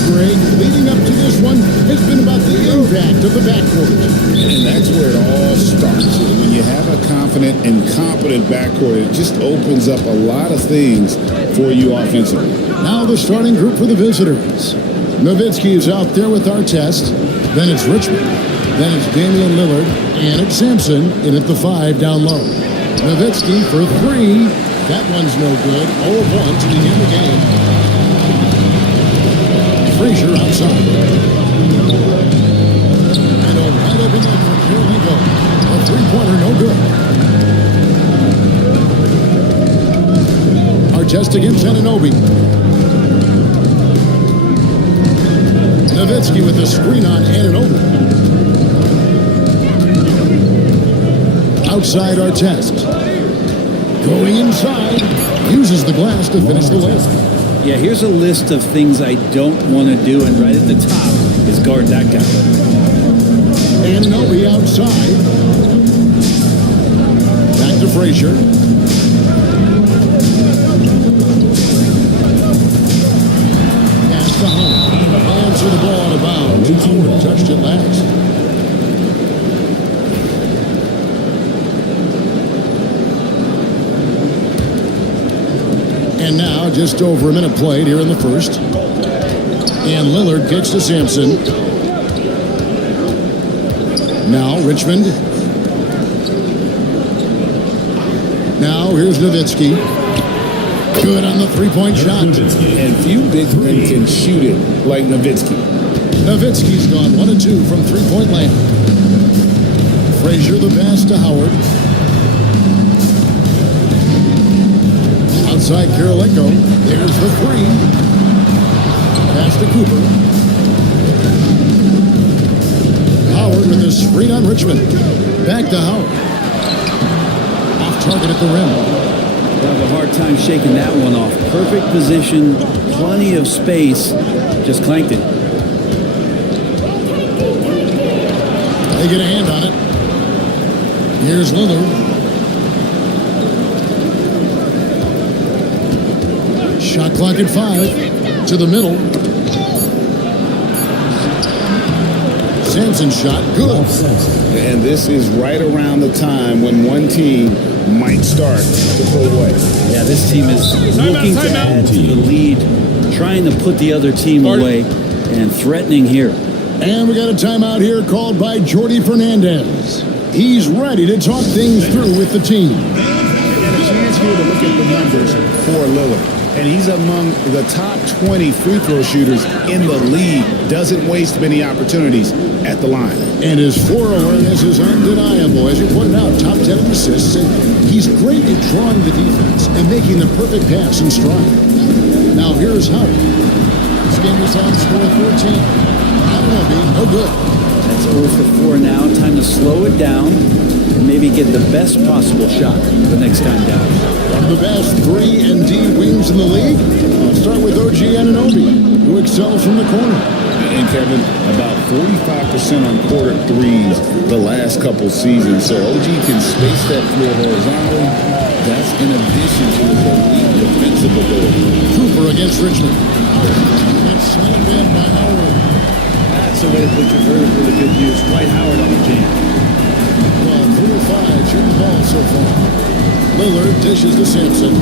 Greg, leading up to this one has been about the impact of the backcourt. And that's where it all starts. When you have a confident and competent backcourt, it just opens up a lot of things for you offensively. Now the starting group for the visitors. Nowitzki is out there with Artest. Then it's Richmond. Then it's Damian Lillard. And it's Sampson in at the 5 down low. Nowitzki for 3. That one's no good. 0 of 1 to begin the game. Frazier outside. And a wide open look for Kirilenko. A three-pointer, no good. Artest against Anunoby. Nowitzki with the screen on Anunoby. Outside Artest. Going inside. Uses the glass to finish the list. Yeah, here's a list of things I don't want to do, and right at the top is guard that guy. Anunoby outside. Back to Frazier. Pass to Howard. Answer the ball out of bounds. Howard touched it last. And now, just over a minute played here in the first. And Lillard kicks to Sampson. Now, Richmond. Now, here's Nowitzki. Good on the three-point shot. And few big men can shoot it like Nowitzki. Nowitzki's gone 1 of 2 from three-point land. Frazier the pass to Howard. Outside Kirilenko. There's the 3. Pass to Cooper. Howard with a screen on Richmond. Back to Howard. Off target at the rim. We'll have a hard time shaking that one off. Perfect position, plenty of space. Just clanked it. They get a hand on it. Here's Lillard. Shot clock at 5. To the middle. Sampson shot. Good. And this is right around the time when one team might start to pull away. Yeah, this team is looking to add to the lead, trying to put the other team away, and threatening here. And we got a timeout here called by Jordi Fernandez. He's ready to talk things through with the team. And a chance here to look at the numbers for Lillard. and he's among the top 20 free throw shooters in the league. Doesn't waste many opportunities at the line. And his floor awareness is undeniable. As you pointed out, top 10 in assists. And he's great at drawing the defense and making the perfect pass in stride. Now here's Howard. This game is on score 14. I don't know, no good. That's 0 for 4 now. Time to slow it down and maybe get the best possible shot the next time down. One of the best 3-and-D wings in the league. Let's start with OG Anunoby, who excels from the corner. And Kevin, about 45% on quarter threes the last couple seasons. So OG can space that floor horizontally. That's in addition to his elite defensive ability. Cooper against Richmond. That's slammed in by Howard. That's a way to put your vertical to good use. Dwight Howard on the jam. Well, 3 of 5 shooting the ball so far. Lillard dishes to Sampson.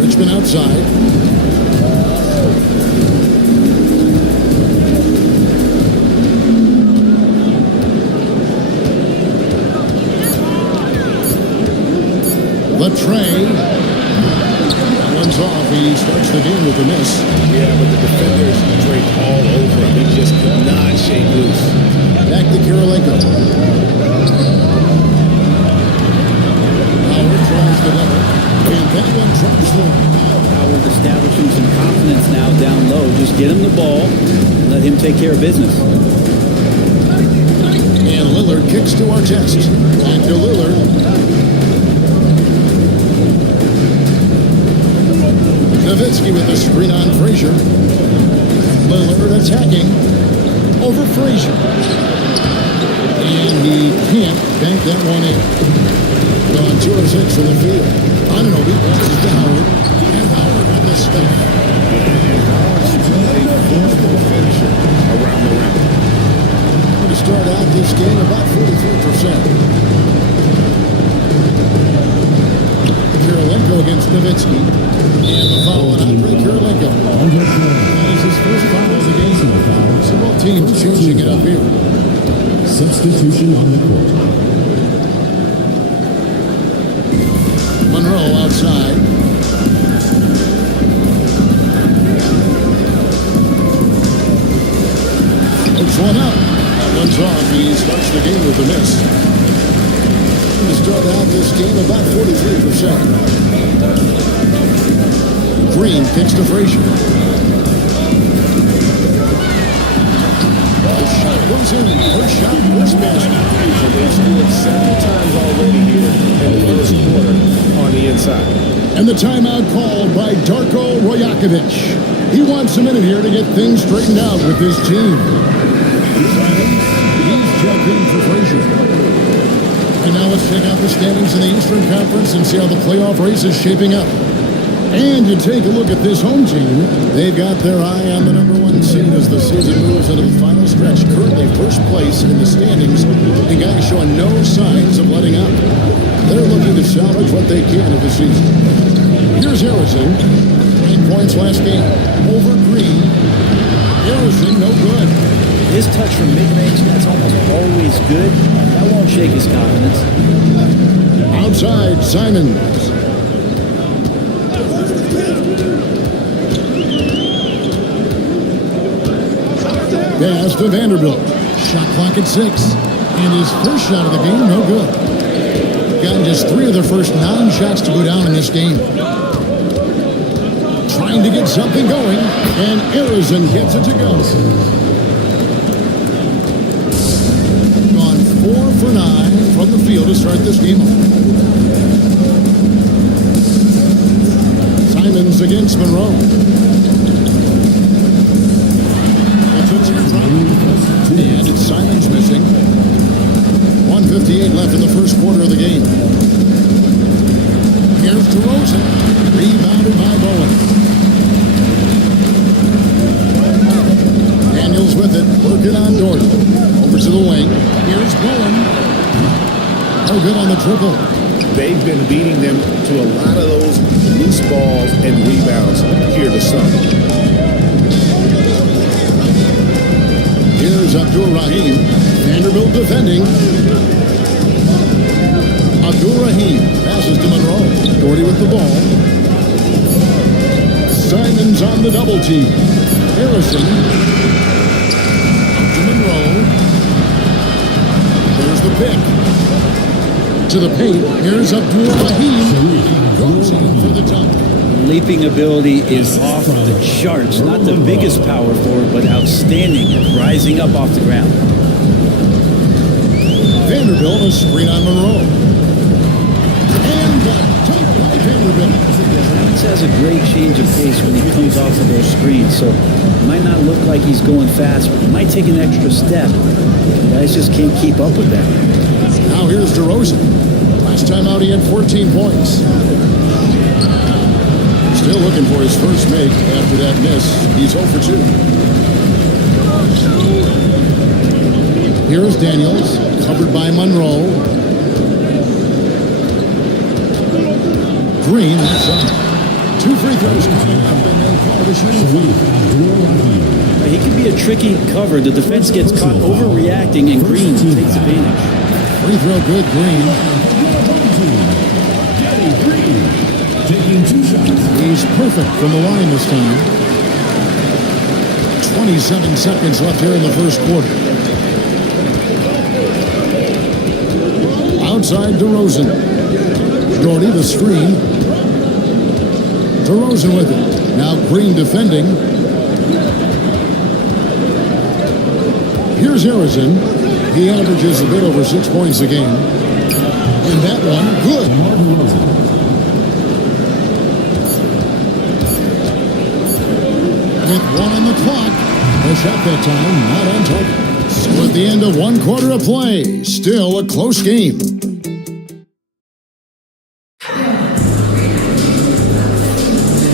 Richmond outside. Latrey. That one's off. He starts the game with a miss. Yeah, but the defenders draped all over him. He just could not shake loose. Back to Kirilenko. Howard tries the double. And that one drops for him. Howard establishing some confidence now down low. Just get him the ball. Let him take care of business. And Lillard kicks to our chest. Back to Lillard. Nowitzki with a screen on Frazier. Lillard attacking over Frazier. And he can't bank that one in. Gone 2 of 6 from the field. Anunoby passes to Howard. And Howard on the step. And Howard's a forceful finisher around the rim. To start out this game, about 43%. Kirilenko against Nowitzki. And the foul on Andre Kirilenko. That is his first foul of the game. So both teams changing it up here. Substitution on the court. Monroe outside. Hooks one up. That one's off. He starts the game with a miss. To start out this game, about 43%. Green kicks to Frazier. The shot goes in. First shot, first basket. They've scored several times already here in the first quarter on the inside. And the timeout called by Darko Rojakovic. He wants a minute here to get things straightened out with his team. He's checked in for Frazier. And now let's check out the standings in the Eastern Conference and see how the playoff race is shaping up. And you take a look at this home team. They've got their eye on the #1 seed as the season moves into the final stretch. Currently first place in the standings. The guys showing no signs of letting up. They're looking to salvage what they can of the season. Here's Harrison. 9 points last game. Over Green. Harrison, no good. His touch from mid-range, that's almost always good. That won't shake his confidence. Outside, Simons. Pass to Vanderbilt. Shot clock at 6. And his first shot of the game, no good. Gotten just 3 of their first 9 shots to go down in this game. Trying to get something going. And Harrison gets it to go. Gone 4 for 9 from the field to start this game off. Simons against Monroe. And it's Simons missing. 1:58 left in the first quarter of the game. Here's DeRozan. Rebounded by Bowen. Daniels with it. Working on Dort. Over to the wing. Here's Bowen. No good on the triple. They've been beating them to a lot of those loose balls and rebounds here this summer. Here's Abdul Rahim. Vanderbilt defending. Abdul Rahim Passes to Monroe. Gordy with the ball. Simons on the double team. Harrison. To Monroe. There's the pick. To the paint. Here's Abdul Rahim. Goes in for the dunk. Leaping ability is off the charts. Not the biggest power forward, but outstanding at rising up off the ground. Vanderbilt, a screen on Monroe. And the dunk by Vanderbilt. Alex has a great change of pace when he comes off of those screens, so it might not look like he's going fast, but he might take an extra step. Guys just can't keep up with that. Now here's DeRozan. Last time out he had 14 points. Still looking for his first make after that miss. He's 0 for 2. Here's Daniels, covered by Monroe. Green, that's up. 2 free throws coming up, and they'll call the shooting foul. He can be a tricky cover. The defense gets caught overreacting, and Green takes advantage. Free throw good, Green. Taking 2 shots. He's perfect from the line this time. 27 seconds left here in the first quarter. Outside DeRozan. Gordy the screen. DeRozan with it. Now Green defending. Here's Harrison. He averages a bit over 6 points a game. And that one, good. With 1 on the clock. No shot that time, not on target. So at the end of 1 quarter of play, still a close game.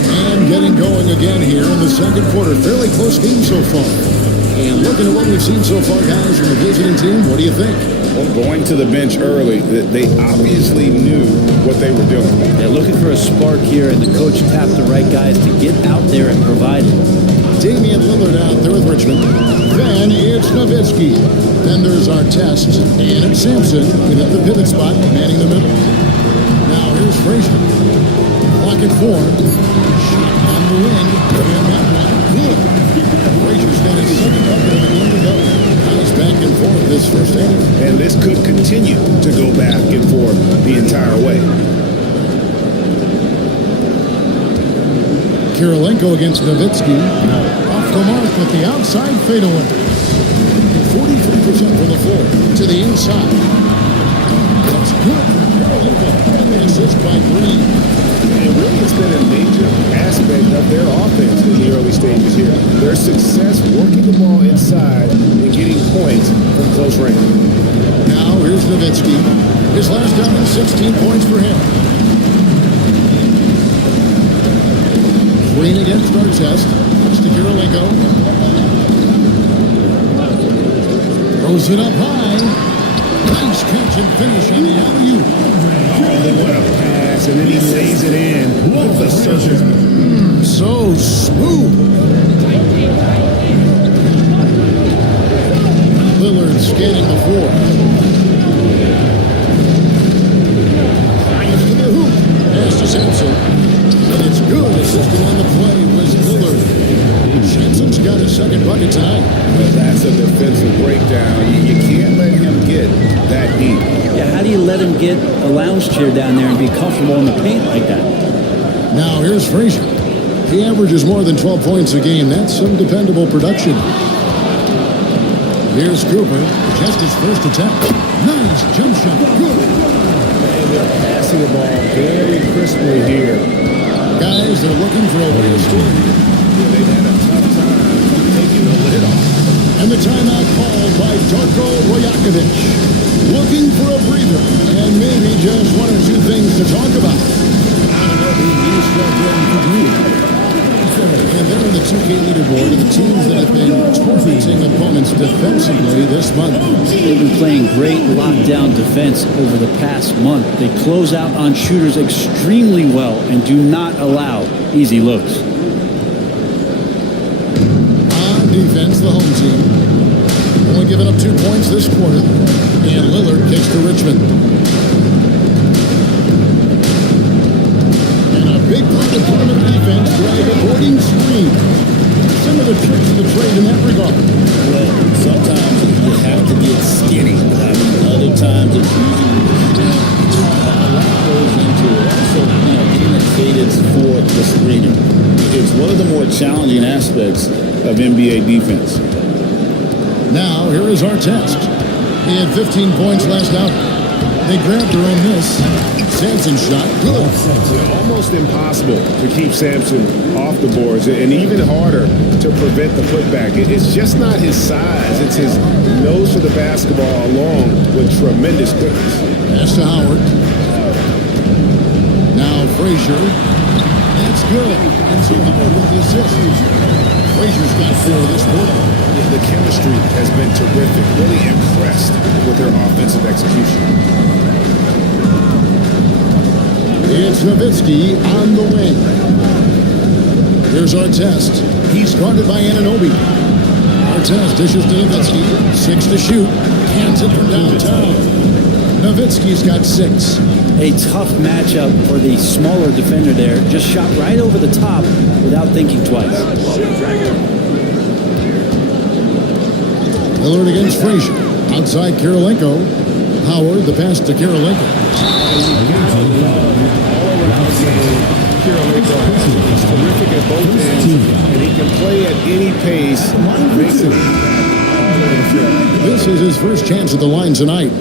And getting going again here in the second quarter. Fairly close game so far. And looking at what we've seen so far, guys, from the visiting team, what do you think? Well, going to the bench early, they obviously knew what they were doing. They're looking for a spark here, and the coach tapped the right guys to get out there and provide it. Damian Lillard out there with Richmond. Then it's Nowitzki. Then there's Artest. And it's Sampson in at the pivot spot, manning the middle. Now here's Frazier. Clock at 4. Shot on the wing. And that one, good. Frazier's got his second bucket of the game to go. He's back and forth this first half. And this could continue to go back and forth the entire way. Kirilenko against Nowitzki. Off the mark with the outside fadeaway. 43% from the floor to the inside. That's good for Kirilenko. And the assist by Green. It really has been a major aspect of their offense in the early stages here. Their success working the ball inside and getting points from close range. Now here's Nowitzki. His last outing, 16 points for him. Green against Artest. It's to Kirilenko. Throws it up high. Nice catch and finish on the alley-oop. Oh, what a pass, and then he lays it in with the circle. So smooth. Lillard scanning the floor. Fires to the hoop. Pass to Sampson. And it's good. Assisting on the play was Lillard. Sampson's got his second bucket tonight. But that's a defensive breakdown. You can't let him get that deep. Yeah, how do you let him get a lounge chair down there and be comfortable in the paint like that? Now here's Frazier. He averages more than 12 points a game. That's some dependable production. Here's Cooper. Just his first attempt. Nice jump shot. Good. And they're passing the ball very crisply here. Guys, they're looking for a way to score. They've had a tough time taking the lid off. And the timeout called by Darko Rajakovic. Looking for a breather and maybe just 1 or 2 things to talk about. And they're in the 2K leaderboard of the teams that have been tormenting opponents defensively this month. They've been playing great lockdown defense over the past month. They close out on shooters extremely well and do not allow easy looks. On defense, the home team. Only giving up 2 points this quarter. And Lillard kicks to Richmond. are the tricks of the trade in that regard? Well, sometimes you have to get skinny. I mean, other times it's usually a lot goes into it. Also, getting a cadence for the screener. It's one of the more challenging aspects of NBA defense. Now, here is our test. He had 15 points last out. They grabbed her on this. Sampson shot good. Almost impossible to keep Sampson off the boards, and even harder to prevent the putback. It's just not his size. It's his nose for the basketball along with tremendous quickness. Pass to Howard. Now Frazier. That's good. And so Howard with the assist. Frazier's got 4 this quarter. The chemistry has been terrific. Really impressed with their offensive execution. It's Nowitzki on the wing. Here's Artest. He's guarded by Anunoby. Artest dishes to Nowitzki. 6 to shoot. Hands it from downtown. Nowitzki's got 6. A tough matchup for the smaller defender there. Just shot right over the top without thinking twice. Lillard against Frazier. Outside Kirilenko. Howard, the pass to Kirilenko. Kirilenko is terrific at both ends, and he can play at any pace. Makes it all over the field. This is his first chance at the line tonight.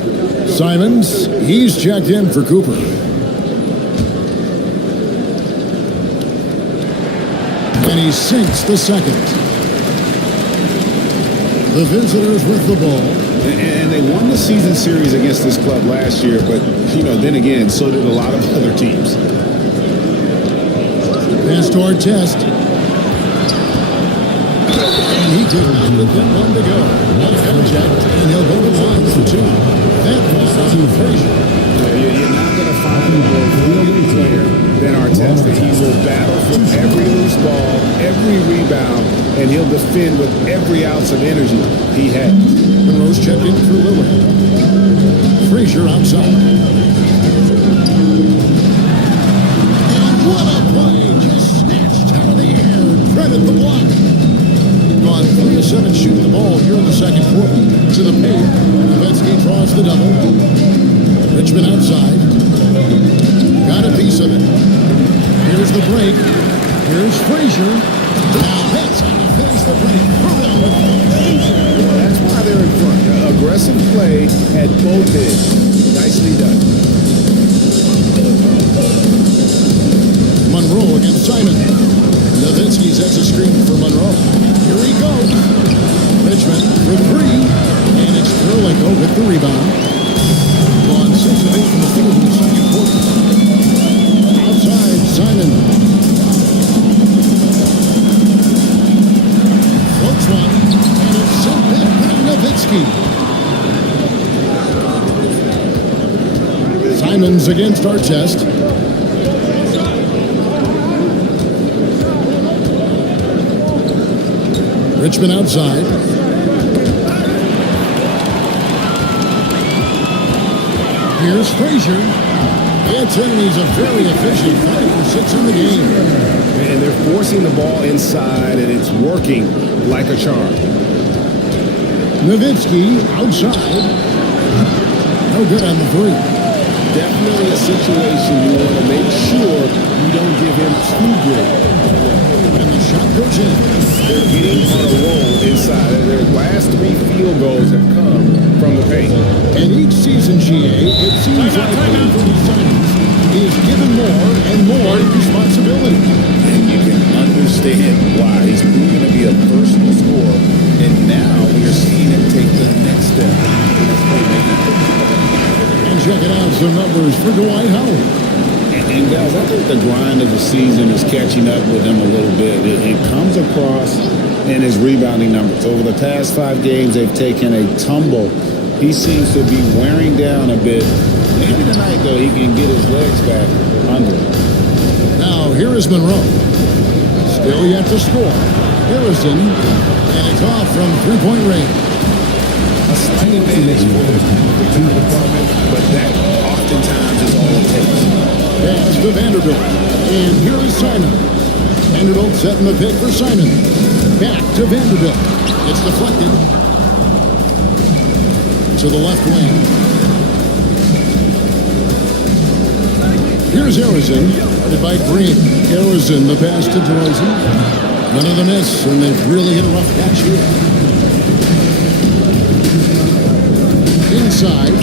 Simons, he's checked in for Cooper. And he sinks the second. The visitors with the ball. And they won the season series against this club last year, but, then again, so did a lot of other teams. Pass to Artest. And he didn't get one to go. One contact, and he'll go to line for 2. That was to Frazier. You're not going to find a more brilliant player than Artest. He will battle for every loose ball, every rebound, and he'll defend with every ounce of energy he has. Monroe's checked in through Lillard. Frazier outside. And what a play! Just snatched out of the air. Credit the block. Gone 3 of 7 shooting the ball here in the second quarter. To the paint. Nowitzki draws the double. Richmond outside. Got a piece of it. Here's the break. Here's Frazier. Now that's how to finish the break. That's why they're in front. Aggressive play at both ends. Nicely done. Monroe against Simon. Nowitzki sets a screen for Monroe. Here he goes. Richmond for 3. And it's Kirilenko with the rebound. Gone 6 of 8 from the field in the second quarter. Outside, Simon. Floats one. And it's sent back by Nowitzki. Simons against Artest. Richmond outside. Here's Frazier. Anthony's a very efficient 5 for 6 in the game. And they're forcing the ball inside, and it's working like a charm. Nowitzki outside. No good on the 3. Definitely a situation you want to make sure you don't give him too good. And the shot goes in. They're getting on a roll inside. Their last 3 field goals have come from the paint. And each season, GA, it seems like Anthony Simons is given more and more responsibility. And you can understand why. He's proven to be a personal scorer. And now we're seeing him take the next step in his playmaking. And checking out some numbers for Dwight Howard. And guys, I think the grind of the season is catching up with him a little bit. It comes across in his rebounding numbers. Over the past 5 games, they've taken a tumble. He seems to be wearing down a bit. Maybe tonight, though, he can get his legs back under him. Now, here is Monroe. Still yet to score. Harrison, and it's off from 3-point range. A slight advantage for the team department, but that oftentimes is all it takes. Pass to Vanderbilt. And here is Simon. Vanderbilt setting the pick for Simon. Back to Vanderbilt. It's deflected to the left wing. Here's Arizin, guarded by Green. Arizin, the pass to DeRozan. None of the miss, and they've really hit a rough patch here. Inside.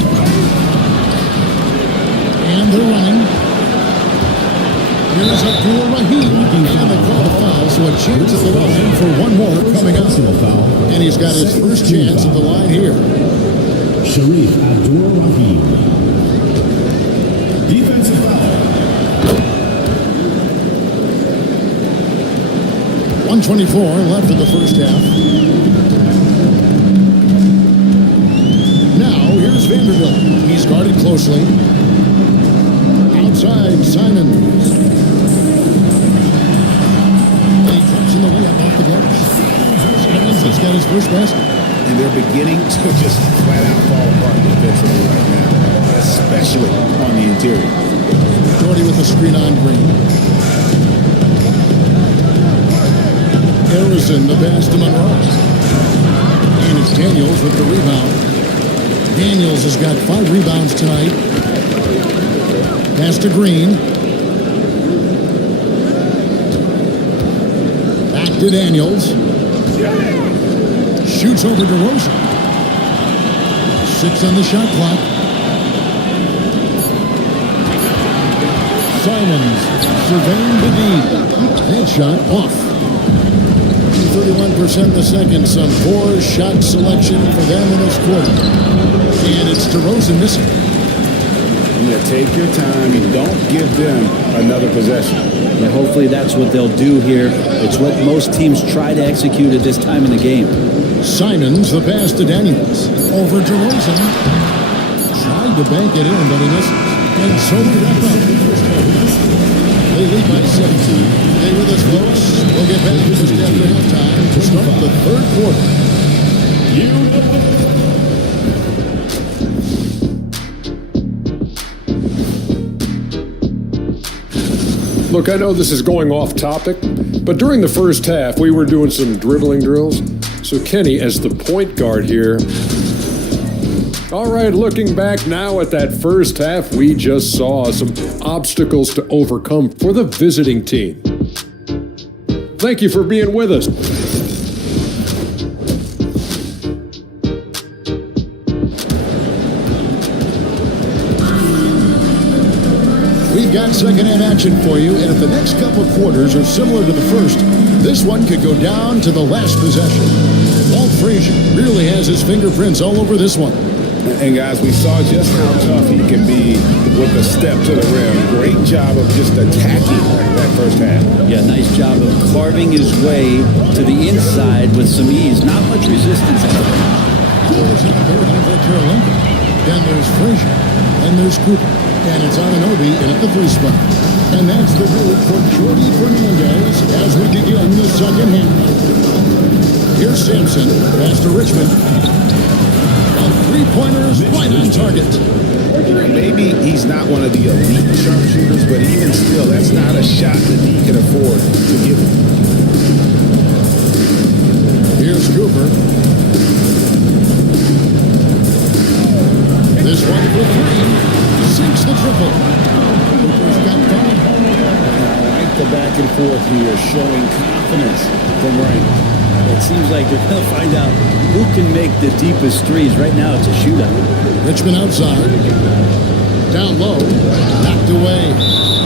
And they're running. Here's Abdul Rahim, and they call the foul, so a chance at the line for one more coming up. And he's got his first chance at the line here. Sharif Abdul-Rahim. Defensive foul. 1:24 left in the first half. Now, here's Vanderbilt. He's guarded closely. Outside, Simons. And he drops in the way up off the glass. Simons has got his first basket. And they're beginning to just flat out fall apart defensively right now, especially on the interior. Jordy with the screen on Green. Arizin, the pass to Monroe. And it's Daniels with the rebound. Daniels has got 5 rebounds tonight. Pass to Green. Back to Daniels. Shoots over DeRozan. 6 on the shot clock. Simons surveying the lead. That shot off. 31% in the second. Some poor shot selection for them in this quarter. And it's DeRozan missing. Yeah, take your time and don't give them another possession. Yeah, hopefully that's what they'll do here. It's what most teams try to execute at this time in the game. Simons, the pass to Daniels. Over DeRozan. Tried to bank it in, but he misses. And so we wrap up the first half. They lead by 17. Stay with us, folks. We'll get back just after halftime to start the third quarter. Look, I know this is going off topic, but during the first half, we were doing some dribbling drills. So Kenny, as the point guard here. All right, looking back now at that first half, we just saw some obstacles to overcome for the visiting team. Thank you for being with us. We've got second-half action for you, and if the next couple quarters are similar to the first, this one could go down to the last possession. Walt Frazier really has his fingerprints all over this one. And guys, we saw just how tough he can be with a step to the rim. Great job of just attacking that first half. Yeah, nice job of carving his way to the inside with some ease. Not much resistance at all. Then there's Frazier, and there's Cooper, and it's Anunoby in at the 3 spot. And that's the move for Jordy Fernandez as we begin the second half. Here's Sampson, pass to Richmond. And 3-pointers right on target. Maybe he's not one of the elite sharpshooters, but even still, that's not a shot that he can afford to give him. Here's Cooper. This one for 3. Sinks the triple. Cooper's got 5. I like the back and forth here, showing confidence from Wright. It seems like they're going to find out who can make the deepest threes. Right now, it's a shootout. Richmond outside. Down low. Knocked away.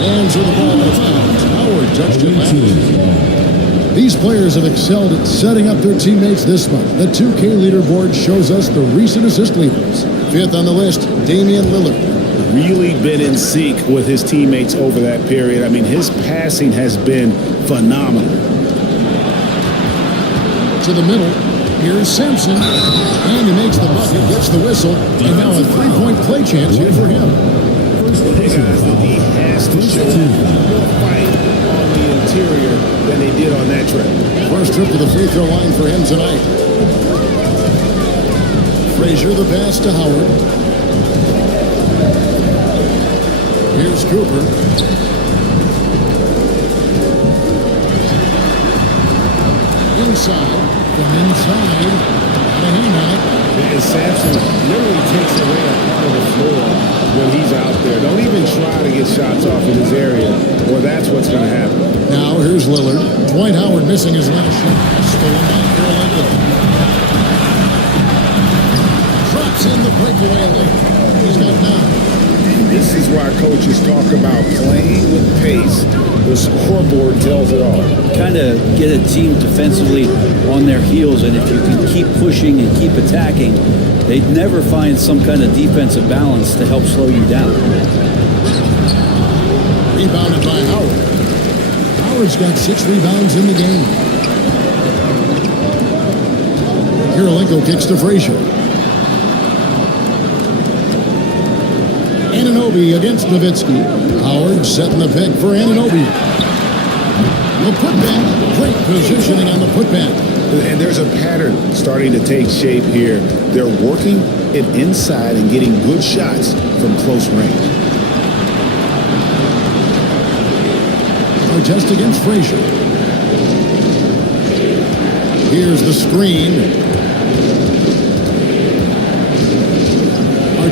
Hands of the ball out of bounds. Howard touched it last. These players have excelled at setting up their teammates this month. The 2K leaderboard shows us the recent assist leaders. 5th on the list, Damian Lillard. Really been in sync with his teammates over that period. I mean, his passing has been phenomenal. To the middle. Here's Sampson. And he makes the bucket, gets the whistle. And now a 3-point play chance here for him. Hey guys, the D has to show more fight on the interior than they did on that trip. First trip to the free throw line for him tonight. Frazier the pass to Howard. Here's Cooper. inside. From inside. Got a handout. And Sampson literally takes away a part of the floor when he's out there. Don't even try to get shots off in his area, or that's what's going to happen. Now here's Lillard. Dwight Howard missing his last shot. Stolen by Kirilenko. Drops in the breakaway late. He's got 9. This is why coaches talk about playing with pace. The scoreboard tells it all. Kind of get a team defensively on their heels, and if you can keep pushing and keep attacking, they'd never find some kind of defensive balance to help slow you down. Rebounded by Howard. Howard's got 6 rebounds in the game. Kirilenko kicks to Frazier. Anunoby against Nowitzki. Howard setting the pick for Anunoby. The putback. Great positioning on the putback. And there's a pattern starting to take shape here. They're working it inside and getting good shots from close range. Just against Frazier. Here's the screen.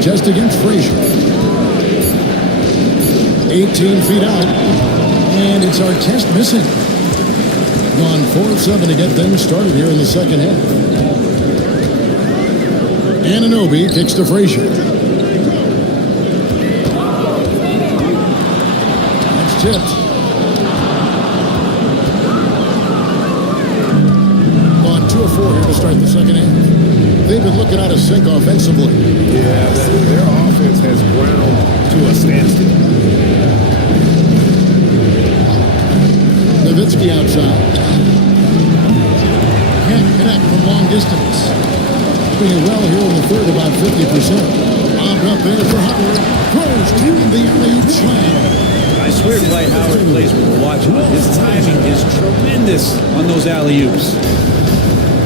Just against Frazier. 18 feet out. And it's Artest missing. Gone 4 of 7 to get things started here in the second half. Anunoby kicks to Frazier. That's tipped. Gone 2 of 4 here to start the second half. They've been looking out of sync offensively. Yeah, their offense has ground to a standstill. Nowitzki outside. Can't connect from long distance. Doing well here in the third, about 50%. Lobbed up there for Howard. Throws to the alley-oop slam. I swear Dwight Howard plays with a watch on. His timing is tremendous on those alley-oops.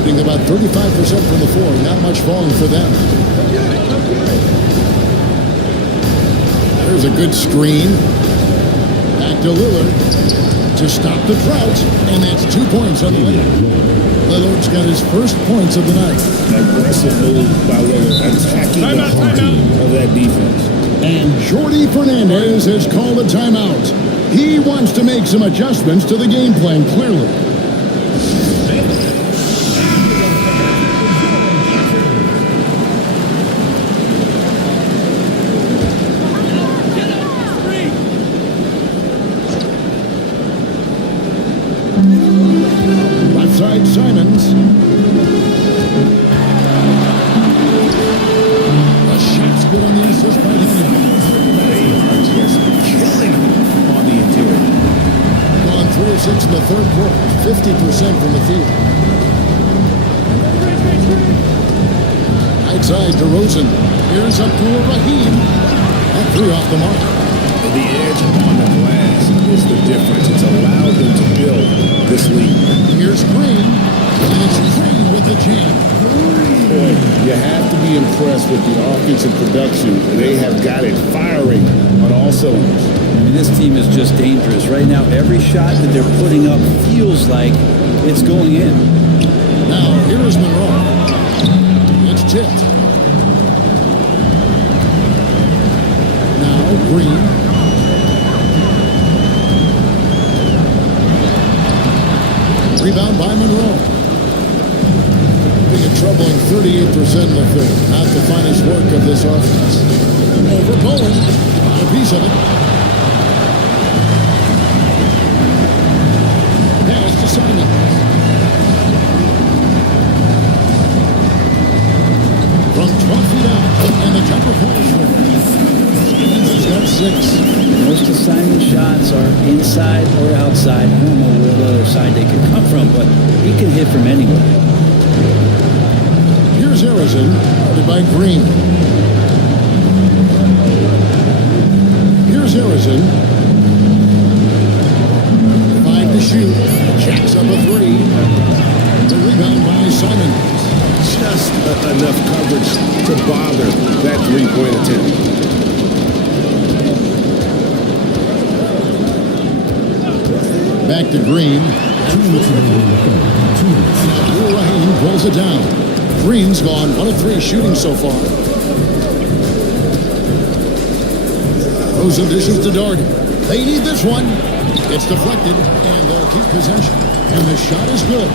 Shooting about 35% from the floor. Not much falling for them. There's a good screen. Back to Lillard to stop the drought, and that's 2 points on the way. Lillard's got his first points of the night. Aggressive move by Lillard, attacking the heart of that defense. And Jordi Fernandez has called a timeout. He wants to make some adjustments to the game plan, clearly. Simons. The shot's good on the assist by Daniel. They are just killing on the interior. Gone 3 of 6 in the third quarter. 50% from the field. Right side to Rosen. Here's Abdul Rahim. That 3 off the mark. The edge on the glass is the difference. It's allowed them to build this lead. Here's Green. And it's Green with the jam. Boy, you have to be impressed with the offensive production. They have got it firing on all cylinders. I mean, this team is just dangerous. Right now, every shot that they're putting up feels like it's going in. Now, here's Monroe. It's tipped. Now, Green. Rebound by Monroe. Being a troubling 38% in the third. Not the finest work of this offense. Over Bowen. Got a piece of it. Pass to Simon. From 12 feet out. And the jumper falls short. He's got 6. Most of Simon's shots are inside or outside. I don't know where the other side they could come from, but he can hit from anywhere. Here's Harrison, guarded by Green. Here's Harrison. 5 to shoot. Jacks up a 3. The rebound by Simon. Just enough coverage to bother that three-point attempt. Back to Green. 2 minutes remaining in the third. 2 Rahim pulls it down. Green's gone 1 of 3 shooting so far. Rosen dishes to Doherty. They need this one. It's deflected, and they'll keep possession. And the shot is good.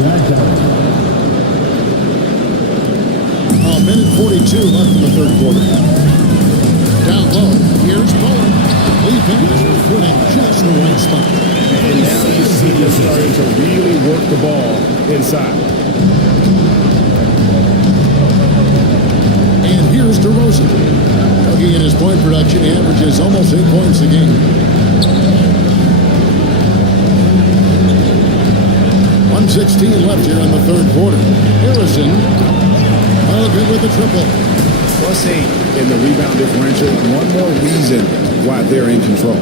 A minute 42 left in the third quarter. Down low, here's Bowen. Defense is putting just the right spot. And now you see them starting to really work the ball inside. And here's DeRozan. Looking at his point production, he averages almost 8 points a game. 1:16 left here in the third quarter. Harrison, good with the triple. +8 in the rebound differential. One more reason why they're in control.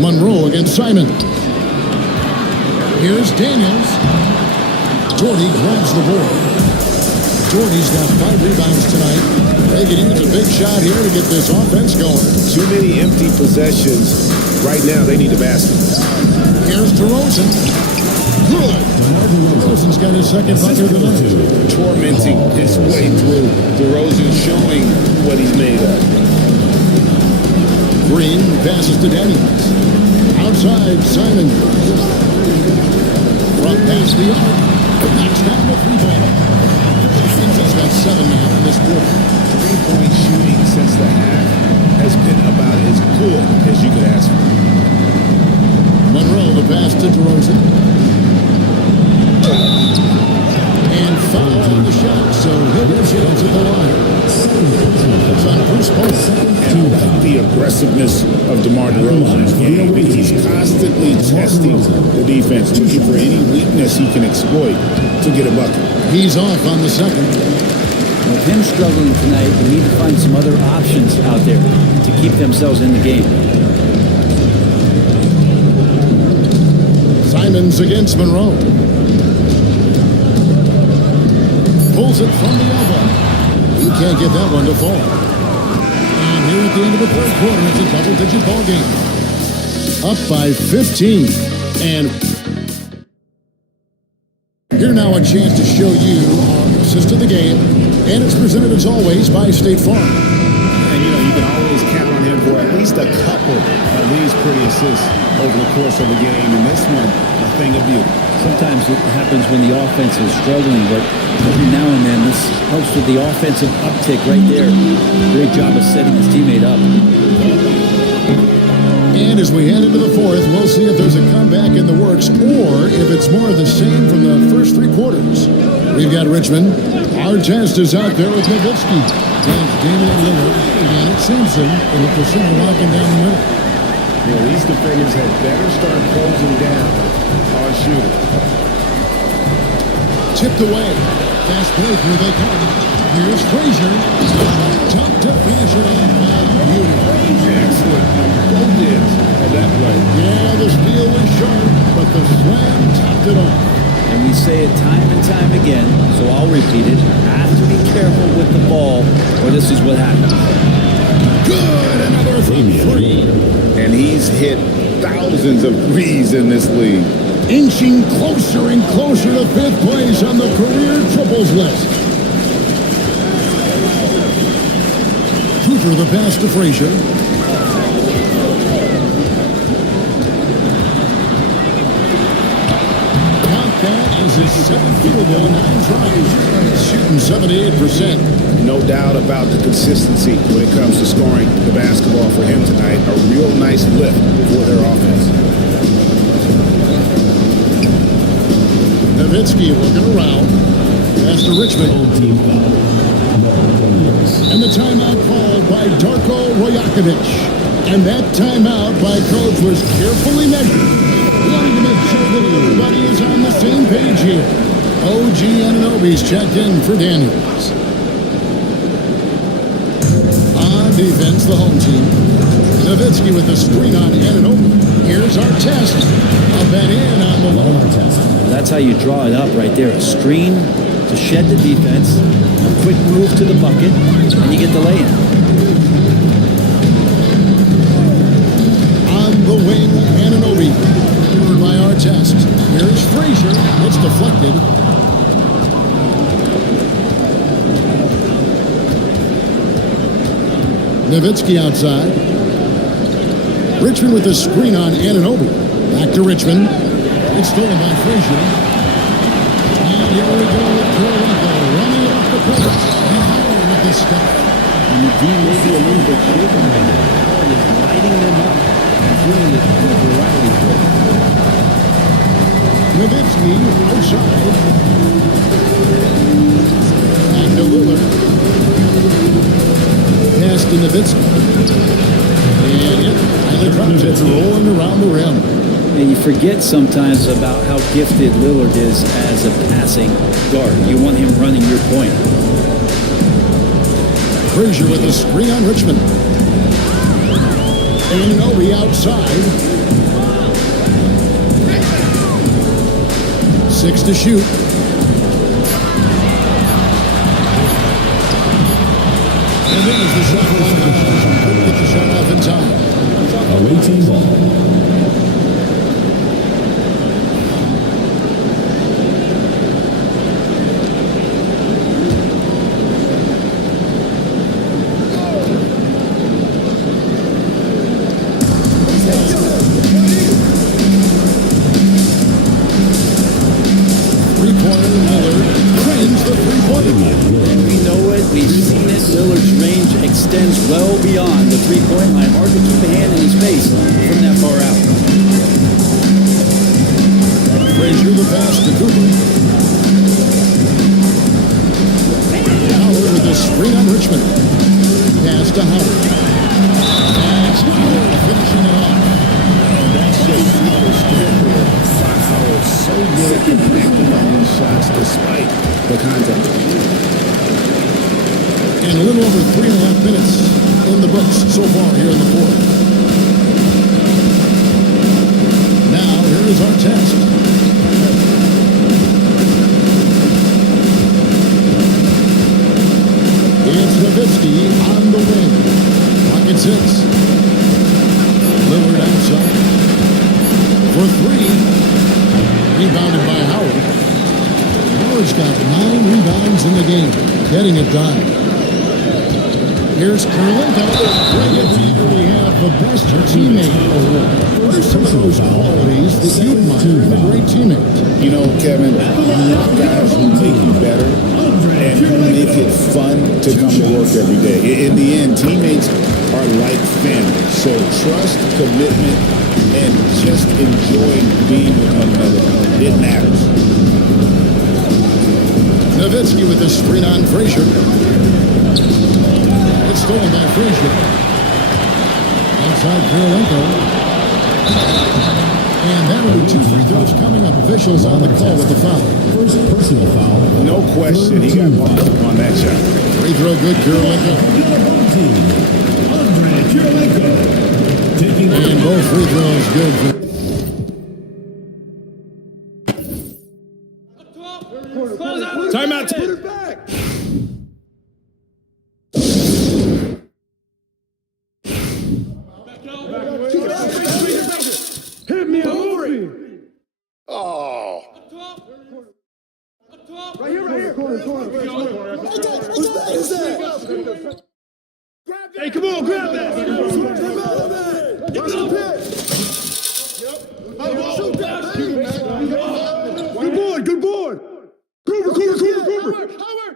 Monroe against Simon. Here's Daniels. Doherty grabs the board. Doherty's got 5 rebounds tonight. They can use a big shot here to get this offense going. Too many empty possessions. Right now, they need a basket. Here's DeRozan. Good. DeRozan's got his second bucket of the night. Tormenting his way through. DeRozan showing what he's made of. Green passes to Daniels. Outside, Simon. From past the arc. Knocks down the 3-ball. He's got 7 now in this quarter. 3-point shooting since the half has been about as good as you could ask for. Monroe, the pass to DeRozan. And foul on the shot, so he'll get a chance at the line. It's on Bruce Bowen. And I like the aggressiveness of DeMar DeRozan's game. He's constantly testing the defense, looking for any weakness he can exploit to get a bucket. He's off on the second. With him struggling tonight, they need to find some other options out there to keep themselves in the game. Simons against Monroe. Pulls it from the elbow. He can't get that one to fall. And here at the end of the third quarter, it's a double-digit ball game. Up by 15. And here now a chance to show you our assist of the game. And it's presented as always by State Farm. And you can always count on him for at least a couple of these pretty assists over the course of the game. And this one, a thing of beauty. Sometimes it happens when the offense is struggling, but every now and then this helps with the offensive uptick right there. Great job of setting his teammate up. And as we head into the fourth, we'll see if there's a comeback in the works or if it's more of the same from the first 3 quarters. We've got Richmond. Our test is out there with Nowitzki. And Damian Lillard. And it's Sampson in the pursuit of locking down the middle. Yeah, these defenders had better start closing down on shooting. Tipped away. Fast break, here they come. Here's Frazier. Top to finish it off. Beautiful. Excellent. Both dibs on that play. Yeah, the steal was sharp, but the slam topped it off. And we say it time and time again, so I'll repeat it. Have to be careful with the ball, or this is what happens. Good, another from 3. And he's hit thousands of threes in this league. Inching closer and closer to 5th place on the career triples list. Cooper the pass to Frazier. Count that as his 7th field goal in 9 tries. Shooting 78%. No doubt about the consistency when it comes to scoring the basketball for him tonight. A real nice lift for their offense. Nowitzki looking around. Pass to Richmond. And the timeout called by Darko Rajakovic. And that timeout by coach was carefully measured. Wanting to make sure that everybody is on the same page here. OG Anunoby's checked in for Daniels. On defense, the home team. Nowitzki with the screen on Anunoby. Here's our test. Up and in on the lower test. That's how you draw it up right there. A screen to shed the defense, a quick move to the bucket, and you get the lay-in. On the wing, Anunoby. Covered by Artest. Here's Frazier. It's deflected. Nowitzki outside. Richmond with the screen on Anunoby. Back to Richmond. It's stolen by Frazier. And here we go with Kirilenko running it off the court. And Howard with the stop. And the D may be a little bit shaken right now. Howard is lighting them up and doing it in a variety of ways. Nowitzki outside. Back to Lillard. Pass to Nowitzki. And yep, Tyler drops it, rolling around the rim. And you forget sometimes about how gifted Lillard is as a passing guard. You want him running your point. Frazier with a screen on Richmond. Anunoby outside. 6 to shoot. And there's the shot clock. Couldn't get the shot off in time. Awaiting ball. Three-pointer Lillard drains the three-pointer. And we know it. We've seen it. Lillard's range extends well beyond the three-point line. Hard to keep a hand in his face from that far out. Frazier the pass to Cooper. Howard with the screen on Richmond. Pass to Howard. And Howard finishing it off. That's just Howard's career. Howard so good at connecting on these shots despite the contact. And a little over 3.5 minutes in the books so far here in the fourth. Now, here is our test. It's Nowitzki on the wing. Pocket 6. Lillard outside. For 3. Rebounded by Howard. Howard's got 9 rebounds in the game. Getting it done. Here's Kirilenko. We have the best teammate award. What are some of those qualities that you admire in a great teammate? You know, Kevin, you want guys who make you better and who make it fun to come to work every day. In the end, teammates are like family. So trust, commitment, and just enjoying being with one another. It matters. Nowitzki with the screen on Frazier. It's stolen by Frazier. Inside Kirilenko. And that will be 2 free throws coming up. Officials on the call with the foul. First personal foul. No question he got bumped on that shot. Free throw good, Kirilenko. Andre Kirilenko. And both free throws good. Timeout. Put it back. Hit me, I'm moving. Oh. Right here. Corner. Who's that? Hey, come on, grab that. Get to the pit. Shoot that, baby. Good board. Cooper.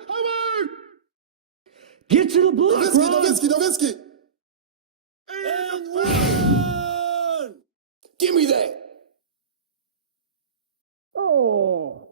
Howard. Get to the block, Nowitzki. And run. Give me that. Oh.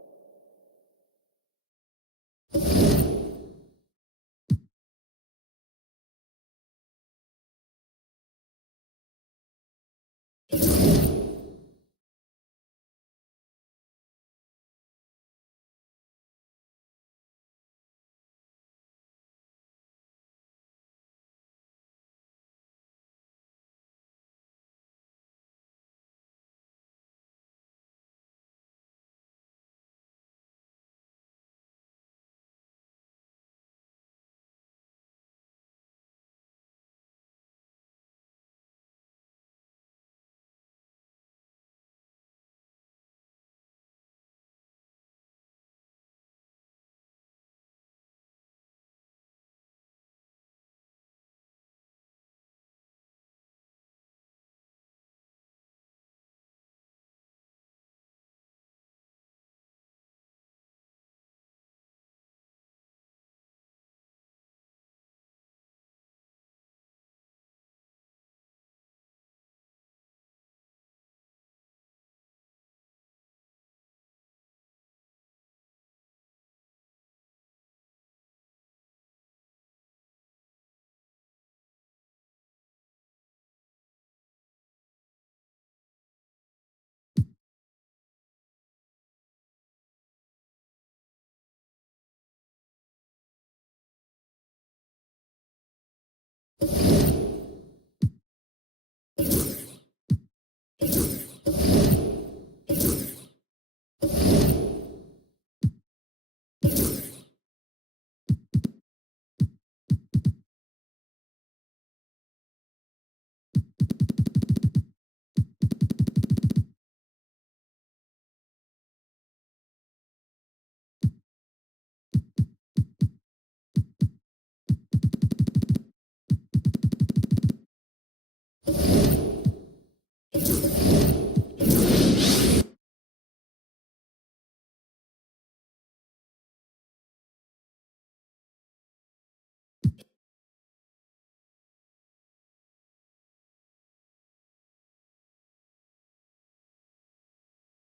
Bye.